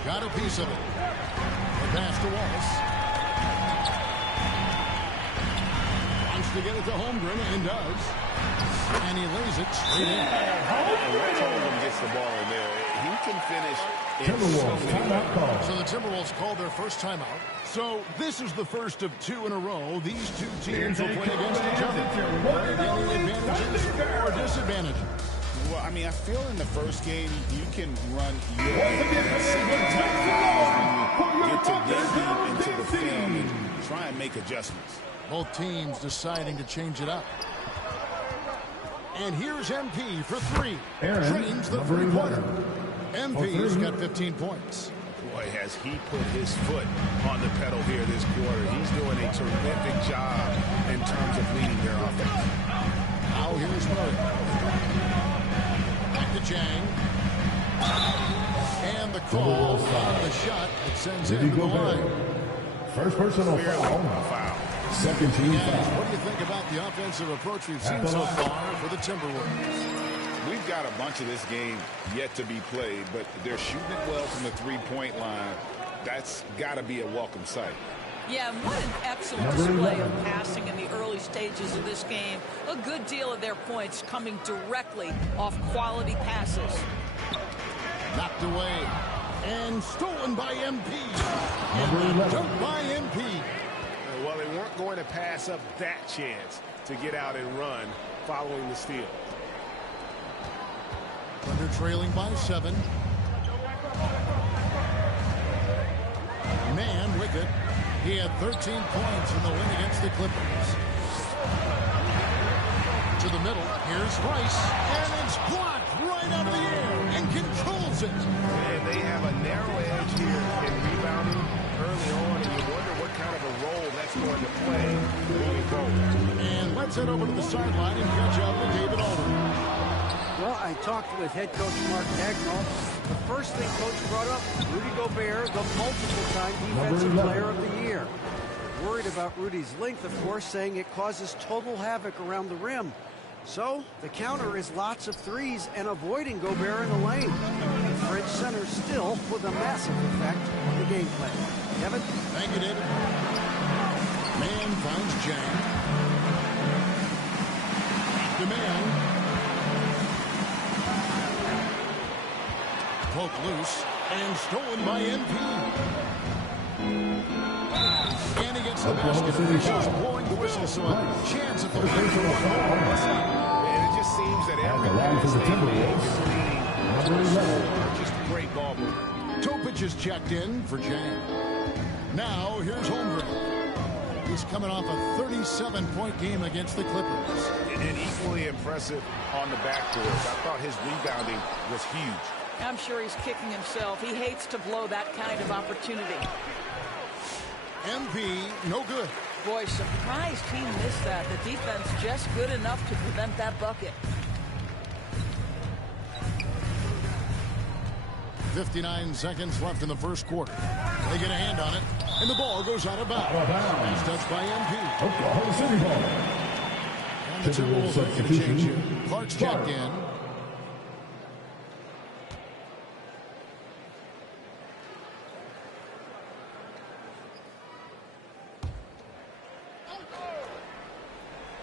Got a piece of it. The pass to Wallace. Wants to get it to Holmgren and does. And he lays it straight in. And once Holmgren gets the ball in there, he can finish in so many ways. So the Timberwolves called their first timeout. So this is the first of 2 in a row. These two teams will play against each other. Are there any advantages or disadvantages? Well, I mean, I feel in the first game, you can run your way. Sometimes when you get to this deep into the film and try and make adjustments. Both teams deciding to change it up. And here's MP for 3. Drains the three-pointer. MP's got 15 points. Boy, has he put his foot on the pedal here this quarter. He's doing a terrific job in terms of leading their offense. Now here's Murray. Back to Chang. And the call on the shot that sends him to the line. First personal foul. Second team foul. What do you think about the offensive approach we've seen so far for the Timberwolves? We've got a bunch of this game yet to be played, but they're shooting it well from the three-point line. That's got to be a welcome sight. Yeah, what an excellent display of passing in the early stages of this game. A good deal of their points coming directly off quality passes. Knocked away and stolen by MP. And dunked by MP. Well, they weren't going to pass up that chance to get out and run following the steal. Thunder trailing by 7. Man with it. He had 13 points in the win against the Clippers. To the middle. Here's Rice. And it's blocked right out of the air and controls it. And they have a narrow edge here in rebounding early on, and you wonder what kind of a role that's going to play moving forward. And let's head over to the sideline and catch up with David Aldridge. Well, I talked with head coach Mark Dagnall. The first thing coach brought up, Rudy Gobert, the multiple-time defensive player of the year. Worried about Rudy's length, of course, saying it causes total havoc around the rim. So the counter is lots of threes and avoiding Gobert in the lane. The French center still with a massive effect on the game plan. Kevin? Thank you, David. Man finds Jang. The man. Poke loose and stolen by MP. And he gets the basket. Officials blowing the whistle, so a chance at the And it just seems that everyone just great ball movement. Topic is checked in for Jang. Now here's Holmgren. He's coming off a 37-point game against the Clippers. And equally impressive on the backboards. I thought his rebounding was huge. I'm sure he's kicking himself. He hates to blow that kind of opportunity. MP, no good. Boy, surprised he missed that. The defense just good enough to prevent that bucket. 59 seconds left in the first quarter. They get a hand on it, and the ball goes out of bounds. Last touch by MP. Oklahoma City ball. And the Timberwolves are going to change here. Clark's checked in.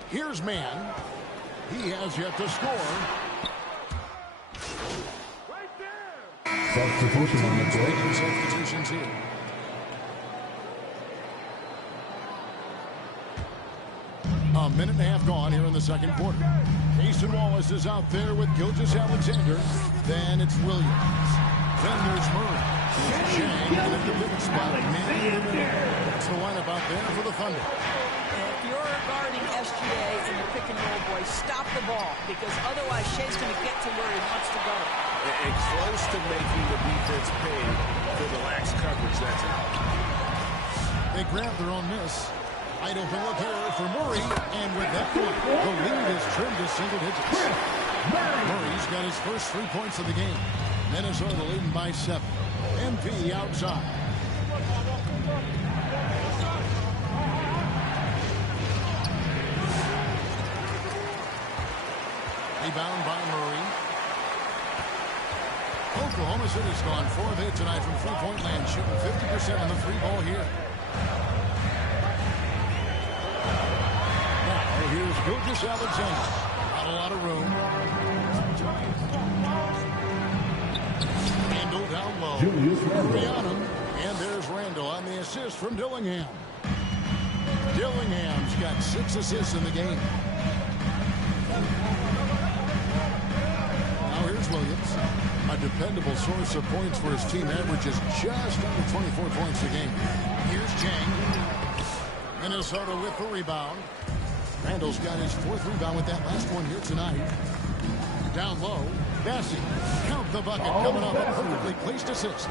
Here's Man. He has yet to score. Substitution on the court. Substitutions here. A minute and a half gone here in the second quarter. Mason Wallace is out there with Gilgeous-Alexander. Then it's Williams. Then there's Murray. Chang in at the pivot spot. That's the lineup out there for the Thunder. If you're guarding SGA in the pick and roll, boy, stop the ball, because otherwise Shea's going to get to where he wants to go. And close to making the defense pay for the lax coverage that's out. They grab their own miss. Wide open look here for Murray, and with that one, the lead is trimmed to single digits. Murray's got his first 3 points of the game. Minnesota leading by 7. MP outside. Rebound by Murray. Oklahoma City's gone 4 of 8 tonight from three-point land, shooting 50% on the free ball here. Now here's Gilgeous-Alexander. Not a lot of room. Randall down low. Murray on him. And there's Randall on the assist from Dillingham. Dillingham's got 6 assists in the game. Williams, a dependable source of points for his team, averages just under 24 points a game. Here's Chang. Minnesota with the rebound. Randall's got his 4th rebound with that last one here tonight. Down low, Bassey. Count the bucket, coming off a perfectly placed assist.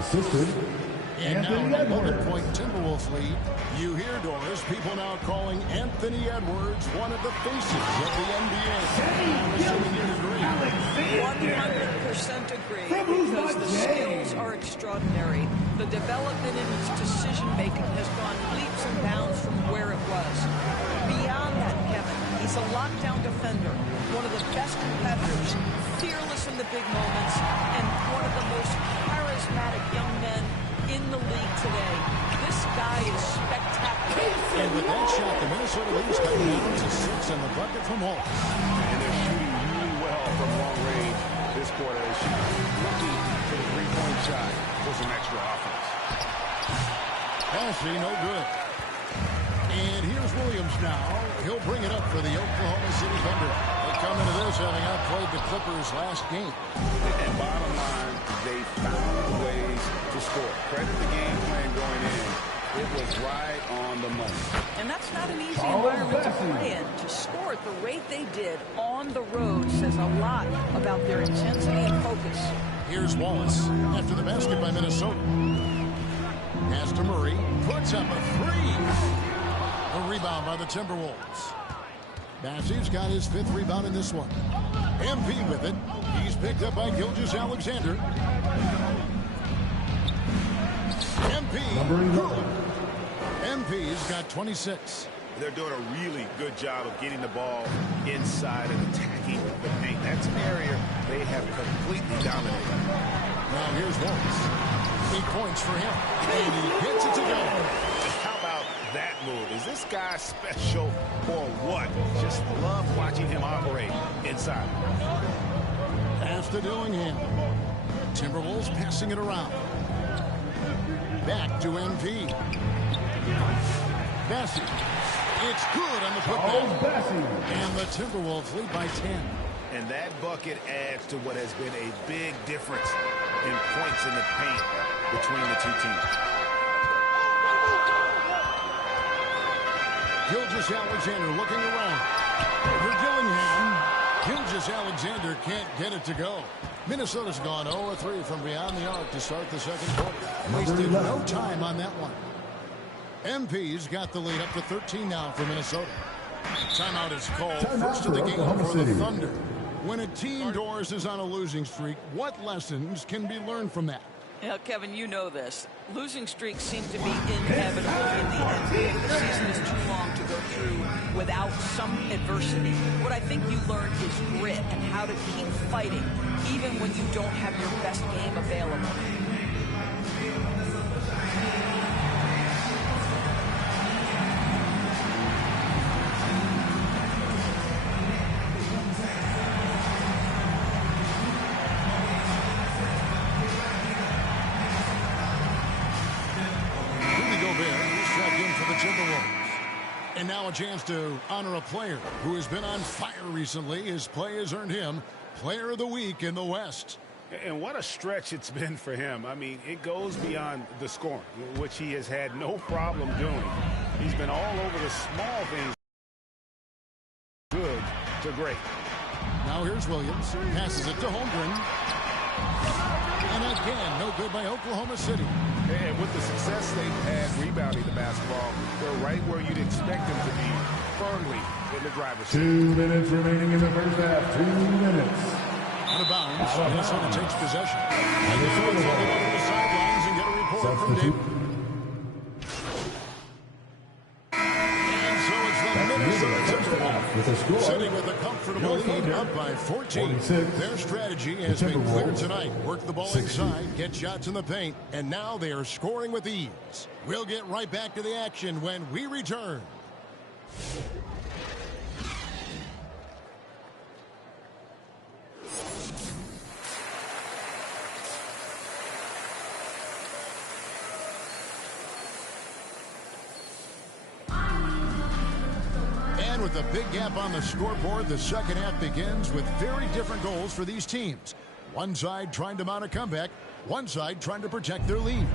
And now an 11-point Timberwolves lead. You hear, Doris, people now calling Anthony Edwards one of the faces of the NBA. I'm assuming you agree. 100% agree, because the skills are extraordinary. The development in his decision-making has gone leaps and bounds from where it was. Beyond that, Kevin, he's a lockdown defender, one of the best competitors, fearless in the big moments, and one of the most charismatic young men in the league today. This guy is spectacular. And with that shot, the Minnesota Lynx cut down to 6 in the bucket from Hall. And they're shooting really well from long range this quarter. They're shooting looking for the three-point shot for some extra offense. Passing, no good. And here's Williams now. He'll bring it up for the Oklahoma City Thunder. They come into this having outplayed the Clippers last game. And bottom line, they found ways to score. Credit the game plan going in. It was right on the money. And that's not an easy environment to play in. To score at the rate they did on the road says a lot about their intensity and focus. Here's Wallace after the basket by Minnesota. Pass to Murray. Puts up a three. A rebound by the Timberwolves. Bassey's got his 5th rebound in this one. MP with it. He's picked up by Gilgeous-Alexander. MP's got 26. They're doing a really good job of getting the ball inside and attacking the paint. That's an area they have completely dominated. Now here's Wallace. 8 points for him. And he hits it to go. How about that move? Is this guy special or what? Just love watching him operate inside. Pass to Dillingham. Timberwolves passing it around. Back to MP. Bassey. It's good on the putback. And the Timberwolves lead by 10. And that bucket adds to what has been a big difference in points in the paint between the two teams. Gilgeous-Alexander looking around. For Dillingham. Gilgeous-Alexander can't get it to go. Minnesota's gone 0-3 from beyond the arc to start the second quarter. Wasted no time on that one. MP's got the lead up to 13 now for Minnesota. Timeout is called. First of the game for the Thunder. When a team, Doris, is on a losing streak, what lessons can be learned from that? Yeah, Kevin, you know this. Losing streaks seem to be inevitable in the NBA. The season is too long to go through without some adversity. What I think you learned is grit and how to keep fighting, even when you don't have your best game available. And now a chance to honor a player who has been on fire recently. His play has earned him Player of the Week in the West. And what a stretch it's been for him. I mean, it goes beyond the scoring, which he has had no problem doing. He's been all over the small things. Good to great. Now here's Williams. Passes it to Holmgren. And again, no good by Oklahoma City. And with the success they've had rebounding the basketball, they're right where you'd expect them to be, firmly in the driver's seat. 2 minutes remaining in the first half. 2 minutes. Out of bounds. Minnesota takes possession. And the Phillies will go to the sidelines and get a report from David. And so it's the Minnesota Timberwolves sitting with a comfortable lead up by 14. Their strategy has been clear tonight. Work the ball inside, get shots in the paint, and now they are scoring with ease. We'll get right back to the action when we return. And with a big gap on the scoreboard, the second half begins with very different goals for these teams. One side trying to mount a comeback, one side trying to protect their lead.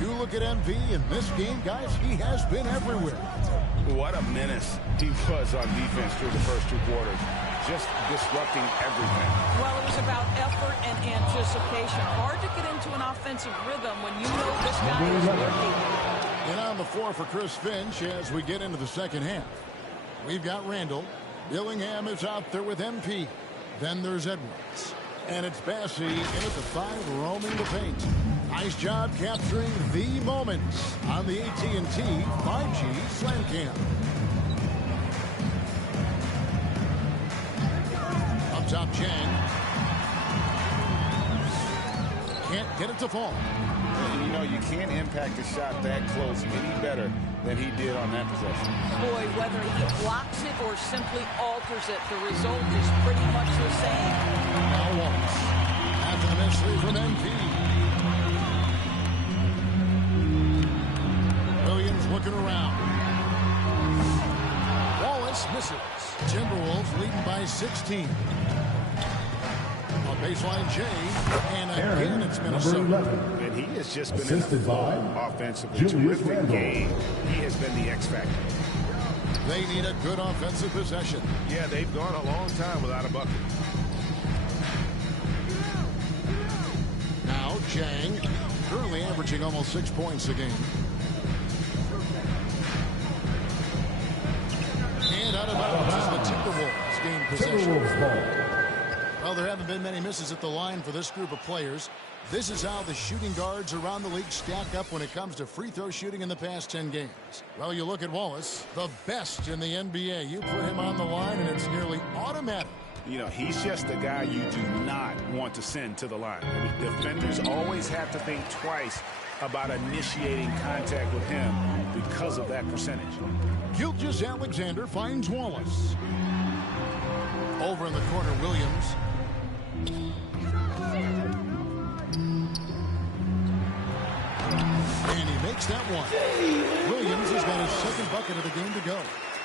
You look at MP in this game, guys, he has been everywhere. What a menace he was on defense through the first 2 quarters. just disrupting everything. Well, it was about effort and anticipation. Hard to get into an offensive rhythm when you know this guy is lurking. And on the floor for Chris Finch as we get into the second half. We've got Randall. Dillingham is out there with MP. Then there's Edwards. And it's Bassey in at the 5, roaming the paint. Nice job capturing the moments on the AT&T 5G Slam Cam. Up top, Chang. Can't get it to fall. You know, you can't impact a shot that close any better than he did on that possession. Boy, whether he blocks it or simply alters it, the result is pretty much the same. Now Wallace. After the miss three from MP. Williams looking around. Wallace misses. Timberwolves leading by 16. On baseline, Jay. And again, it's Minnesota. And he has just been offensively terrific game. He has been the X factor. They need a good offensive possession. Yeah, they've gone a long time without a bucket. Now, Chang, currently averaging almost 6 points a game. And out of bounds is the Timberwolves gain possession. Well, there haven't been many misses at the line for this group of players. This is how the shooting guards around the league stack up when it comes to free throw shooting in the past 10 games. Well, you look at Wallace, the best in the NBA. You put him on the line, and it's nearly automatic. You know, he's just the guy you do not want to send to the line. I mean, defenders always have to think twice about initiating contact with him because of that percentage. Gilgeous-Alexander finds Wallace. Over in the corner, Williams. And he makes that one. Williams has got his second bucket of the game to go.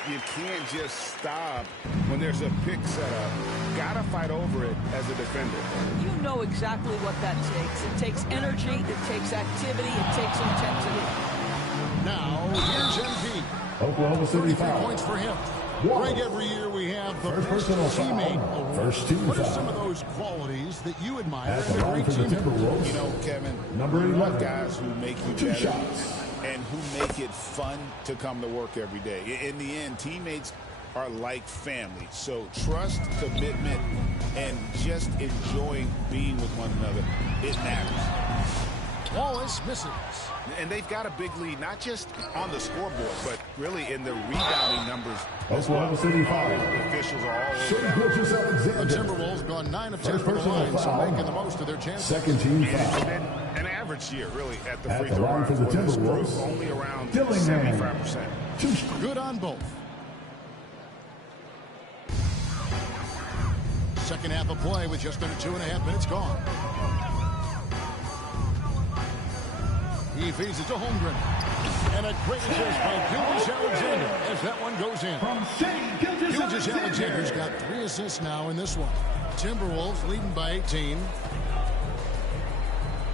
You can't just stop when there's a pick set up. Gotta fight over it as a defender. You know exactly what that takes. It takes energy, it takes activity, it takes intensity. Now, here's MP. Oklahoma City 33 points for him. Greg, every year we have the first teammate award. What are some of those qualities that you admire in a great teammate? You know, Kevin, number 11, guys who make you two better shots, and who make it fun to come to work every day. In the end, teammates are like family. So trust, commitment, and just enjoying being with one another, it matters. Wallace misses. And they've got a big lead, not just on the scoreboard, but really in the rebounding numbers. Oklahoma City 5. The officials are all over that. The Timberwolves gone 9 of 10 from the line, so making the most of their chances. Second team foul. It's been an average year, really, at the free the throw line line for the this group, Timberwolves. only around Dillingham. 75%. Good on both. Second half of play with just under 2.5 minutes gone. He feeds it to Holmgren. And a great assist by Gilgeous-Alexander as that one goes in. Gilgeous-Alexander's got 3 assists now in this one. Timberwolves leading by 18.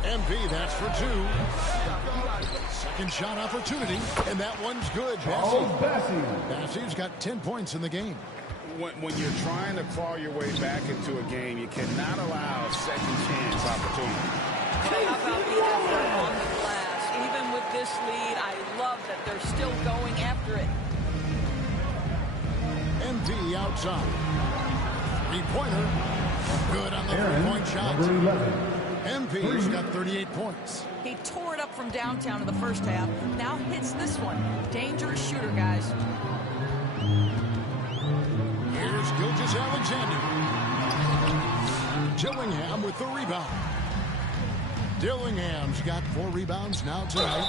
MP, that's for 2. Second shot opportunity, and that one's good. Bassey's got 10 points in the game. When you're trying to claw your way back into a game, you cannot allow second chance opportunity. How about the effort on the glass? Even with this lead, I love that they're still going after it. MP outside. Three-pointer. Good on the three-point shot. MP's got 38 points. He tore it up from downtown in the first half. Now hits this one. Dangerous shooter, guys. Here's Gilgeous-Alexander. Dillingham with the rebound. Dillingham's got 4 rebounds now tonight.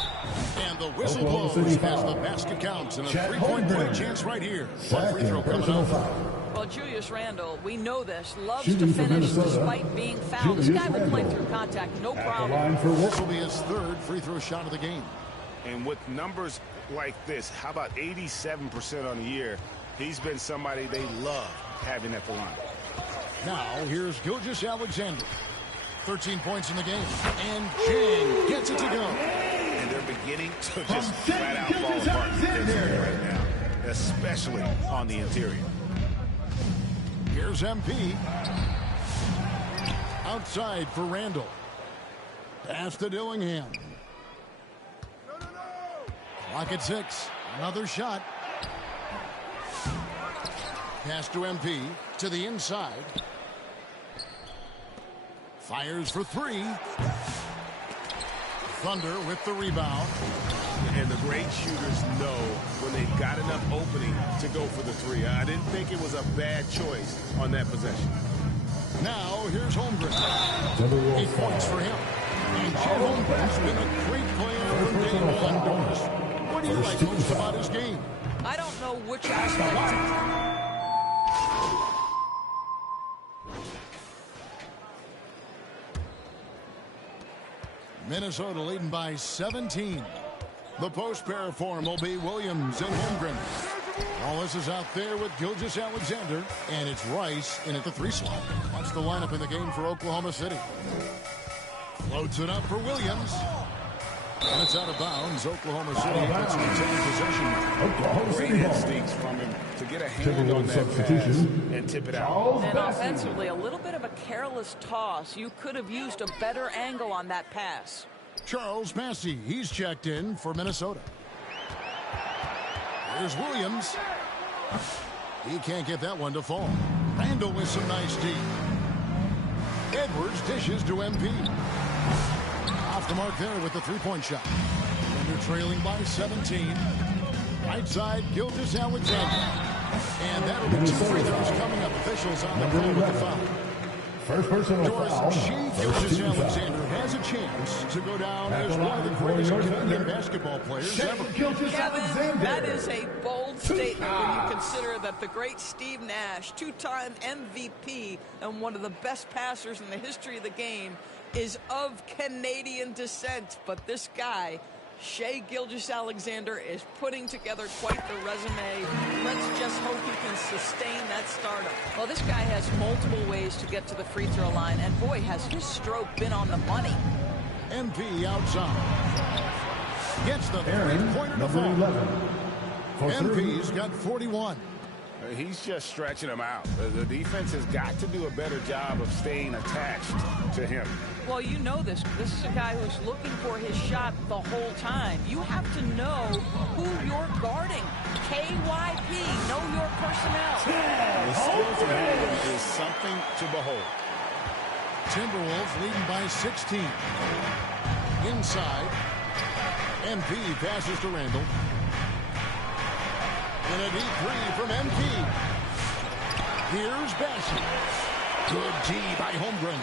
And the whistle blows as the basket counts. And a three-point play chance right here. One free throw coming up. Well, Julius Randle, we know this, loves to finish despite being fouled. This guy will play through contact, no problem. This will be his 3rd free throw shot of the game. And with numbers like this, how about 87% on the year? He's been somebody they love having at the line. Now, here's Gilgeous-Alexander. 13 points in the game. And Chang gets it to go. And they're beginning to just flat out fall apart defensively right now, especially on the interior. Here's MP. Outside for Randall. Pass to Dillingham. Clock at 6. Another shot. Pass to MP. To the inside. Fires for 3. Thunder with the rebound. And the great shooters know when they've got enough opening to go for the 3. I didn't think it was a bad choice on that possession. Now, here's Holmgren. 8 points for him. And Chet Holmgren's been a great player from day one, Doris. What do you like most about his game? I don't know which aspect. Minnesota leading by 17. The post pair form will be Williams and Holmgren. Wallace is out there with Gilgeous-Alexander, and it's Rice in at the 3 slot. That's the lineup in the game for Oklahoma City. Floats it up for Williams. And it's out of bounds. Oklahoma City gets to retain possession. Great instincts from him to get a hand on that pass and tip it out. And offensively, a little bit of a careless toss. You could have used a better angle on that pass. Charles Massey, he's checked in for Minnesota. Here's Williams. He can't get that one to fall. Randall with some nice D. Edwards dishes to MP. Off the mark there with the 3-point shot. Thunder trailing by 17. Right side, Gilgeous-Alexander. And that'll be 2 free throws coming up. Officials on the call with the foul. First personal foul. Shea Gilgeous-Alexander has a chance to go down as one of the greatest Canadian basketball players ever. Kevin, that is a bold statement when you consider that the great Steve Nash, 2-time MVP and one of the best passers in the history of the game, is of Canadian descent. But this guy, Shea Gilgeous-Alexander, is putting together quite the resume. Let's just hope he can sustain that stardom. Well, this guy has multiple ways to get to the free throw line, and boy, has his stroke been on the money. MP outside. Gets the three-pointer to fall. 11. MP's got 41. He's just stretching him out. The defense has got to do a better job of staying attached to him. Well, you know this. This is a guy who's looking for his shot the whole time. You have to know who you're guarding. KYP, know your personnel. The skill from him is something to behold. Timberwolves leading by 16. Inside. MP passes to Randall. And a deep 3 from MP. Here's Bassett. Good D by Holmgren.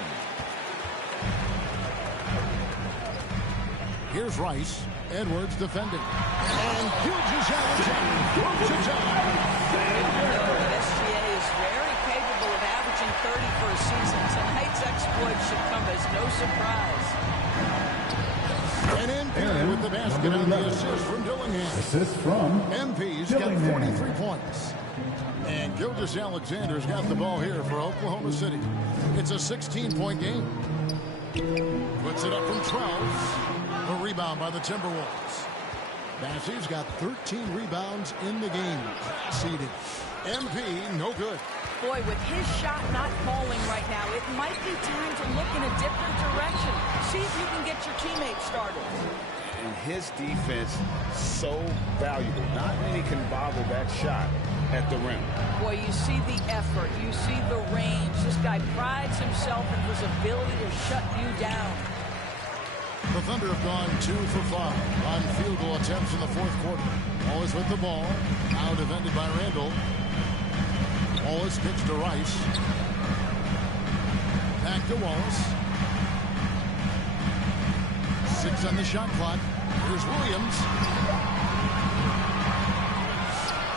Here's Rice. Edwards defending. And Gilgeous-Alexander throws it down. SGA is very capable of averaging 30 for a season. Tonight's exploit should come as no surprise. And MP with the basket on the assist from Dillingham. Assist from MP's got 43 points. And Gilgeous-Alexander's got the ball here for Oklahoma City. It's a 16-point game. Puts it up from 12. A rebound by the Timberwolves. Massey's got 13 rebounds in the game. Seeded. MP, no good. Boy, with his shot not falling right now, it might be time to look in a different direction. See if you can get your teammates started. And his defense, so valuable. Not many can bottle that shot at the rim. Boy, you see the effort. You see the range. This guy prides himself in his ability to shut you down. The Thunder have gone 2 for 5 on field goal attempts in the fourth quarter. Wallace with the ball. Now defended by Randall. Wallace pitched to Rice. Back to Wallace. 6 on the shot clock. Here's Williams.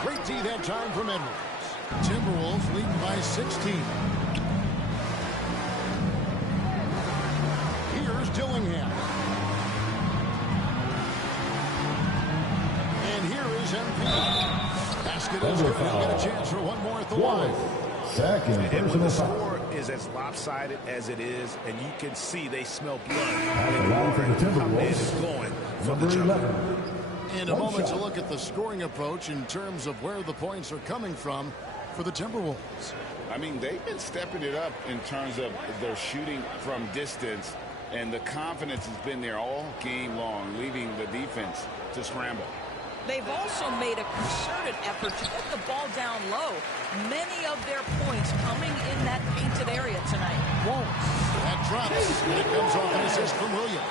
Great D that time from Edwards. Timberwolves leading by 16. Here's Dillingham. And here is MP. Basket is good. He'll get a chance for one more at the line. Second And when personal the foul. score is as lopsided as it is, and you can see they smell blood. The line for the Man is Timberwolves. going for Number the jump. 11. In a One moment shot. to look at the scoring approach in terms of where the points are coming from for the Timberwolves. I mean, they've been stepping it up in terms of their shooting from distance, and the confidence has been there all game long, leaving the defense to scramble. They've also made a concerted effort to get the ball down low. Many of their points coming in that painted area tonight. That drops, and it comes off an assist from Williams.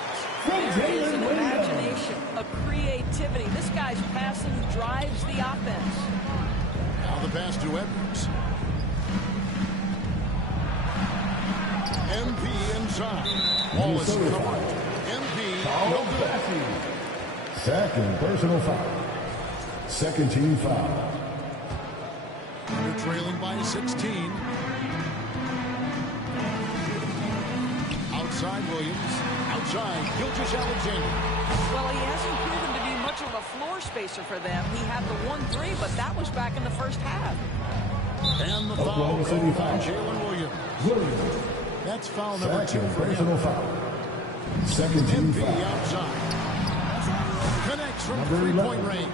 There is an imagination, a creativity. This guy's passing drives the offense. Now the pass to Edwards. MP inside. Wallace covered. MP, no good. Second personal foul. Second team foul. They're trailing by 16. Outside Williams. Outside Gilgeous-Alexander. Well, he hasn't proven to be much of a floor spacer for them. He had the 1-3, but that was back in the first half. And the foul called on Jalen Williams. That's foul number 2 for him. Foul. Second team MP foul. outside. Connects from three-point range.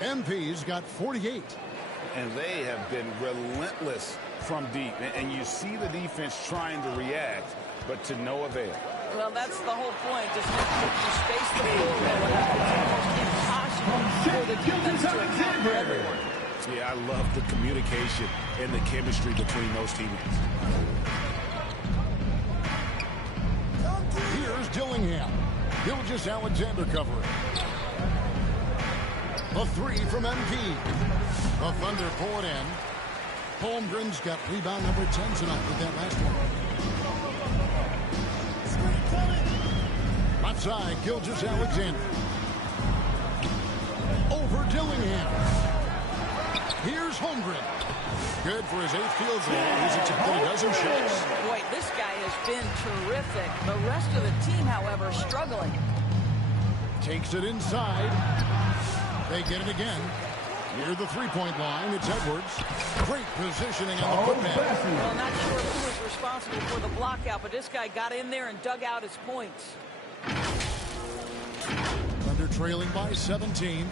MP's got 48. And they have been relentless from deep. And you see the defense trying to react, but to no avail. Well, that's the whole point. Just to space the floor it's almost impossible for the defense to attack everyone. Yeah, I love the communication and the chemistry between those teammates. Here's Dillingham. Gilgeous-Alexander covering. A 3 from MP. The Thunder pull it in. Holmgren's got rebound number 10 tonight with that last one. Outside, Gilgeous-Alexander. Over Dillingham. Here's Holmgren. Good for his 8th field goal. He's attempted a dozen shots. Boy, this guy has been terrific. The rest of the team, however, struggling. Takes it inside. They get it again. Near the three-point line, it's Edwards. Great positioning on the putback. Well, not sure who was responsible for the block out, but this guy got in there and dug out his points. Thunder trailing by 17.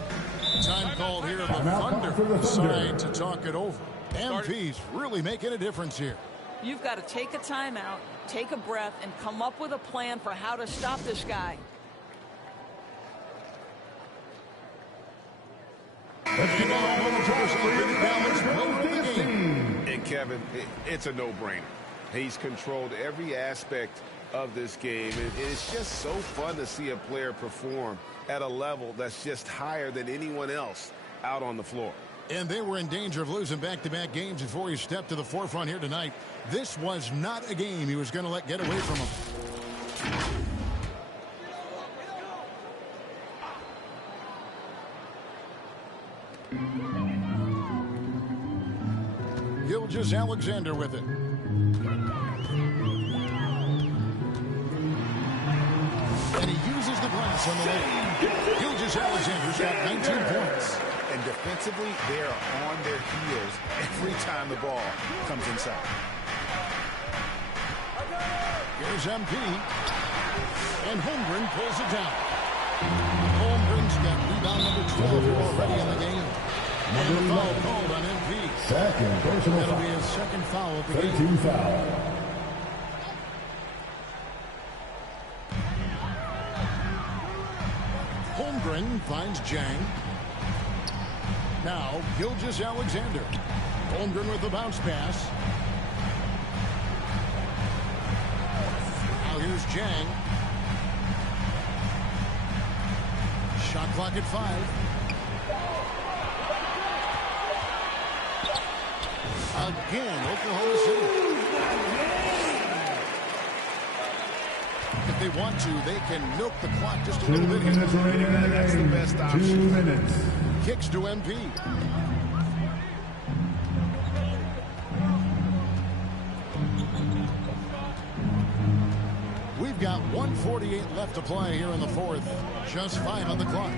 Time called here. The Thunder decide to talk it over. MP's really making a difference here. You've got to take a timeout, take a breath, and come up with a plan for how to stop this guy. And Kevin, it's a no-brainer. He's controlled every aspect of this game. It's just so fun to see a player perform at a level that's just higher than anyone else out on the floor. And they were in danger of losing back-to-back games before he stepped to the forefront here tonight. This was not a game he was going to let get away from him. Gilgeous-Alexander with it. And he uses the glass on the lane. Gilgeous-Alexander's got 19 points. And defensively, they are on their heels every time the ball comes inside. Here's MP. And Holmgren pulls it down. Holmgren's got rebound number 12 here already in the game. And the foul called on MP. Second personal That'll foul. be his second foul of the game. 13 foul. Holmgren finds Jang. Now, Gilgeous-Alexander. Holmgren with the bounce pass. Now here's Jang. Shot clock at 5. Again, Oklahoma City. If they want to, they can milk the clock just a little bit here. That's the best option. 2 minutes. Kicks to MP. We've got 1:48 left to play here in the fourth. Just 5 on the clock.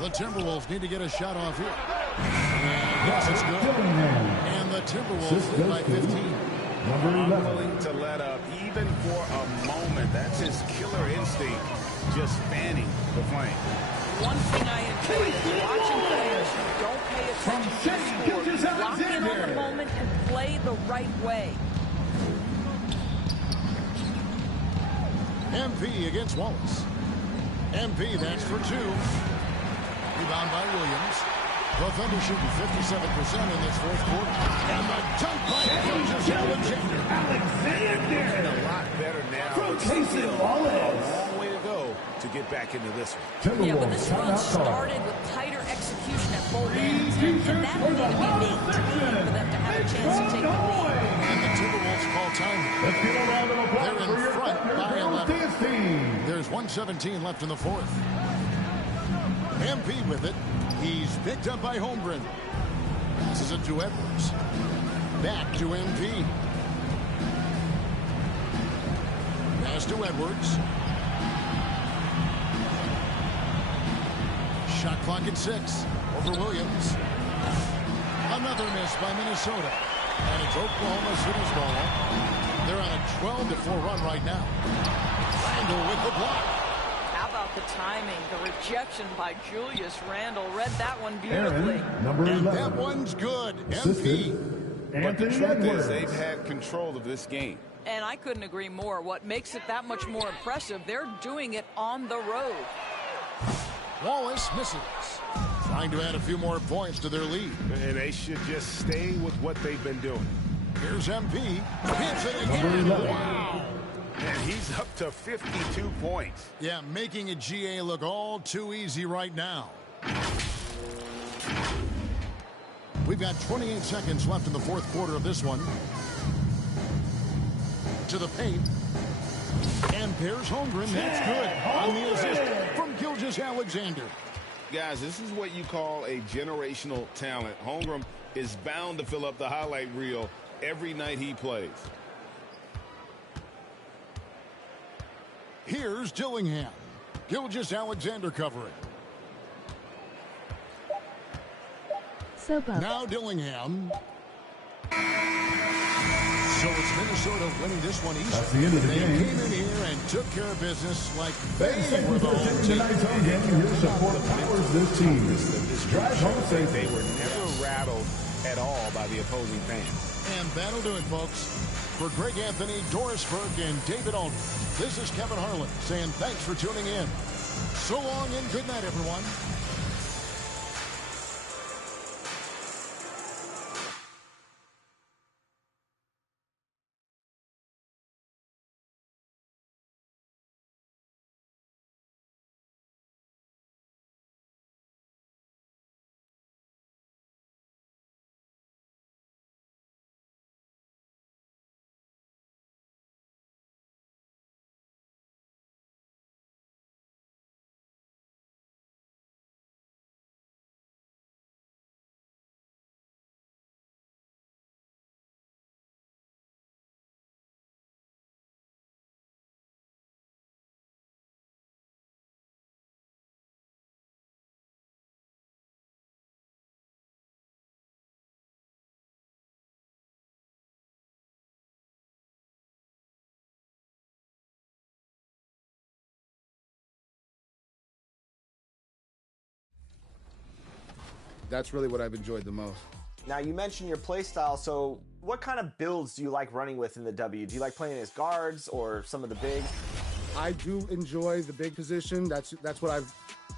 The Timberwolves need to get a shot off here. Yes, it's good. And the Timberwolves lead by 15. Unwilling to let up even for a moment. That's his killer instinct, just fanning the flame. One thing I enjoy is watching players Don't pay attention to the score. Lock in on the moment and play the right way. MP against Wallace. MP, that's for 2. Rebound by Williams. The Thunder shooting 57% in this fourth quarter. And the dunk by Alexander. And a lot better now. From Wallace. A long way to go to get back into this one. Yeah, but this run started with tighter execution at both ends. And that would need to be maintained for them to have a chance to take the lead. And the Timberwolves call time. They're in front by 11. There's 1:17 left in the fourth. MP with it. He's picked up by Holmgren. Passes it to Edwards. Back to MP. Pass to Edwards. Shot clock at 6. Over Williams. Another miss by Minnesota. And it's Oklahoma City's ball. They're on a 12-4 run right now. Randle with the block. How about the timing? The rejection by Julius Randle. Read that one beautifully. And that one's good. MP. But the truth is they've had control of this game. And I couldn't agree more. What makes it that much more impressive, they're doing it on the road. Wallace misses. Trying to add a few more points to their lead. And they should just stay with what they've been doing. Here's MP. Hits it again. Wow. And he's up to 52 points. Yeah, making a GA look all too easy right now. We've got 28 seconds left in the fourth quarter of this one. To the paint. And pairs Holmgren. That's good. On the assist from Gilgeous-Alexander. Guys, this is what you call a generational talent. Holmgren is bound to fill up the highlight reel every night he plays. Here's Dillingham. Gilgeous-Alexander covering. Now Dillingham. So it's Minnesota winning this one easily. That's the end of the game. They came in here and took care of business like they Thanks were the for home taking team. tonight's home game. Your support powers this team. Drive home safe. They were never rattled at all by the opposing fans. And that'll do it, folks. For Greg Anthony, Doris Burke, and David Aldridge, this is Kevin Harlan saying thanks for tuning in. So long and good night, everyone. That's really what I've enjoyed the most. Now, you mentioned your play style, so what kind of builds do you like running with in the W? Do you like playing as guards or some of the bigs? I do enjoy the big position. That's what I've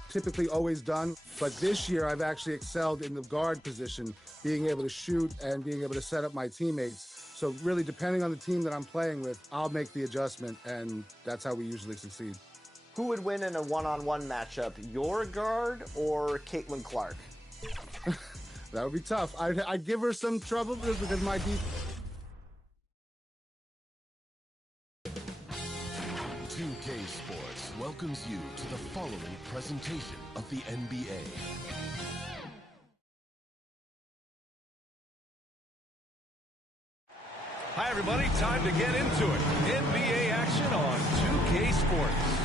typically always done. But this year, I've actually excelled in the guard position, being able to shoot and being able to set up my teammates. So really, depending on the team that I'm playing with, I'll make the adjustment, and that's how we usually succeed. Who would win in a one-on-one matchup, your guard or Caitlin Clark? That would be tough. I'd give her some trouble because my deep. 2K Sports welcomes you to the following presentation of the NBA. Hi, everybody. Time to get into it. NBA action on 2K Sports.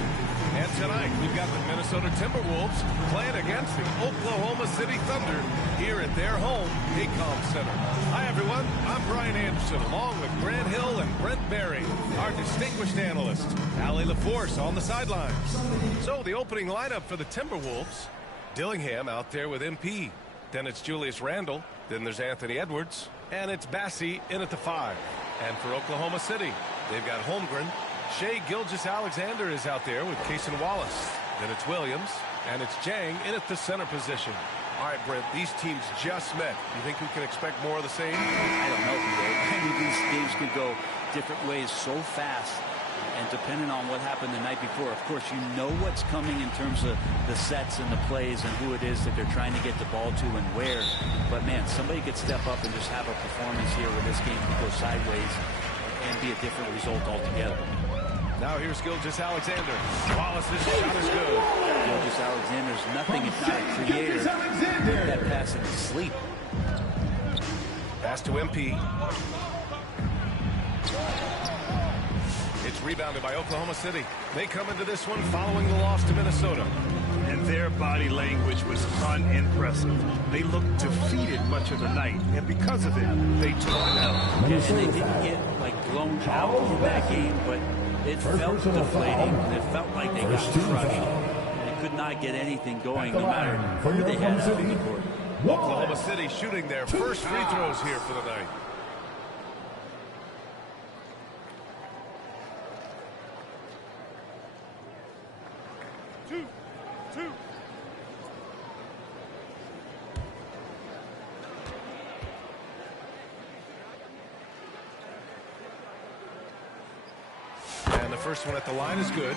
And tonight, we've got the Minnesota Timberwolves playing against the Oklahoma City Thunder here at their home, Paycom Center. Hi, everyone. I'm Brian Anderson, along with Grant Hill and Brent Berry, our distinguished analyst, Allie LaForce on the sidelines. So, the opening lineup for the Timberwolves, Dillingham out there with MP. Then it's Julius Randle. Then there's Anthony Edwards. And it's Bassey in at the 5. And for Oklahoma City, they've got Holmgren. Shai Gilgeous-Alexander is out there with Cason Wallace. Then it's Williams. And it's Jang in at the center position. All right, Brent, these teams just met. You think we can expect more of the same? I don't know. I mean, these games could go different ways so fast. And depending on what happened the night before, of course, you know what's coming in terms of the sets and the plays and who it is that they're trying to get the ball to and where. But, man, somebody could step up and just have a performance here where this game could go sideways and be a different result altogether. Now here's Gilgeous-Alexander. Wallace's shot is good. Gilgeous-Alexander's nothing if not a creator. That pass in his sleep. Pass to MP. It's rebounded by Oklahoma City. They come into this one following the loss to Minnesota. And their body language was unimpressive. They looked defeated much of the night, and because of it, they took it out. And they didn't get blown out in that game, but it felt deflating, and it felt like they got crushed. They could not get anything going, no matter who they had out on the court. Oklahoma City shooting their first free throws here for the night. Two. And the first one at the line is good.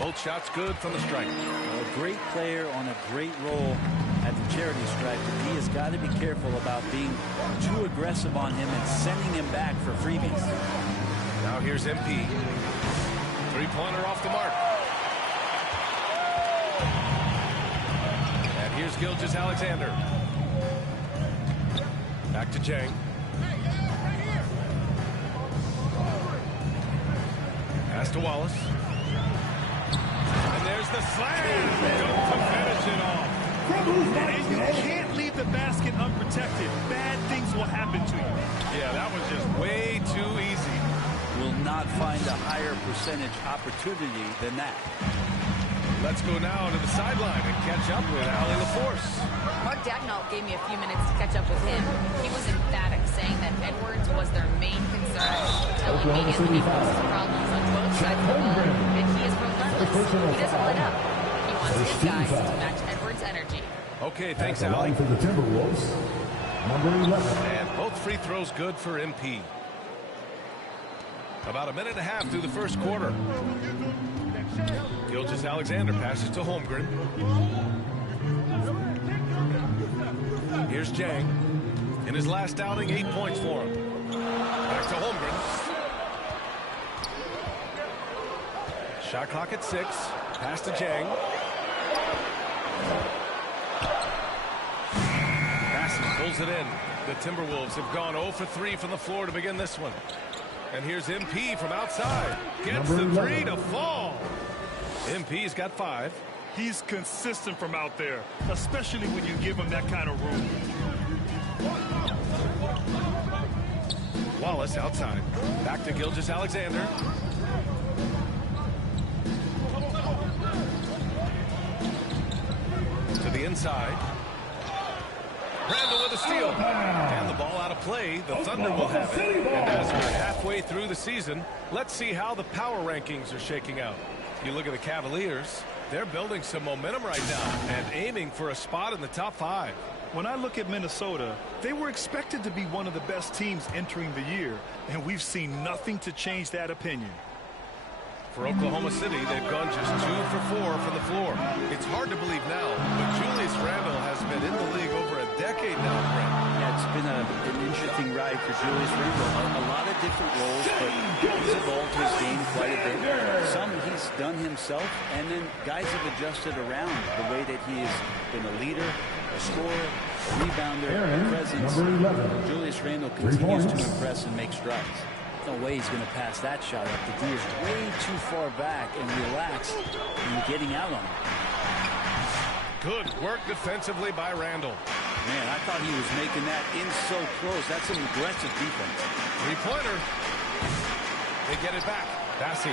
Both shots good from the stripe. A great player on a great role at the charity stripe. He has got to be careful about being too aggressive on him and sending him back for freebies. Now here's MP. Three-pointer off the mark. And here's Gilgeous-Alexander. Back to Jang. Pass to Wallace. And there's the slam. Don't to finish it off. And you can't leave the basket unprotected. Bad things will happen to you. Yeah, that was just way too easy. Will not find a higher percentage opportunity than that. Let's go now to the sideline and catch up with Allie LaForce. Mark Dagnall gave me a few minutes to catch up with him. He was emphatic, saying that Edwards was their main concern, telling immediately he faces problems on both sides of the ball, and he is relentless. He doesn't let up. He wants his guys to match Edwards' energy. Okay, thanks, Allie. Allie. For the Timberwolves, number 11. And both free throws good for MP. About a minute and a half through the first quarter. Gilgeous-Alexander passes to Holmgren. Here's Jang. In his last outing, 8 points for him. Back to Holmgren. Shot clock at 6. Pass to Jang. Bassey pulls it in. The Timberwolves have gone 0 for 3 from the floor to begin this one. And here's MP from outside. Gets the three to fall. MP's got 5. He's consistent from out there, especially when you give him that kind of room. Wallace outside. Back to Gilgeous-Alexander. To the inside. Randle with a steal. And the ball out of play. The Thunder will have it. And as we're halfway through the season, let's see how the power rankings are shaking out. You look at the Cavaliers, they're building some momentum right now and aiming for a spot in the top 5. When I look at Minnesota, they were expected to be one of the best teams entering the year, and we've seen nothing to change that opinion. For Oklahoma City, they've gone just 2 for 4 from the floor. It's hard to believe now, but Julius Randle has been in the league over a decade now, Brent. Yeah, it's been an interesting ride for Julius Randle. A lot of different roles, but he's evolved his game quite a bit. Some he's done himself, and then guys have adjusted around the way that he has been a leader, a scorer, a rebounder, a presence. Julius Randle continues to impress and make strides. No way he's going to pass that shot up. The D is way too far back and relaxed in getting out on him. Good work defensively by Randall. Man, I thought he was making that in so close. That's some aggressive defense. Three-pointer. They get it back. Bassi.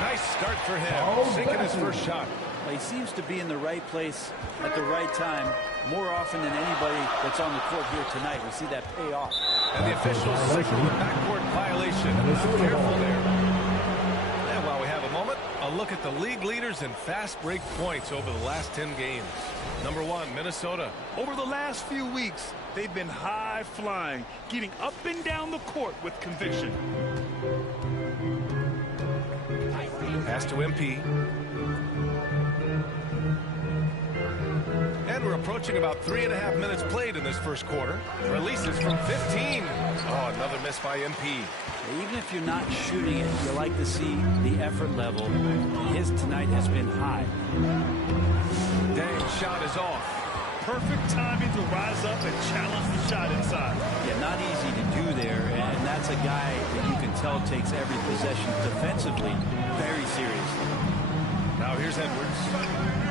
Nice start for him. Sinking his first shot. Well, he seems to be in the right place at the right time more often than anybody that's on the court here tonight. We see that pay off. And the officials signal the backcourt violation. Careful there. And while we have a moment, a look at the league leaders in fast break points over the last 10 games. Number 1, Minnesota. Over the last few weeks, they've been high flying, getting up and down the court with conviction. Pass to MP. And we're approaching about 3.5 minutes played in this first quarter. Releases from 15. Oh, another miss by MP. Even if you're not shooting it, you like to see the effort level. His tonight has been high. Dang, shot is off. Perfect timing to rise up and challenge the shot inside. Yeah, not easy to do there, and that's a guy that you can tell takes every possession defensively very seriously. Now here's Edwards.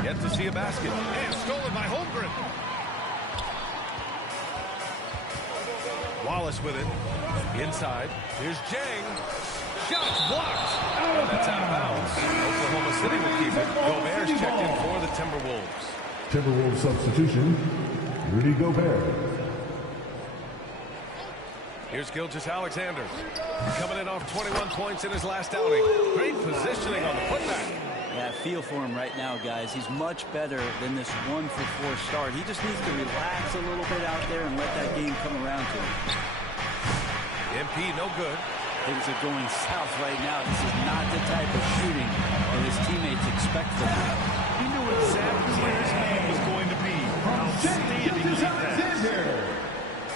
Yet to see a basket. And stolen by Holmgren. Wallace with it. Inside. Here's Jang. Shots blocked. And that's out of bounds. Oklahoma City will keep it. Gobert's checked in for the Timberwolves. Timberwolves substitution, Rudy Gobert. Here's Gilgeous-Alexander. Coming in off 21 points in his last outing. Great positioning on the putback. Yeah, feel for him right now, guys. He's much better than this 1-for-4 start. He just needs to relax a little bit out there and let that game come around to him. MP, no good. Things are going south right now. This is not the type of shooting that his teammates expect from him. He knew exactly where his man was going to be. Outstanding defense.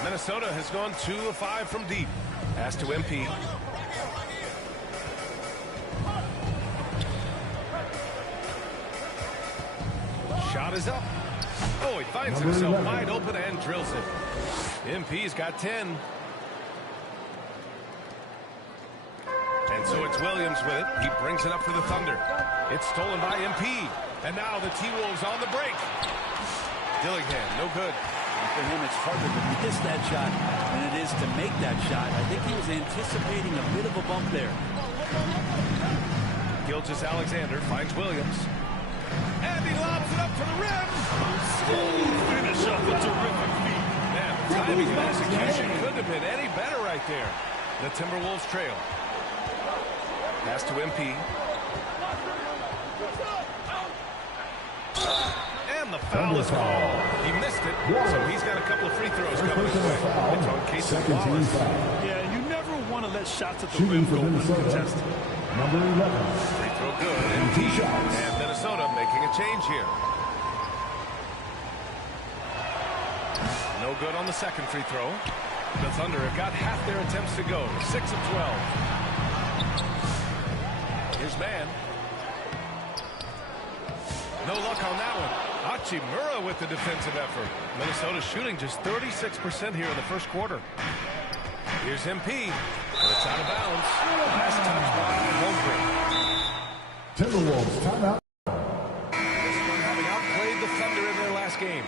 Minnesota has gone 2 of 5 from deep. Pass to MP. Shot is up. Oh, he finds himself wide open and drills it. MP's got 10. And so it's Williams with it. He brings it up for the Thunder. It's stolen by MP. And now the T-Wolves on the break. Dillingham, no good. For him, it's harder to miss that shot than it is to make that shot. I think he was anticipating a bit of a bump there. Gilgeous-Alexander finds Williams. And he lobs it up to the rim. Smooth finish off a terrific feat. Man, the timing and execution couldn't have been any better right there. The Timberwolves trail. Pass to MP. And the foul is called. He missed it, so he's got a couple of free throws coming his way. It's on Casey Wallace. Yeah, you never want to let shots at the rim go uncontested. Number 11. Free throw good. And Minnesota making a change here. No good on the second free throw. The Thunder have got half their attempts to go. 6 of 12. Here's man. No luck on that one. Hachimura with the defensive effort. Minnesota shooting just 36% here in the first quarter. Here's MP. And it's out of bounds. Last touch by Holmgren. Timberwolves timeout. This one having outplayed the Thunder in their last game.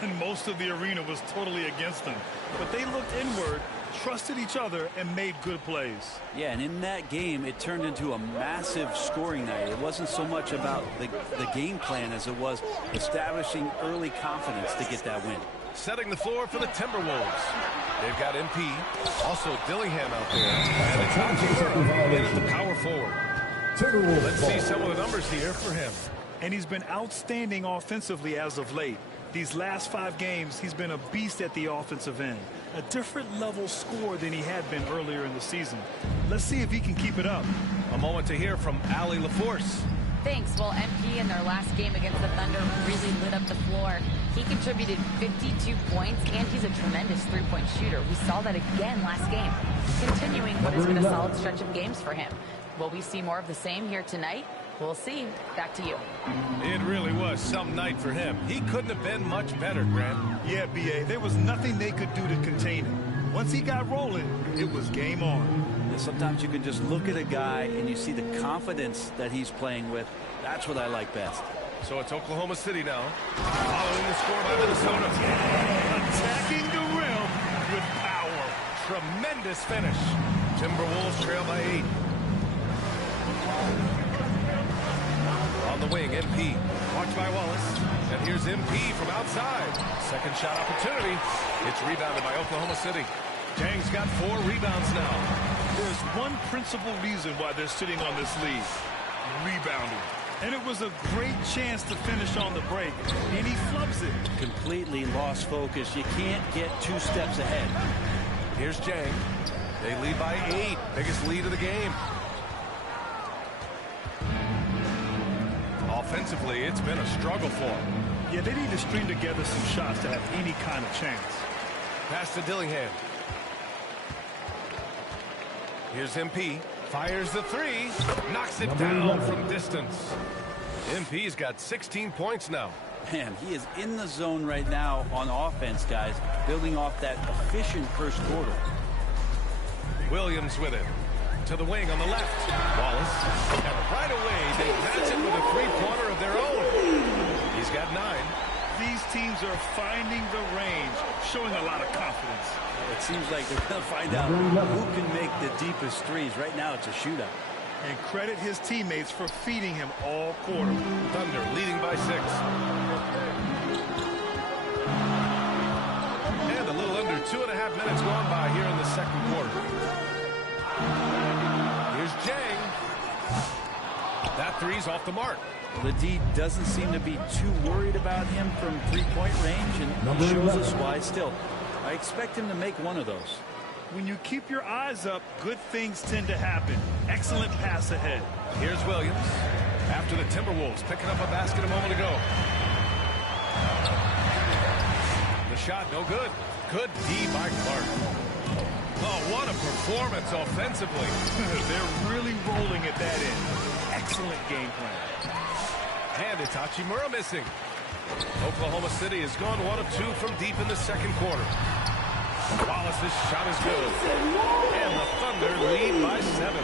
And most of the arena was totally against them. But they looked inward, trusted each other, and made good plays. Yeah, and in that game, it turned into a massive scoring night. It wasn't so much about the game plan as it was establishing early confidence to get that win. Setting the floor for the Timberwolves. They've got MP, also Dillingham out there, and it's Hachimura in at the power forward. Let's see some of the numbers here for him. And he's been outstanding offensively as of late. These last 5 games, he's been a beast at the offensive end. A different level score than he had been earlier in the season. Let's see if he can keep it up. A moment to hear from Allie LaForce. Thanks. Well, MP in their last game against the Thunder really lit up the floor. He contributed 52 points, and he's a tremendous three-point shooter. We saw that again last game, continuing what has been a solid stretch of games for him. Will we see more of the same here tonight? We'll see. Back to you. It really was some night for him. He couldn't have been much better, Grant. Yeah, B.A. There was nothing they could do to contain him. Once he got rolling, it was game on. And sometimes you can just look at a guy and you see the confidence that he's playing with. That's what I like best. So it's Oklahoma City now, following the score by Minnesota. Attacking the rim with power. Tremendous finish. Timberwolves trail by 8. On the wing, MP. Watched by Wallace. And here's MP from outside. Second shot opportunity. It's rebounded by Oklahoma City. Jang's got 4 rebounds now. There's one principal reason why they're sitting on this lead. Rebounding. And it was a great chance to finish on the break. And he flubs it. Completely lost focus. You can't get 2 steps ahead. Here's Jang. They lead by 8. Biggest lead of the game. Offensively, it's been a struggle for them. Yeah, they need to string together some shots to have any kind of chance. Pass to Dillingham. Here's MP. Fires the 3. Knocks it down from distance. MP's got 16 points now. Man, he is in the zone right now on offense, guys, building off that efficient first quarter. Williams with it. To the wing on the left. Wallace. And right away, they match it with a 3-pointer of their own. He's got 9. These teams are finding the range, showing a lot of confidence. It seems like they're going to find out who can make the deepest threes. Right now, it's a shootout. And credit his teammates for feeding him all quarter. Thunder leading by 6. And a little under 2.5 minutes gone by here in the second quarter. Here's Jang. That 3's off the mark. Ledee doesn't seem to be too worried about him from 3-point range, and he shows us why still. I expect him to make one of those. When you keep your eyes up, good things tend to happen. Excellent pass ahead. Here's Williams. After the Timberwolves picking up a basket a moment ago. The shot no good. Good D by Clark. Oh, what a performance offensively. They're really rolling at that end. Excellent game plan. And it's Hachimura missing. Oklahoma City has gone 1 of 2 from deep in the second quarter. Wallace's shot is good. And the Thunder lead by 7.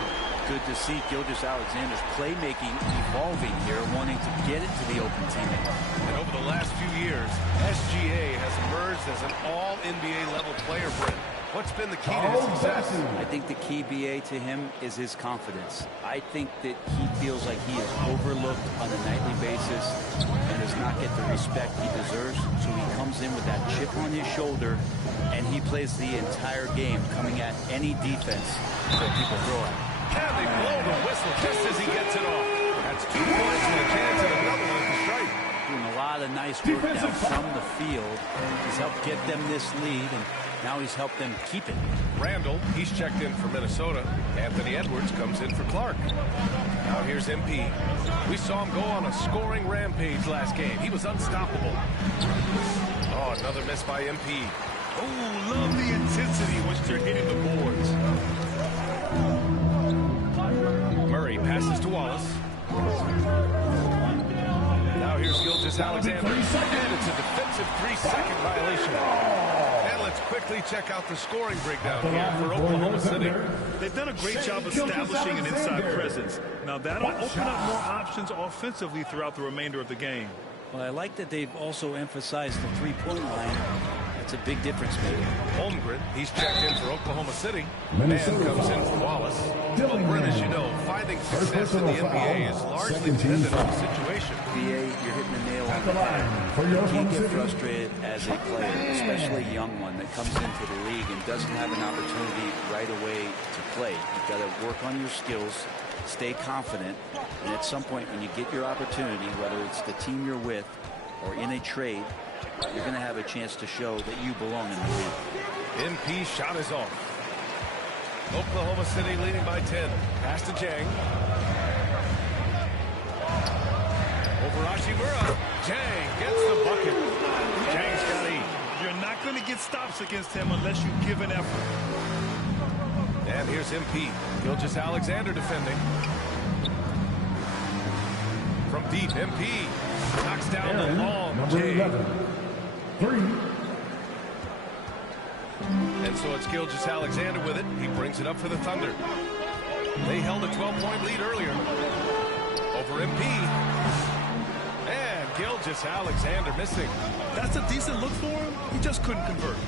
Good to see Gilgeous-Alexander's playmaking evolving here, wanting to get it to the open teammate. And over the last few years, SGA has emerged as an all-NBA level player, Brent. What's been the key to his success? I think the key, BA, to him is his confidence. I think that he feels like he is overlooked on a nightly basis and does not get the respect he deserves. So he comes in with that chip on his shoulder, and he plays the entire game coming at any defense that people throw at him. And they blow the whistle just as he gets it off. That's 2 points and a chance at another one at the strike. Doing a lot of nice work now from the field. He's helped get them this lead, and now he's helped them keep it. Randall, he's checked in for Minnesota. Anthony Edwards comes in for Clark. Now here's MP. We saw him go on a scoring rampage last game. He was unstoppable. Oh, another miss by MP. Oh, love the intensity once they're hitting the boards. Murray passes to Wallace. Now here's Gilgeous-Alexander. And it's a defensive 3-second violation. And let's quickly check out the scoring breakdown here for Oklahoma City. They've done a great job establishing an inside presence. Now that'll open up more options offensively throughout the remainder of the game. Well, I like that they've also emphasized the 3-point line. That's a big difference maker. Holmgren, he's checked in for Oklahoma City. Man comes in for Wallace. Well, Brent, as you know, finding success in the NBA is largely dependent on the situation. BA, you're hitting the nail on the head. You can't get frustrated as a player, especially a young one that comes into the league and doesn't have an opportunity right away to play. You've got to work on your skills, stay confident, and at some point when you get your opportunity, whether it's the team you're with or in a trade, you're going to have a chance to show that you belong in the league. MP shot is off. Oklahoma City leading by 10. Pass to Jang. Over Hachimura. Jang gets the bucket. Jang's got 8. You're not going to get stops against him unless you give an effort. And here's MP. Gilgeous-Alexander defending. From deep, MP knocks down the long Jang. 3. And so it's Gilgeous-Alexander with it. He brings it up for the Thunder. They held a 12-point lead earlier. Over MP. Gilgeous Alexander missing. That's a decent look for him. He just couldn't convert.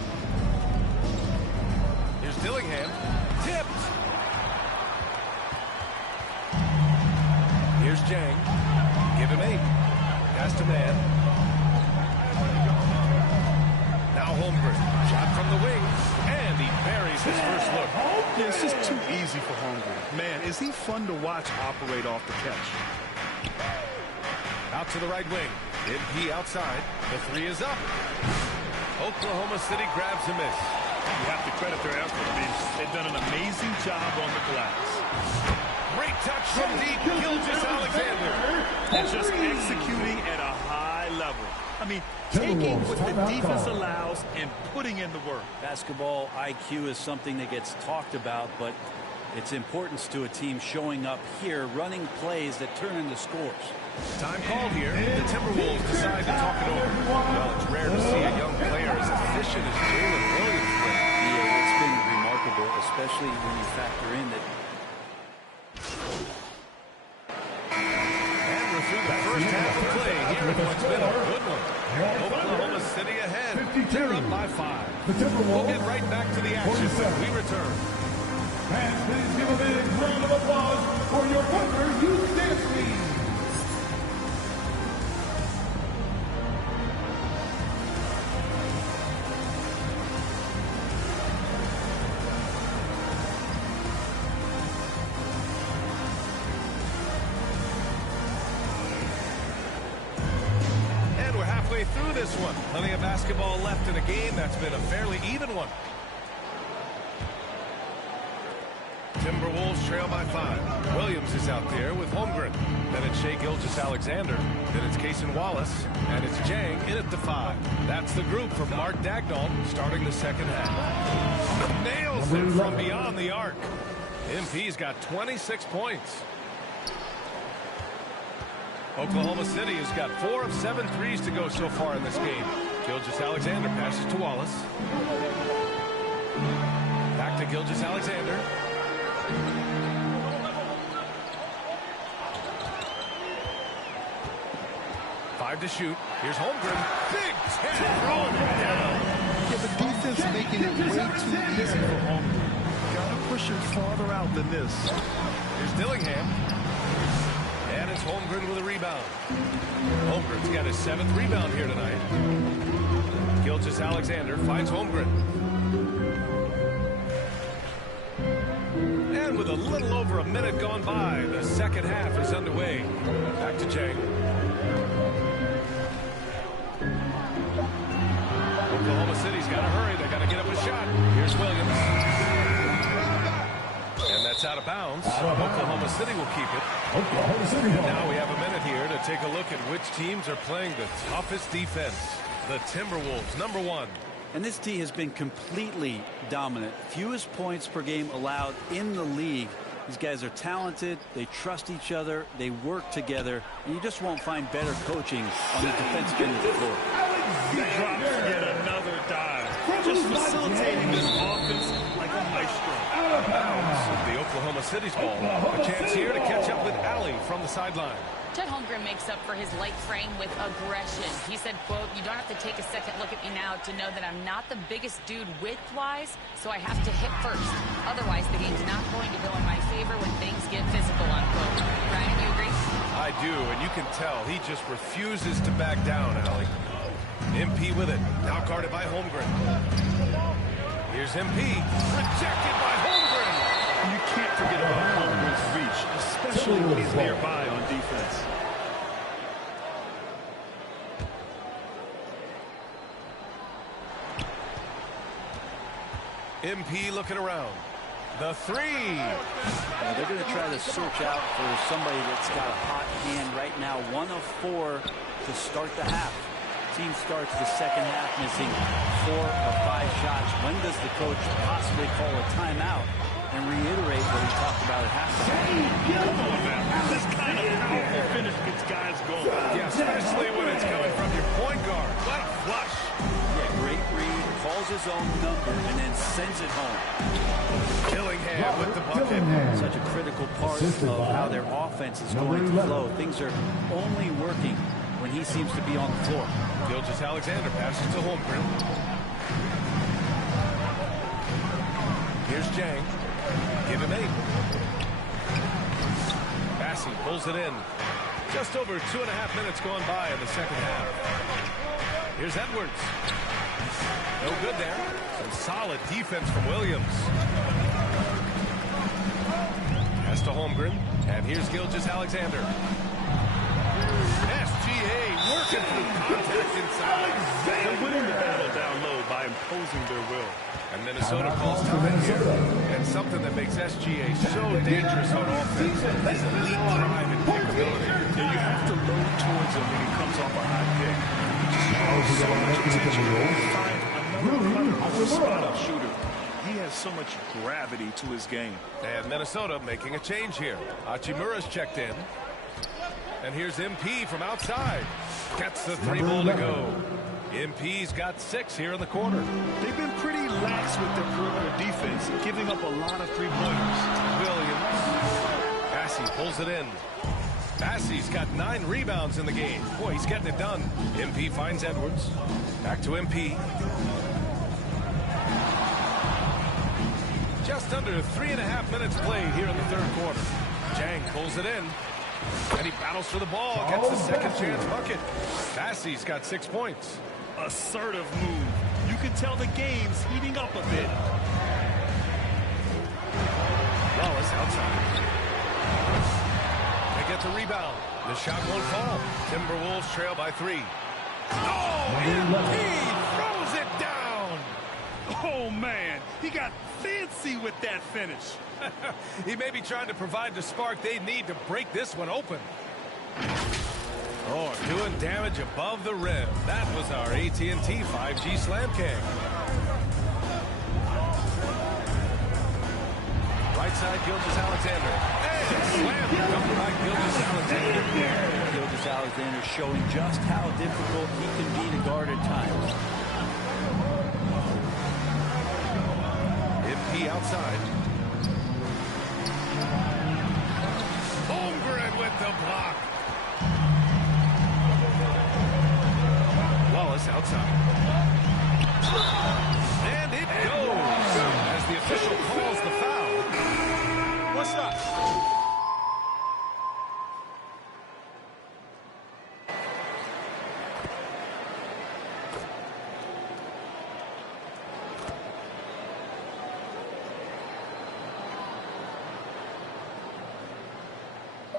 Here's Dillingham. Tipped. Here's Jang. Give him 8. Pass to man. Now Holmgren. Shot from the wing. And he buries his first look. Yeah, it's just too easy for Holmgren. Man, is he fun to watch operate off the catch. Out to the right wing. MP outside. The 3 is up. Oklahoma City grabs a miss. You have to credit their effort. I mean, they've done an amazing job on the glass. Great touch from deep. Gilgeous Alexander. And just executing at a high level. I mean, taking what the defense allows and putting in the work. Basketball IQ is something that gets talked about, but its importance to a team showing up here, running plays that turn into scores. Time called here. The Timberwolves decide to talk it over. Well, it's rare to see a young player as efficient as Jalen Williams been. Yeah, it's been remarkable, especially when you factor in that. And we're through the first half of play here in what's been a good one. Oklahoma City ahead. They're up by 5. We'll get right back to the action when we return. Fans, please give a big round of applause for your Wonder Youth Dance Team. And we're halfway through this one. Plenty of basketball left in a game that's been a fairly even one. Timberwolves trail by 5. Williams is out there with Holmgren. Then it's Shai Gilgeous-Alexander. Then it's Cason Wallace. And it's Jang in at the 5. That's the group from Mark Dagnall starting the second half. Nails it from beyond the arc. MP's got 26 points. Oklahoma City has got 4 of 7 threes to go so far in this game. Gilgeous-Alexander passes to Wallace. Back to Gilgeous-Alexander. 5 to shoot. Here's Holmgren. Big 10. Throwing it down. Yeah, the defense making it way too easy for Holmgren. Gotta push him farther out than this. Here's Dillingham. And it's Holmgren with a rebound. Holmgren's got his 7th rebound here tonight. Gilgeous-Alexander finds Holmgren. And with a little over a minute gone by, the second half is underway. Back to Jang. Oklahoma City's got to hurry. They got to get up a shot. Here's Williams. And that's out of bounds. Oklahoma City will keep it. And now we have a minute here to take a look at which teams are playing the toughest defense. The Timberwolves, number 1. And this D has been completely dominant. Fewest points per game allowed in the league. These guys are talented. They trust each other. They work together. And you just won't find better coaching on the defensive end of the floor. He drops yet another dive. Just facilitating this offense like a maestro. Out of bounds. The Oklahoma City's ball. A chance here to catch up with Allie from the sideline. Chet Holmgren makes up for his light frame with aggression. He said, quote, "You don't have to take a second look at me now to know that I'm not the biggest dude width-wise, so I have to hit first. Otherwise, the game's not going to go in my favor when things get physical," unquote. Ryan, you agree? I do, and you can tell he just refuses to back down, Allie. MP with it. Now guarded by Holmgren. Here's MP. Rejected by Holmgren. You can't forget about Holmgren's reach, especially when he's nearby on defense. MP looking around. The 3. They're going to try to search out for somebody that's got a hot hand right now. 1 of 4 to start the half. Team starts the second half missing 4 of 5 shots. When does the coach possibly call a timeout and reiterate what he talked about at halftime? This kind of powerful finish gets guys going. Yeah, especially when it's coming from your point guard. What a flush. Yeah, great read, calls his own number, and then sends it home. Dillingham with the bucket. Such a critical part of how their offense is going to flow. Things are only working when he seems to be on the floor. Gilgeous-Alexander passes to Holmgren. Here's Jang. Give him 8. Bassey pulls it in. Just over 2.5 minutes gone by in the second half. Here's Edwards. No good there. Some solid defense from Williams. Pass to Holmgren. And here's Gilgeous-Alexander. SGA working through contact inside. They're winning the battle down low by imposing their will. And Minnesota calls time here. And something that makes SGA so dangerous on offense is elite drive and capability. Yeah, you have to load towards him when he comes off a hot pick. He just draws so much attention. Find another spot-up shooter. He has so much gravity to his game. And Minnesota making a change here. Hachimura's checked in. And here's MP from outside. Gets the 3 ball to go. MP's got 6 here in the quarter. They've been pretty lax with their perimeter defense, giving up a lot of three-pointers. Williams. Bassey pulls it in. Bassey's got 9 rebounds in the game. Boy, he's getting it done. MP finds Edwards. Back to MP. Just under 3.5 minutes played here in the third quarter. Jang pulls it in. And he battles for the ball. Gets the second chance bucket. Bassey's got 6 points. Assertive move. You can tell the game's heating up a bit. Wallace outside. They get the rebound. The shot won't fall. Timberwolves trail by 3. Oh, he throws it down. Oh, man. He got fancy with that finish. He may be trying to provide the spark they need to break this one open. Oh, doing damage above the rim. That was our AT&T 5G Slam King. Right side, Gilgeous-Alexander. And slam covered by Gilgeous-Alexander. Gilgeous-Alexander showing just how difficult he can be to guard at times. MP outside. Holmgren with the block. Wallace outside. And it goes as the official calls the foul. What's up?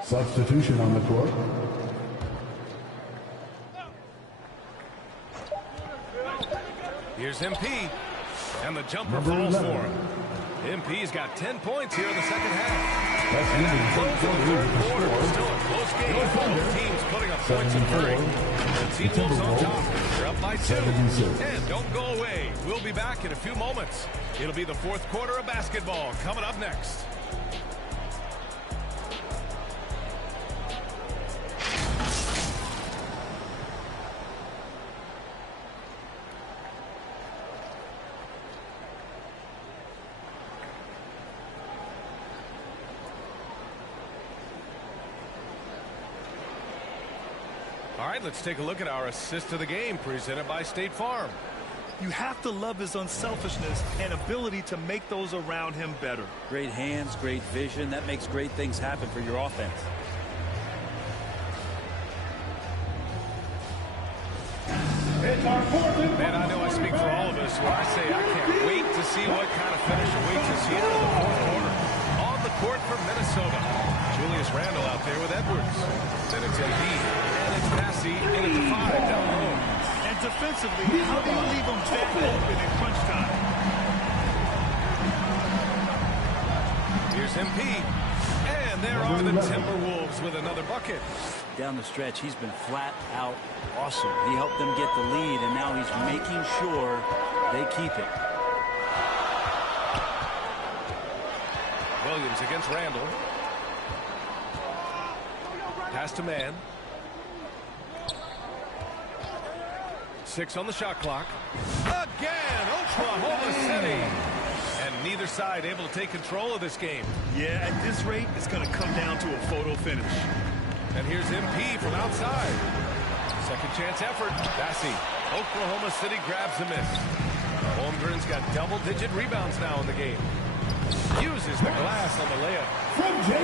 Substitution on the court. Here's MP, and the jumper falls for him. MP's got 10 points here in the second half. And at the close of the third quarter, we're still a close game. Both teams putting up points and hurrying. The T-Wolves on top. They're up by 2. And don't go away. We'll be back in a few moments. It'll be the fourth quarter of basketball coming up next. All right, let's take a look at our assist to the game presented by State Farm. You have to love his unselfishness and ability to make those around him better. Great hands, great vision. That makes great things happen for your offense. Man, I know I speak for all of us when I say I can't wait to see what kind of finish awaits us here in the fourth quarter. On the court for Minnesota, Julius Randle out there with Edwards. Then it's Embiid, and it's Bassey, and it's 5 down low. And defensively, how do you leave them that open in crunch time? Here's MP, and there are the Timberwolves with another bucket. Down the stretch, he's been flat out awesome. He helped them get the lead, and now he's making sure they keep it. Williams against Randle. Pass to man. 6 on the shot clock. Again, Oklahoma City. And neither side able to take control of this game. Yeah, at this rate, it's going to come down to a photo finish. And here's MP from outside. Second chance effort. Bassey. Oklahoma City grabs a miss. Holmgren's got double-digit rebounds now in the game. Uses the glass on the layup.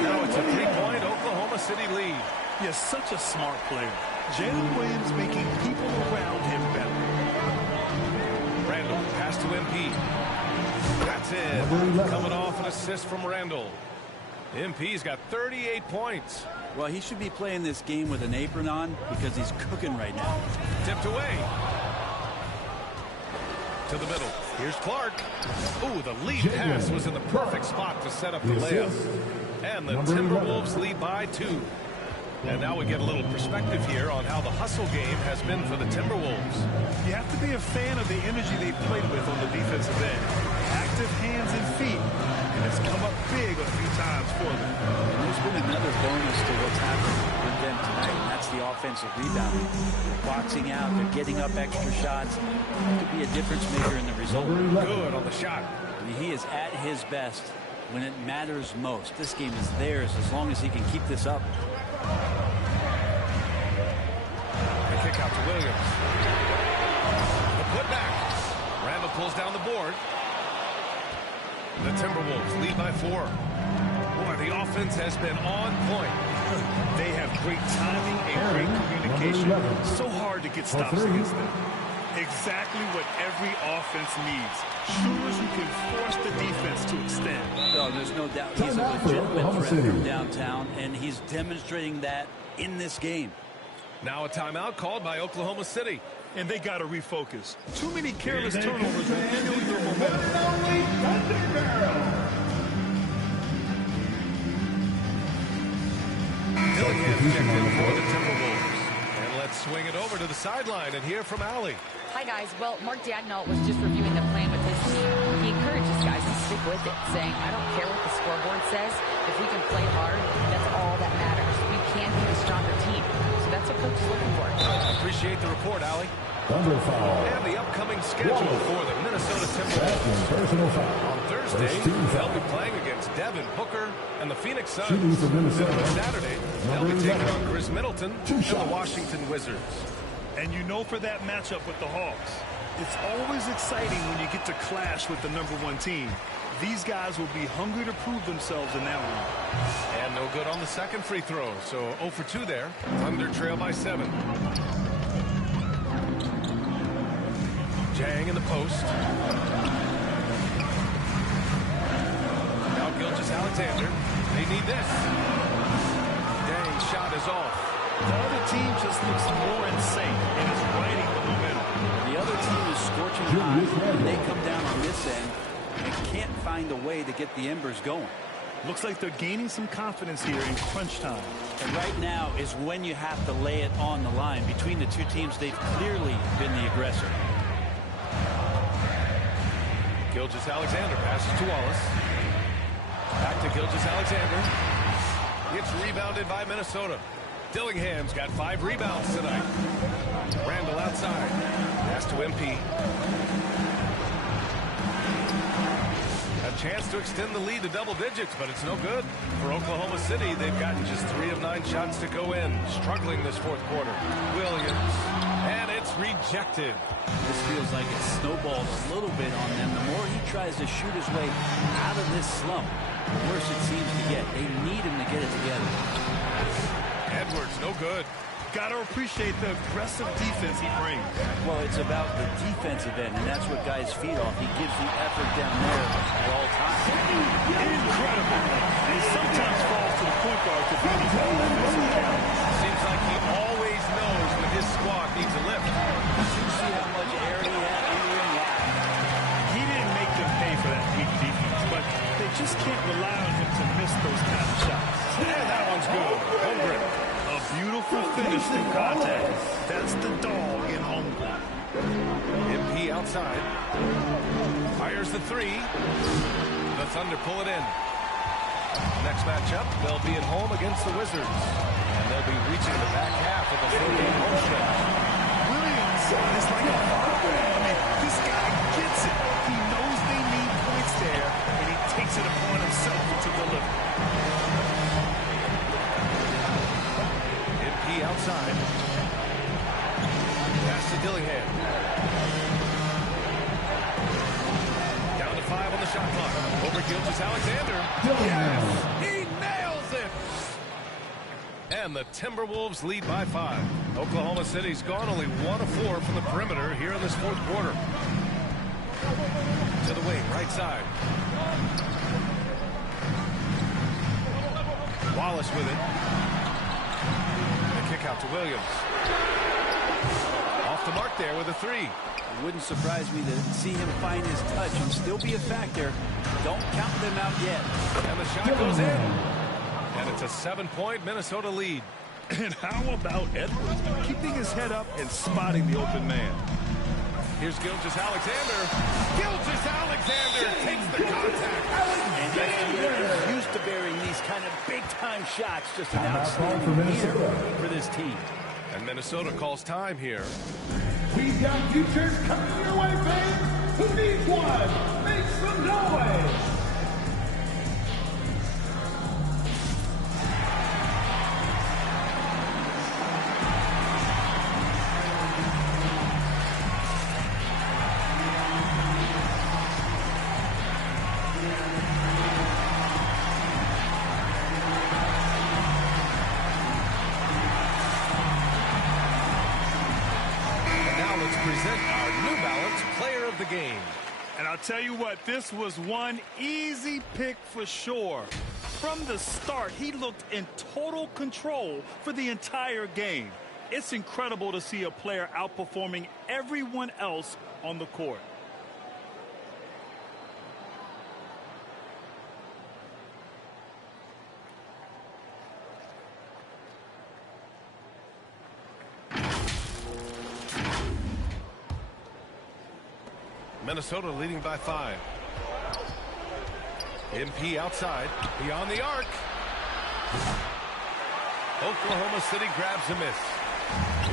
Now it's a 3-point Oklahoma City lead. He is such a smart player. Jalen Williams making people around him better. Randall, pass to MP. That's it. Coming off an assist from Randall. MP's got 38 points. Well, he should be playing this game with an apron on because he's cooking right now. Tipped away. To the middle. Here's Clark. Ooh, the lead pass was in the perfect spot to set up the layup. And the Timberwolves lead by 2. And now we get a little perspective here on how the hustle game has been for the Timberwolves. You have to be a fan of the energy they've played with on the defensive end. Active hands and feet, and it's come up big a few times for them. And there's been another bonus to what's happened with them tonight, and that's the offensive rebounding. They're boxing out, they're getting up extra shots. It could be a difference maker in the result. Good on the shot. He is at his best when it matters most. This game is theirs as long as he can keep this up. The kick out to Williams. The putback. Randall pulls down the board. The Timberwolves lead by 4. Boy, the offense has been on point. They have great timing and great communication. So hard to get stops against them. Exactly what every offense needs. Shooters who can force the defense to extend. No, there's no doubt he's a legitimate threat from downtown, and he's demonstrating that in this game. Now a timeout called by Oklahoma City. And they got to refocus. Too many careless turnovers will kill their momentum. Dillingham checked in for the Timberwolves. And let's swing it over to the sideline and hear from Allie. Hi, guys. Well, Mark Daigneault was just reviewing the plan with his team. He encourages guys to stick with it, saying, I don't care what the scoreboard says. If we can play hard, that's all that matters. We can be the stronger team. So that's what coach is looking for. Appreciate the report, Allie. Thunder foul. And the upcoming schedule for the Minnesota Timberwolves. Personal foul. On Thursday, they'll be playing against Devin Booker and the Phoenix Suns. Then on Saturday, they'll be taking on Chris Middleton and the Washington Wizards. And you know for that matchup with the Hawks, it's always exciting when you get to clash with the #1 team. These guys will be hungry to prove themselves in that one. And no good on the second free throw, so 0 for 2 there. Thunder trail by 7. Jang in the post. Now Gilgeous-Alexander. They need this. Dang, shot is off. The other team just looks more in sync and is riding the momentum. The other team is scorching hot, and they come down on this end and can't find a way to get the embers going. Looks like they're gaining some confidence here in crunch time. And right now is when you have to lay it on the line. Between the two teams, they've clearly been the aggressor. Gilgeous-Alexander passes to Wallace. Back to Gilgeous-Alexander. It's rebounded by Minnesota. Dillingham's got 5 rebounds tonight. Randall outside. Pass to MP. A chance to extend the lead to double digits, but it's no good. For Oklahoma City, they've gotten just 3 of 9 shots to go in. Struggling this fourth quarter. Williams. And it's rejected. This feels like it snowballs a little bit on them. The more he tries to shoot his way out of this slump, the worse it seems to get. They need him to get it together. Edwards, no good. Got to appreciate the aggressive defense he brings. Well, it's about the defensive end, and that's what guys feed off. He gives the effort down there at all times. Incredible. He sometimes falls to the point guard to beat his own offensive challenge. Seems like he always knows when his squad needs a lift. Did you see how much air he had under him? He didn't make them pay for that weak defense, but they just can't rely on him to miss those kind of shots. And that one's good. Holmgren. A beautiful finish through contact. That's the dog in Holmgren. MP outside. Fires the 3. The Thunder pull it in. Next matchup, they'll be at home against the Wizards. And they'll be reaching the back half of the 4-game home stretch. Williams is like a hologram. I mean, this guy gets it. He knows they need points there, and he takes it upon himself to deliver. MP outside. shot clock. Over Gilgeous-Alexander. Yes! He nails it! And the Timberwolves lead by 5. Oklahoma City's gone only 1 of 4 from the perimeter here in this fourth quarter. To the wing, right side. Wallace with it. The kick out to Williams. Off the mark there with a 3. It wouldn't surprise me to see him find his touch and still be a factor. Don't count them out yet. And the shot goes in. And it's a 7-point Minnesota lead. And how about Edwards keeping his head up and spotting the open man? Here's Gilgeous-Alexander. Gilgeous-Alexander takes the contact. And he's used to bearing these kind of big-time shots. Just an outstanding year for this team. And Minnesota calls time here. We've got futures coming your way, fans. Who needs one? Make some noise. And I'll tell you what, this was one easy pick for sure. From the start, he looked in total control for the entire game. It's incredible to see a player outperforming everyone else on the court. Minnesota leading by 5. MP outside, beyond the arc. Oklahoma City grabs a miss.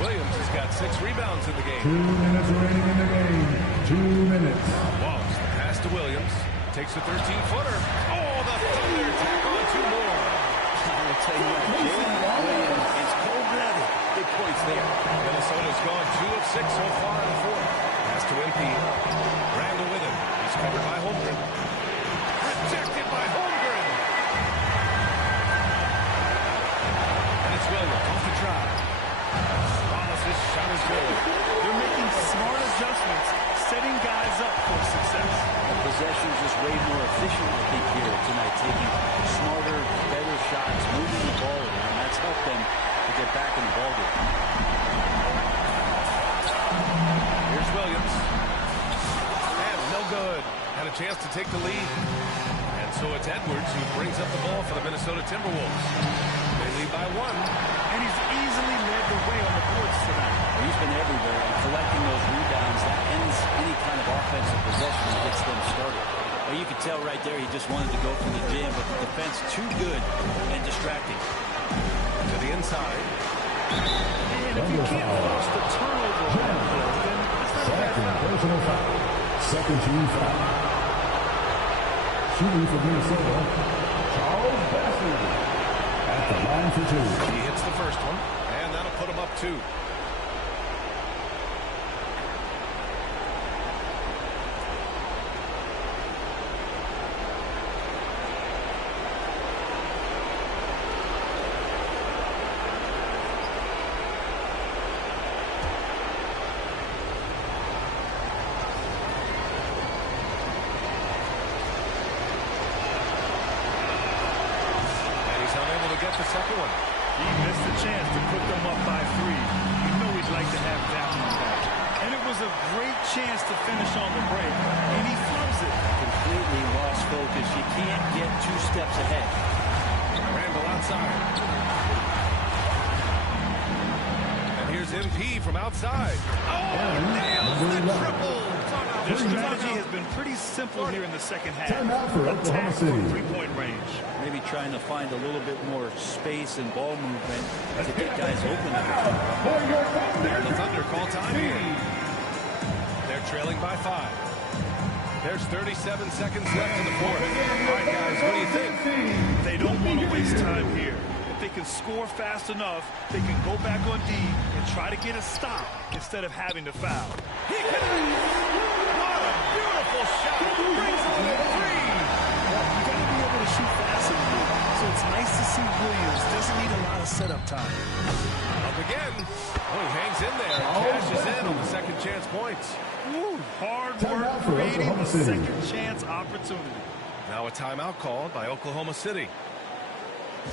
Williams has got 6 rebounds in the game. 2 minutes remaining in the game. 2 minutes. Wallace, the pass to Williams. Takes a 13-footer. Oh, the Thunder tack on 2 more. I'll tell you what, Williams is cold-blooded. Big points there. Minnesota's gone 2 of 6 so far in the fourth. Pass to MP. Randall with him. He's covered by Holmgren. Rejected by Holmgren. And it's Williams off the try. Wallace's shot is good. They're making smart adjustments, setting guys up for success. The possession just way more efficient, I think, here tonight, taking smarter, better shots, moving the ball around. That's helped them to get back in the ballgame. Here's Williams. And no good. Had a chance to take the lead. And so it's Edwards who brings up the ball for the Minnesota Timberwolves. They lead by 1. And he's easily led the way on the courts tonight. He's been everywhere, and collecting those rebounds, that ends any kind of offensive possession that gets them started. Well, you could tell right there he just wanted to go for the jam, but the defense too good and distracting. To the inside. And if you can't force the turnover, then it's not a bad foul. Personal foul. Second team foul. Shooting for Minnesota, Charles Bassey at the line for 2. He hits the first one, and that'll put him up 2. The second one. He missed the chance to put them up by 3. You know he'd like to have that one back. And it was a great chance to finish on the break, and he flubs it. Completely lost focus. You can't get 2 steps ahead. Randall outside. And here's MP from outside. Oh, nails the triple. Their strategy has been pretty simple here in the second half. Attack from 3-point range. Maybe trying to find a little bit more space and ball movement to get guys open. And the Thunder call time here. They're trailing by 5. There's 37 seconds left in the fourth. All right, guys, what do you think? They don't want to waste time here. If they can score fast enough, they can go back on D and try to get a stop instead of having to foul. He connects. What a beautiful shot. Brings home 3. time. Up again. Oh, he hangs in there and cashes in on the second chance points. Ooh, hard work creating the second chance opportunity. Now a timeout called by Oklahoma City.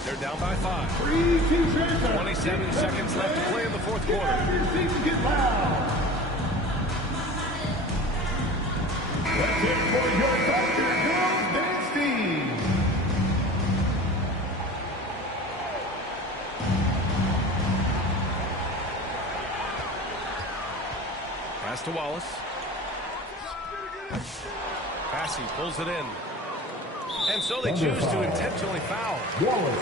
They're down by 5. 27 seconds left to play in the fourth quarter. Let's hear it for your Dr. Girls Dance Team. Pass to Wallace. Passing pulls it in. And so they choose to intentionally foul. Wallace,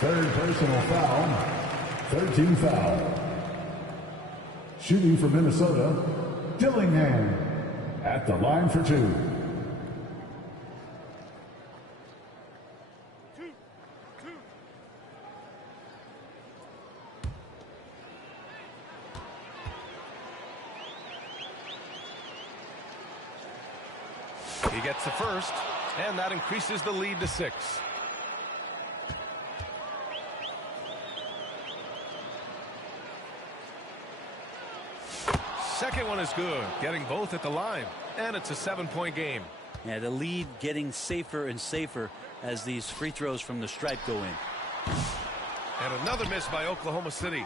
third personal foul, 13 foul. Shooting for Minnesota, Dillingham at the line for 2. He gets the first, and that increases the lead to 6. Second one is good, getting both at the line, and it's a 7-point game. Yeah, the lead getting safer and safer as these free throws from the stripe go in. And another miss by Oklahoma City.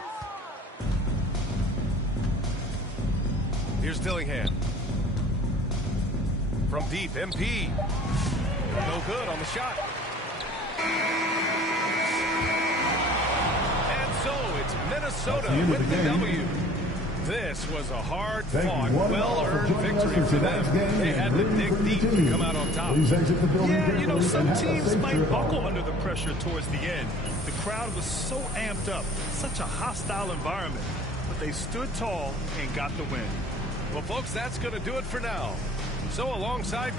Here's Dillingham. From deep, MP. No good on the shot. And so it's Minnesota with the W. This was a hard-fought, well-earned victory for them. They had to dig deep to come out on top. Yeah, you know, some teams might buckle under the pressure towards the end. The crowd was so amped up, such a hostile environment. But they stood tall and got the win. Well, folks, that's going to do it for now. So alongside...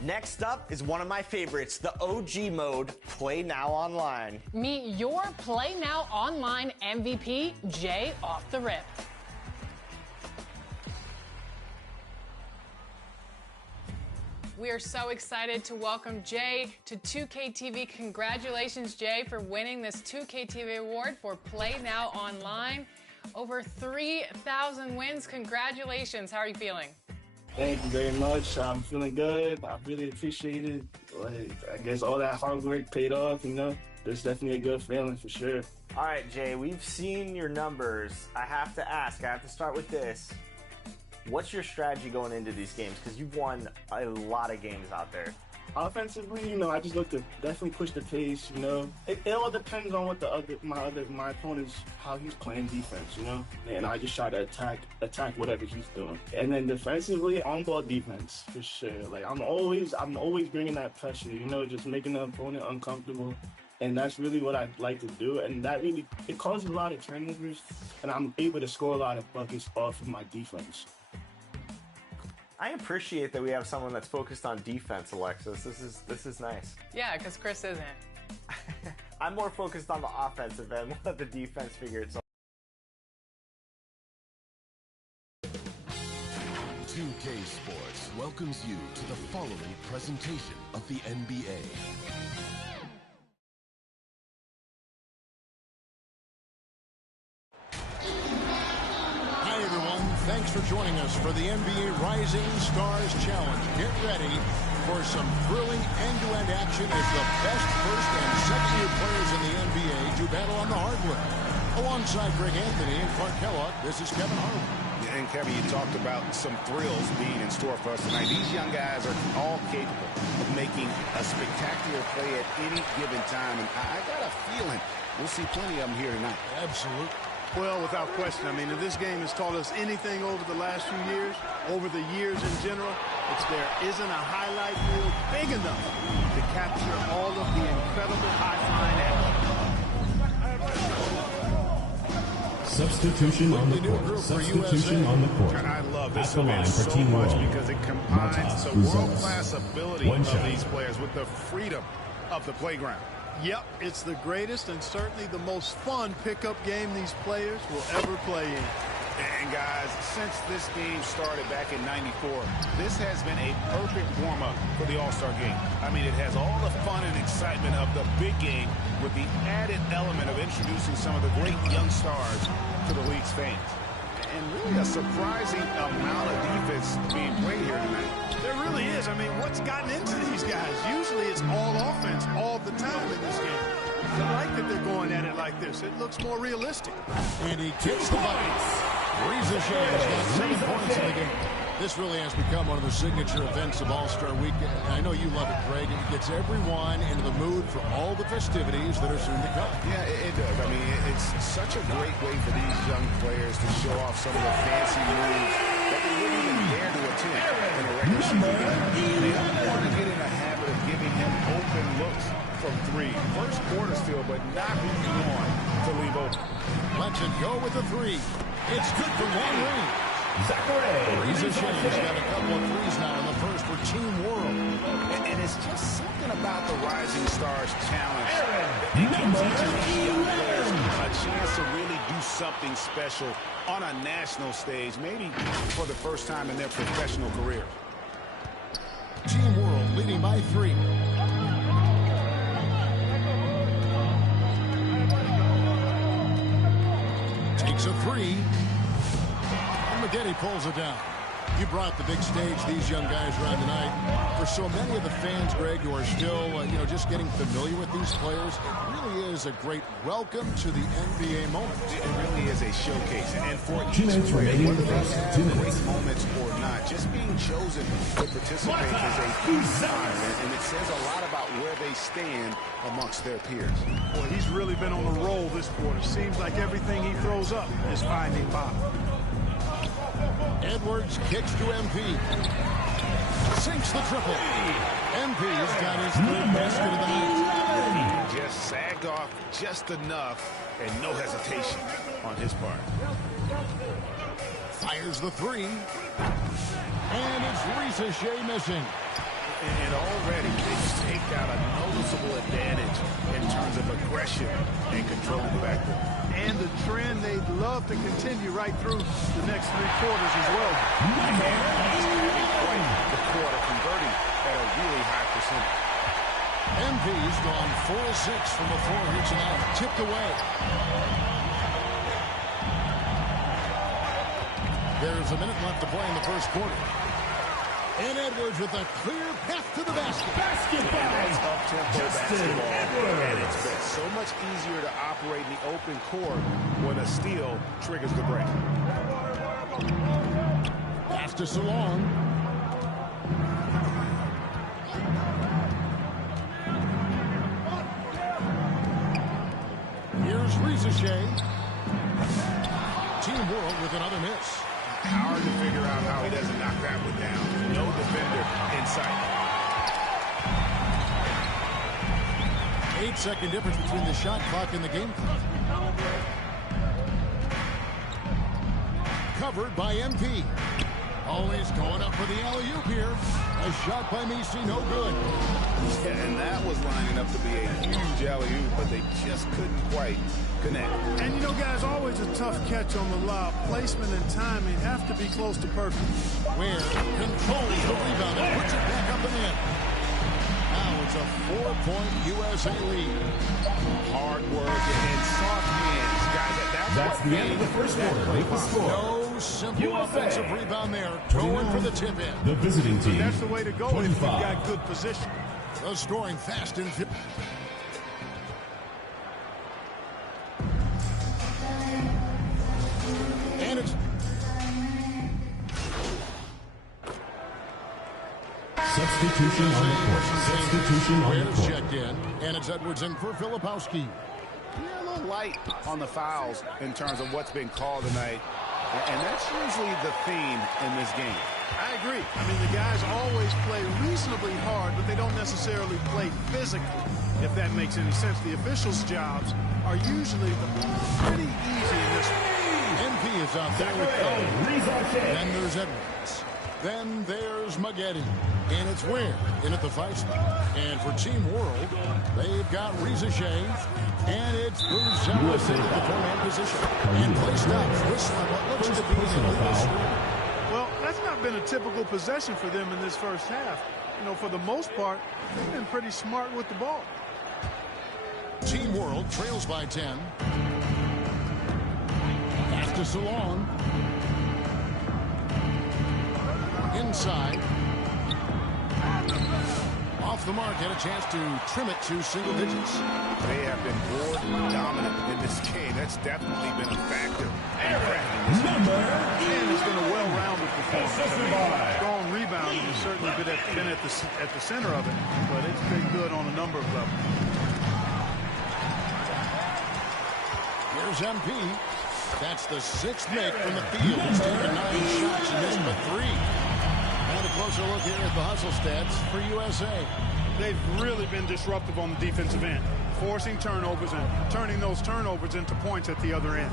Next up is one of my favorites, the OG mode, Play Now Online. Meet your Play Now Online MVP, Jay Off the Rip. We are so excited to welcome Jay to 2K TV. Congratulations, Jay, for winning this 2K TV award for Play Now Online. Over 3,000 wins. Congratulations. How are you feeling? Thank you very much. I'm feeling good. I really appreciate it. Like, I guess all that hard work paid off, you know. There's definitely a good feeling for sure. All right, Jay, we've seen your numbers. I have to ask, I have to start with this. What's your strategy going into these games? Because you've won a lot of games out there. Offensively, you know, I just look to definitely push the pace, you know. It all depends on what my opponent's, how he's playing defense, you know. And I just try to attack whatever he's doing. And then defensively, on-ball defense, for sure. Like, I'm always bringing that pressure, you know, just making the opponent uncomfortable. And that's really what I like to do. And that really, it causes a lot of turnovers. And I'm able to score a lot of buckets off of my defense. I appreciate that we have someone that's focused on defense, Alexis. This is nice. Yeah, because Chris isn't. I'm more focused on the offensive end. We'll let the defense figure itself. 2K Sports welcomes you to the following presentation of the NBA. Hi, everyone. Thanks for joining us for the NBA Rising Stars Challenge. Get ready for some thrilling end-to-end action as the best first and second-year players in the NBA do battle on the hardwood. Alongside Greg Anthony and Clark Kellogg, this is Kevin Harlan. And Kevin, you talked about some thrills being in store for us tonight. These young guys are all capable of making a spectacular play at any given time. And I got a feeling we'll see plenty of them here tonight. Absolutely. Well, without question. I mean, if this game has taught us anything over the last few years, over the years in general, it's there isn't a highlight reel big enough to capture all of the incredible high-flying action. Substitution on the court. Substitution on the court. I love this At the line event for so Team much World. because it combines the world-class ability of these players with the freedom of the playground. Yep, it's the greatest and certainly the most fun pickup game these players will ever play in. And guys, since this game started back in '94, this has been a perfect warm-up for the All-Star game. I mean, it has all the fun and excitement of the big game with the added element of introducing some of the great young stars to the league's fans. And really a surprising amount of defense being played here tonight. There really is. I mean, what's gotten into these guys? Usually it's all offense all the time in this game. I like that they're going at it like this. It looks more realistic. And he kicks the buckets. Reza Shay's got 7 points in the game. This really has become one of the signature events of All-Star Week. I know you love it, Greg. It gets everyone into the mood for all the festivities that are soon to come. Yeah, it does. I mean, it's such a great way for these young players to show off some of the fancy moves that they wouldn't even dare to attempt in a regular season game. They don't want to get in the habit of giving him open looks from three. First quarter still, but not who you want to leave open. Let's it go with the three. It's good from long range. Reza Shay's got a couple of threes now in the first for Team World. And it's just something about the Rising Stars Challenge. It gives each of these young players a chance to really do something special on a national stage, maybe for the first time in their professional career. Team World leading by 3. Takes a 3. Getty pulls it down. You brought the big stage these young guys are on tonight. For so many of the fans, Greg, who are still, just getting familiar with these players, it really is a great welcome to the NBA moment. It really is a showcase. And for 2 minutes remaining in the first. 2 minutes. Great moments or not, just being chosen to participate is a huge honor. And it says a lot about where they stand amongst their peers. Boy, he's really been on a roll this quarter. Seems like everything he throws up is finding bottom. Edwards kicks to MP. Sinks the triple. MP's got his third basket of the night. Just sagged off just enough and no hesitation on his part. Fires the 3. And it's Reza Shea missing. And already they've taken out a noticeable advantage in terms of aggression and controlling the backcourt. And the trend they'd love to continue right through the next 3 quarters as well. And he's having quite the quarter, converting at a really high percentage. MP's gone 4 of 6 from the floor here tonight. Tipped away. There's a minute left to play in the first quarter. And Edwards with a clear path to the basket. Basketball. That's up-tempo basketball. And it's been so much easier to operate in the open court when a steal triggers the break. Pass to Salon. Here's Reza Shea. Team World with another miss. Hard to figure out how he doesn't knock that one down. No defender in sight. 8-second difference between the shot clock and the game clock. Covered by MP. Always going up for the alley-oop here. A shot by Messi, no good. Yeah, and that was lining up to be a huge alley-oop, but they just couldn't quite connect. And guys, always a tough catch on the lob. Placement and timing have to be close to perfect. Ware controls the rebound and puts it back up and in. Now it's a 4-point USA lead. Hard work and soft hands, guys. That's the end of the first quarter. With the score. No Nice, simple offensive rebound there. Going for the tip in. The visiting team. That's the way to go if you've got good position. The scoring fast and fit. And it's Substitution on the court. Substitution on the court. checked in, and it's Edwards in for Filipowski. Yeah, a little light on the fouls in terms of what's been called tonight. And that's usually the theme in this game. I agree. I mean, the guys always play reasonably hard, but they don't necessarily play physically, if that makes any sense. The officials' jobs are usually pretty easy in this one. MP is out there with Kelly. Then there's Edwards. Then there's Maggette. And it's Ware in at the 5 spot. And for Team World, they've got Reza Shea. And it's Burzelis in the forehand position. And play stops. Whistling what looks to be an illegal. Well, that's not been a typical possession for them in this first half. You know, for the most part, they've been pretty smart with the ball. Team World trails by 10. Pass to Salon. Inside. Off the mark, had a chance to trim it to single digits. They have been board dominant in this game. That's definitely been a factor. And it's been a well-rounded performance. Strong rebounding has certainly been at the center of it, but it's been good on a number of levels. Here's MP. That's the 6th make from the field. He's taken 9 shots and missed but 3. And a closer look here at the hustle stats for USA. They've really been disruptive on the defensive end, forcing turnovers and turning those turnovers into points at the other end.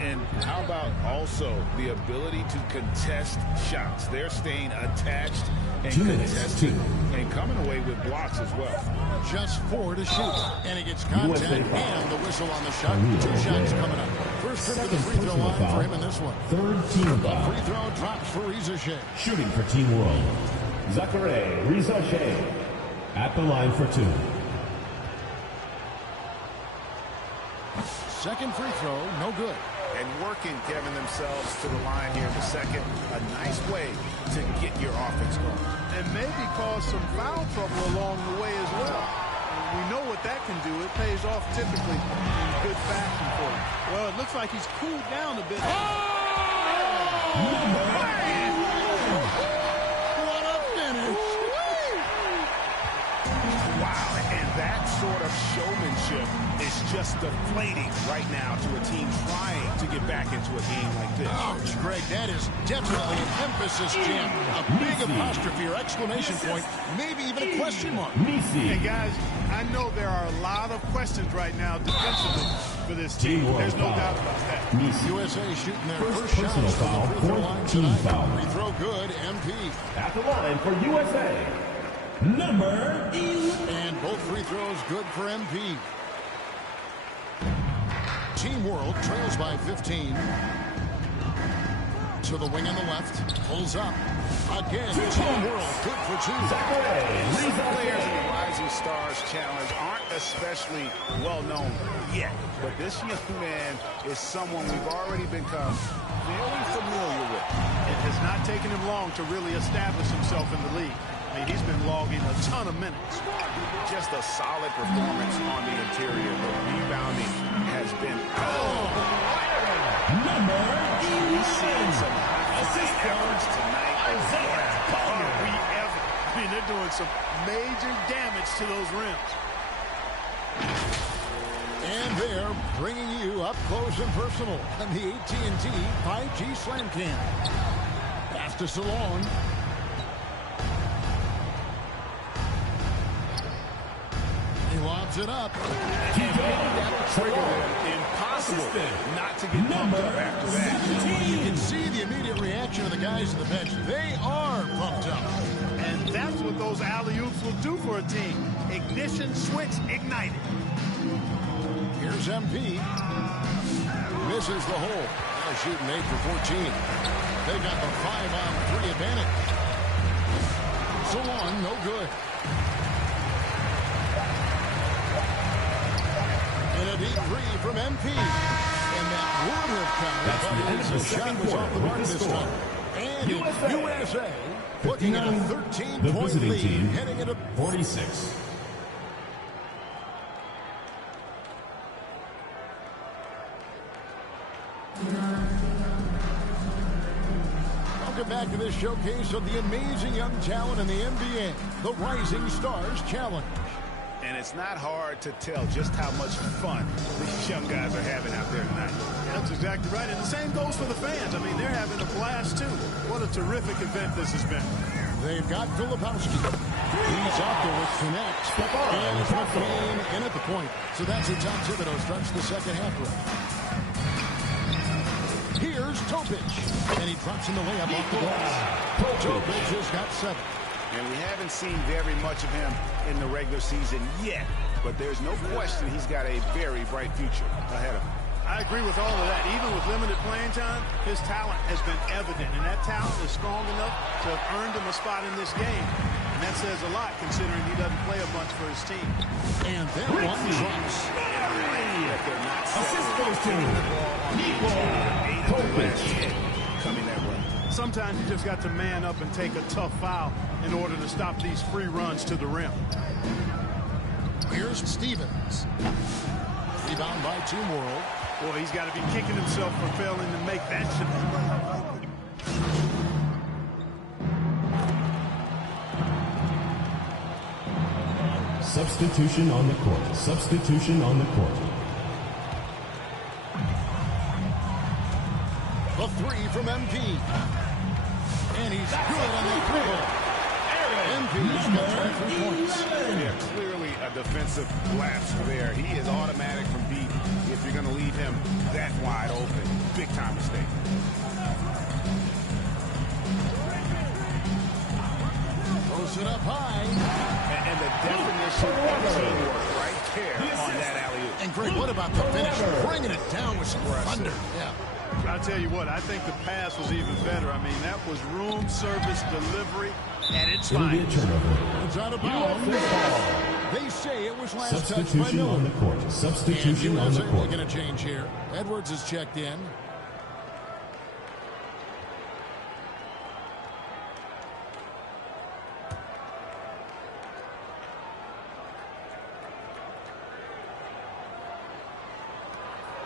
And how about also the ability to contest shots? They're staying attached and contesting and coming away with blocks as well. Just 4 to shoot. And he gets contact and the whistle on the shot. 2 shots coming up. First trip to the free throw line for him in this one. Third team foul. Free throw drops for Reza Shea. Shooting for Team World. Zachary Reza Shea at the line for 2. Second free throw, no good. And working, Kevin, themselves to the line here in the second. A nice way to get your offense going. And maybe cause some foul trouble along the way as well. We know what that can do. It pays off typically in good fashion for him. Well, it looks like he's cooled down a bit. What a finish. Wow, and that sort of showmanship is just deflating right now to a team trying to get back into a game like this. Ouch, Greg, that is definitely an emphasis jam. A big apostrophe or exclamation point, maybe even a question mark. Hey, guys, I know there are a lot of questions right now defensively for this team. There's no doubt about that. USA shooting their first shot from the free throw line tonight. Free throw good, MP. At the line for USA, number 11. And both free throws good for MP. Team World trails by 15. To the wing on the left. Pulls up. Again, Team World good for 2. These players in the Rising Stars Challenge aren't especially well known yet. But this young man is someone we've already become very familiar with. It has not taken him long to really establish himself in the league. I mean, he's been logging a ton of minutes. Just a solid performance on the interior. The rebounding has been Number 11. We've seen some high efforts tonight. I mean, they're doing some major damage to those rims. And they're bringing you up close and personal on the AT&T 5G Slam Cam. Pass to Salon. He lobs it up. Impossible not to get pumped up after that. You can see the immediate reaction of the guys on the bench. They are pumped up. And that's what those alley-oops will do for a team. Ignition switch ignited. Here's MP. Misses the hole. Now shooting 8 for 14. They got the 5-on-3 advantage. Salon, no good. And a deep 3 from MP. And that would have counted, but his shot was off the mark this time. And USA looking at a 13-point lead heading into 46. Welcome back to this showcase of the amazing young talent in the NBA, the Rising Stars Challenge. And it's not hard to tell just how much fun these young guys are having out there tonight. That's exactly right. And the same goes for the fans. I mean, they're having a blast, too. What a terrific event this has been. They've got Filipowski. He's out there with connect. And it's McCain in at the point. So that's how Tom Thibodeau starts the second half run. Here's Topic. And he drops in the layup off the glass. Topic has got 7. And we haven't seen very much of him in the regular season yet. But there's no question he's got a very bright future ahead of him. I agree with all of that. Even with limited playing time, his talent has been evident. And that talent is strong enough to have earned him a spot in this game. And that says a lot considering he doesn't play a bunch for his team. And that one drops. Assist goes to coming that way. Sometimes you just got to man up and take a tough foul in order to stop these free runs to the rim. Here's Stevens. Rebound by Team World. Boy, he's got to be kicking himself for failing to make that shot. Substitution on the court. Substitution on the court. The 3 from MP. And he's good on the dribble. MP's got 3 points. Yeah, clearly a defensive lapse there. He is automatic from deep if you're going to leave him that wide open. Big time mistake. Throws it up high. And the definition of teamwork right there on that alley-oop. And Greg, what about the finish? Bringing it down with some thunder. Yeah. I'll tell you what, I think the pass was even better. I mean, that was room service delivery at its finest. It's out of bounds. They say it was last touch by Substitution Miller. on the court. Substitution on the court. Looking to change here. Edwards is checked in.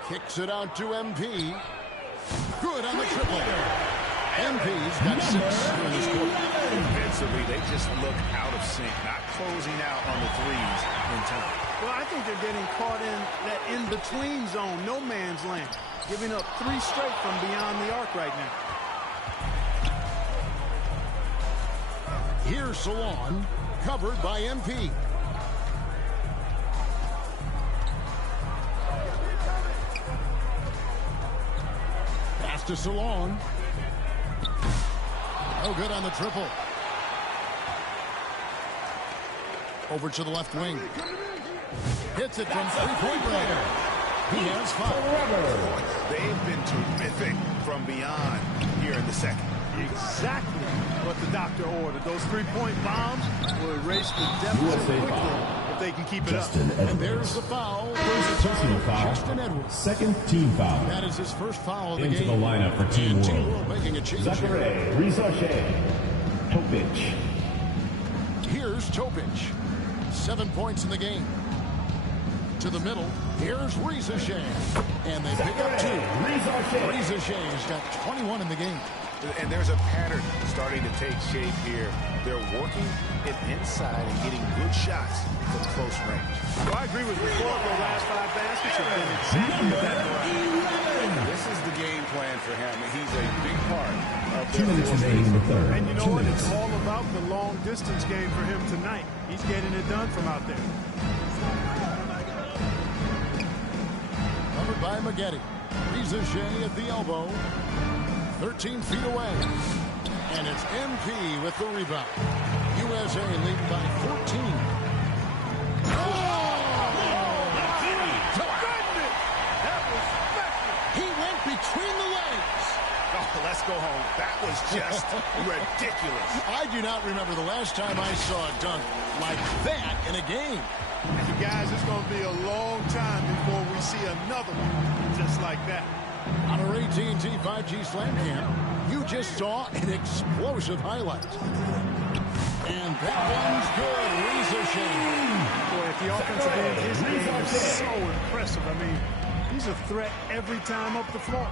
Kicks it out to MP. Good on the triple. MP's got 6 in this quarter. Defensively, they just look out of sync, not closing out on the threes in time. Well, I think they're getting caught in that in-between zone, no man's land, giving up 3 straight from beyond the arc right now. Here's Salon, covered by MP. Pass to Salon. No good on the triple. Over to the left wing. Hits it from three-point range. He has 5. They've been terrific from beyond here in the second. Exactly what the doctor ordered. Those 3-point bombs will erase the deficit quickly if they can keep it up. And there's the foul. Personal foul. Justin Edwards. Second team foul. That is his first foul of the Into game. the lineup for Team Team World. making a change. Zachary Rizochet. Topic. Here's Topic. 7 points in the game. To the middle. Here's Rizochet. And they pick up 2. Rizochet's got 21 in the game. And there's a pattern starting to take shape here. They're working it inside and getting good shots from close range. Well, I agree with you. 4 of the last 5 baskets have been exactly that variety. This is the game plan for him, and he's a big part of 2 minutes remaining in the third. And you know what? It's all about the long distance game for him tonight. He's getting it done from out there. Covered by Maggette. Rizochet at the elbow. 13 feet away. And it's MP with the rebound. USA leading by 14. He went between the legs. Oh, let's go home. That was just ridiculous. I do not remember the last time I saw a dunk like that in a game. And guys, it's going to be a long time before we see another one just like that. On our AT&T 5G Slam Cam, you just saw an explosive highlight. And that one's good. Ricochet. Boy, if the offensive end, his game is so impressive. I mean, he's a threat every time up the floor.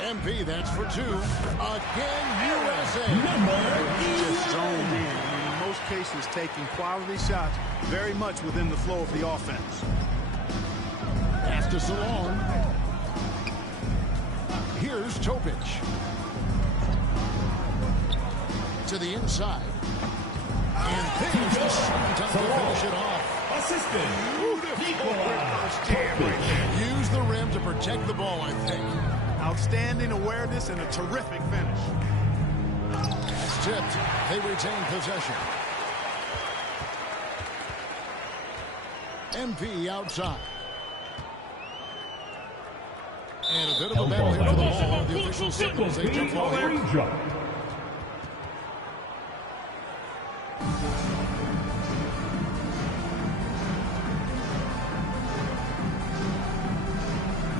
MP, that's for two. Again, USA. He's just zoned in. I mean, in most cases, taking quality shots very much within the flow of the offense. Pass to Salon. Here's Topic. To the inside. And there's the second time to finish it off. Assistant. Use the rim to protect the ball, I think. Outstanding awareness and a terrific finish. It's tipped. They retain possession. MP outside. And a bit of a battle here for the ball. The official signals a jump ball here.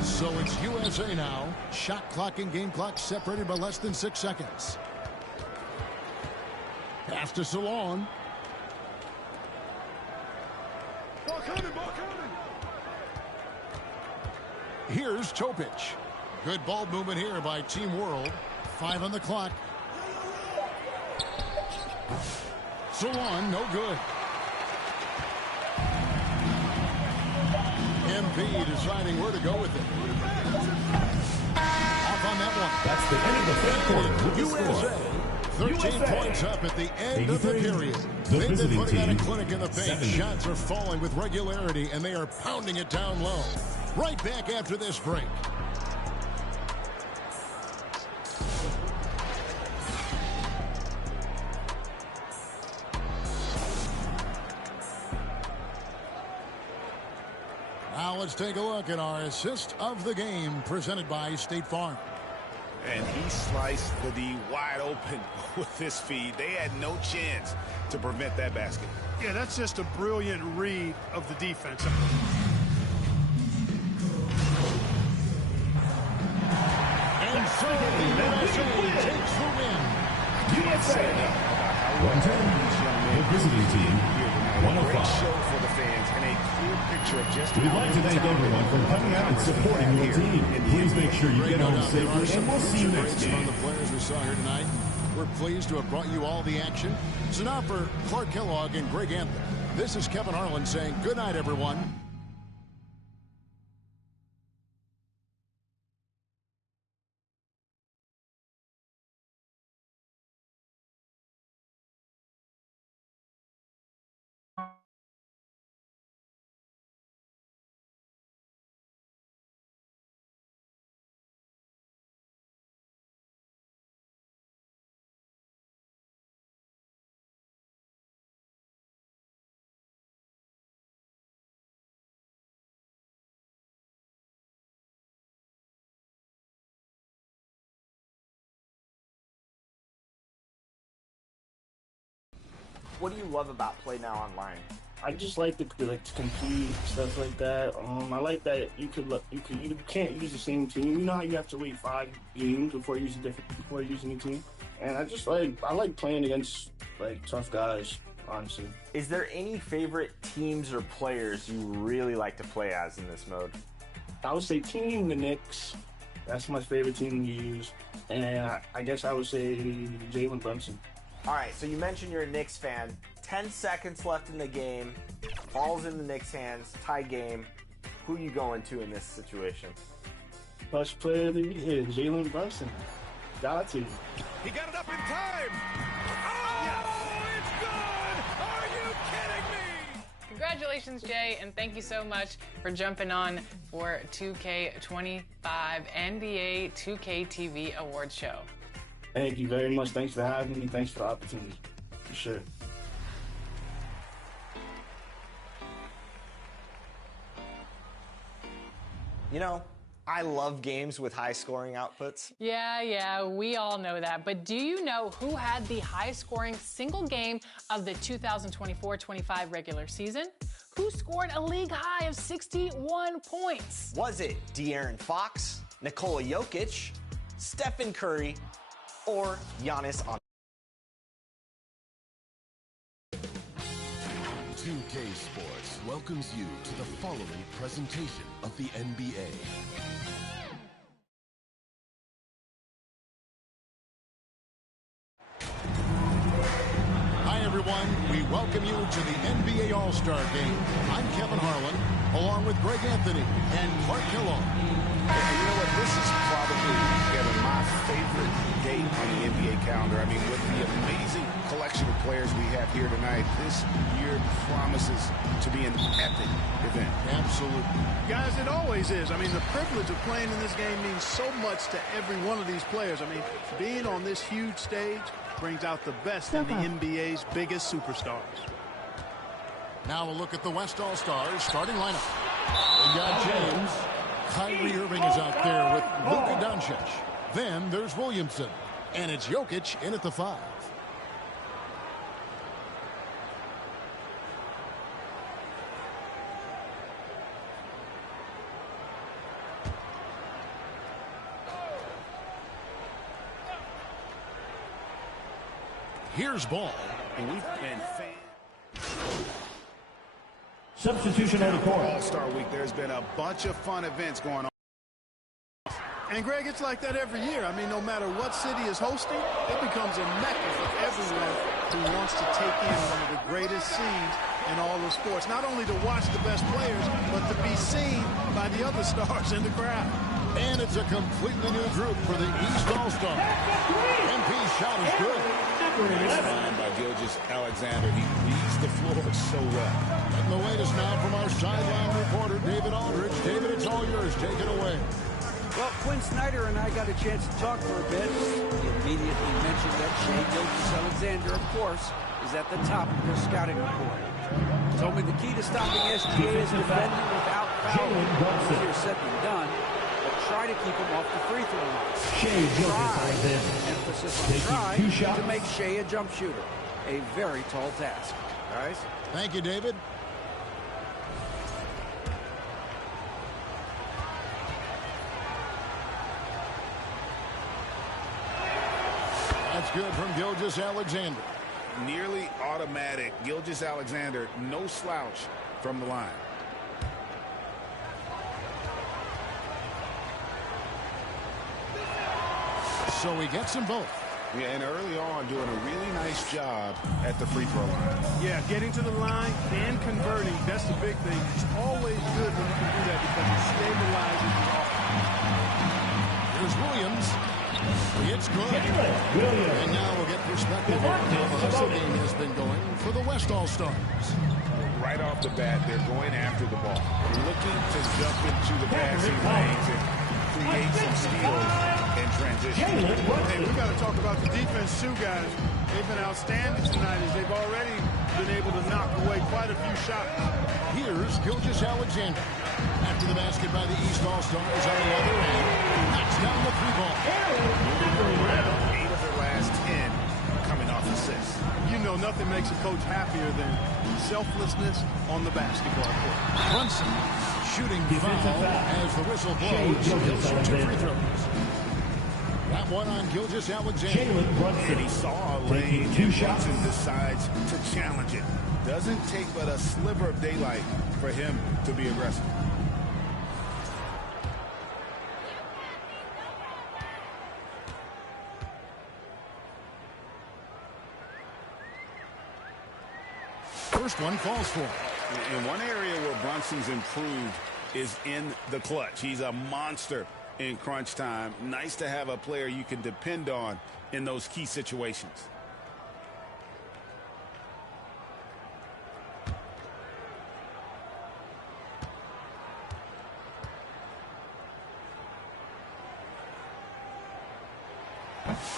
So it's USA now. Shot clock and game clock separated by less than 6 seconds. Pass to Salon. Here's Topic. Good ball movement here by Team World. 5 on the clock. Salon, no good. MP deciding where to go with it. Off on that one. That's the end of the third quarter with the USA. score. 13 points up at the end of the period. The They've been visiting putting on a team, clinic in the paint. 70. Shots are falling with regularity, and they are pounding it down low. Right back after this break. Now let's take a look at our assist of the game presented by State Farm. And he sliced the D wide open with this feed. They had no chance to prevent that basket. Yeah, that's just a brilliant read of the defense. And so the USA takes the win. USA. 110. The visiting team. 105. Show for the fans and a clear picture of just We'd like to thank everyone for coming out and supporting your team. Please make sure you get home safely, and we'll see you next From game. the players we saw here tonight, we're pleased to have brought you all the action. So now for Clark Kellogg and Greg Anthony, this is Kevin Harlan saying good night, everyone. What do you love about Play Now Online? I just like to compete, stuff like that. I like that you can't use the same team. You know how you have to wait 5 games before you use a new team. And I like playing against tough guys, honestly. Is there any favorite teams or players you really like to play as in this mode? I would say Team the Knicks. That's my favorite team to use. And I guess I would say Jalen Brunson. All right, so you mentioned you're a Knicks fan. 10 seconds left in the game. Ball's in the Knicks' hands. Tie game. Who are you going to in this situation? Best player of the year, Jalen Brunson. Got to. He got it up in time. Oh, it's good. Are you kidding me? Congratulations, Jay, and thank you so much for jumping on for 2K25 NBA 2K TV Awards Show. Thank you very much. Thanks for having me. Thanks for the opportunity. For sure. You know, I love games with high scoring outputs. Yeah, we all know that. But do you know who had the highest scoring single game of the 2024-25 regular season? who scored a league high of 61 points? Was it De'Aaron Fox, Nikola Jokic, Stephen Curry, or Giannis Antetokounmpo? 2K Sports welcomes you to the following presentation of the NBA. Hi, everyone. We welcome you to the NBA All-Star Game. I'm Kevin Harlan, along with Greg Anthony and Clark Kellogg. And you know what? This is probably, Kevin, my favorite date on the NBA calendar. I mean, with the amazing collection of players we have here tonight, this year promises to be an epic event. Absolutely. Guys, it always is. I mean, the privilege of playing in this game means so much to every one of these players. I mean, being on this huge stage brings out the best in the NBA's biggest superstars. Now a look at the West All-Stars starting lineup. We got James. Kyrie Irving is out there with Luka Doncic. Then there's Williamson. And it's Jokic in at the 5. Here's Ball. And we've been Substitution on the court. All-Star Week. There's been a bunch of fun events going on. And, Greg, it's like that every year. I mean, no matter what city is hosting, it becomes a mecca for everyone who wants to take in one of the greatest scenes in all of sports. Not only to watch the best players, but to be seen by the other stars in the crowd. And it's a completely new group for the East All-Star. MP's shot is good. Nice find by Gilgeous-Alexander. He reads the floor so well. And the latest now from our sideline reporter, David Aldridge. David, it's all yours. Take it away. Well, Quinn Snyder and I got a chance to talk for a bit. He immediately mentioned that Shai Gilgeous-Alexander, of course, is at the top of their scouting report. Told me the key to stopping SGA is defending without fouling. Easier said than done, but try to keep him off the free throw line. Emphasis on try to make Shai a jump shooter. A very tall task. Guys? Thank you, David. That's good from Gilgeous-Alexander. Nearly automatic. Gilgeous-Alexander, no slouch from the line. So he gets them both. Yeah, and early on doing a really nice job at the free throw line. Yeah, getting to the line and converting, that's the big thing. It's always good when you can do that because it stabilizes the offense. Here's Williams. It's good. And now we'll get perspective here on how the hustle game has been going for the West All-Stars. Right off the bat, they're going after the ball. Looking to jump into the passing lanes and create some steals and transition. Hey, we got to talk about the defense too, guys. They've been outstanding tonight as they've already been able to knock away quite a few shots. Here's Gilgeous-Alexander. After the basket by the East All-Stars on the other end. Knocks down the 3-ball. 8 of their last 10 coming off assists. You know, nothing makes a coach happier than selflessness on the basketball court. Brunson shooting foul as the whistle blows. He'll shoot 2 free throws. That one on Gilgeous-Alexander. And he saw a lane and Brunson decides to challenge it. Doesn't take but a sliver of daylight for him to be aggressive. First one falls for him. In one area where Brunson's improved is in the clutch. He's a monster in crunch time. Nice to have a player you can depend on in those key situations.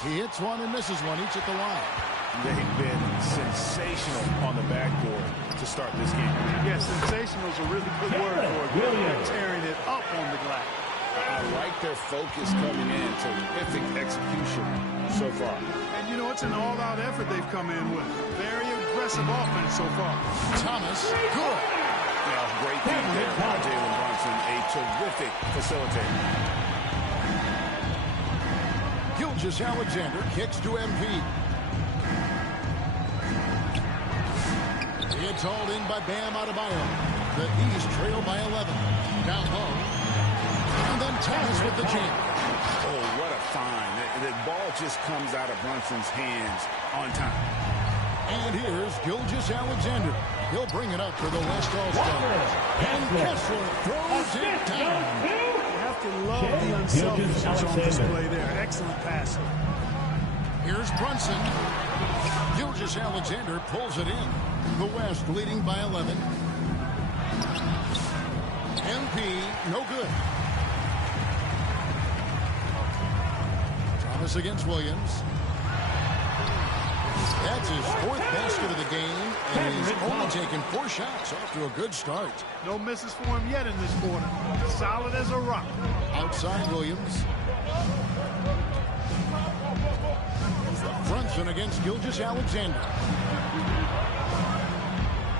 He hits one and misses one, each at the line. They've been sensational on the backboard to start this game. Yeah, sensational is a really good word for it. They're tearing it up on the glass. I like their focus coming in. Terrific execution so far. And, you know, it's an all-out effort they've come in with. Very aggressive offense so far. Thomas, good. great feed there by Jalen Brunson, a terrific facilitator. Gilgeous-Alexander kicks to MP. It's hauled in by Bam Adebayo. The East trail by 11. Down low. And then Thomas with the jam. Oh, what a find. The ball just comes out of Brunson's hands on time. And here's Gilgeous-Alexander. He'll bring it up for the West All-Stars. And Kessler throws it down. You have to love the unselfishness on display there. Excellent passing. Here's Brunson. Gilgeous-Alexander pulls it in. The West leading by 11. MP, no good. Thomas against Williams. That's his 4th basket of the game, and he's only taken 4 shots. Off to a good start. No misses for him yet in this quarter. Solid as a rock. Outside Williams. Brunson against Gilgeous-Alexander.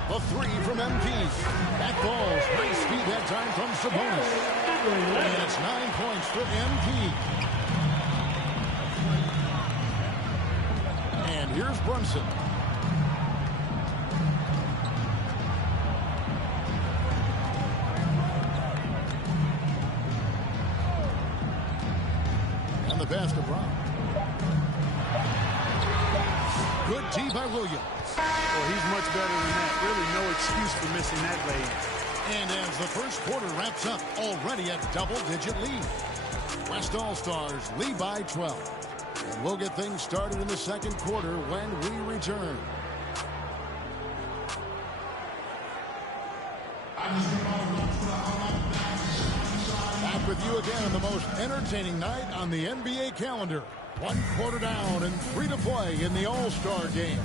A 3 from MP. Back balls. Nice speed that time from Sabonis. And it's 9 points for MP. And here's Brunson. And the pass to Brown. Good tee by Williams. Well, he's much better than that. Really no excuse for missing that lane. And as the first quarter wraps up, already a double-digit lead. West All-Stars lead by 12. And we'll get things started in the second quarter when we return. Back with you again on the most entertaining night on the NBA calendar. 1 quarter down and 3 to play in the All-Star game.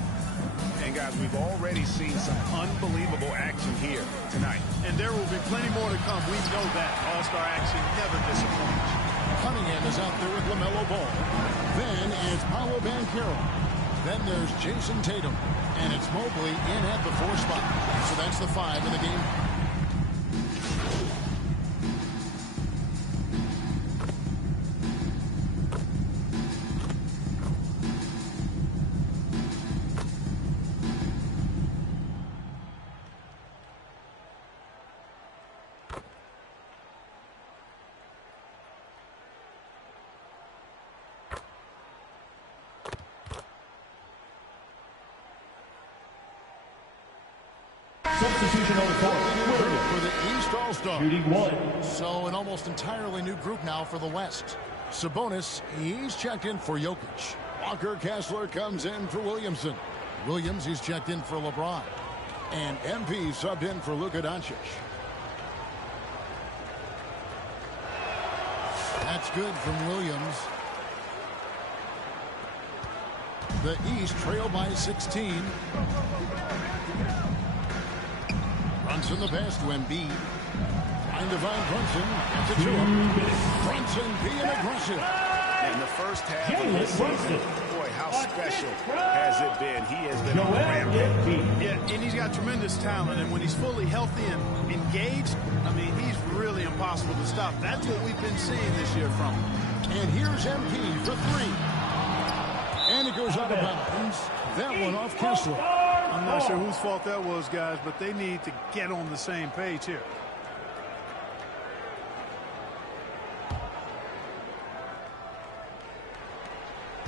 And guys, we've already seen some unbelievable action here tonight. And there will be plenty more to come. We know that. All-Star action never disappoints. Cunningham is out there with LaMelo Ball. Then it's Paolo Banchero. Then there's Jason Tatum. And it's Mobley in at the 4 spot. So that's the 5 in the game. Substitution on the court. For the East All-Stars. Shooting 1. So an almost entirely new group now for the West. Sabonis, he's checked in for Jokic. Walker Kessler comes in for Williamson. Williams, he's checked in for LeBron. And MP subbed in for Luka Doncic. That's good from Williams. The East trail by 16. Brunson the pass to Embiid. Trying to find Brunson. Gets it to him. Brunson being aggressive. In the first half of this season, boy, how special has it been? He has been on the rampage. Yeah, and he's got tremendous talent. And when he's fully healthy and engaged, I mean, he's really impossible to stop. That's what we've been seeing this year from him. And here's MP for 3. And it goes out of bounds. That one off Kessler. I'm not sure whose fault that was, guys, but they need to get on the same page here.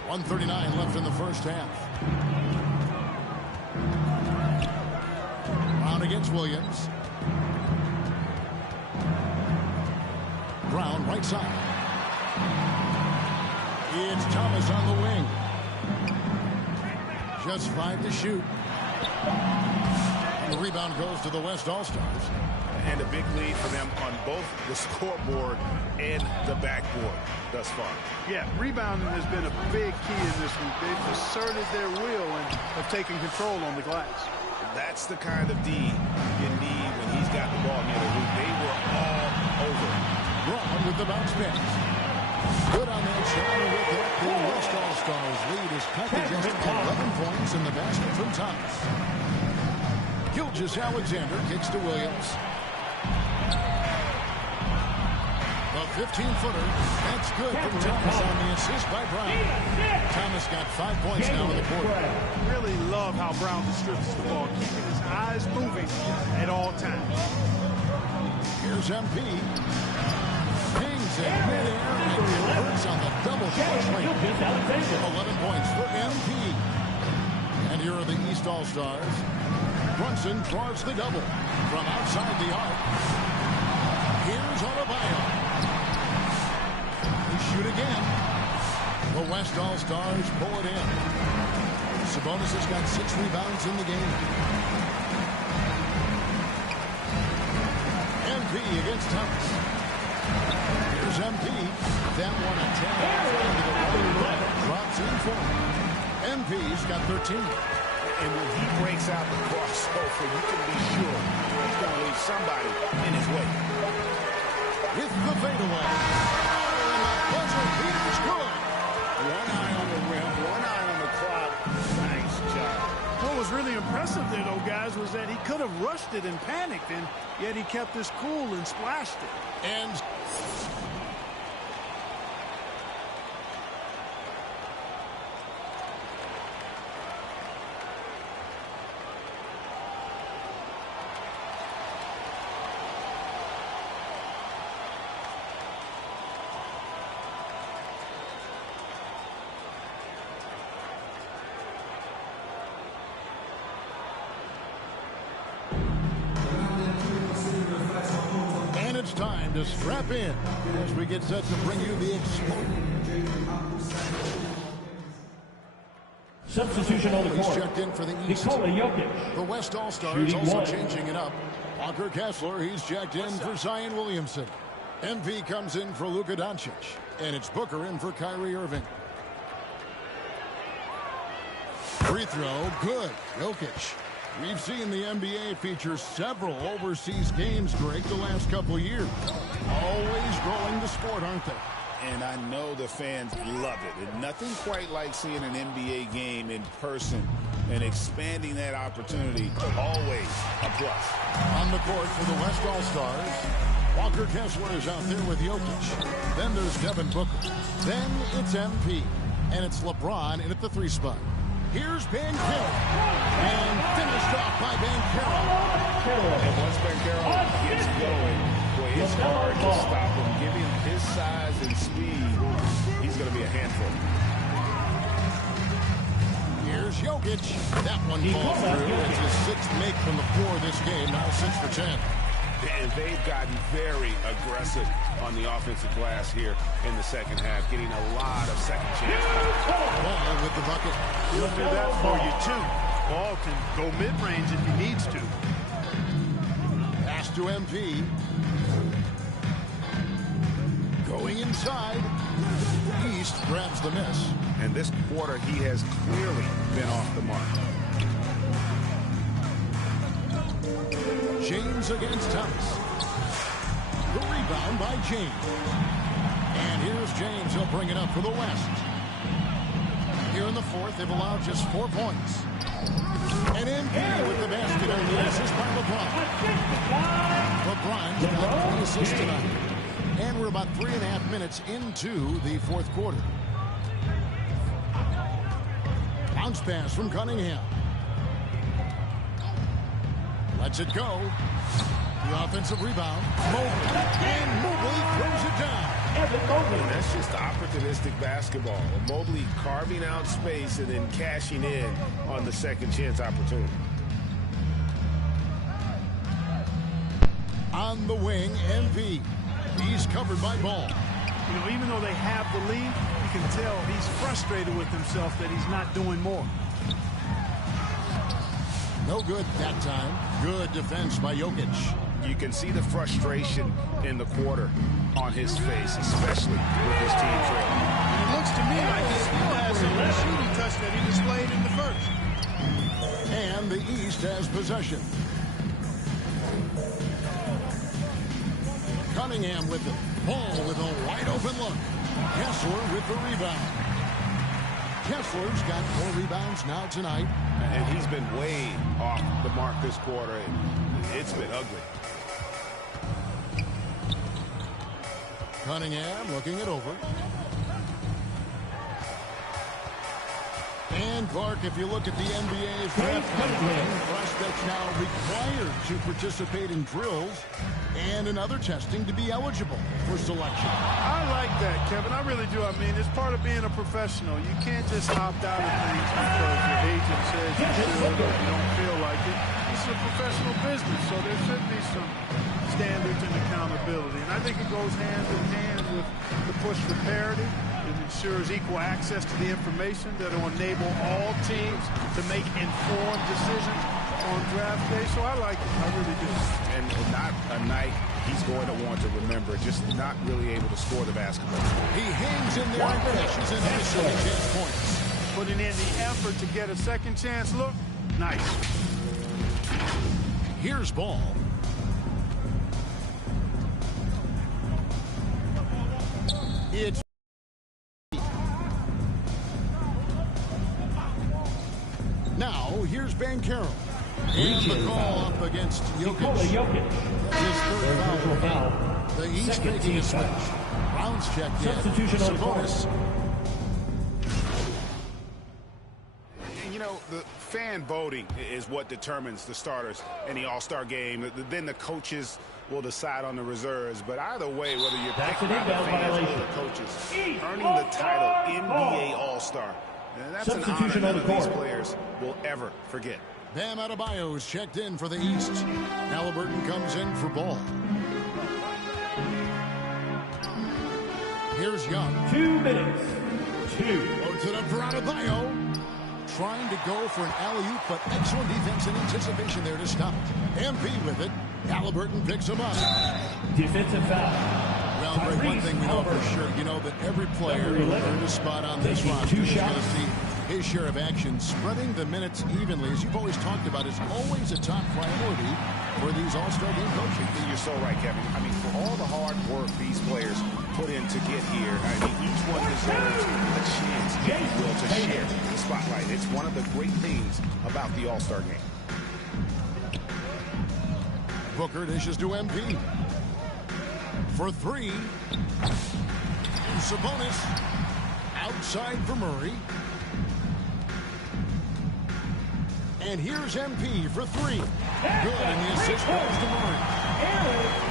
.139 left in the first half. Brown against Williams. Brown right side. It's Thomas on the wing. Just 5 to shoot. And the rebound goes to the West All-Stars. And a big lead for them on both the scoreboard and the backboard thus far. Yeah, rebounding has been a big key in this one. They've asserted their will and have taken control on the glass. That's the kind of D you need when he's got the ball near the hoop. They were all over. Brown with the bounce pass. Good on that shot, and with that, the West All-Stars lead is cut to just 11 points in the basket from Thomas. Gilgeous-Alexander kicks to Williams. 15-footer. That's good from Thomas on the assist by Brown. Thomas got 5 points now in the quarter. Really love how Brown distributes the ball, keeping his eyes moving at all times. Here's MP. Kings in midair and converts on the double clutch lane. 11 points for MP. And here are the East All-Stars. Brunson draws the double from outside the arc. Here's Adebayo. They shoot again. The West All-Stars pull it in. Sabonis has got 6 rebounds in the game. MP against Thomas. Here's MP. That one attack into the right. Drops in for him. MP's got 13. And when he breaks out the crossover, you can be sure he's going to leave somebody in his way. With the fadeaway. Oh, and the buzzer beater's good. One eye on the rim, one eye on the clock. Nice job. What was really impressive there, though, guys, was that he could have rushed it and panicked, and yet he kept his cool and splashed it. And it's time to strap in as we get set to bring you the explosion. Substitution on the court. Checked in for the East. The West All-Stars also changing it up. Walker Kessler, he's checked in for Zion Williamson. MP comes in for Luka Doncic. And it's Booker in for Kyrie Irving. Free throw, good. Jokic. We've seen the NBA feature several overseas games, Greg, the last couple of years. Always growing the sport, aren't they? And I know the fans love it. And nothing quite like seeing an NBA game in person and expanding that opportunity. Always a plus. On the court for the West All-Stars, Walker Kessler is out there with Jokic. Then there's Devin Booker. Then it's MP. And it's LeBron in at the 3 spot. Here's Banchero. And finished off by Banchero. And once Banchero gets going, boy, it's hard to stop him. Given his size and speed, he's going to be a handful. Here's Jokic. That one falls through. It's his 6th make from the floor this game. Now 6 for 10. And they've gotten very aggressive on the offensive glass here in the second half, getting a lot of second chances. Ball with the bucket. He'll do that for you, too. Ball can go mid-range if he needs to. Pass to MP. Going inside. East grabs the miss. And this quarter, he has clearly been off the mark. James against Thomas. The rebound by James. And here's James. He'll bring it up for the West. Here in the 4th, they've allowed just 4 points. And MP with the basket on the assist by LeBron. LeBron's got 3 assists tonight. And we're about 3.5 minutes into the 4th quarter. Bounce pass from Cunningham. Lets it go. The offensive rebound. Mobley. And Mobley throws it down. And that's just opportunistic basketball. Mobley carving out space and then cashing in on the second chance opportunity. On the wing, MP. He's covered by Ball. You know, even though they have the lead, you can tell he's frustrated with himself that he's not doing more. No good that time. Good defense by Jokic. You can see the frustration in the quarter on his face, especially with his team trailing. It looks to me like he still has some of the shooting touch that he displayed in the first. And the East has possession. Cunningham with it. Ball with a wide open look. Kessler with the rebound. Kessler's got 4 rebounds now tonight. And he's been way off the mark this quarter. It's been ugly. Cunningham looking it over. And Clark, if you look at the NBA's draft combine, prospects now required to participate in drills and in other testing to be eligible for selection. I like that, Kevin. I really do. I mean, it's part of being a professional. You can't just opt out of things because your agent says you should or you don't feel like it. This is a professional business, so there should be some standards and accountability. And I think it goes hand in hand with the push for parity. It ensures equal access to the information that will enable all teams to make informed decisions on draft day. So I like it. I really do. And not a night he's going to want to remember, just not really able to score the basketball. He hangs in there and finishes in his second chance points. Putting in the effort to get a second chance look. Nice. Here's Ball. It's now, here's Banchero. And the call up against Jokic. His third foul. The East making a switch. Brown's checked in. Substitution on Sabonis. You know, the fan voting is what determines the starters in the All-Star game. Then the coaches will decide on the reserves. But either way, whether you're picking by the fans or the coaches, earning the title NBA All-Star, that's an honor none of these players will ever forget. Bam Adebayo is checked in for the East. Halliburton comes in for Ball. Here's Young. 2 minutes. Loads it up for Adebayo. Trying to go for an alley-oop, but excellent defense and anticipation there to stop it. MP with it. Halliburton picks him up. Defensive foul. Well, Greg, one thing we know for sure, you know that every player who earned a spot on this roster is going to see his share of action. Spreading the minutes evenly, as you've always talked about, is always a top priority for these All-Star game coaching. You're so right, Kevin. I mean, for all the hard work these players put in to get here, I mean, each one deserves a chance, if you will, to share the spotlight. It's one of the great things about the All-Star game. Booker dishes to MP. For three. Sabonis. Outside for Murray. And here's MP for three. Good, and the assist goes to Murray.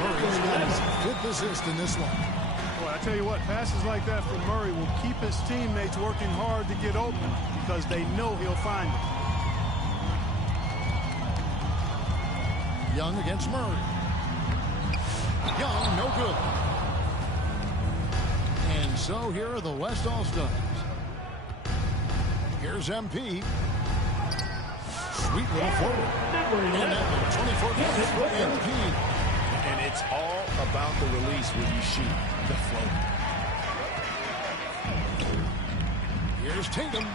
Murray's got his fifth assist in this one. Well, I tell you what, passes like that from Murray will keep his teammates working hard to get open because they know he'll find it. Young against Murray. Young, no good. And so here are the West All-Stars. Here's MP. Sweet little floater. And that one, 24 points for MP. And it's all about the release when you shoot the floater. Here's Tatum.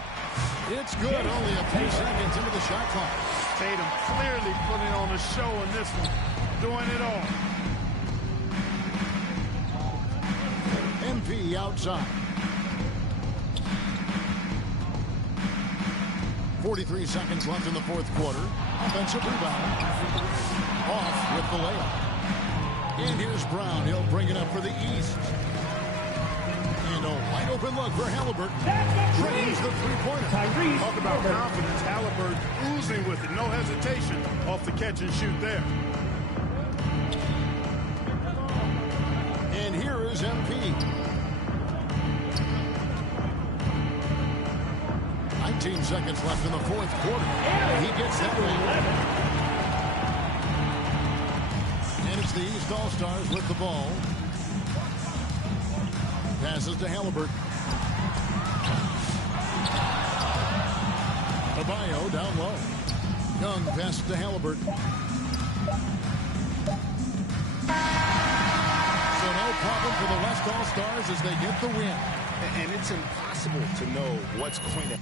It's good. Only a few seconds into the shot clock. Tatum clearly putting on a show in this one. Doing it all. MP outside. 43 seconds left in the fourth quarter. Offensive rebound. Off with the layup. And here's Brown. He'll bring it up for the East. And a wide open look for Halliburton. Drains the three-pointer. Talk about confidence. Halliburton oozing with it. No hesitation off the catch and shoot there. And here is MP. 19 seconds left in the fourth quarter. He gets that one. And it's the East All-Stars with the ball. Passes to Halliburton. Adebayo down low. Young passes to Halliburton. So no problem for the West All-Stars as they get the win. And it's impossible to know what's going to